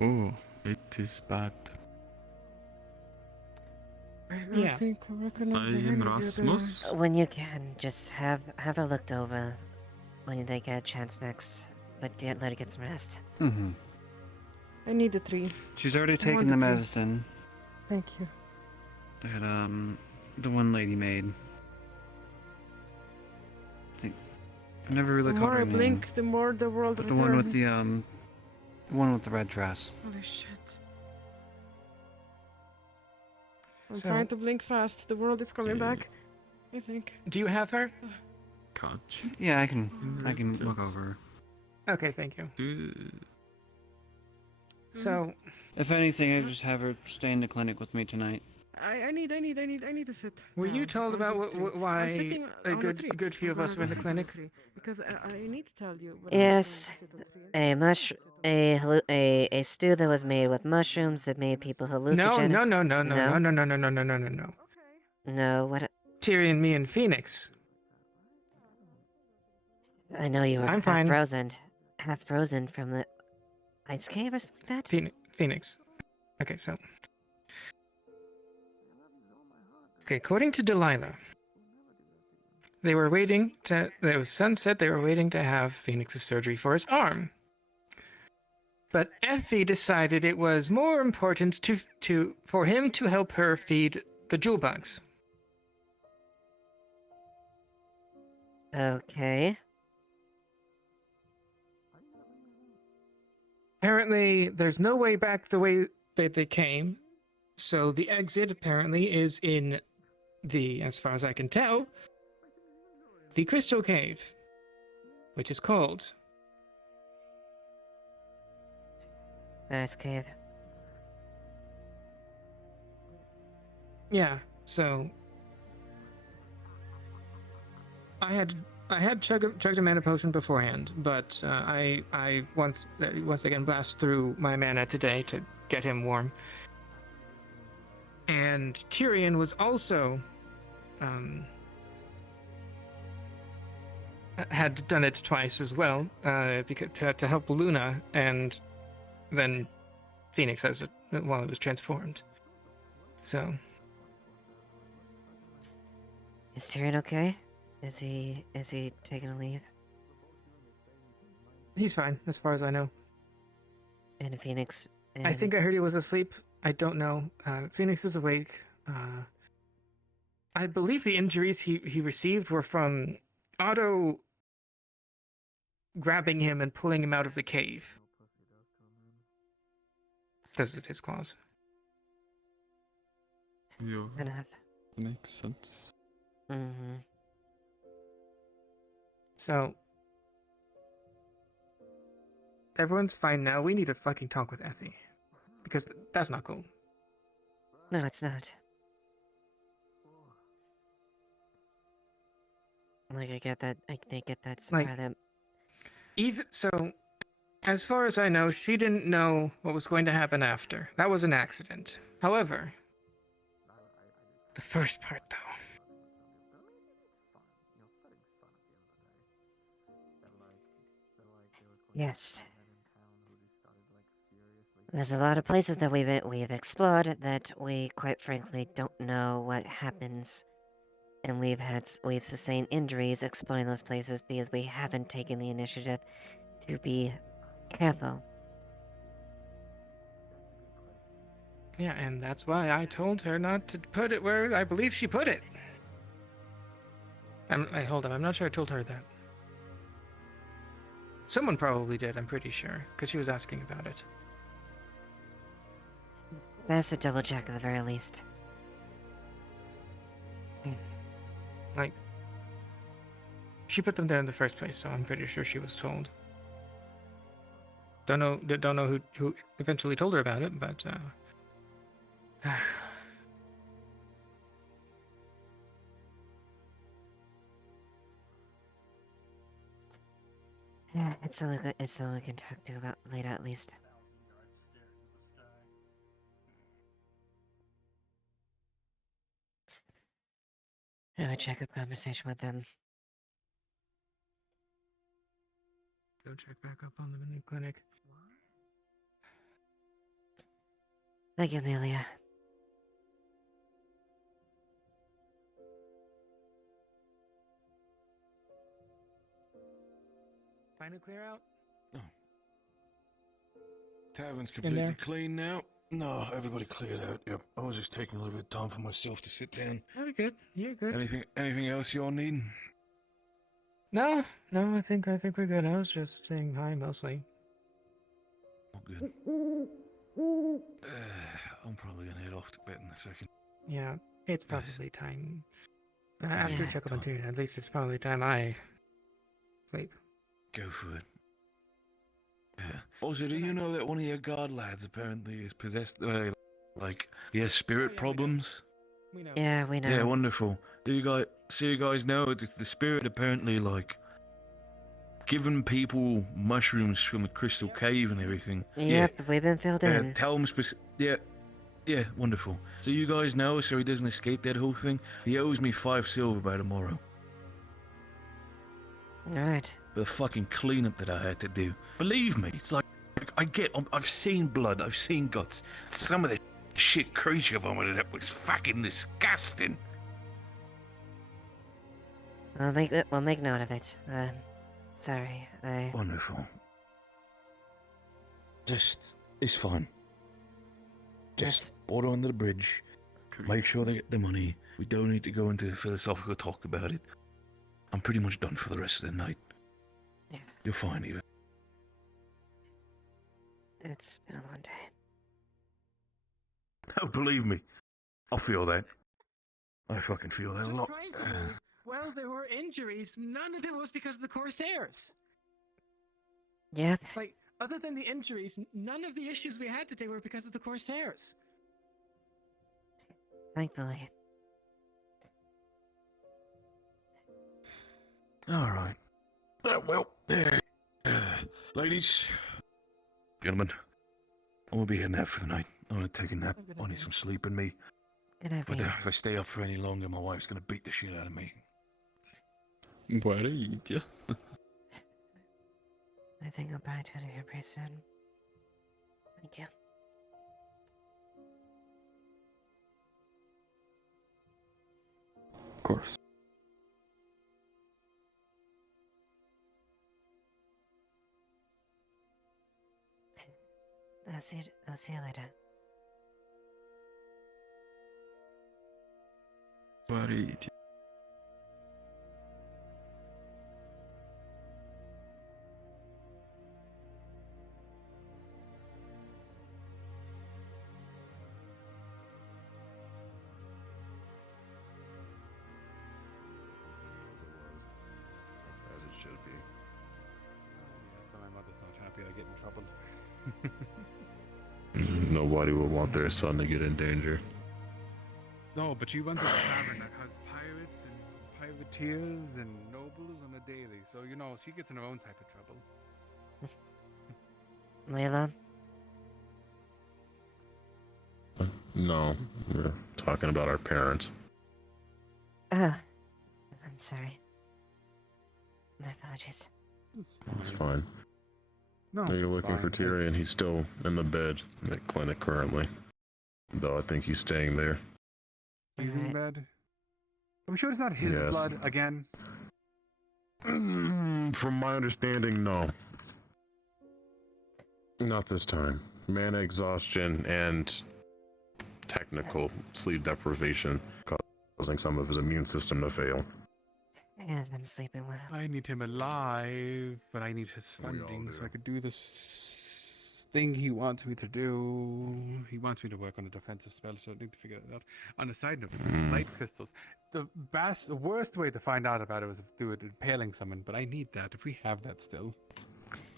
Oh, it is bad. Yeah. I am Rasmus. When you can, just have her looked over when they get a chance next. But let her get some rest. Mm-hmm. I need the 3. She's already I taken want the the 3. medicine Thank you. that the one lady made. I never really The caught more her I name. blink, the more the world But the one with returns. the one with the red dress. Holy shit. I'm trying to blink fast. The world is coming back. I think. Do you have her? Catch. Yeah, I can look over. Okay, thank you. Mm-hmm. So, If anything, I just have her stay in the clinic with me tonight. I need to sit. Were down you told on about the tree. I'm why sitting a on a tree. good few of I'm us were in the gonna sit on the clinic? tree, because I need to tell you. Yes, a stew that was made with mushrooms that made people hallucinogenic. No. No, what? Tyrion, me, and Phoenix. I know you were I'm fine. half frozen from the ice cave or something like that. Phoenix. Okay, so. Okay, according to Delilah, they were waiting to. It was sunset. They were waiting to have Phoenix's surgery for his arm. But Effie decided it was more important for him to help her feed the jewel bugs. Okay. Apparently, there's no way back the way that they came. So the exit apparently is in the, as far as I can tell, the Crystal Cave, which is called Ice cave. Yeah, so I had chugged a mana potion beforehand, but I once again blast through my mana today to get him warm. And Tyrion was also had done it twice as well, because to help Luna, and then Phoenix as it while it was transformed. So. Is Tyrion okay? Is he taking a leave? He's fine, as far as I know. And Phoenix. I think I heard he was asleep. I don't know. Phoenix is awake. I believe the injuries he received were from Otto grabbing him and pulling him out of the cave because of his claws. Yeah. Enough. Makes sense. Mm-hmm. So everyone's fine now. We need to fucking talk with Effie because that's not cool. No, it's not. Like I get that. They get that. Like, them. Even so, as far as I know, she didn't know what was going to happen after. That was an accident. However, the first part, though. Yes. There's a lot of places that we've explored that we quite frankly don't know what happens, and we've sustained injuries exploring those places because we haven't taken the initiative to be careful. Yeah, and that's why I told her not to put it where I believe she put it. Hold on, I'm not sure I told her that. Someone probably did, I'm pretty sure, because she was asking about it. Best to double check at the very least. Like, she put them there in the first place, so I'm pretty sure she was told. Don't know who eventually told her about it, but Yeah, it's something we can talk to about later at least. Have a check-up conversation with them. go check back up on them in the clinic. Thank you, Amelia. Finally clear out? Oh. Tavern's In completely there? clean now. No, everybody cleared out. Yep. I was just taking a little bit of time for myself to sit down. You're good. You're good. Anything else y'all need? No, I think we're good. I was just saying hi mostly. Oh, good. I'm probably gonna head off to bed in a second. Yeah, it's probably time. After Yeah. check up on Tyrion, at least it's probably time I sleep. Go for it. Also, do you know that one of your guard lads apparently is possessed, like, he has spirit problems? We know. Yeah, we know. Yeah, wonderful. So you guys know it's the spirit apparently, like, giving people mushrooms from the crystal cave and everything. Yep, we've been filled in. Tell him yeah, wonderful. So you guys know, so he doesn't escape that whole thing. He owes me 5 silver by tomorrow. Alright. The fucking cleanup that I had to do. Believe me, it's like I've seen blood, I've seen guts. Some of the shit creature vomited up was fucking disgusting. We'll make note of it. Sorry, Wonderful. It's fine. Just water under the bridge. Make sure they get the money. We don't need to go into a philosophical talk about it. I'm pretty much done for the rest of the night. Yeah. You're fine, Eva. It's been a long day. Oh, believe me, I feel that. I fucking feel that a lot. Surprisingly, while there were injuries, none of it was because of the Corsairs. Yep. Like, other than the injuries, none of the issues we had today were because of the Corsairs. Thankfully. All right. Ladies, gentlemen, I'm gonna be heading out for the night. I'm gonna take a nap. I need some sleep in me. Good idea. But if I stay up for any longer, my wife's gonna beat the shit out of me. Bara gick jag. I think I'll probably turn here pretty soon. Thank you. Of course. I'll see you later. Bara gick jag. As it should be. Yes, but my mother's not happy I get in trouble. Nobody would want their son to get in danger. No, but she runs a tavern that has pirates and privateers and nobles on a daily, so you know she gets in her own type of trouble. Layla? No, we're talking about our parents. I'm sorry. My apologies. It's fine. No, You're it's looking for fine. Tyrion. He's still in the bed in the clinic currently. Though I think he's staying there. He's in bed. I'm sure it's not his Yes. blood again. From my understanding, no. Not this time. Mana exhaustion and technical sleep deprivation causing some of his immune system to fail. He has been sleeping with him. I need him alive, but I need his funding so I could do this thing he wants me to do. He wants me to work on a defensive spell, so I need to figure that out. On a side note, light crystals. The worst way to find out about it was to do it impaling someone, but I need that if we have that still.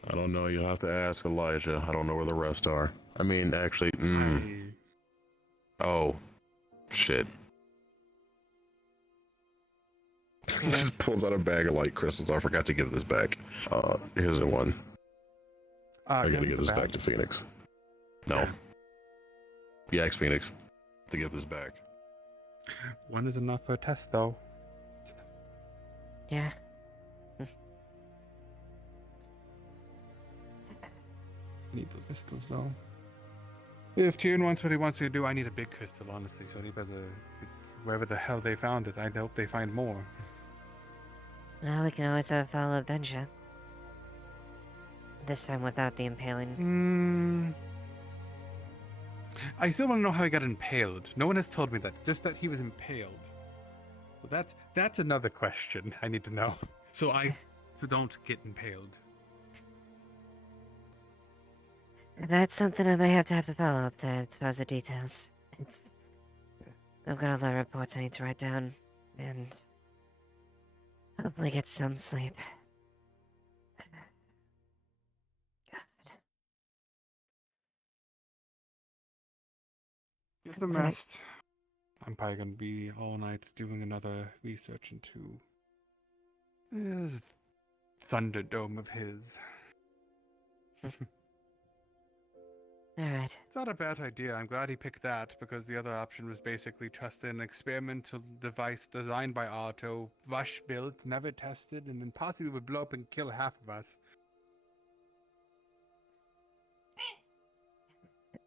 I don't know. You'll have to ask Elijah. I don't know where the rest are. I mean, actually, Oh, shit. He just pulls out a bag of light crystals. I forgot to give this back. Here's the one. I gotta give this back to Phoenix. No. Yeah, Phoenix. To give this back. One is enough for a test, though. Yeah. Need those crystals, though. If Tyrion wants what he wants me to do, I need a big crystal, honestly. So he does wherever the hell they found it. I hope they find more. Well, we can always have a follow-up venture. This time without the impaling. I still want to know how he got impaled. No one has told me that. Just that he was impaled. But that's another question I need to know. So don't get impaled. That's something I might have to follow up to as far as the details. I've got a lot of reports I need to write down, and hopefully get some sleep. Get some rest. I'm probably gonna be all night doing another research into this Thunderdome of his. Alright. It's not a bad idea. I'm glad he picked that because the other option was basically trust in an experimental device designed by Otto, rush built, never tested, and then possibly would blow up and kill half of us.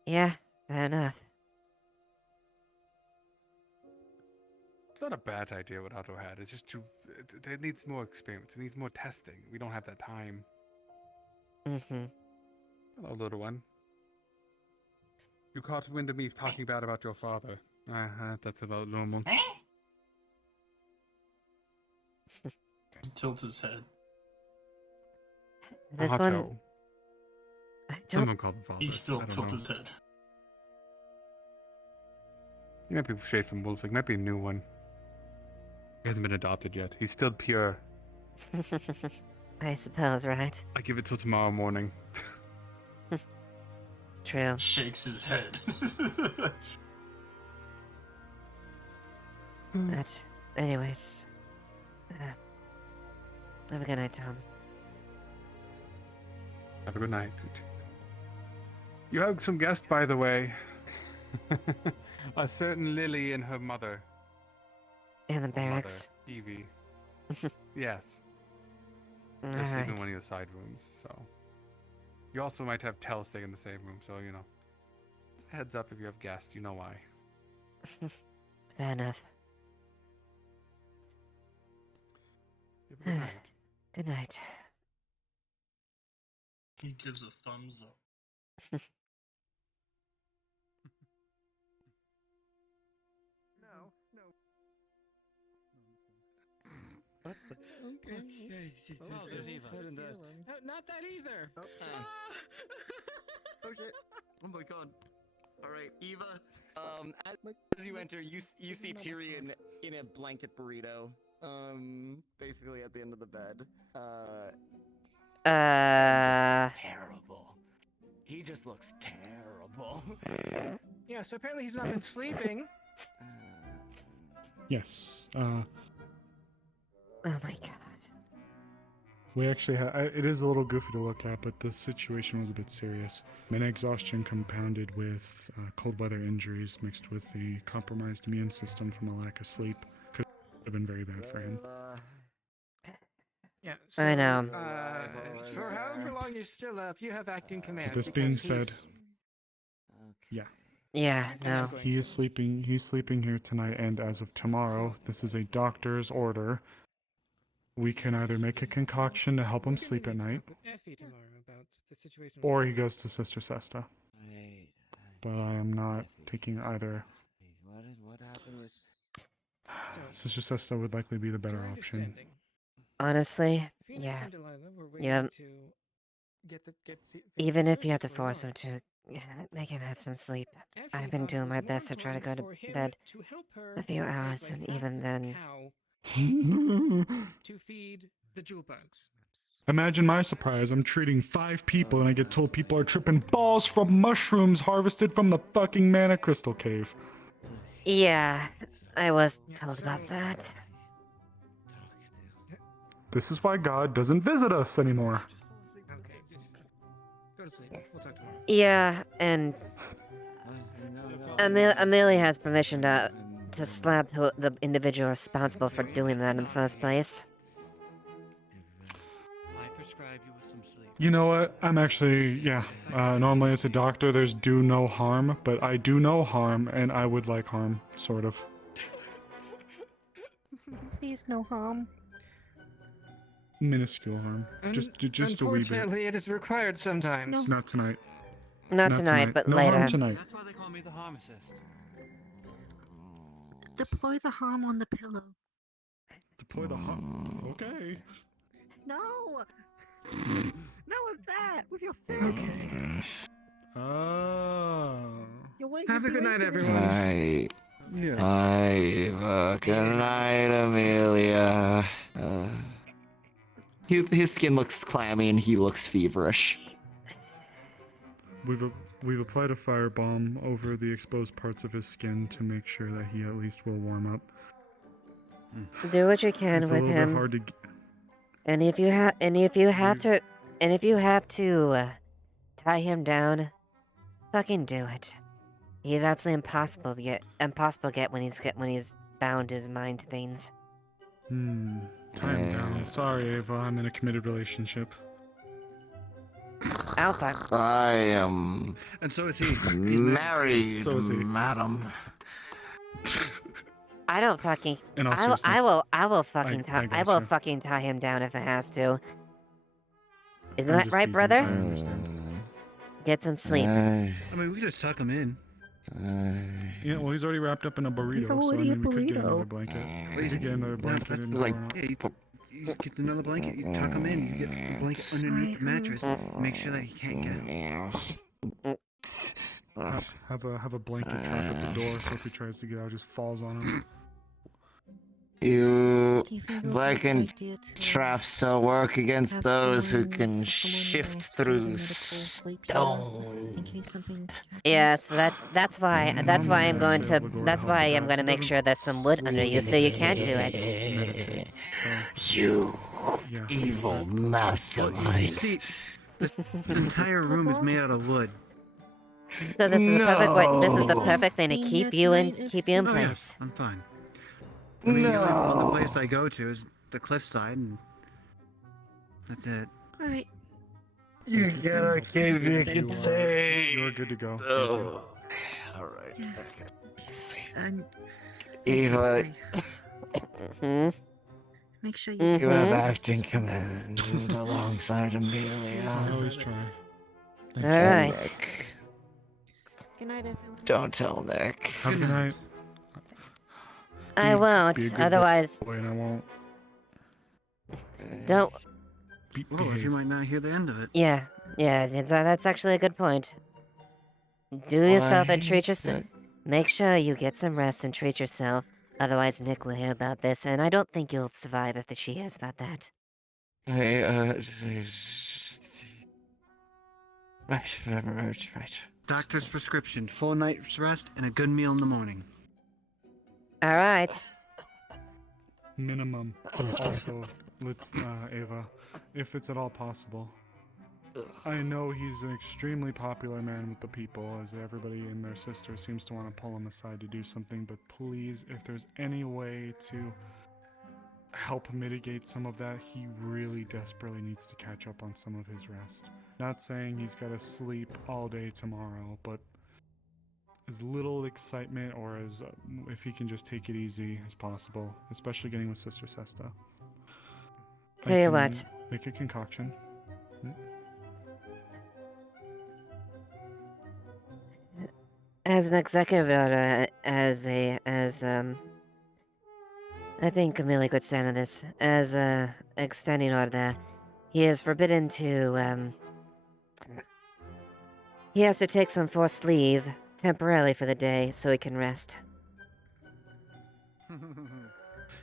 Yeah, fair enough. It's not a bad idea what Otto had. It's just too. It needs more experiments. It needs more testing. We don't have that time. Mm-hmm. Hello, little one. You caught wind of me talking bad about your father. That's about normal. Tilts his head. This Otto. one. Someone called him father. He still I don't tilts know. his head. He might be straight from Wolfing. Might be a new one. He hasn't been adopted yet. He's still pure. I suppose, right? I give it till tomorrow morning. True. Shakes his head. But, anyways. Have a good night, Tom. Have a good night. You have some guests, by the way. A certain Lily and her mother. In the barracks. Mother, Evie. Yes. All They sleep in right. one of your side rooms, so. You also might have Tell stay in the same room, so, you know. Just a heads up if you have guests, you know why. Fair enough. Good night. Good night. He gives a thumbs up. What the? Okay. No, not that either. Oh shit! Oh my god! All right, Eva. As you enter, you see Tyrion in a blanket burrito. Basically at the end of the bed. Terrible. He just looks terrible. Yeah, so apparently he's not been sleeping. Yes. Oh my god. We actually it is a little goofy to look at, but this situation was a bit serious. An exhaustion compounded with cold weather injuries mixed with the compromised immune system from a lack of sleep could have been very bad for him. Yeah, so, I know. For however long you're still up, you have acting command. This being because said, he's- yeah. Yeah, no. He is sleeping. He's sleeping here tonight, and as of tomorrow, this is a doctor's order. We can either make a concoction to help him sleep at night, Effie tomorrow about the situation. or he goes to Sister Sesta. But I am not taking either. What happened with? Sister Sesta would likely be the better option. Honestly, Phoenix yeah. and Delilah were waiting Yeah. to get Even if you have to surgery for force him Laura. to make him have some sleep, Effie I've been thought it doing my was more best to try to go to important for him bed to help her a few locate hours, my and even half-breed then. cow to feed the jewel bugs. Imagine my surprise. I'm treating 5 people, and I get told people are tripping balls from mushrooms harvested from the fucking mana crystal cave. Yeah, I was told about that. This is why God doesn't visit us anymore. Okay, just go to sleep. We'll talk tomorrow. Yeah, and Amelia has permission to slap the individual responsible for doing that in the first place. I prescribe you with some sleep. You know what? I'm actually, yeah. Normally as a doctor, there's do no harm, but I do no harm, and I would like harm, sort of. Please, no harm. Minuscule harm. Just a wee bit. Unfortunately, it is required sometimes. Not tonight. Not tonight, but no later. Harm tonight. That's why they call me the harmacist. Deploy the harm on the pillow. Deploy the harm. Okay. No! No of that! With your fists! Oh. Have a good night, everyone. Hi. Yes. Hi, good night, Amelia. His skin looks clammy and he looks feverish. we've applied a firebomb over the exposed parts of his skin to make sure that he at least will warm up. Do what you can It's a with little him. bit hard to. And if you have to tie him down, fucking do it. He's absolutely impossible to get when he's bound his mind to things. Tie him down. Sorry, Ava. I'm in a committed relationship. Alpha. I am. And so is he. Married, So is he. madam. I don't fucking. In all I will seriousness, fucking. I I will gotcha. fucking tie him down if it has to. Isn't I'm that just right, teasing. brother? I understand. Get some sleep. I mean, we could just tuck him in. Yeah, well, he's already wrapped up in a burrito, so I mean, we could get another blanket. We could get another blanket and like, roll out. yeah, you get another blanket, you tuck him in, you get the blanket underneath the mattress, make sure that he can't get out. Have a blanket trap at the door, so if he tries to get out, it just falls on him. You Do you think it would be like a and good idea to traps will work against have those who someone- can have someone shift else do the through medical sleep here stone. in case something Yeah, so that's why I'm going to make sure there's some wood under you so you can't do it. You Yeah. evil You mastermind. see, this entire room is made out of wood. So this is the perfect way. This is the No. perfect thing to Being keep here you tonight in if- keep you in Oh, yeah, place. I'm fine. I mean, the only other No. place I go to is the cliffside, and that's it. Alright. You gotta keep me contained. You're good to go. Oh. Alright. Okay. And Eva, make sure Mm-hmm. you have acting command alongside I Amelia. always try. All And right. Nick. good night, everyone. Don't tell Nick. Have a good night. I won't. Be a good Otherwise, boy, and I won't. don't. Well, if you might not hear the end of it. Yeah, that's actually a good point. Do yourself and treat yourself. Make sure you get some rest and treat yourself. Otherwise, Nick will hear about this, and I don't think you'll survive if she hears about that. Right. Doctor's prescription, full night's rest, and a good meal in the morning. All right. Minimum. Also, let's, Ava, if it's at all possible. I know he's an extremely popular man with the people, as everybody and their sister seems to want to pull him aside to do something, but please, if there's any way to help mitigate some of that, he really desperately needs to catch up on some of his rest. Not saying he's got to sleep all day tomorrow, but as little excitement or as if he can just take it easy as possible, especially getting with Sister Sesta. Tell you what. Make a concoction. As an executive order, I think Amelia could stand on this. As a extending order, he is forbidden to, he has to take some forced leave temporarily for the day so he can rest.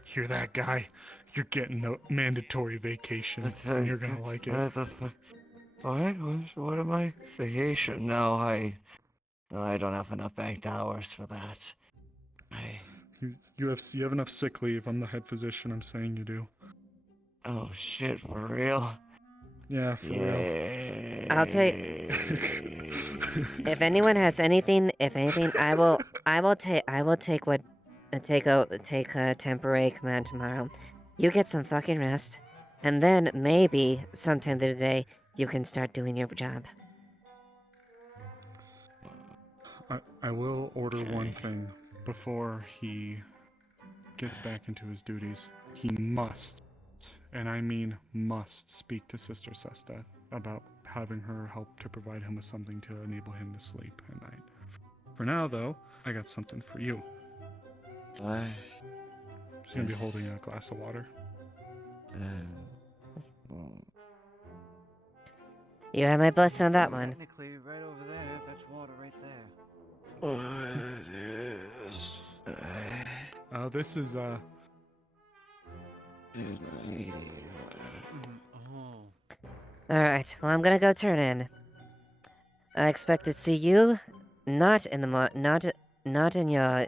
Hear that, guy? You're getting a mandatory vacation, and you're gonna like it. What am I? Vacation? No, I don't have enough banked hours for that. You have enough sick leave. I'm the head physician. I'm saying you do. Oh shit, for real? Yeah, for real. I'll take. If anyone has anything, I will take a temporary command tomorrow. You get some fucking rest, and then maybe sometime today you can start doing your job. I will order one thing before he gets back into his duties. He must, and I mean must, speak to Sister Sesta about having her help to provide him with something to enable him to sleep at night. For now, though, I got something for you. She's gonna be holding a glass of water. You have my blessing on that one. Technically, right over there, that's water right there. This is Alright, well, I'm gonna go turn in. I expect to see you not in the not in your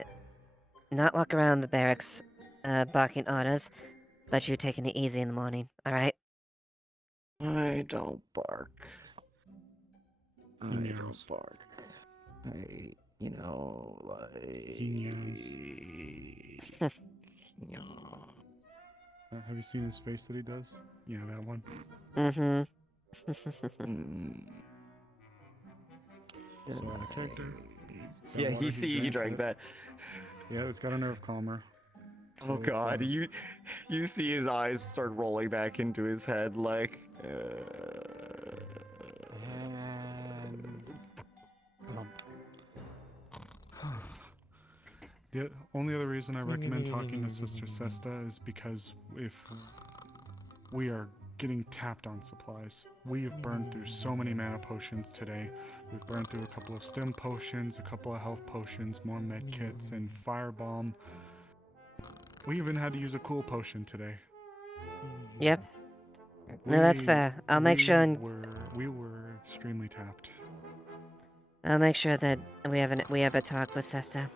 not walk around the barracks barking orders, but you taking it easy in the morning, alright? I don't bark. I He don't meows. bark. You know, like. He meows. Have you seen his face that he does? Yeah, that one. Mm-hmm. So out of character. Yeah, Water, he drank it. that. Yeah, it's got a nerve calmer. Oh So it's, god, you see his eyes start rolling back into his head like. The only other reason I recommend talking to Sister Sesta is because if we are getting tapped on supplies. We have burned through so many mana potions today. We've burned through a couple of stim potions, a couple of health potions, more med kits, and firebomb. We even had to use a cool potion today. Yep. No, that's fair. I'll make sure and we were extremely tapped. I'll make sure that we have a talk with Sesta.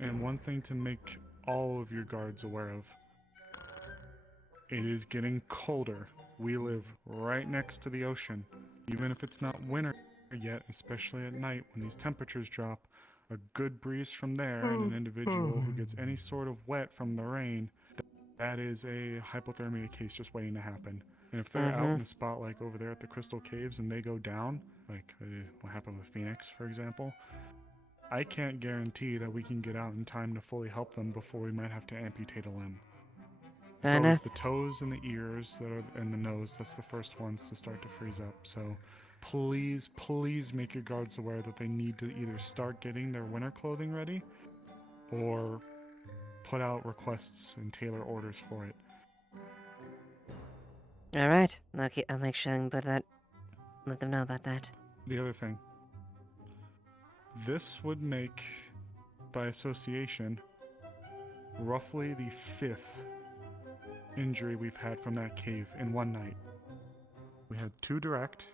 And one thing to make all of your guards aware of. It is getting colder. We live right next to the ocean. Even if it's not winter yet, especially at night when these temperatures drop, a good breeze from there and an individual who gets any sort of wet from the rain, that is a hypothermia case just waiting to happen. And if they're out in a spot like over there at the Crystal Caves and they go down, like what happened with Phoenix, for example, I can't guarantee that we can get out in time to fully help them before we might have to amputate a limb. It's always the toes and the ears and the nose. That's the first ones to start to freeze up. So please, please make your guards aware that they need to either start getting their winter clothing ready or put out requests and tailor orders for it. Alright. I'll make sure and let them know about that. The other thing. This would make, by association, roughly the 5th injury we've had from that cave in one night. We had 2 direct,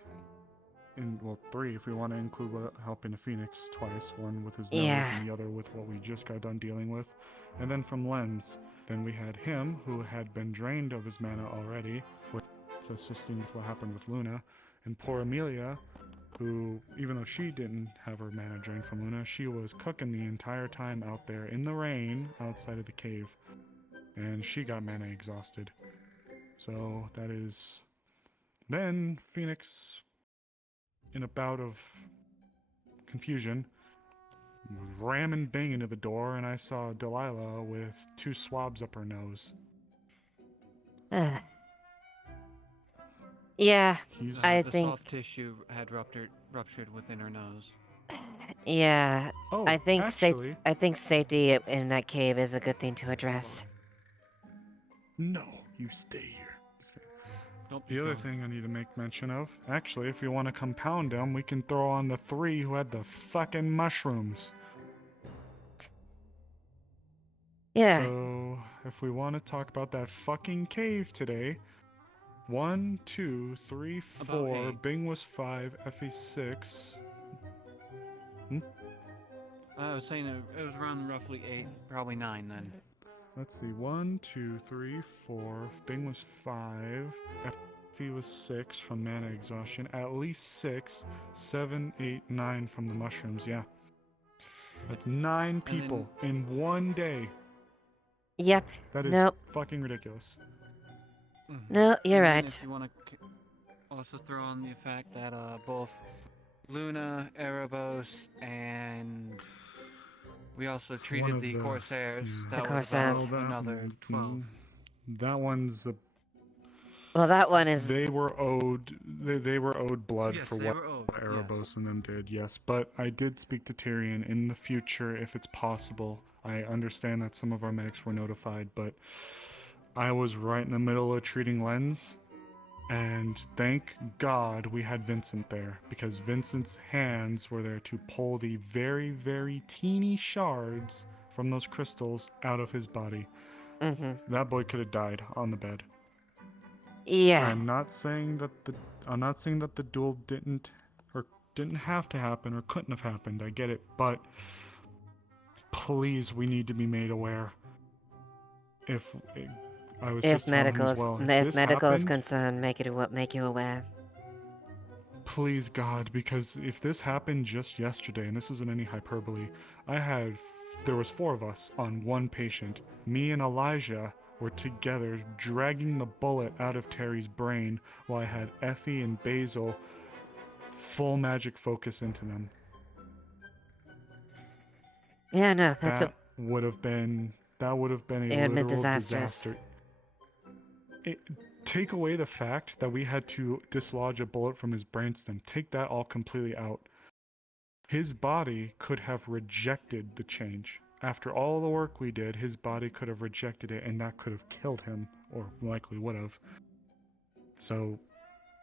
and 3 if we want to include helping the Phoenix twice, one with his nose and the other with what we just got done dealing with, and then from Lens. Then we had him, who had been drained of his mana already, with assisting with what happened with Luna, and poor Amelia, who, even though she didn't have her mana drained from Luna, she was cooking the entire time out there in the rain outside of the cave. And she got mana exhausted. So that is... Then Phoenix, in a bout of confusion, was ramming Bing into the door, and I saw Delilah with 2 swabs up her nose. Yeah, I the think... soft tissue had ruptured within her nose. Yeah, Oh, I think actually... I think safety in that cave is a good thing to address. No, you stay here. The other thing I need to make mention of, actually, if you want to compound them, we can throw on the 3 who had the fucking mushrooms. Yeah. So, if we want to talk about that fucking cave today, 1, 2, 3, 4, Bing was 5, Effie 6. I was saying it was around roughly 8, probably 9 then. Let's see, 1, 2, 3, 4. Bing was 5. Effie was 6 from mana exhaustion. At least 6, 7, 8, 9 from the mushrooms. Yeah, that's 9 people in one day. Yep. That is fucking ridiculous. No, you're right. If you want to also throw on the fact that both Luna, Erebos, and we also treated the Corsairs. That was about another 12. That one's a... Well, that one is... They were owed blood for what Erebos and them did, yes. But I did speak to Tyrion in the future, if it's possible. I understand that some of our medics were notified, but I was right in the middle of treating Lens. And thank God we had Vincent there, because Vincent's hands were there to pull the very, very teeny shards from those crystals out of his body. That boy could have died on the bed. Yeah. I'm not saying that the duel didn't or didn't have to happen or couldn't have happened. I get it, but please, we need to be made aware. If I was just telling him as well, if medical is happened, concerned, make you aware. please, God, because if this happened just yesterday, and this isn't any hyperbole, there was 4 of us on one patient. Me and Elijah were together dragging the bullet out of Terry's brain while I had Effie and Basil full magic focus into them. Yeah, no, that would have been a literal disaster. Take away the fact that we had to dislodge a bullet from his brainstem. Take that all completely out. His body could have rejected the change. After all the work we did, his body could have rejected it, and that could have killed him, or likely would have. So,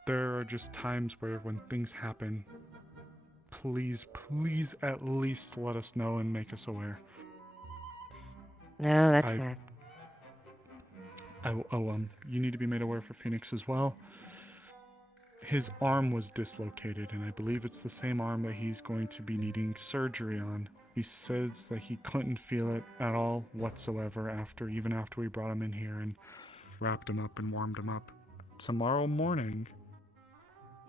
there are just times where when things happen, please at least let us know and make us aware. No, that's fair. You need to be made aware for Phoenix as well. His arm was dislocated, and I believe it's the same arm that he's going to be needing surgery on. He says that he couldn't feel it at all whatsoever even after we brought him in here and wrapped him up and warmed him up. Tomorrow morning,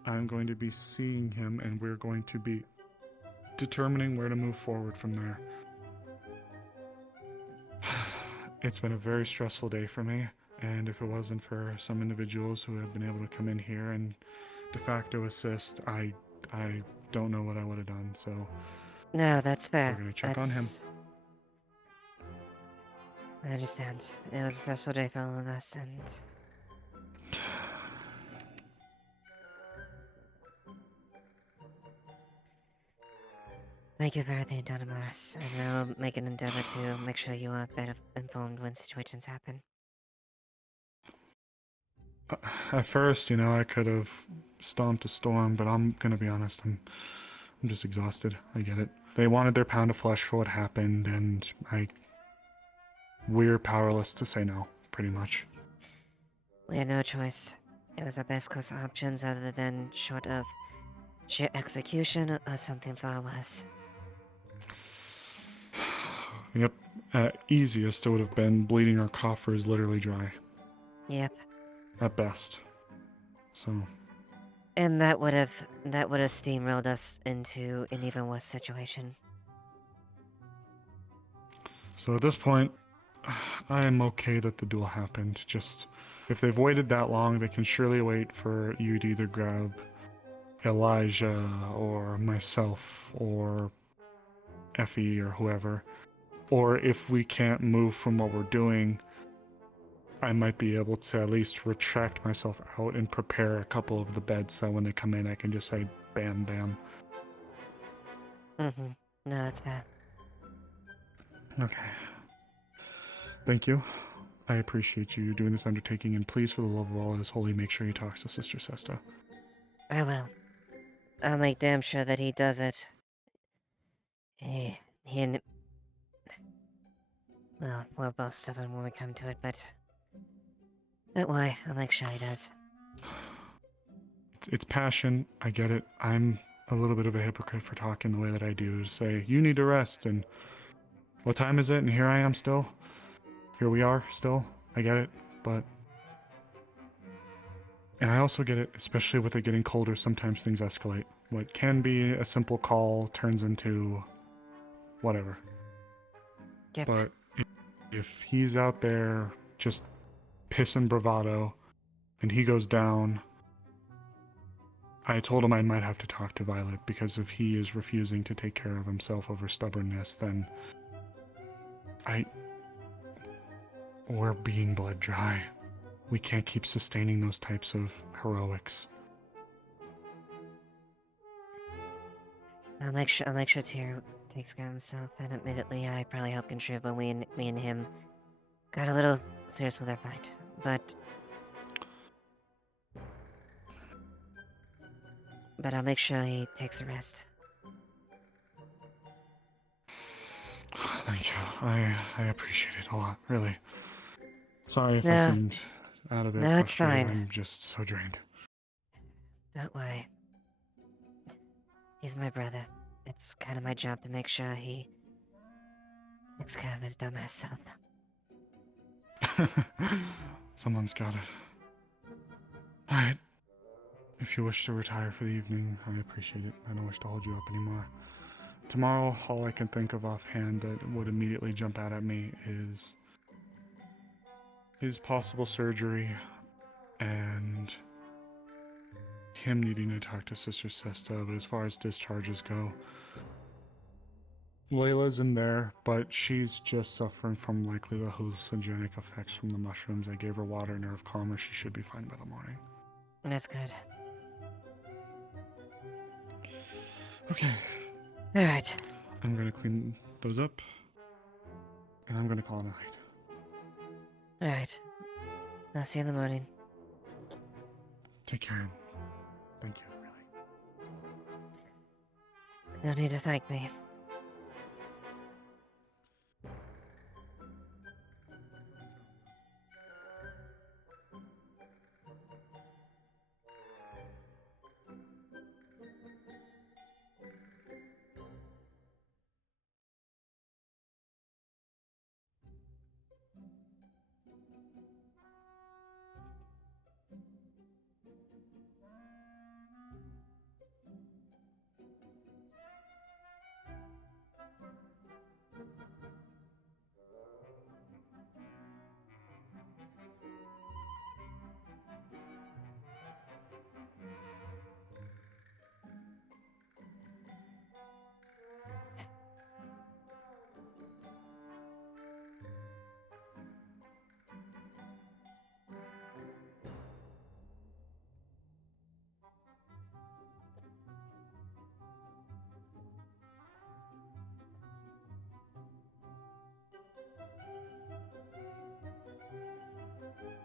I'm going to be seeing him, and we're going to be determining where to move forward from there. It's been a very stressful day for me, and if it wasn't for some individuals who have been able to come in here and de facto assist, I don't know what I would have done, so... No, that's fair. We're gonna check on him. I understand. It was a stressful day for all of us, and... Thank you for everything you've done, Morris, and I'll make an endeavor to make sure you are better informed when situations happen. At first, I could have stomped a storm, but I'm gonna be honest, I'm just exhausted. I get it. They wanted their pound of flesh for what happened, and we're powerless to say no, pretty much. We had no choice. It was our best course options other than short of sheer execution or something far worse. Yep. Easiest it would have been bleeding our coffers literally dry. Yep. At best. So. And that would have steamrolled us into an even worse situation. So at this point, I am okay that the duel happened. Just, if they've waited that long, they can surely wait for you to either grab Elijah or myself or Effie or whoever. Or if we can't move from what we're doing, I might be able to at least retract myself out and prepare a couple of the beds so when they come in I can just say bam bam. No, that's fair. Okay. Thank you. I appreciate you doing this undertaking, and please, for the love of all that is holy, make sure he talks to Sister Sesta. I will. I'll make damn sure that he does it. Well, we're both stubborn when we come to it, but... Don't worry, I'll make sure he does. It's passion, I get it. I'm a little bit of a hypocrite for talking the way that I do, to say, you need to rest, and what time is it? And here I am still. Here we are, still. I get it, but... And I also get it, especially with it getting colder, sometimes things escalate. What can be a simple call turns into... whatever. Yep. But if he's out there just pissing bravado, and he goes down... I told him I might have to talk to Violet, because if he is refusing to take care of himself over stubbornness, then... We're being blood dry. We can't keep sustaining those types of heroics. I'll make sure Tyr takes care of himself, and admittedly, I probably helped contribute when me and him got a little serious with our fight, but I'll make sure he takes a rest. Thank you. I appreciate it a lot, really. Sorry if I No. seemed out of it. No, it's frustrated. fine. I'm just so drained. Don't worry. He's my brother. It's kind of my job to make sure he takes care of his dumbass self. Someone's gotta. Alright. If you wish to retire for the evening, I appreciate it. I don't wish to hold you up anymore. Tomorrow, all I can think of offhand that would immediately jump out at me is his possible surgery and him needing to talk to Sister Sesta. But as far as discharges go, Layla's in there, but she's just suffering from likely the hallucinogenic effects from the mushrooms. I gave her water and nerve calmer. She should be fine by the morning. That's good. Okay. Alright. I'm gonna clean those up, and I'm gonna call it a night. Alright. I'll see you in the morning. Take care. Thank you, really. No need to thank me.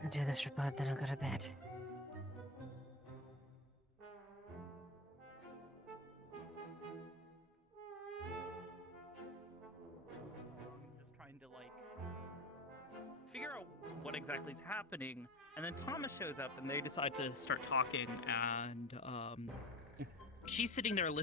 I'll do this report, then I'll go to bed. Just trying to, like, figure out what exactly is happening, and then Thomas shows up, and they decide to start talking, and, she's sitting there listening.